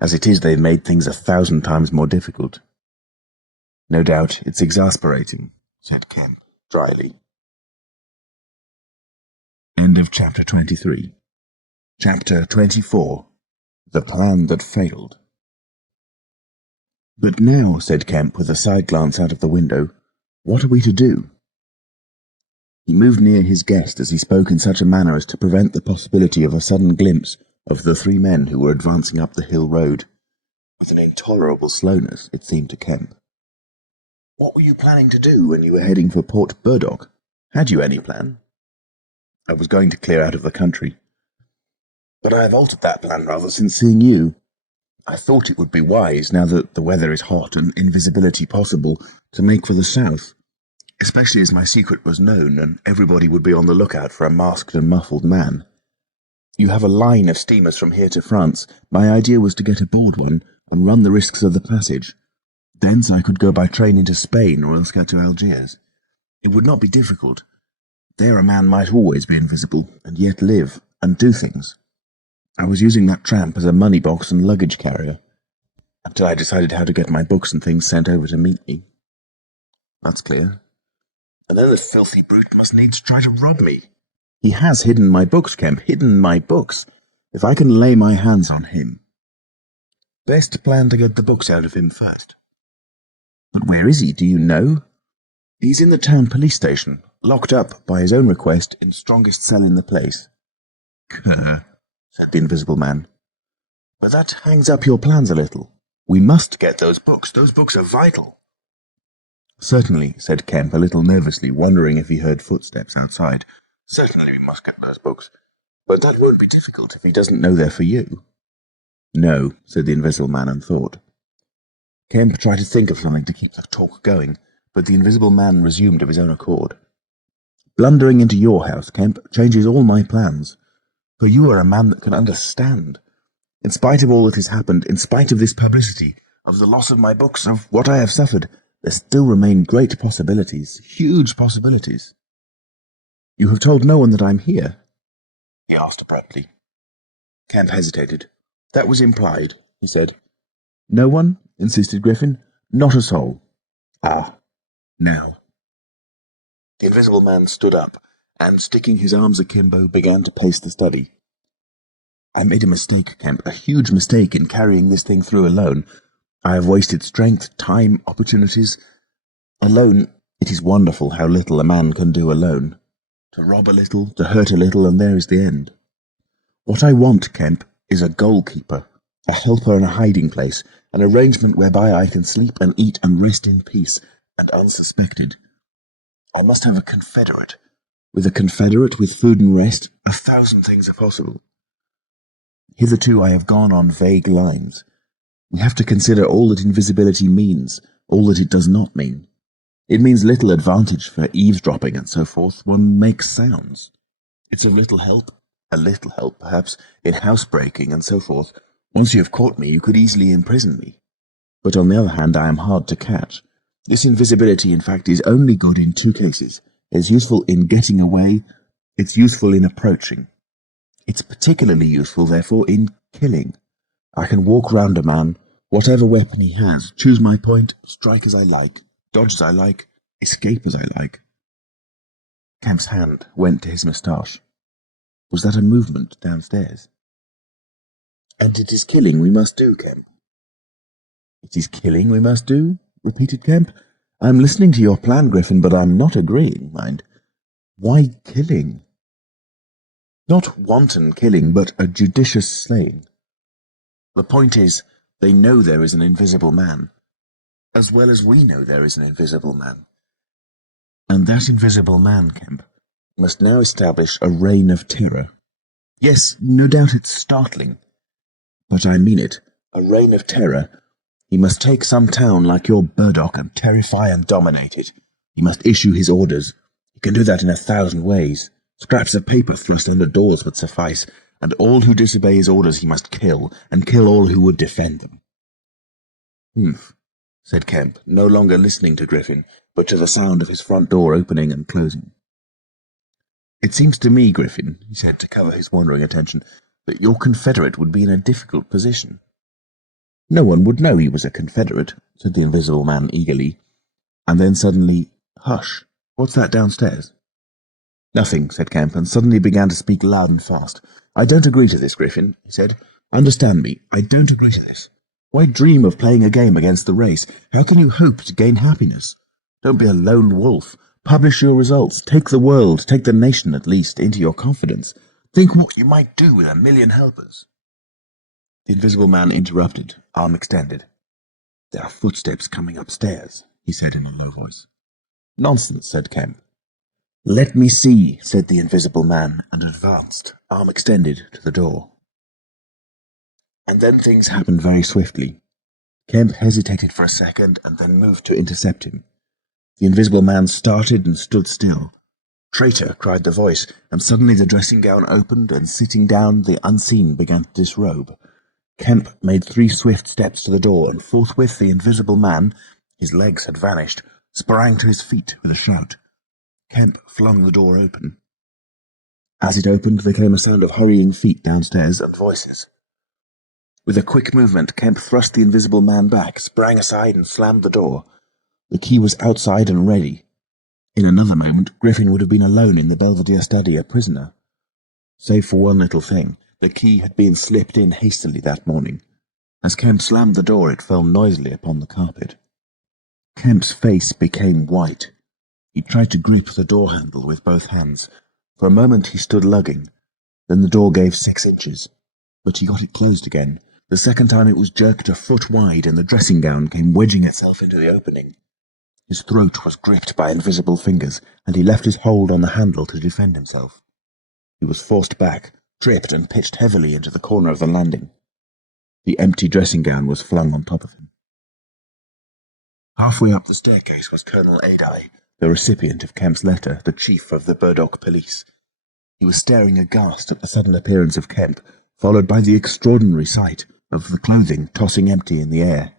As it is, they've made things 1,000 times more difficult." "No doubt it's exasperating," said Kemp dryly. End of Chapter 23. Chapter 24. The Plan That Failed. "But now," said Kemp with a side glance out of the window, "what are we to do?" He moved near his guest as he spoke in such a manner as to prevent the possibility of a sudden glimpse of the 3 men who were advancing up the hill road. With an intolerable slowness, it seemed to Kemp. "What were you planning to do when you were heading for Port Burdock? Had you any plan?" "I was going to clear out of the country. But I have altered that plan rather since seeing you. I thought it would be wise, now that the weather is hot and invisibility possible, to make for the south, especially as my secret was known and everybody would be on the lookout for a masked and muffled man. You have a line of steamers from here to France. My idea was to get aboard one and run the risks of the passage. Thence I could go by train into Spain or else go to Algiers. It would not be difficult. There a man might always be invisible, and yet live, and do things. I was using that tramp as a money box and luggage carrier. until I decided how to get my books and things sent over to meet me. That's clear. And then the filthy brute must needs try to rob me. He has hidden my books, Kemp, hidden my books. If I can lay my hands on him. Best plan to get the books out of him first. But where is he, do you know? He's in the town police station, locked up, by his own request, in the strongest cell in the place. Grr, said the Invisible Man. But that hangs up your plans a little. We must get those books. Those books are vital. Certainly, said Kemp, a little nervously, wondering if he heard footsteps outside. Certainly we must get those books. But that won't be difficult if he doesn't know they're for you. No, said the Invisible Man, and thought. Kemp tried to think of something to keep the talk going, but the Invisible Man resumed of his own accord. Blundering into your house, Kemp, changes all my plans. For you are a man that can understand. In spite of all that has happened, in spite of this publicity, of the loss of my books, of what I have suffered, there still remain great possibilities, huge possibilities. You have told no one that I'm here? He asked abruptly. Kemp hesitated. That was implied, he said. No one? Insisted Griffin. Not a soul. Ah, now. The Invisible Man stood up, and, sticking his arms akimbo, began to pace the study. I made a mistake, Kemp, a huge mistake in carrying this thing through alone. I have wasted strength, time, opportunities. Alone, it is wonderful how little a man can do alone. To rob a little, to hurt a little, and there is the end. What I want, Kemp, is a goalkeeper, a helper and a hiding place, an arrangement whereby I can sleep and eat and rest in peace, and unsuspected. I must have a confederate. With a confederate, with food and rest, 1,000 things are possible. Hitherto I have gone on vague lines. We have to consider all that invisibility means, all that it does not mean. It means little advantage for eavesdropping and so forth. One makes sounds. It's of little help, a little help perhaps, in housebreaking and so forth. Once you have caught me, you could easily imprison me. But on the other hand, I am hard to catch. This invisibility, in fact, is only good in 2 cases. It's useful in getting away, it's useful in approaching. It's particularly useful, therefore, in killing. I can walk round a man, whatever weapon he has, choose my point, strike as I like, dodge as I like, escape as I like. Kemp's hand went to his moustache. Was that a movement downstairs? And it is killing we must do, Kemp. It is killing we must do? Repeated Kemp. I'm listening to your plan, Griffin, but I'm not agreeing, mind. Why killing? Not wanton killing, but a judicious slaying. The point is, they know there is an invisible man, as well as we know there is an invisible man. And that invisible man, Kemp, must now establish a reign of terror. Yes, no doubt it's startling, but I mean it, a reign of terror. He must take some town like your Burdock and terrify and dominate it. He must issue his orders. He can do that in 1,000 ways. Scraps of paper thrust under doors would suffice, and all who disobey his orders he must kill, and kill all who would defend them. Humph, said Kemp, no longer listening to Griffin, but to the sound of his front door opening and closing. It seems to me, Griffin, he said to cover his wandering attention, that your confederate would be in a difficult position. No one would know he was a confederate, said the Invisible Man eagerly, and then suddenly, hush, what's that downstairs? Nothing, said Kemp, and suddenly began to speak loud and fast. I don't agree to this, Griffin, he said. Understand me, I don't agree to this. Why dream of playing a game against the race? How can you hope to gain happiness? Don't be a lone wolf. Publish your results. Take the world, take the nation at least, into your confidence. Think what you might do with 1,000,000 helpers. The Invisible Man interrupted, arm extended. There are footsteps coming upstairs, he said in a low voice. Nonsense, said Kemp. Let me see, said the Invisible Man, and advanced, arm extended, to the door. And then things happened very swiftly. Kemp hesitated for a second, and then moved to intercept him. The Invisible Man started and stood still. Traitor, cried the voice, and suddenly the dressing-gown opened, and sitting down, the unseen began to disrobe. Kemp made 3 swift steps to the door, and forthwith the Invisible Man, his legs had vanished, sprang to his feet with a shout. Kemp flung the door open. As it opened, there came a sound of hurrying feet downstairs and voices. With a quick movement, Kemp thrust the invisible man back, sprang aside and slammed the door. The key was outside and ready. In another moment, Griffin would have been alone in the Belvedere study, a prisoner. Save for one little thing, the key had been slipped in hastily that morning. As Kemp slammed the door, it fell noisily upon the carpet. Kemp's face became white. He tried to grip the door handle with both hands. For a moment he stood lugging. Then the door gave 6 inches. But he got it closed again. The second time it was jerked a foot wide, and the dressing gown came wedging itself into the opening. His throat was gripped by invisible fingers, and he left his hold on the handle to defend himself. He was forced back, tripped, and pitched heavily into the corner of the landing. The empty dressing gown was flung on top of him. Halfway up the staircase was Colonel Adai, the recipient of Kemp's letter, the chief of the Burdock police. He was staring aghast at the sudden appearance of Kemp, followed by the extraordinary sight of the clothing tossing empty in the air.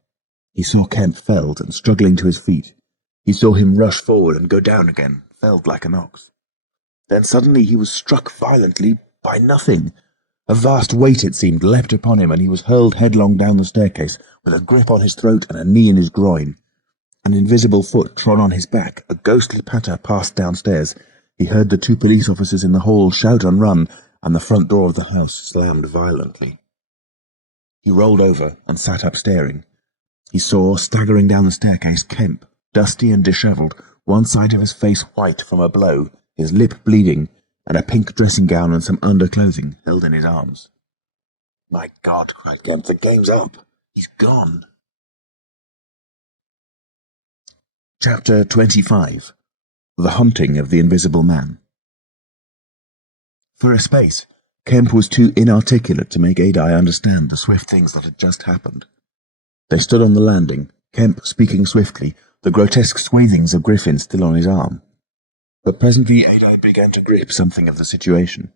He saw Kemp felled and struggling to his feet. He saw him rush forward and go down again, felled like an ox. Then suddenly he was struck violently by nothing. A vast weight, it seemed, leapt upon him, and he was hurled headlong down the staircase, with a grip on his throat and a knee in his groin. An invisible foot trod on his back. A ghostly patter passed downstairs. He heard the 2 police officers in the hall shout and run, and the front door of the house slammed violently. He rolled over and sat up staring. He saw, staggering down the staircase, Kemp, dusty and dishevelled, one side of his face white from a blow, his lip bleeding, and a pink dressing gown and some underclothing held in his arms. "My God," cried Kemp, "the game's up. He's gone." Chapter 25. The Hunting of the Invisible Man. For a space, Kemp was too inarticulate to make Adai understand the swift things that had just happened. They stood on the landing, Kemp speaking swiftly, the grotesque swathings of Griffin still on his arm. But presently Adai began to grip something of the situation.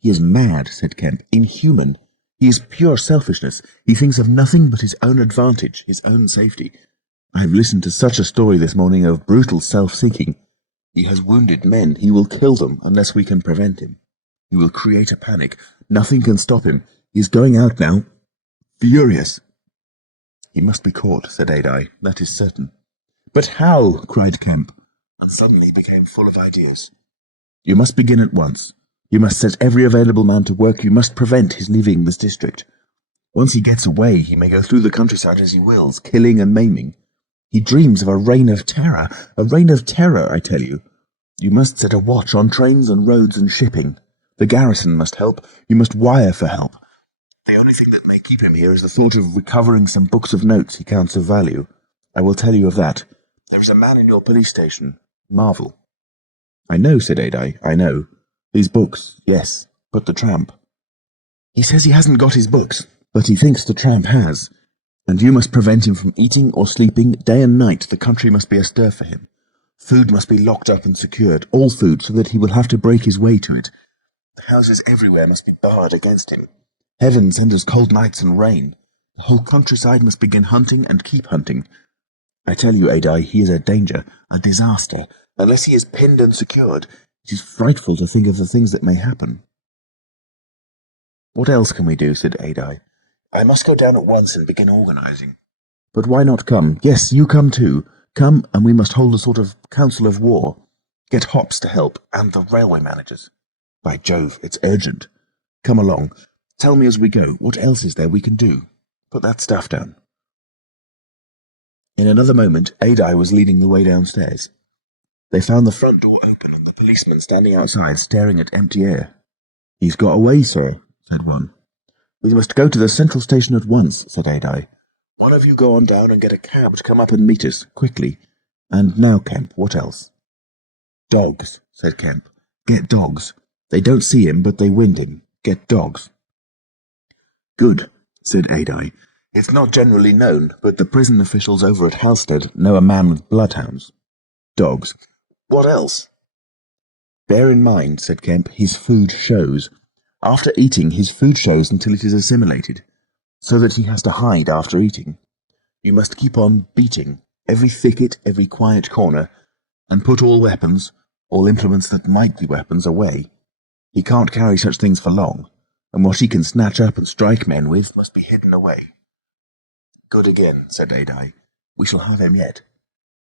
"He is mad," said Kemp, "inhuman. He is pure selfishness. He thinks of nothing but his own advantage, his own safety. I have listened to such a story this morning of brutal self-seeking. He has wounded men. He will kill them unless we can prevent him. He will create a panic. Nothing can stop him. He is going out now, furious." "He must be caught," said Adai. "That is certain." "But how?" cried Kemp, and suddenly became full of ideas. "You must begin at once. You must set every available man to work. You must prevent his leaving this district. Once he gets away, he may go through the countryside as he wills, killing and maiming. He dreams of a reign of terror, I tell you. You must set a watch on trains and roads and shipping. The garrison must help. You must wire for help. The only thing that may keep him here is the thought of recovering some books of notes he counts of value. I will tell you of that. There is a man in your police station, Marvel." "I know," said Adai, "I know. These books, yes, but the tramp." "He says he hasn't got his books, but he thinks the tramp has. And you must prevent him from eating or sleeping. Day and night the country must be astir for him. Food must be locked up and secured, all food, so that he will have to break his way to it. The houses everywhere must be barred against him. Heaven send us cold nights and rain. The whole countryside must begin hunting and keep hunting. I tell you, Adai, he is a danger, a disaster. Unless he is pinned and secured, it is frightful to think of the things that may happen." "What else can we do?" said Adai. "I must go down at once and begin organizing." "But why not come? Yes, you come too. Come, and we must hold a sort of council of war. Get Hops to help, and the railway managers. By Jove, it's urgent. Come along. Tell me as we go, what else is there we can do? Put that stuff down." In another moment, Adai was leading the way downstairs. They found the front door open and the policeman standing outside staring at empty air. "He's got away, sir," said one. "We must go to the central station at once," said Adai. "One of you go on down and get a cab to come up and meet us, quickly. And now, Kemp, what else?" "Dogs," said Kemp. "Get dogs. They don't see him, but they wind him. Get dogs." "Good," said Adai. "It's not generally known, but the prison officials over at Halstead know a man with bloodhounds. Dogs. What else?" "Bear in mind," said Kemp, "his food shows. After eating, his food shows until it is assimilated, so that he has to hide after eating. You must keep on beating, every thicket, every quiet corner, and put all weapons, all implements that might be weapons, away. He can't carry such things for long. and what he can snatch up and strike men with must be hidden away." "Good again," said Adye. "We shall have him yet."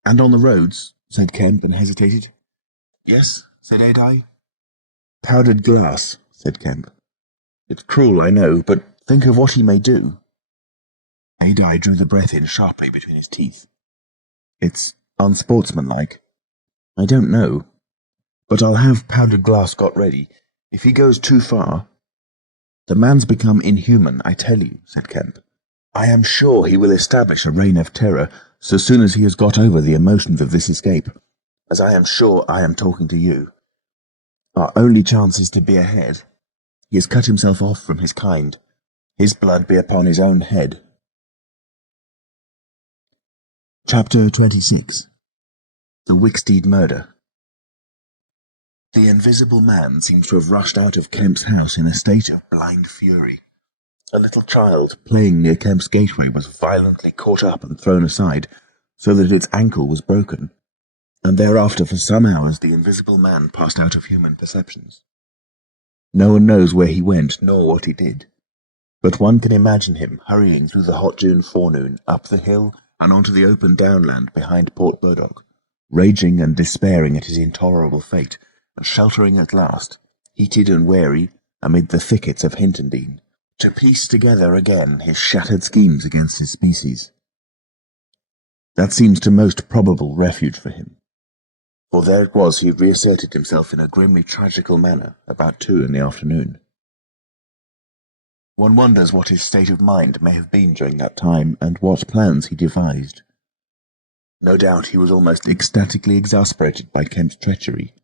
"And on the roads?" said Kemp, and hesitated. "Yes," said Adye. "Powdered glass," said Kemp. "It's cruel, I know, but think of what he may do." Adye drew the breath in sharply between his teeth. "It's unsportsmanlike. I don't know. But I'll have powdered glass got ready. If he goes too far—" "The man's become inhuman, I tell you," said Kemp. "I am sure he will establish a reign of terror so soon as he has got over the emotions of this escape, as I am sure I am talking to you. Our only chance is to be ahead. He has cut himself off from his kind. His blood be upon his own head." Chapter 26. The Wicksteed Murder. The Invisible Man seems to have rushed out of Kemp's house in a state of blind fury. A little child playing near Kemp's gateway was violently caught up and thrown aside, so that its ankle was broken, and thereafter for some hours the Invisible Man passed out of human perceptions. No one knows where he went nor what he did, but one can imagine him hurrying through the hot June forenoon up the hill and onto the open downland behind Port Burdock, raging and despairing at his intolerable fate, and sheltering at last, heated and weary, amid the thickets of Hintondean, to piece together again his shattered schemes against his species. That seems the most probable refuge for him, for there it was he reasserted himself in a grimly tragical manner about 2 in the afternoon. One wonders what his state of mind may have been during that time, and what plans he devised. No doubt he was almost ecstatically exasperated by Kemp's treachery,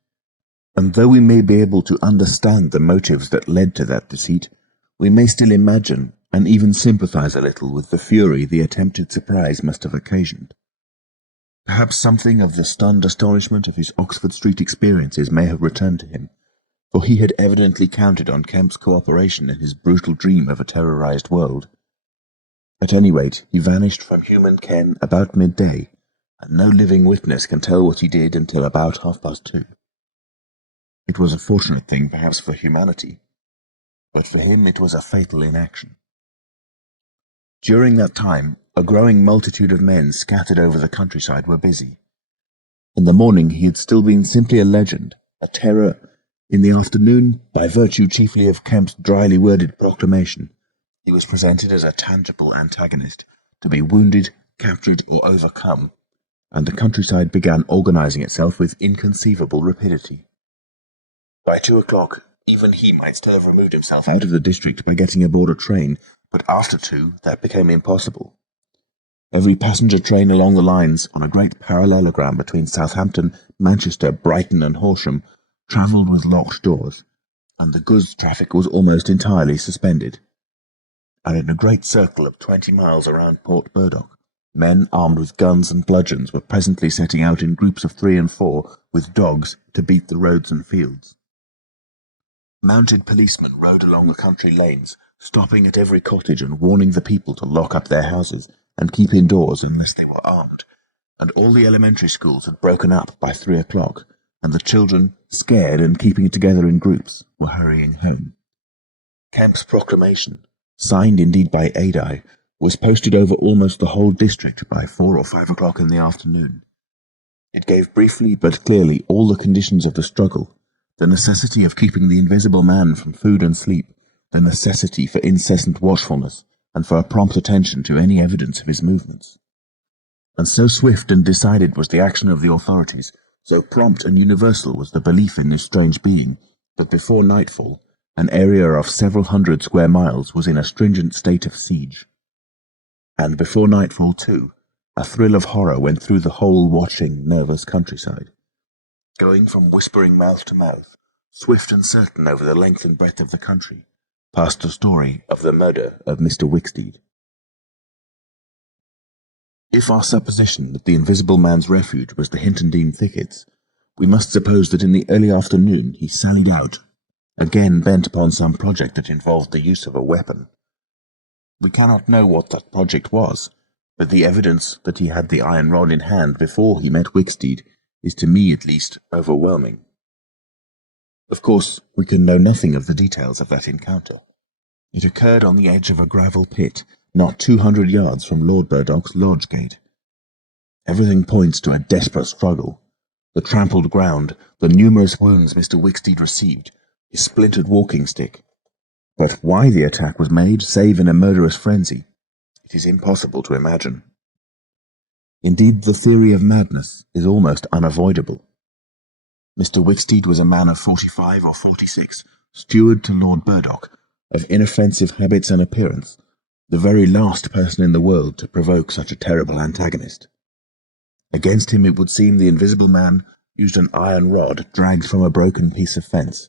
and though we may be able to understand the motives that led to that deceit, we may still imagine and even sympathize a little with the fury the attempted surprise must have occasioned. Perhaps something of the stunned astonishment of his Oxford Street experiences may have returned to him, for he had evidently counted on Kemp's cooperation in his brutal dream of a terrorized world. At any rate, he vanished from human ken about midday, and no living witness can tell what he did until about 2:30. It was a fortunate thing, perhaps, for humanity, but for him it was a fatal inaction. During that time, a growing multitude of men scattered over the countryside were busy. In the morning he had still been simply a legend, a terror. In the afternoon, by virtue chiefly of Kemp's dryly worded proclamation, he was presented as a tangible antagonist, to be wounded, captured, or overcome, and the countryside began organizing itself with inconceivable rapidity. By 2 o'clock, even he might still have removed himself out of the district by getting aboard a train, but after 2 that became impossible. Every passenger train along the lines, on a great parallelogram between Southampton, Manchester, Brighton and Horsham, travelled with locked doors, and the goods traffic was almost entirely suspended. And in a great circle of 20 miles around Port Burdock, men armed with guns and bludgeons were presently setting out in groups of 3 and 4, with dogs, to beat the roads and fields. Mounted policemen rode along the country lanes, stopping at every cottage and warning the people to lock up their houses and keep indoors unless they were armed, and all the elementary schools had broken up by 3 o'clock, and the children, scared and keeping together in groups, were hurrying home. Kemp's proclamation, signed indeed by Adye, was posted over almost the whole district by 4 or 5 o'clock in the afternoon. It gave briefly but clearly all the conditions of the struggle, the necessity of keeping the Invisible Man from food and sleep, the necessity for incessant watchfulness, and for a prompt attention to any evidence of his movements. And so swift and decided was the action of the authorities, so prompt and universal was the belief in this strange being, that before nightfall an area of several hundred square miles was in a stringent state of siege. And before nightfall, too, a thrill of horror went through the whole watching, nervous countryside, going from whispering mouth to mouth, swift and certain over the length and breadth of the country, past the story of the murder of Mr. Wicksteed. If our supposition that the Invisible Man's refuge was the Hintondean thickets, we must suppose that in the early afternoon he sallied out, again bent upon some project that involved the use of a weapon. We cannot know what that project was, but the evidence that he had the iron rod in hand before he met Wicksteed is, to me at least, overwhelming. Of course, we can know nothing of the details of that encounter, It occurred on the edge of a gravel pit, not 200 yards from Lord Burdock's lodge gate. Everything points to a desperate struggle. The trampled ground, the numerous wounds Mr. Wicksteed received, his splintered walking stick. But why the attack was made, save in a murderous frenzy, it is impossible to imagine. Indeed, the theory of madness is almost unavoidable. Mr. Wicksteed was a man of 45 or 46, steward to Lord Burdock, of inoffensive habits and appearance, the very last person in the world to provoke such a terrible antagonist. Against him it would seem the Invisible Man used an iron rod dragged from a broken piece of fence.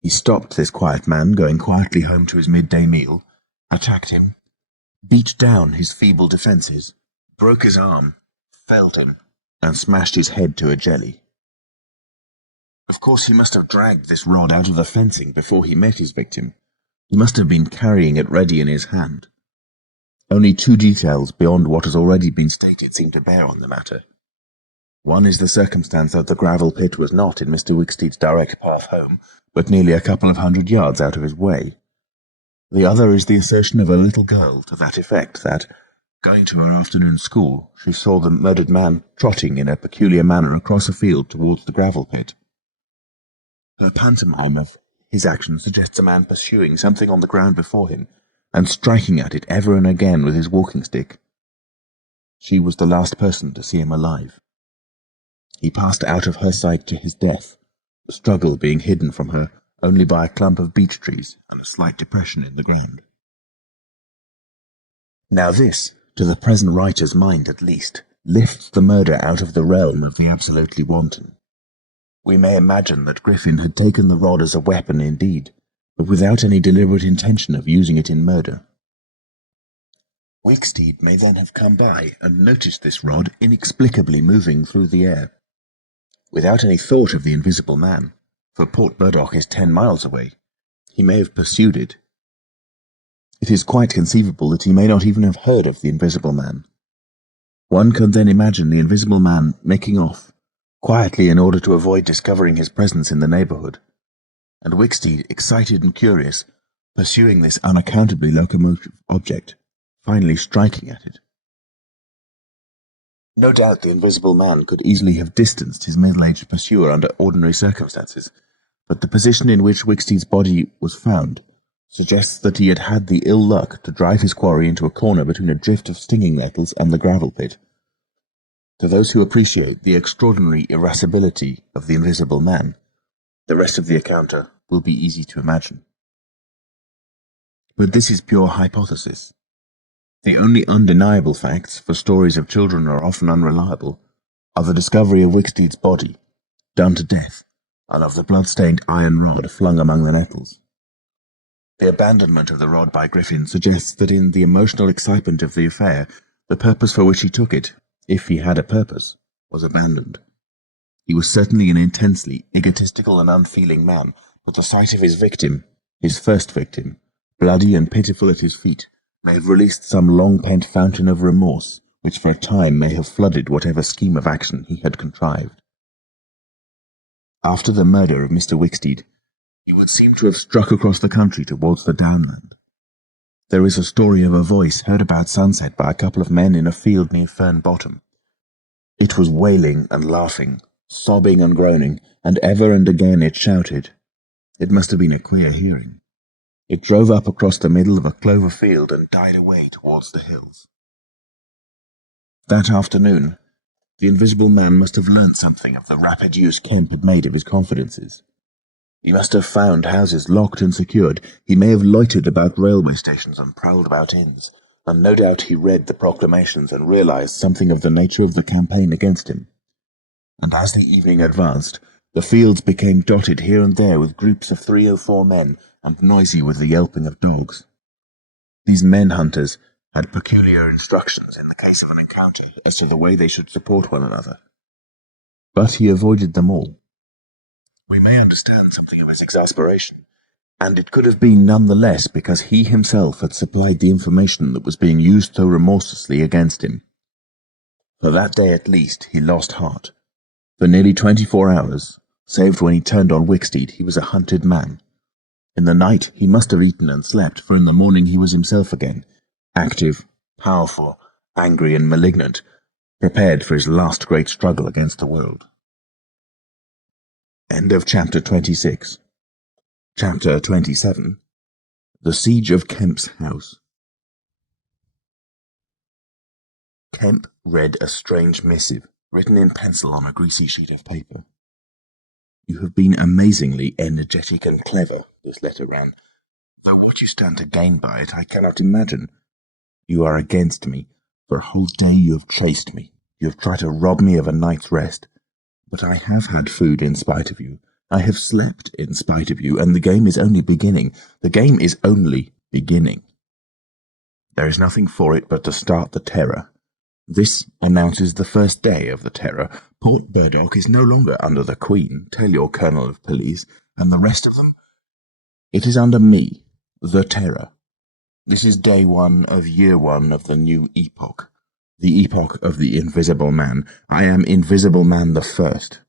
He stopped this quiet man going quietly home to his midday meal, attacked him, beat down his feeble defences, broke his arm, felled him, and smashed his head to a jelly. Of course, he must have dragged this rod out of the fencing before he met his victim. He must have been carrying it ready in his hand. Only two details beyond what has already been stated seem to bear on the matter. One is the circumstance that the gravel pit was not in Mr. Wicksteed's direct path home, but nearly a couple of 100 yards out of his way. The other is the assertion of a little girl to that effect that, going to her afternoon school, she saw the murdered man trotting in a peculiar manner across a field towards the gravel pit. The pantomime of his action suggests a man pursuing something on the ground before him, and striking at it ever and again with his walking stick. She was the last person to see him alive. He passed out of her sight to his death, the struggle being hidden from her only by a clump of beech trees and a slight depression in the ground. Now this, to the present writer's mind at least, lifts the murder out of the realm of the absolutely wanton. We may imagine that Griffin had taken the rod as a weapon indeed, but without any deliberate intention of using it in murder. Wicksteed may then have come by and noticed this rod inexplicably moving through the air. Without any thought of the Invisible Man, for Port Burdock is 10 miles away, he may have pursued it. It is quite conceivable that he may not even have heard of the Invisible Man. One can then imagine the Invisible Man making off, quietly in order to avoid discovering his presence in the neighbourhood, and Wicksteed, excited and curious, pursuing this unaccountably locomotive object, finally striking at it. No doubt the Invisible Man could easily have distanced his middle-aged pursuer under ordinary circumstances, but the position in which Wicksteed's body was found suggests that he had had the ill luck to drive his quarry into a corner between a drift of stinging nettles and the gravel pit. To those who appreciate the extraordinary irascibility of the Invisible Man, the rest of the account will be easy to imagine. But this is pure hypothesis. The only undeniable facts, for stories of children are often unreliable, are the discovery of Wicksteed's body, done to death, and of the blood-stained iron rod flung among the nettles. The abandonment of the rod by Griffin suggests that in the emotional excitement of the affair, the purpose for which he took it, if he had a purpose, was abandoned. He was certainly an intensely egotistical and unfeeling man, but the sight of his victim, his first victim, bloody and pitiful at his feet, may have released some long-pent fountain of remorse, which for a time may have flooded whatever scheme of action he had contrived. After the murder of Mr. Wicksteed, he would seem to have struck across the country towards the downland. There is a story of a voice heard about sunset by a couple of men in a field near Fern Bottom. It was wailing and laughing, sobbing and groaning, and ever and again it shouted. It must have been a queer hearing. It drove up across the middle of a clover field and died away towards the hills. That afternoon, the Invisible Man must have learnt something of the rapid use Kemp had made of his confidences. He must have found houses locked and secured. He may have loitered about railway stations and prowled about inns, and no doubt he read the proclamations and realized something of the nature of the campaign against him. And as the evening advanced, the fields became dotted here and there with groups of 3 or 4 men, and noisy with the yelping of dogs. These men-hunters had peculiar instructions in the case of an encounter as to the way they should support one another. But he avoided them all. We may understand something of his exasperation, and it could have been none the less because he himself had supplied the information that was being used so remorselessly against him. For that day at least he lost heart. For nearly 24 hours, save when he turned on Wicksteed, he was a hunted man. In the night he must have eaten and slept, for in the morning he was himself again, active, powerful, angry and malignant, prepared for his last great struggle against the world. End of Chapter 26. Chapter 27. The Siege of Kemp's House. Kemp read a strange missive, written in pencil on a greasy sheet of paper. "You have been amazingly energetic and clever," this letter ran, "though what you stand to gain by it I cannot imagine. You are against me. For a whole day you have chased me. You have tried to rob me of a night's rest. But I have had food in spite of you. I have slept in spite of you, and the game is only beginning. The game is only beginning. There is nothing for it but to start the terror. This announces the first day of the terror. Port Burdock is no longer under the Queen, tell your Colonel of Police, and the rest of them. It is under me, the Terror. This is day 1 of year 1 of the new epoch, the epoch of the Invisible Man. I am Invisible Man the First.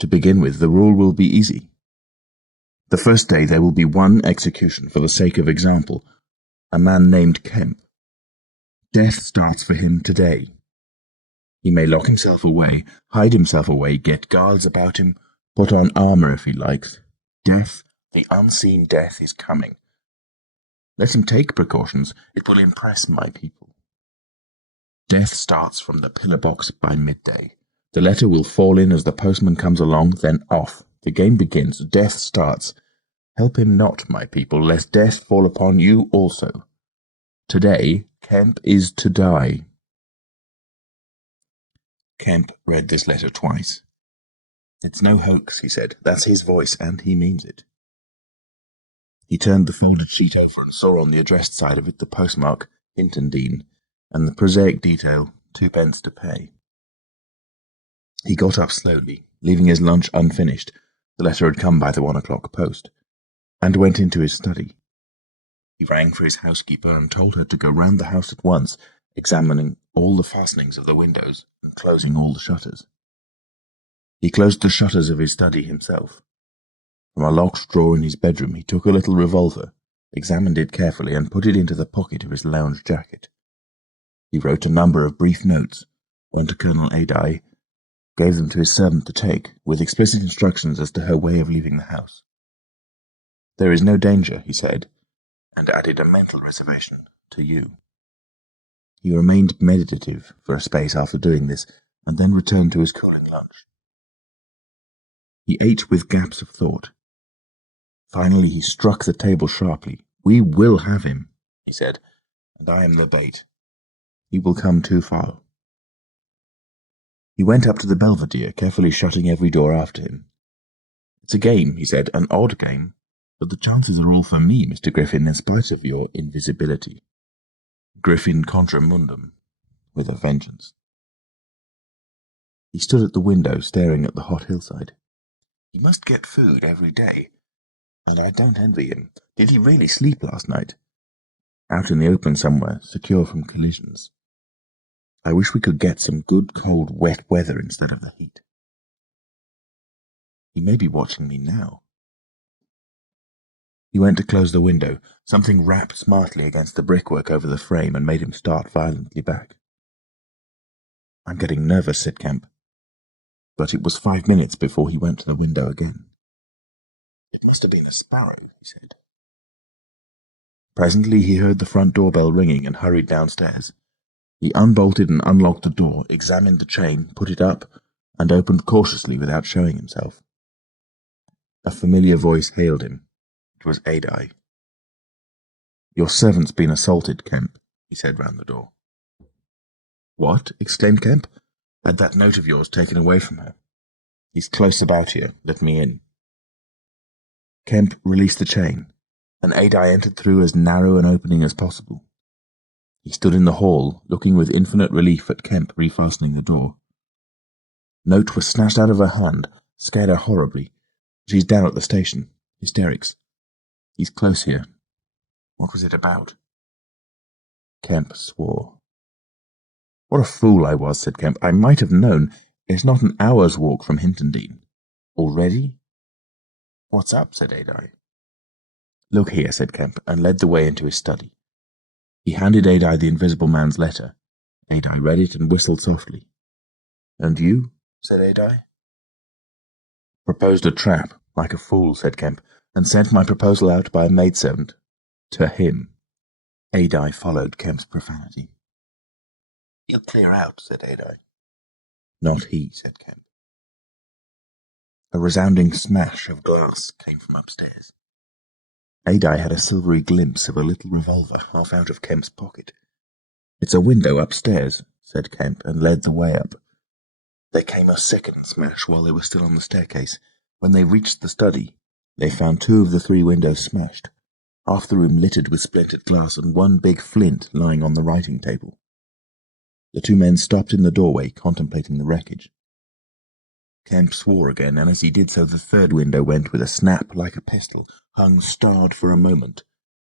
To begin with, the rule will be easy. The first day there will be one execution for the sake of example, a man named Kemp. Death starts for him today. He may lock himself away, hide himself away, get guards about him, put on armor if he likes. Death, the unseen death, is coming. Let him take precautions. It will impress my people. Death starts from the pillar box by midday. The letter will fall in as the postman comes along, then off. The game begins. Death starts. Help him not, my people, lest death fall upon you also. Today, Kemp is to die." Kemp read this letter twice. "It's no hoax," he said. "That's his voice, and he means it." He turned the folded sheet over and saw on the addressed side of it the postmark, Hintondean, and the prosaic detail, 2p to pay. He got up slowly, leaving his lunch unfinished — the letter had come by the 1 o'clock post — and went into his study. He rang for his housekeeper and told her to go round the house at once, examining all the fastenings of the windows and closing all the shutters. He closed the shutters of his study himself. From a locked drawer in his bedroom he took a little revolver, examined it carefully, and put it into the pocket of his lounge jacket. He wrote a number of brief notes, one to Colonel Adye, gave them to his servant to take, with explicit instructions as to her way of leaving the house. "There is no danger," he said, and added a mental reservation, "to you." He remained meditative for a space after doing this, and then returned to his cooling lunch. He ate with gaps of thought. Finally he struck the table sharply. "We will have him," he said, "and I am the bait. He will come too far." He went up to the Belvedere, carefully shutting every door after him. "It's a game," he said, "an odd game, but the chances are all for me, Mr. Griffin, in spite of your invisibility." Griffin contra mundum, with a vengeance. He stood at the window, staring at the hot hillside. He must get food every day, and I don't envy him. Did he really sleep last night? Out in the open somewhere, secure from collisions. I wish we could get some good, cold, wet weather instead of the heat. He may be watching me now. He went to close the window. Something rapped smartly against the brickwork over the frame and made him start violently back. "I'm getting nervous," said Kemp. But it was 5 minutes before he went to the window again. "It must have been a sparrow," he said. Presently he heard the front doorbell ringing and hurried downstairs. He unbolted and unlocked the door, examined the chain, put it up, and opened cautiously without showing himself. A familiar voice hailed him. It was Adye. "Your servant's been assaulted, Kemp," he said round the door. "What?" exclaimed Kemp. "Had that note of yours taken away from her." "He's close about here. Let me in." Kemp released the chain, and Adye entered through as narrow an opening as possible. He stood in the hall, looking with infinite relief at Kemp refastening the door. Note was snatched out of her hand, scared her horribly. "She's down at the station. Hysterics. He's close here. What was it about?" Kemp swore. "What a fool I was," said Kemp. "I might have known. It's not an hour's walk from Hintondean." "Already?" "What's up?" said Adye. "Look here," said Kemp, and led the way into his study. He handed Adai the Invisible Man's letter. Adai read it and whistled softly. "And you?" said Adai. "Proposed a trap, like a fool," said Kemp, "and sent my proposal out by a maidservant. To him." Adai followed Kemp's profanity. "He'll clear out," said Adai. "Not he," said Kemp. A resounding smash of glass came from upstairs. Adai had a silvery glimpse of a little revolver half out of Kemp's pocket. "It's a window upstairs," said Kemp, and led the way up. There came a second smash while they were still on the staircase. When they reached the study, they found 2 of the 3 windows smashed, half the room littered with splintered glass, and one big flint lying on the writing table. The 2 men stopped in the doorway, contemplating the wreckage. Kemp swore again, and as he did so the 3rd window went with a snap like a pistol, hung starred for a moment,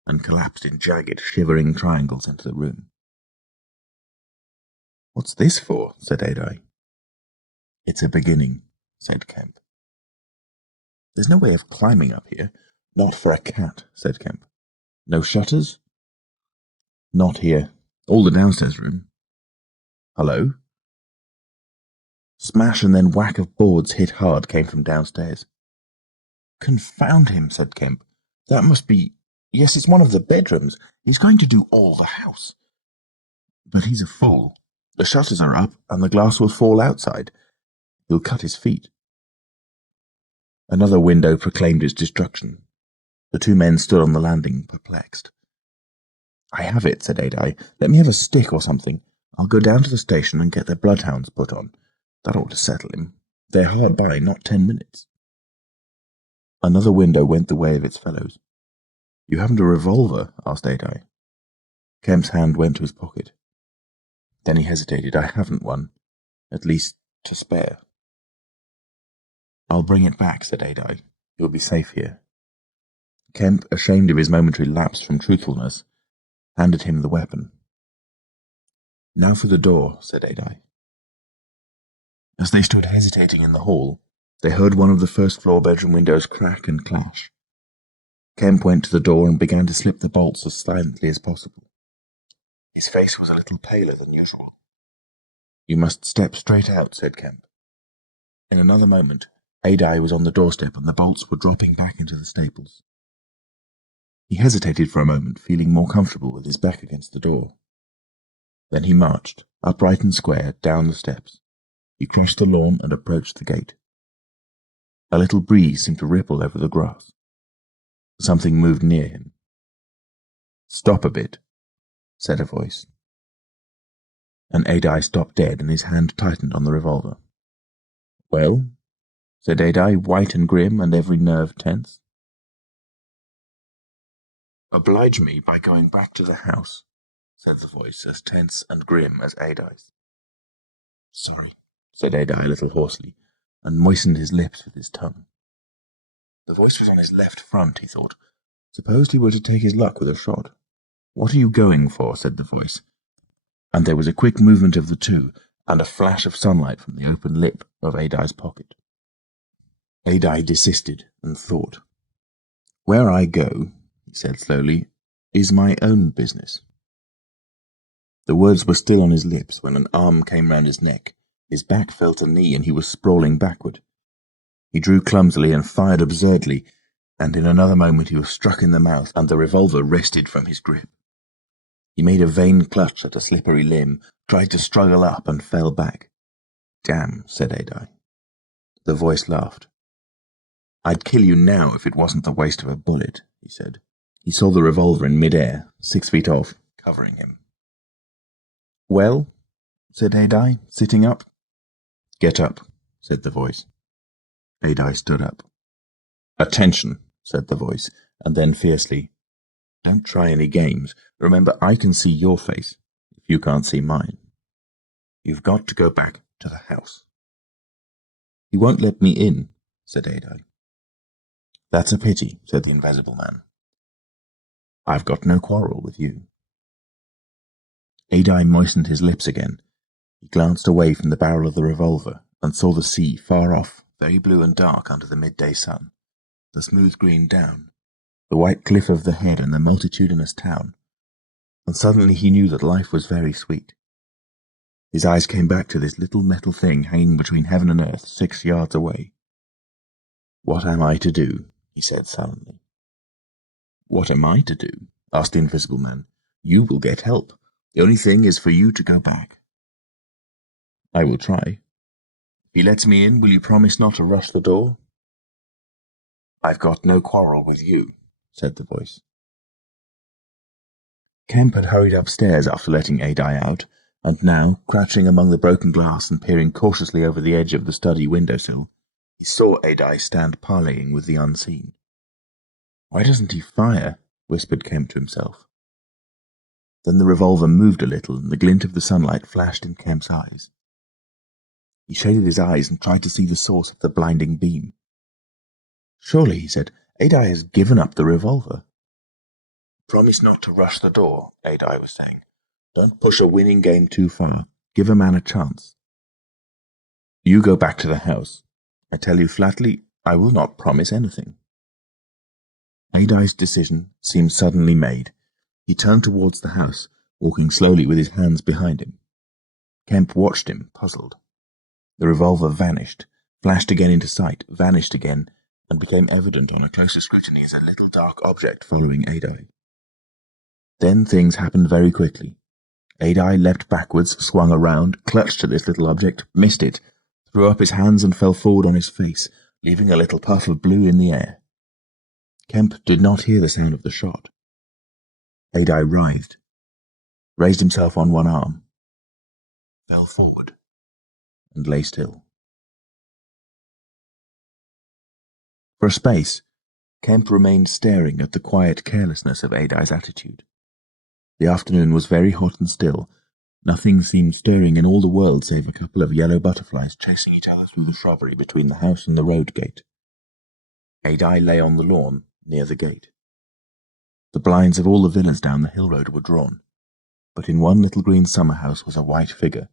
and collapsed in jagged, shivering triangles into the room. "What's this for?" said Adai. "It's a beginning," said Kemp. "There's no way of climbing up here." "Not for a cat," said Kemp. "No shutters?" "Not here. All the downstairs room." "Hello?" Smash and then whack of boards hit hard came from downstairs. "Confound him," said Kemp. "That must be... Yes, it's one of the bedrooms. He's going to do all the house. But he's a fool. The shutters are up, and the glass will fall outside. He'll cut his feet." Another window proclaimed its destruction. The 2 men stood on the landing, perplexed. "I have it," said Adai. "Let me have a stick or something. I'll go down to the station and get their bloodhounds put on. That ought to settle him. They're hard by, not 10 minutes. Another window went the way of its fellows. "You haven't a revolver?" asked Adai. Kemp's hand went to his pocket. Then he hesitated. "I haven't one. At least, to spare." "I'll bring it back," said Adai. "You'll be safe here." Kemp, ashamed of his momentary lapse from truthfulness, handed him the weapon. "Now for the door," said Adai. As they stood hesitating in the hall, they heard one of the first-floor bedroom windows crack and clash. Kemp went to the door and began to slip the bolts as silently as possible. His face was a little paler than usual. "You must step straight out," said Kemp. In another moment, Adai was on the doorstep and the bolts were dropping back into the staples. He hesitated for a moment, feeling more comfortable with his back against the door. Then he marched, upright and square, down the steps. He crossed the lawn and approached the gate. A little breeze seemed to ripple over the grass. Something moved near him. "Stop a bit," said a voice. And Adai stopped dead and his hand tightened on the revolver. "Well?" said Adai, white and grim and every nerve tense. "Oblige me by going back to the house," said the voice, as tense and grim as Adai's. "Sorry," said Adai a little hoarsely, and moistened his lips with his tongue. The voice was on his left front, he thought. Suppose he were to take his luck with a shot. "What are you going for?" said the voice. And there was a quick movement of the 2, and a flash of sunlight from the open lip of Adai's pocket. Adai desisted and thought. "Where I go," he said slowly, "is my own business." The words were still on his lips when an arm came round his neck. His back felt a knee, and he was sprawling backward. He drew clumsily and fired absurdly, and in another moment he was struck in the mouth, and the revolver wrested from his grip. He made a vain clutch at a slippery limb, tried to struggle up, and fell back. "Damn," said Adai. The voice laughed. "I'd kill you now if it wasn't the waste of a bullet," he said. He saw the revolver in mid-air, 6 feet off, covering him. "Well?" said Adai, sitting up. "Get up," said the voice. Adai stood up. "Attention," said the voice, and then fiercely, "Don't try any games. Remember, I can see your face, if you can't see mine. You've got to go back to the house." "He won't let me in," said Adai. "That's a pity," said the Invisible Man. "I've got no quarrel with you." Adai moistened his lips again. He glanced away from the barrel of the revolver and saw the sea far off, very blue and dark under the midday sun, the smooth green down, the white cliff of the head and the multitudinous town, and suddenly he knew that life was very sweet. His eyes came back to this little metal thing hanging between heaven and earth 6 yards away. "What am I to do?" he said sullenly. "What am I to do?" asked the Invisible Man. "You will get help. The only thing is for you to go back." "I will try. If he lets me in, will you promise not to rush the door?" "I've got no quarrel with you," said the voice. Kemp had hurried upstairs after letting Adai out, and now, crouching among the broken glass and peering cautiously over the edge of the study windowsill, he saw Adai stand parleying with the unseen. "Why doesn't he fire?" whispered Kemp to himself. Then the revolver moved a little, and the glint of the sunlight flashed in Kemp's eyes. He shaded his eyes and tried to see the source of the blinding beam. "Surely," he said, "Adai has given up the revolver." "Promise not to rush the door," Adai was saying. "Don't push a winning game too far. Give a man a chance. You go back to the house. I tell you flatly, I will not promise anything." Adai's decision seemed suddenly made. He turned towards the house, walking slowly with his hands behind him. Kemp watched him, puzzled. The revolver vanished, flashed again into sight, vanished again, and became evident on a closer scrutiny as a little dark object following Adai. Then things happened very quickly. Adai leapt backwards, swung around, clutched at this little object, missed it, threw up his hands and fell forward on his face, leaving a little puff of blue in the air. Kemp did not hear the sound of the shot. Adai writhed, raised himself on one arm, fell forward, and lay still. For a space, Kemp remained staring at the quiet carelessness of Adai's attitude. The afternoon was very hot and still. Nothing seemed stirring in all the world save a couple of yellow butterflies chasing each other through the shrubbery between the house and the road gate. Adai lay on the lawn near the gate. The blinds of all the villas down the hill road were drawn, but in one little green summer house was a white figure,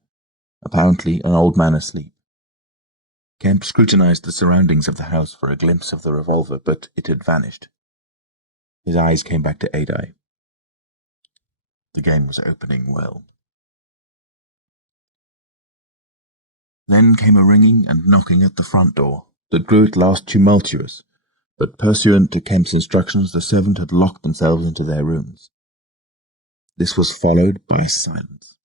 apparently an old man asleep. Kemp scrutinized the surroundings of the house for a glimpse of the revolver, but it had vanished. His eyes came back to Adai. The game was opening well. Then came a ringing and knocking at the front door that grew at last tumultuous, but pursuant to Kemp's instructions the servants had locked themselves into their rooms. This was followed by a silence.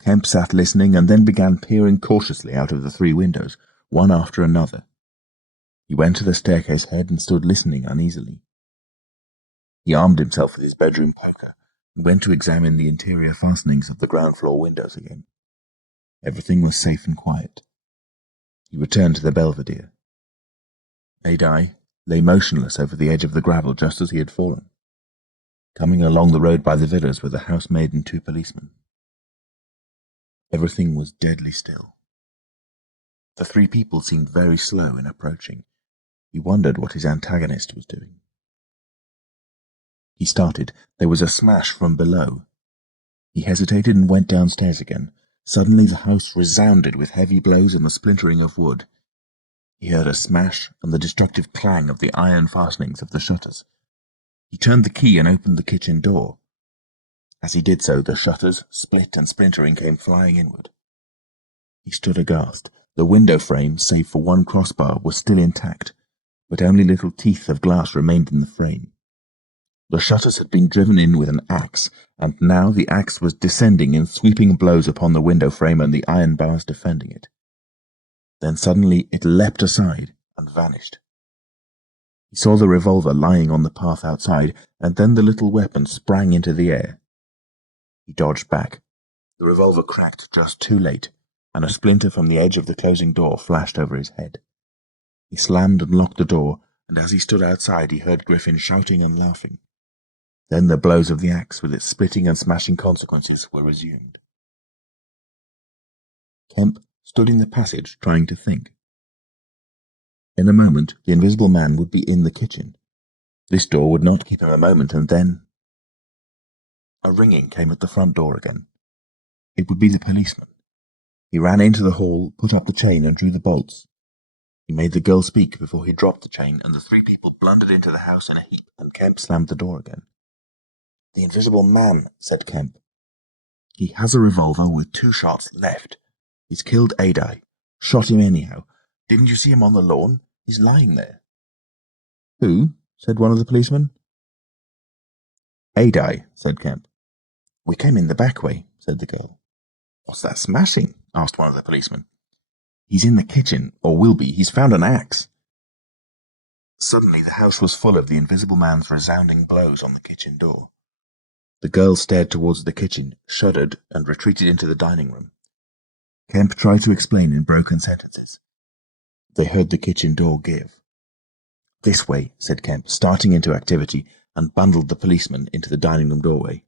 Kemp sat listening and then began peering cautiously out of the 3 windows, one after another. He went to the staircase head and stood listening uneasily. He armed himself with his bedroom poker and went to examine the interior fastenings of the ground floor windows again. Everything was safe and quiet. He returned to the belvedere. Adai lay motionless over the edge of the gravel just as he had fallen. Coming along the road by the villas were the housemaid and 2 policemen. Everything was deadly still. The 3 people seemed very slow in approaching. He wondered what his antagonist was doing. He started. There was a smash from below. He hesitated and went downstairs again. Suddenly the house resounded with heavy blows and the splintering of wood. He heard a smash and the destructive clang of the iron fastenings of the shutters. He turned the key and opened the kitchen door. As he did so, the shutters, split and splintering, came flying inward. He stood aghast. The window frame, save for one crossbar, was still intact, but only little teeth of glass remained in the frame. The shutters had been driven in with an axe, and now the axe was descending in sweeping blows upon the window frame and the iron bars defending it. Then suddenly it leapt aside and vanished. He saw the revolver lying on the path outside, and then the little weapon sprang into the air. He dodged back. The revolver cracked just too late, and a splinter from the edge of the closing door flashed over his head. He slammed and locked the door, and as he stood outside he heard Griffin shouting and laughing. Then the blows of the axe, with its splitting and smashing consequences, were resumed. Kemp stood in the passage, trying to think. In a moment the Invisible Man would be in the kitchen. This door would not keep him a moment, and then... A ringing came at the front door again. It would be the policeman. He ran into the hall, put up the chain, and drew the bolts. He made the girl speak before he dropped the chain, and the three people blundered into the house in a heap, and Kemp slammed the door again. "The Invisible Man," said Kemp. "He has a revolver with 2 shots left. He's killed Adai. Shot him anyhow. Didn't you see him on the lawn? He's lying there." "Who?" said one of the policemen. "Adai," said Kemp. "We came in the back way," said the girl. "What's that smashing?" asked one of the policemen. "He's in the kitchen, or will be. He's found an axe." Suddenly the house was full of the Invisible Man's resounding blows on the kitchen door. The girl stared towards the kitchen, shuddered, and retreated into the dining room. Kemp tried to explain in broken sentences. They heard the kitchen door give. "This way," said Kemp, starting into activity, and bundled the policeman into the dining room doorway.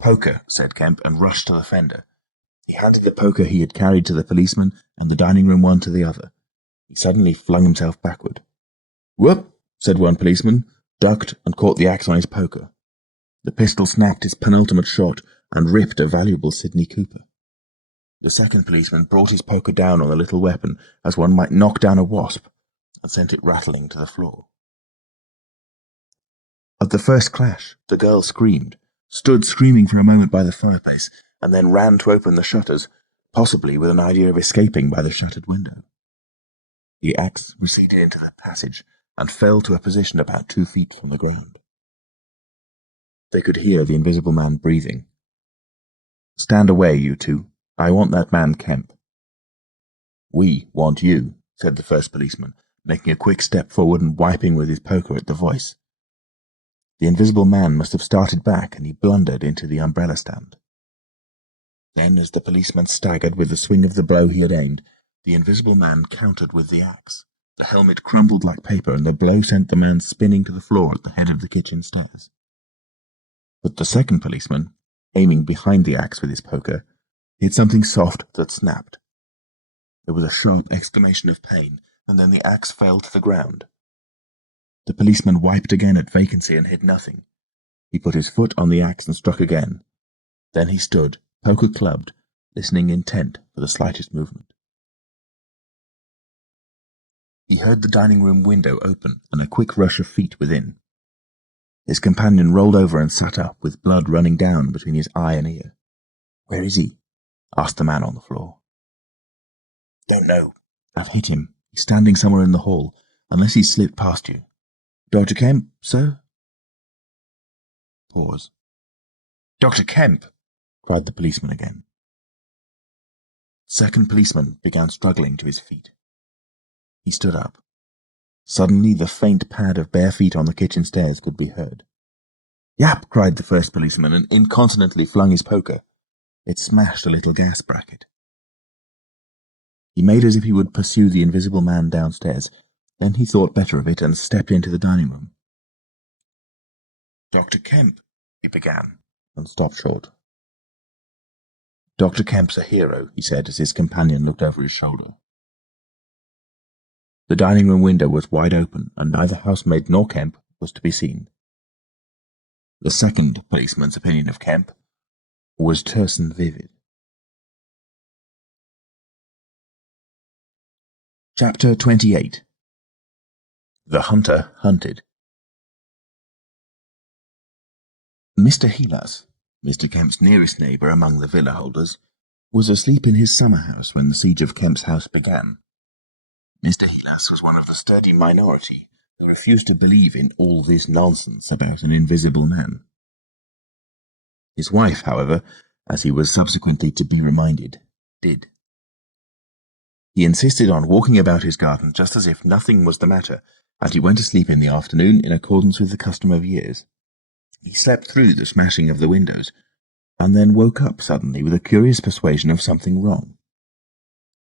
"Poker," said Kemp, and rushed to the fender. He handed the poker he had carried to the policeman, and the dining room one to the other. He suddenly flung himself backward. "Whoop!" said one policeman, ducked, and caught the axe on his poker. The pistol snapped his penultimate shot and ripped a valuable Sidney Cooper. The second policeman brought his poker down on the little weapon as one might knock down a wasp, and sent it rattling to the floor. At the first clash, the girl screamed, stood screaming for a moment by the fireplace, and then ran to open the shutters, possibly with an idea of escaping by the shuttered window. The axe receded into the passage and fell to a position about 2 feet from the ground. They could hear the Invisible Man breathing. "Stand away, you two. I want that man Kemp." "We want you," said the first policeman, making a quick step forward and wiping with his poker at the voice. The Invisible Man must have started back, and he blundered into the umbrella stand. Then, as the policeman staggered with the swing of the blow he had aimed, the Invisible Man countered with the axe. The helmet crumbled like paper, and the blow sent the man spinning to the floor at the head of the kitchen stairs. But the second policeman, aiming behind the axe with his poker, hit something soft that snapped. There was a sharp exclamation of pain, and then the axe fell to the ground. The policeman wiped again at vacancy and hit nothing. He put his foot on the axe and struck again. Then he stood, poker clubbed, listening intent for the slightest movement. He heard the dining room window open and a quick rush of feet within. His companion rolled over and sat up, with blood running down between his eye and ear. "Where is he?" asked the man on the floor. "Don't know. I've hit him. He's standing somewhere in the hall, unless he's slipped past you. Dr. Kemp, sir?" Pause. "Dr. Kemp!" cried the policeman again. Second policeman began struggling to his feet. He stood up. Suddenly the faint pad of bare feet on the kitchen stairs could be heard. "Yap!" cried the first policeman, and incontinently flung his poker. It smashed a little gas bracket. He made as if he would pursue the Invisible Man downstairs. Then he thought better of it and stepped into the dining room. "Dr. Kemp," he began, and stopped short. "Dr. Kemp's a hero," he said as his companion looked over his shoulder. The dining room window was wide open, and neither housemaid nor Kemp was to be seen. The second policeman's opinion of Kemp was terse and vivid. Chapter 28. The Hunter Hunted. Mr. Helas, Mr. Kemp's nearest neighbour among the villa holders, was asleep in his summer house when the siege of Kemp's house began. Mr. Helas was one of the sturdy minority who refused to believe in all this nonsense about an invisible man. His wife, however, as he was subsequently to be reminded, did. He insisted on walking about his garden just as if nothing was the matter, and he went to sleep in the afternoon in accordance with the custom of years. He slept through the smashing of the windows, and then woke up suddenly with a curious persuasion of something wrong.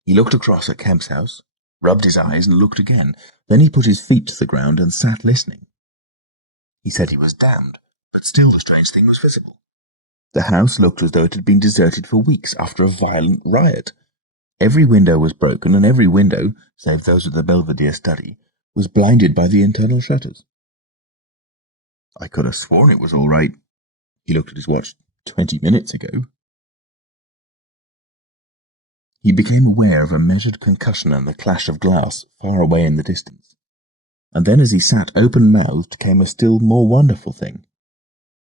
He looked across at Kemp's house, rubbed his eyes, and looked again. Then he put his feet to the ground and sat listening. He said he was damned, but still the strange thing was visible. The house looked as though it had been deserted for weeks after a violent riot. Every window was broken, and every window, save those of the Belvedere study, was blinded by the internal shutters. "I could have sworn it was all right." He looked at his watch. 20 minutes ago. He became aware of a measured concussion and the clash of glass far away in the distance. And then as he sat open-mouthed came a still more wonderful thing.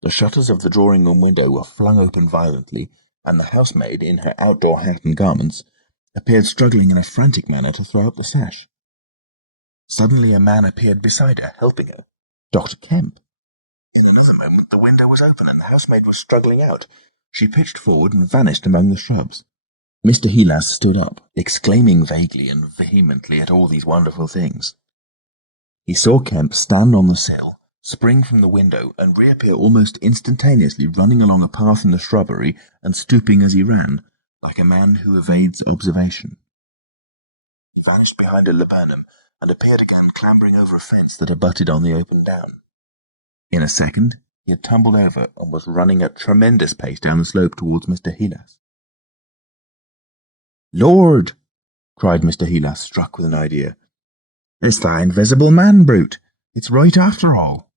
The shutters of the drawing-room window were flung open violently, and the housemaid, in her outdoor hat and garments, appeared struggling in a frantic manner to throw up the sash. Suddenly a man appeared beside her, helping her. Dr. Kemp. In another moment the window was open, and the housemaid was struggling out. She pitched forward and vanished among the shrubs. Mr. Heelas stood up, exclaiming vaguely and vehemently at all these wonderful things. He saw Kemp stand on the sill, spring from the window, and reappear almost instantaneously, running along a path in the shrubbery and stooping as he ran, like a man who evades observation. He vanished behind a laburnum and appeared again clambering over a fence that abutted on the open down. In a second he had tumbled over and was running at tremendous pace down the slope towards Mr. Heelas. "Lord!" cried Mr. Heelas, struck with an idea. "It's the invisible man brute. It's right after all."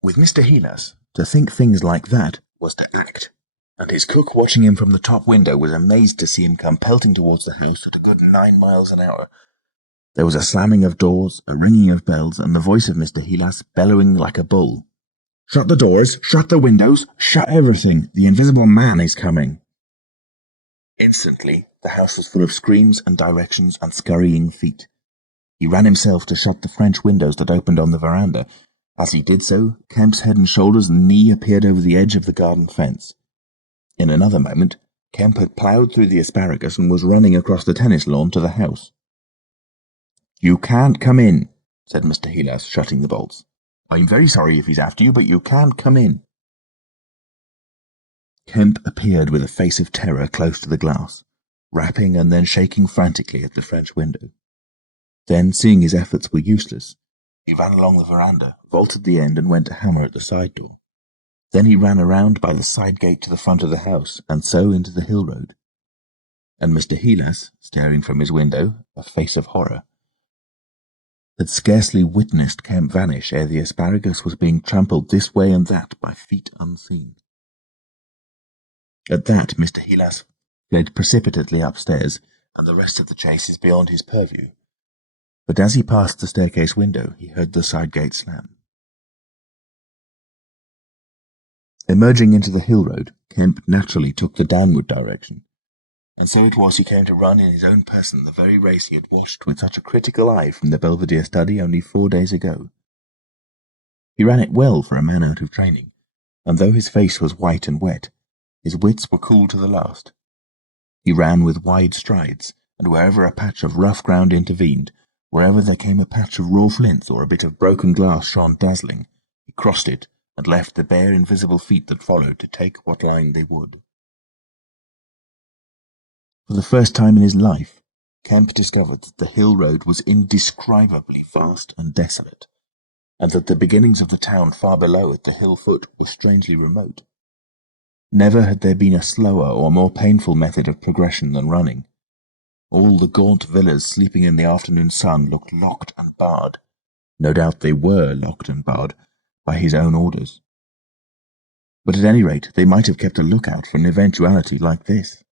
With Mr. Heelas, to think things like that was to act, and his cook, watching him from the top window, was amazed to see him come pelting towards the house at a good 9 miles an hour. There was a slamming of doors, a ringing of bells, and the voice of Mr. Heelas bellowing like a bull. "Shut the doors! Shut the windows! Shut everything! The invisible man is coming!" Instantly the house was full of screams and directions and scurrying feet. He ran himself to shut the French windows that opened on the veranda. As he did so, Kemp's head and shoulders and knee appeared over the edge of the garden fence. In another moment, Kemp had ploughed through the asparagus and was running across the tennis lawn to the house. "You can't come in," said Mr. Heelas, shutting the bolts. "I'm very sorry if he's after you, but you can't come in." Kemp appeared with a face of terror close to the glass, rapping and then shaking frantically at the French window. Then, seeing his efforts were useless, he ran along the veranda, vaulted the end, and went to hammer at the side door. Then he ran around by the side gate to the front of the house, and so into the hill road. And Mr. Heelas, staring from his window, a face of horror, had scarcely witnessed Kemp vanish ere the asparagus was being trampled this way and that by feet unseen. At that Mr. Heelas fled precipitately upstairs, and the rest of the chase is beyond his purview. But as he passed the staircase window, he heard the side gate slam. Emerging into the hill road, Kemp naturally took the downward direction, and so it was he came to run in his own person the very race he had watched with such a critical eye from the Belvedere study only 4 days ago. He ran it well for a man out of training, and though his face was white and wet, his wits were cool to the last. He ran with wide strides, and wherever a patch of rough ground intervened, wherever there came a patch of raw flints or a bit of broken glass shone dazzling, he crossed it and left the bare invisible feet that followed to take what line they would. For the first time in his life, Kemp discovered that the hill road was indescribably vast and desolate, and that the beginnings of the town far below at the hill foot were strangely remote. Never had there been a slower or more painful method of progression than running. All the gaunt villas sleeping in the afternoon sun looked locked and barred. No doubt they were locked and barred by his own orders. But at any rate they might have kept a lookout for an eventuality like this.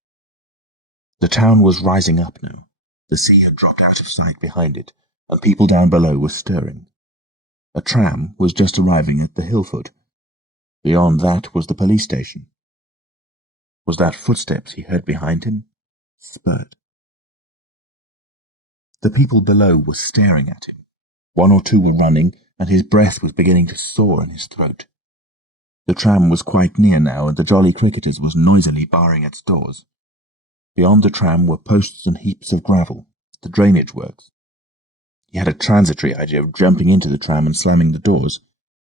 The town was rising up now. The sea had dropped out of sight behind it, and people down below were stirring. A tram was just arriving at the hill foot. Beyond that was the police station. Was that footsteps he heard behind him? Spurt. The people below were staring at him. 1 or 2 were running, and his breath was beginning to soar in his throat. The tram was quite near now, and the Jolly Cricketers was noisily barring its doors. Beyond the tram were posts and heaps of gravel, the drainage works. He had a transitory idea of jumping into the tram and slamming the doors,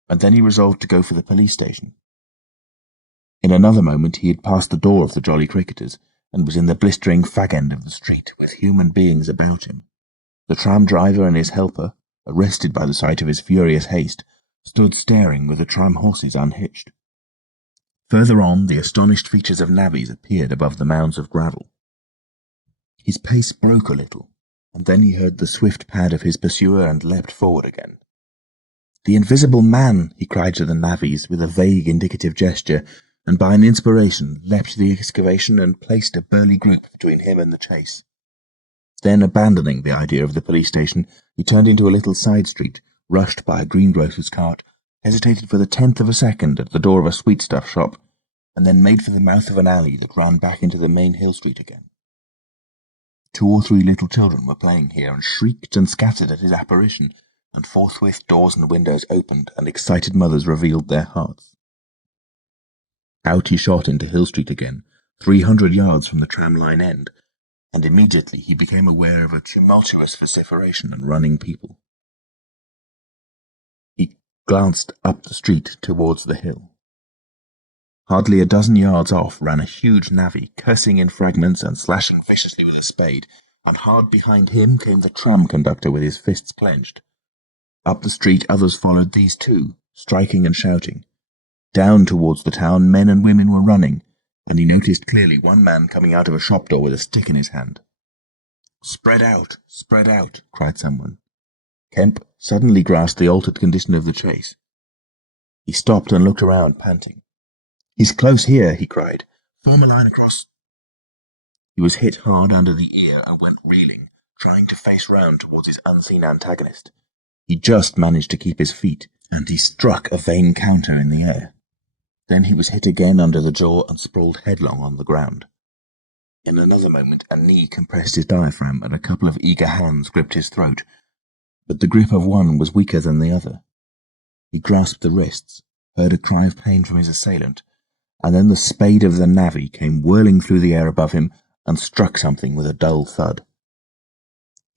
and then he resolved to go for the police station. In another moment he had passed the door of the Jolly Cricketers, and was in the blistering fag end of the street, with human beings about him. The tram driver and his helper, arrested by the sight of his furious haste, stood staring with the tram horses unhitched. Further on, the astonished features of navvies appeared above the mounds of gravel. His pace broke a little, and then he heard the swift pad of his pursuer and leapt forward again. "The invisible man!" he cried to the navvies with a vague indicative gesture, and by an inspiration leapt to the excavation and placed a burly group between him and the chase. Then, abandoning the idea of the police station, he turned into a little side street, rushed by a greengrocer's cart, hesitated for the 10th of a second at the door of a sweetstuff shop, and then made for the mouth of an alley that ran back into the main hill street again. 2 or 3 little children were playing here and shrieked and scattered at his apparition, and forthwith doors and windows opened and excited mothers revealed their hearts. Out he shot into Hill Street again, 300 yards from the tram-line end, and immediately he became aware of a tumultuous vociferation and running people. He glanced up the street towards the hill. Hardly a dozen yards off ran a huge navvy, cursing in fragments and slashing viciously with a spade, and hard behind him came the tram conductor with his fists clenched. Up the street others followed these too, striking and shouting. Down towards the town men and women were running, and he noticed clearly one man coming out of a shop door with a stick in his hand. Spread out, cried someone. Kemp suddenly grasped the altered condition of the chase. He stopped and looked around, panting. He's close here, he cried. Form a line across. He was hit hard under the ear and went reeling, trying to face round towards his unseen antagonist. He just managed to keep his feet, and he struck a vain counter in the air. Then he was hit again under the jaw and sprawled headlong on the ground. In another moment a knee compressed his diaphragm and a couple of eager hands gripped his throat, but the grip of one was weaker than the other. He grasped the wrists, heard a cry of pain from his assailant, and then the spade of the navvy came whirling through the air above him and struck something with a dull thud.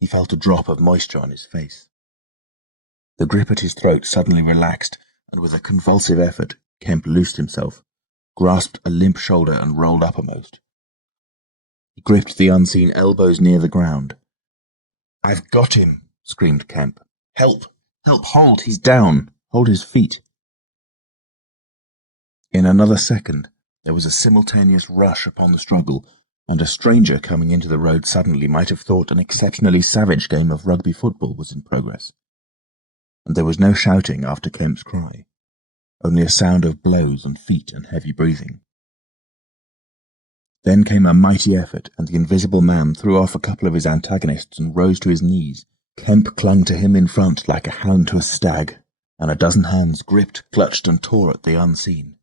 He felt a drop of moisture on his face. The grip at his throat suddenly relaxed, and with a convulsive effort, Kemp loosed himself, grasped a limp shoulder and rolled uppermost. He gripped the unseen elbows near the ground. "I've got him!" screamed Kemp. "Help! Help! Hold! He's down! Hold his feet!" In another second, there was a simultaneous rush upon the struggle, and a stranger coming into the road suddenly might have thought an exceptionally savage game of rugby football was in progress. And there was no shouting after Kemp's cry, only a sound of blows and feet and heavy breathing. Then came a mighty effort, and the invisible man threw off a couple of his antagonists and rose to his knees. Kemp clung to him in front like a hound to a stag, and a dozen hands gripped, clutched, and tore at the unseen.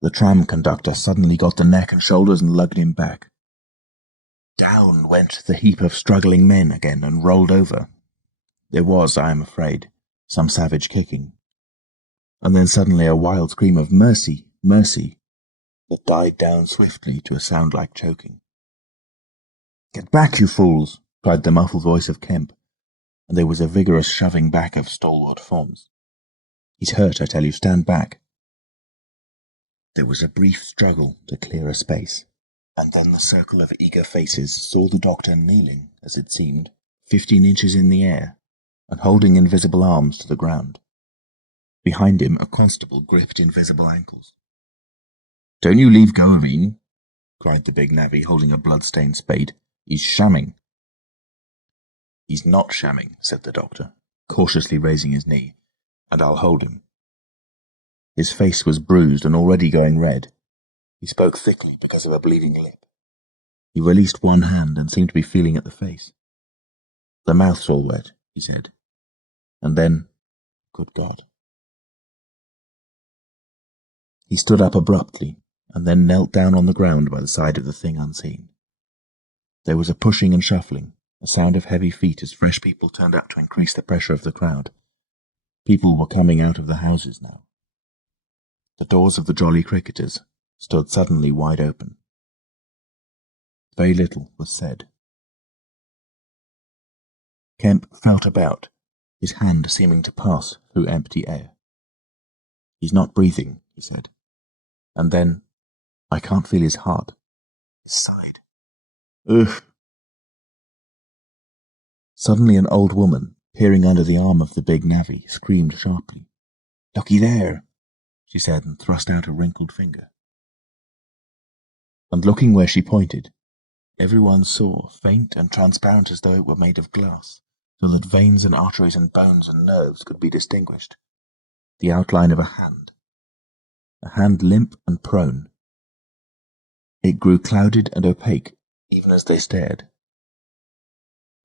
The tram conductor suddenly got the neck and shoulders and lugged him back. Down went the heap of struggling men again and rolled over. There was, I am afraid, some savage kicking. And then suddenly a wild scream of "Mercy! Mercy!" that died down swiftly to a sound like choking. "Get back, you fools!" cried the muffled voice of Kemp, and there was a vigorous shoving back of stalwart forms. "He's hurt, I tell you, stand back." There was a brief struggle to clear a space, and then the circle of eager faces saw the doctor kneeling, as it seemed, 15 inches in the air, and holding invisible arms to the ground. Behind him a constable gripped invisible ankles. "Don't you leave go of him," cried the big navvy, holding a blood-stained spade. "He's shamming." "He's not shamming," said the doctor, cautiously raising his knee, "and I'll hold him." His face was bruised and already going red. He spoke thickly because of a bleeding lip. He released one hand and seemed to be feeling at the face. "The mouth's all wet," he said. And then, good God. He stood up abruptly and then knelt down on the ground by the side of the thing unseen. There was a pushing and shuffling, a sound of heavy feet as fresh people turned up to increase the pressure of the crowd. People were coming out of the houses now. The doors of the Jolly Cricketers stood suddenly wide open. Very little was said. Kemp felt about, his hand seeming to pass through empty air. "He's not breathing," he said. And then, "I can't feel his heart. His side. Ugh." Suddenly an old woman, peering under the arm of the big navvy, screamed sharply. "Looky there," she said, and thrust out a wrinkled finger. And looking where she pointed, everyone saw, faint and transparent as though it were made of glass, so that veins and arteries and bones and nerves could be distinguished, the outline of a hand. a hand limp and prone. It grew clouded and opaque, even as they stared.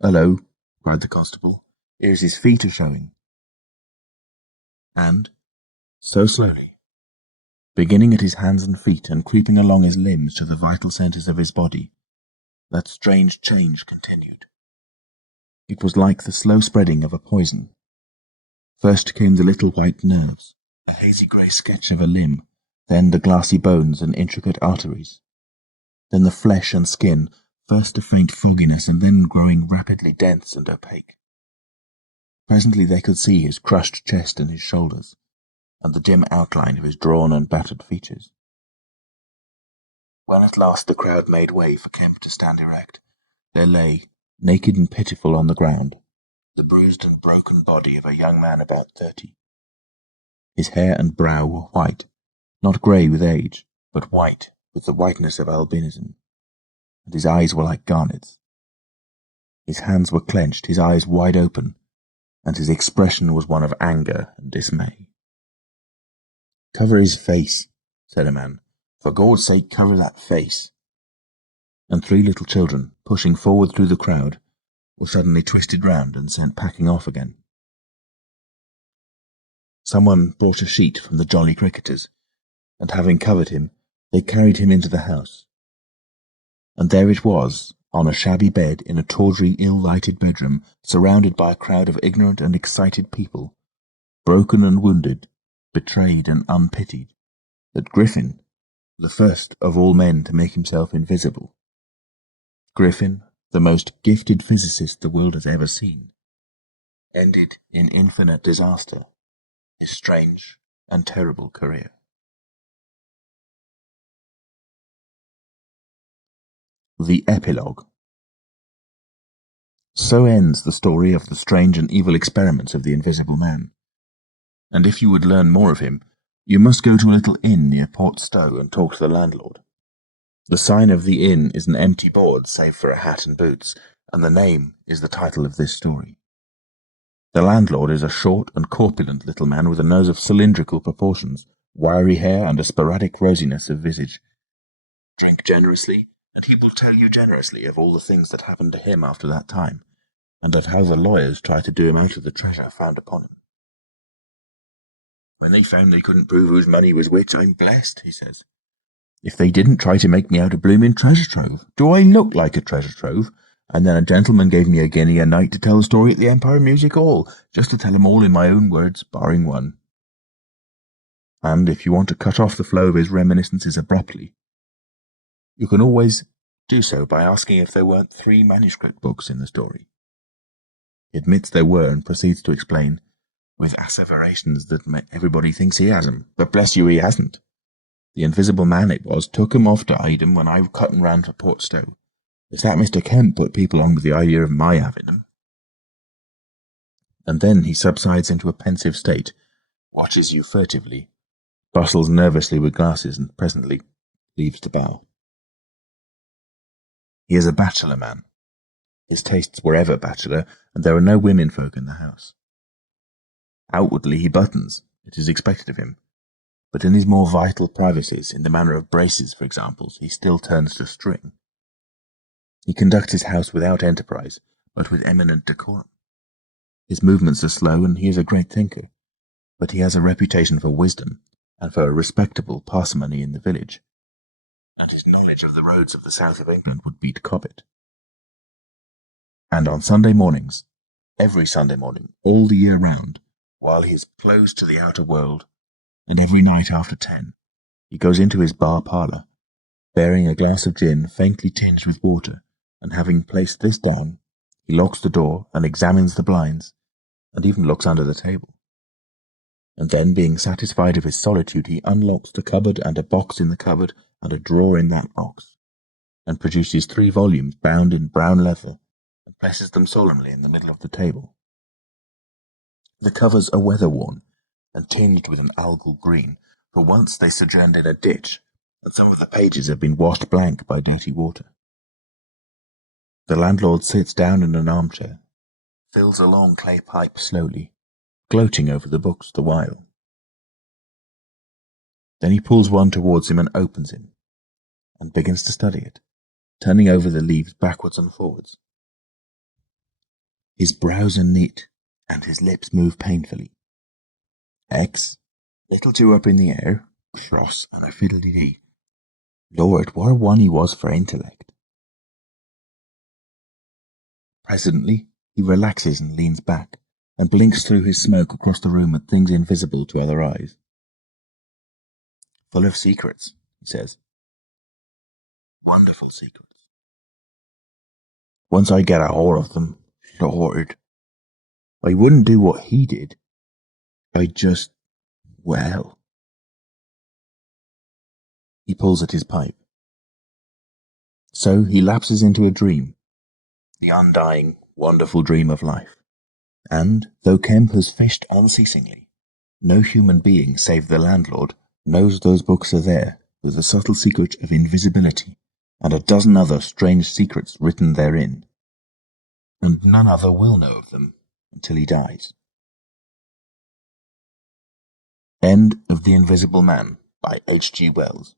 "Hullo," cried the constable, "here's his feet are showing." And, so slowly, beginning at his hands and feet and creeping along his limbs to the vital centres of his body, that strange change continued. It was like the slow spreading of a poison. First came the little white nerves, a hazy grey sketch of a limb, then the glassy bones and intricate arteries, then the flesh and skin, first a faint fogginess and then growing rapidly dense and opaque. Presently they could see his crushed chest and his shoulders, and the dim outline of his drawn and battered features. When at last the crowd made way for Kemp to stand erect, there lay, naked and pitiful on the ground, the bruised and broken body of a young man about 30. His hair and brow were white, not grey with age, but white with the whiteness of albinism, and his eyes were like garnets. His hands were clenched, his eyes wide open, and his expression was one of anger and dismay. "Cover his face," said a man. "For God's sake, cover that face." And 3 little children, pushing forward through the crowd, were suddenly twisted round and sent packing off again. Someone brought a sheet from the Jolly Cricketers, and having covered him, they carried him into the house. And there it was, on a shabby bed in a tawdry, ill-lighted bedroom, surrounded by a crowd of ignorant and excited people, broken and wounded, betrayed and unpitied, that Griffin, the first of all men to make himself invisible, Griffin, the most gifted physicist the world has ever seen, ended in infinite disaster his strange and terrible career. The Epilogue. So ends the story of the strange and evil experiments of the Invisible Man. And if you would learn more of him, you must go to a little inn near Port Stowe and talk to the landlord. The sign of the inn is an empty board save for a hat and boots, and the name is the title of this story. The landlord is a short and corpulent little man with a nose of cylindrical proportions, wiry hair, and a sporadic rosiness of visage. Drink generously, and he will tell you generously of all the things that happened to him after that time, and of how the lawyers tried to do him out of the treasure found upon him. "When they found they couldn't prove whose money was which, I'm blessed," he says. "If they didn't try to make me out a blooming treasure trove, do I look like a treasure trove? And then a gentleman gave me a guinea a night to tell the story at the Empire Music Hall, just to tell 'em all in my own words, barring one." And if you want to cut off the flow of his reminiscences abruptly, you can always do so by asking if there weren't 3 manuscript books in the story. He admits there were and proceeds to explain, with asseverations that everybody thinks he has 'em, but bless you, he hasn't. The Invisible Man it was took 'em off to hide 'em when I was cutting round to Port Stowe. It's that Mr. Kemp put people on with the idea of my having 'em. And then he subsides into a pensive state, watches you furtively, bustles nervously with glasses, and presently leaves to bow. He is a bachelor man. His tastes were ever bachelor, and there are no women folk in the house. Outwardly he buttons, it is expected of him, but in his more vital privacies, in the matter of braces, for example, he still turns to string. He conducts his house without enterprise, but with eminent decorum. His movements are slow, and he is a great thinker, but he has a reputation for wisdom and for a respectable parsimony in the village, and his knowledge of the roads of the south of England would beat Cobbett. And on Sunday mornings, every Sunday morning, all the year round, while he is closed to the outer world, and every night after 10, he goes into his bar parlour, bearing a glass of gin faintly tinged with water, and having placed this down, he locks the door and examines the blinds, and even looks under the table. And then, being satisfied of his solitude, he unlocks the cupboard and a box in the cupboard and a drawer in that box, and produces 3 volumes bound in brown leather, and places them solemnly in the middle of the table. The covers are weather-worn, and tinged with an algal green, for once they sojourned in a ditch, and some of the pages have been washed blank by dirty water. The landlord sits down in an armchair, fills a long clay pipe slowly, gloating over the books the while. Then he pulls one towards him and opens it, and begins to study it, turning over the leaves backwards and forwards. His brows are knit, and his lips move painfully. X, little two up in the air, cross, and a fiddle-dee-dee. Lord, what a one he was for intellect. Presently, he relaxes and leans back, and blinks through his smoke across the room at things invisible to other eyes. Full of secrets, he says. Wonderful secrets. Once I get a hold of them, Lord, I wouldn't do what he did. I'd just, well. He pulls at his pipe. So he lapses into a dream, the undying, wonderful dream of life. And, though Kemp has fished unceasingly, no human being save the landlord knows those books are there, with the subtle secret of invisibility, and a dozen other strange secrets written therein. And none other will know of them until he dies. End of The Invisible Man by H. G. Wells.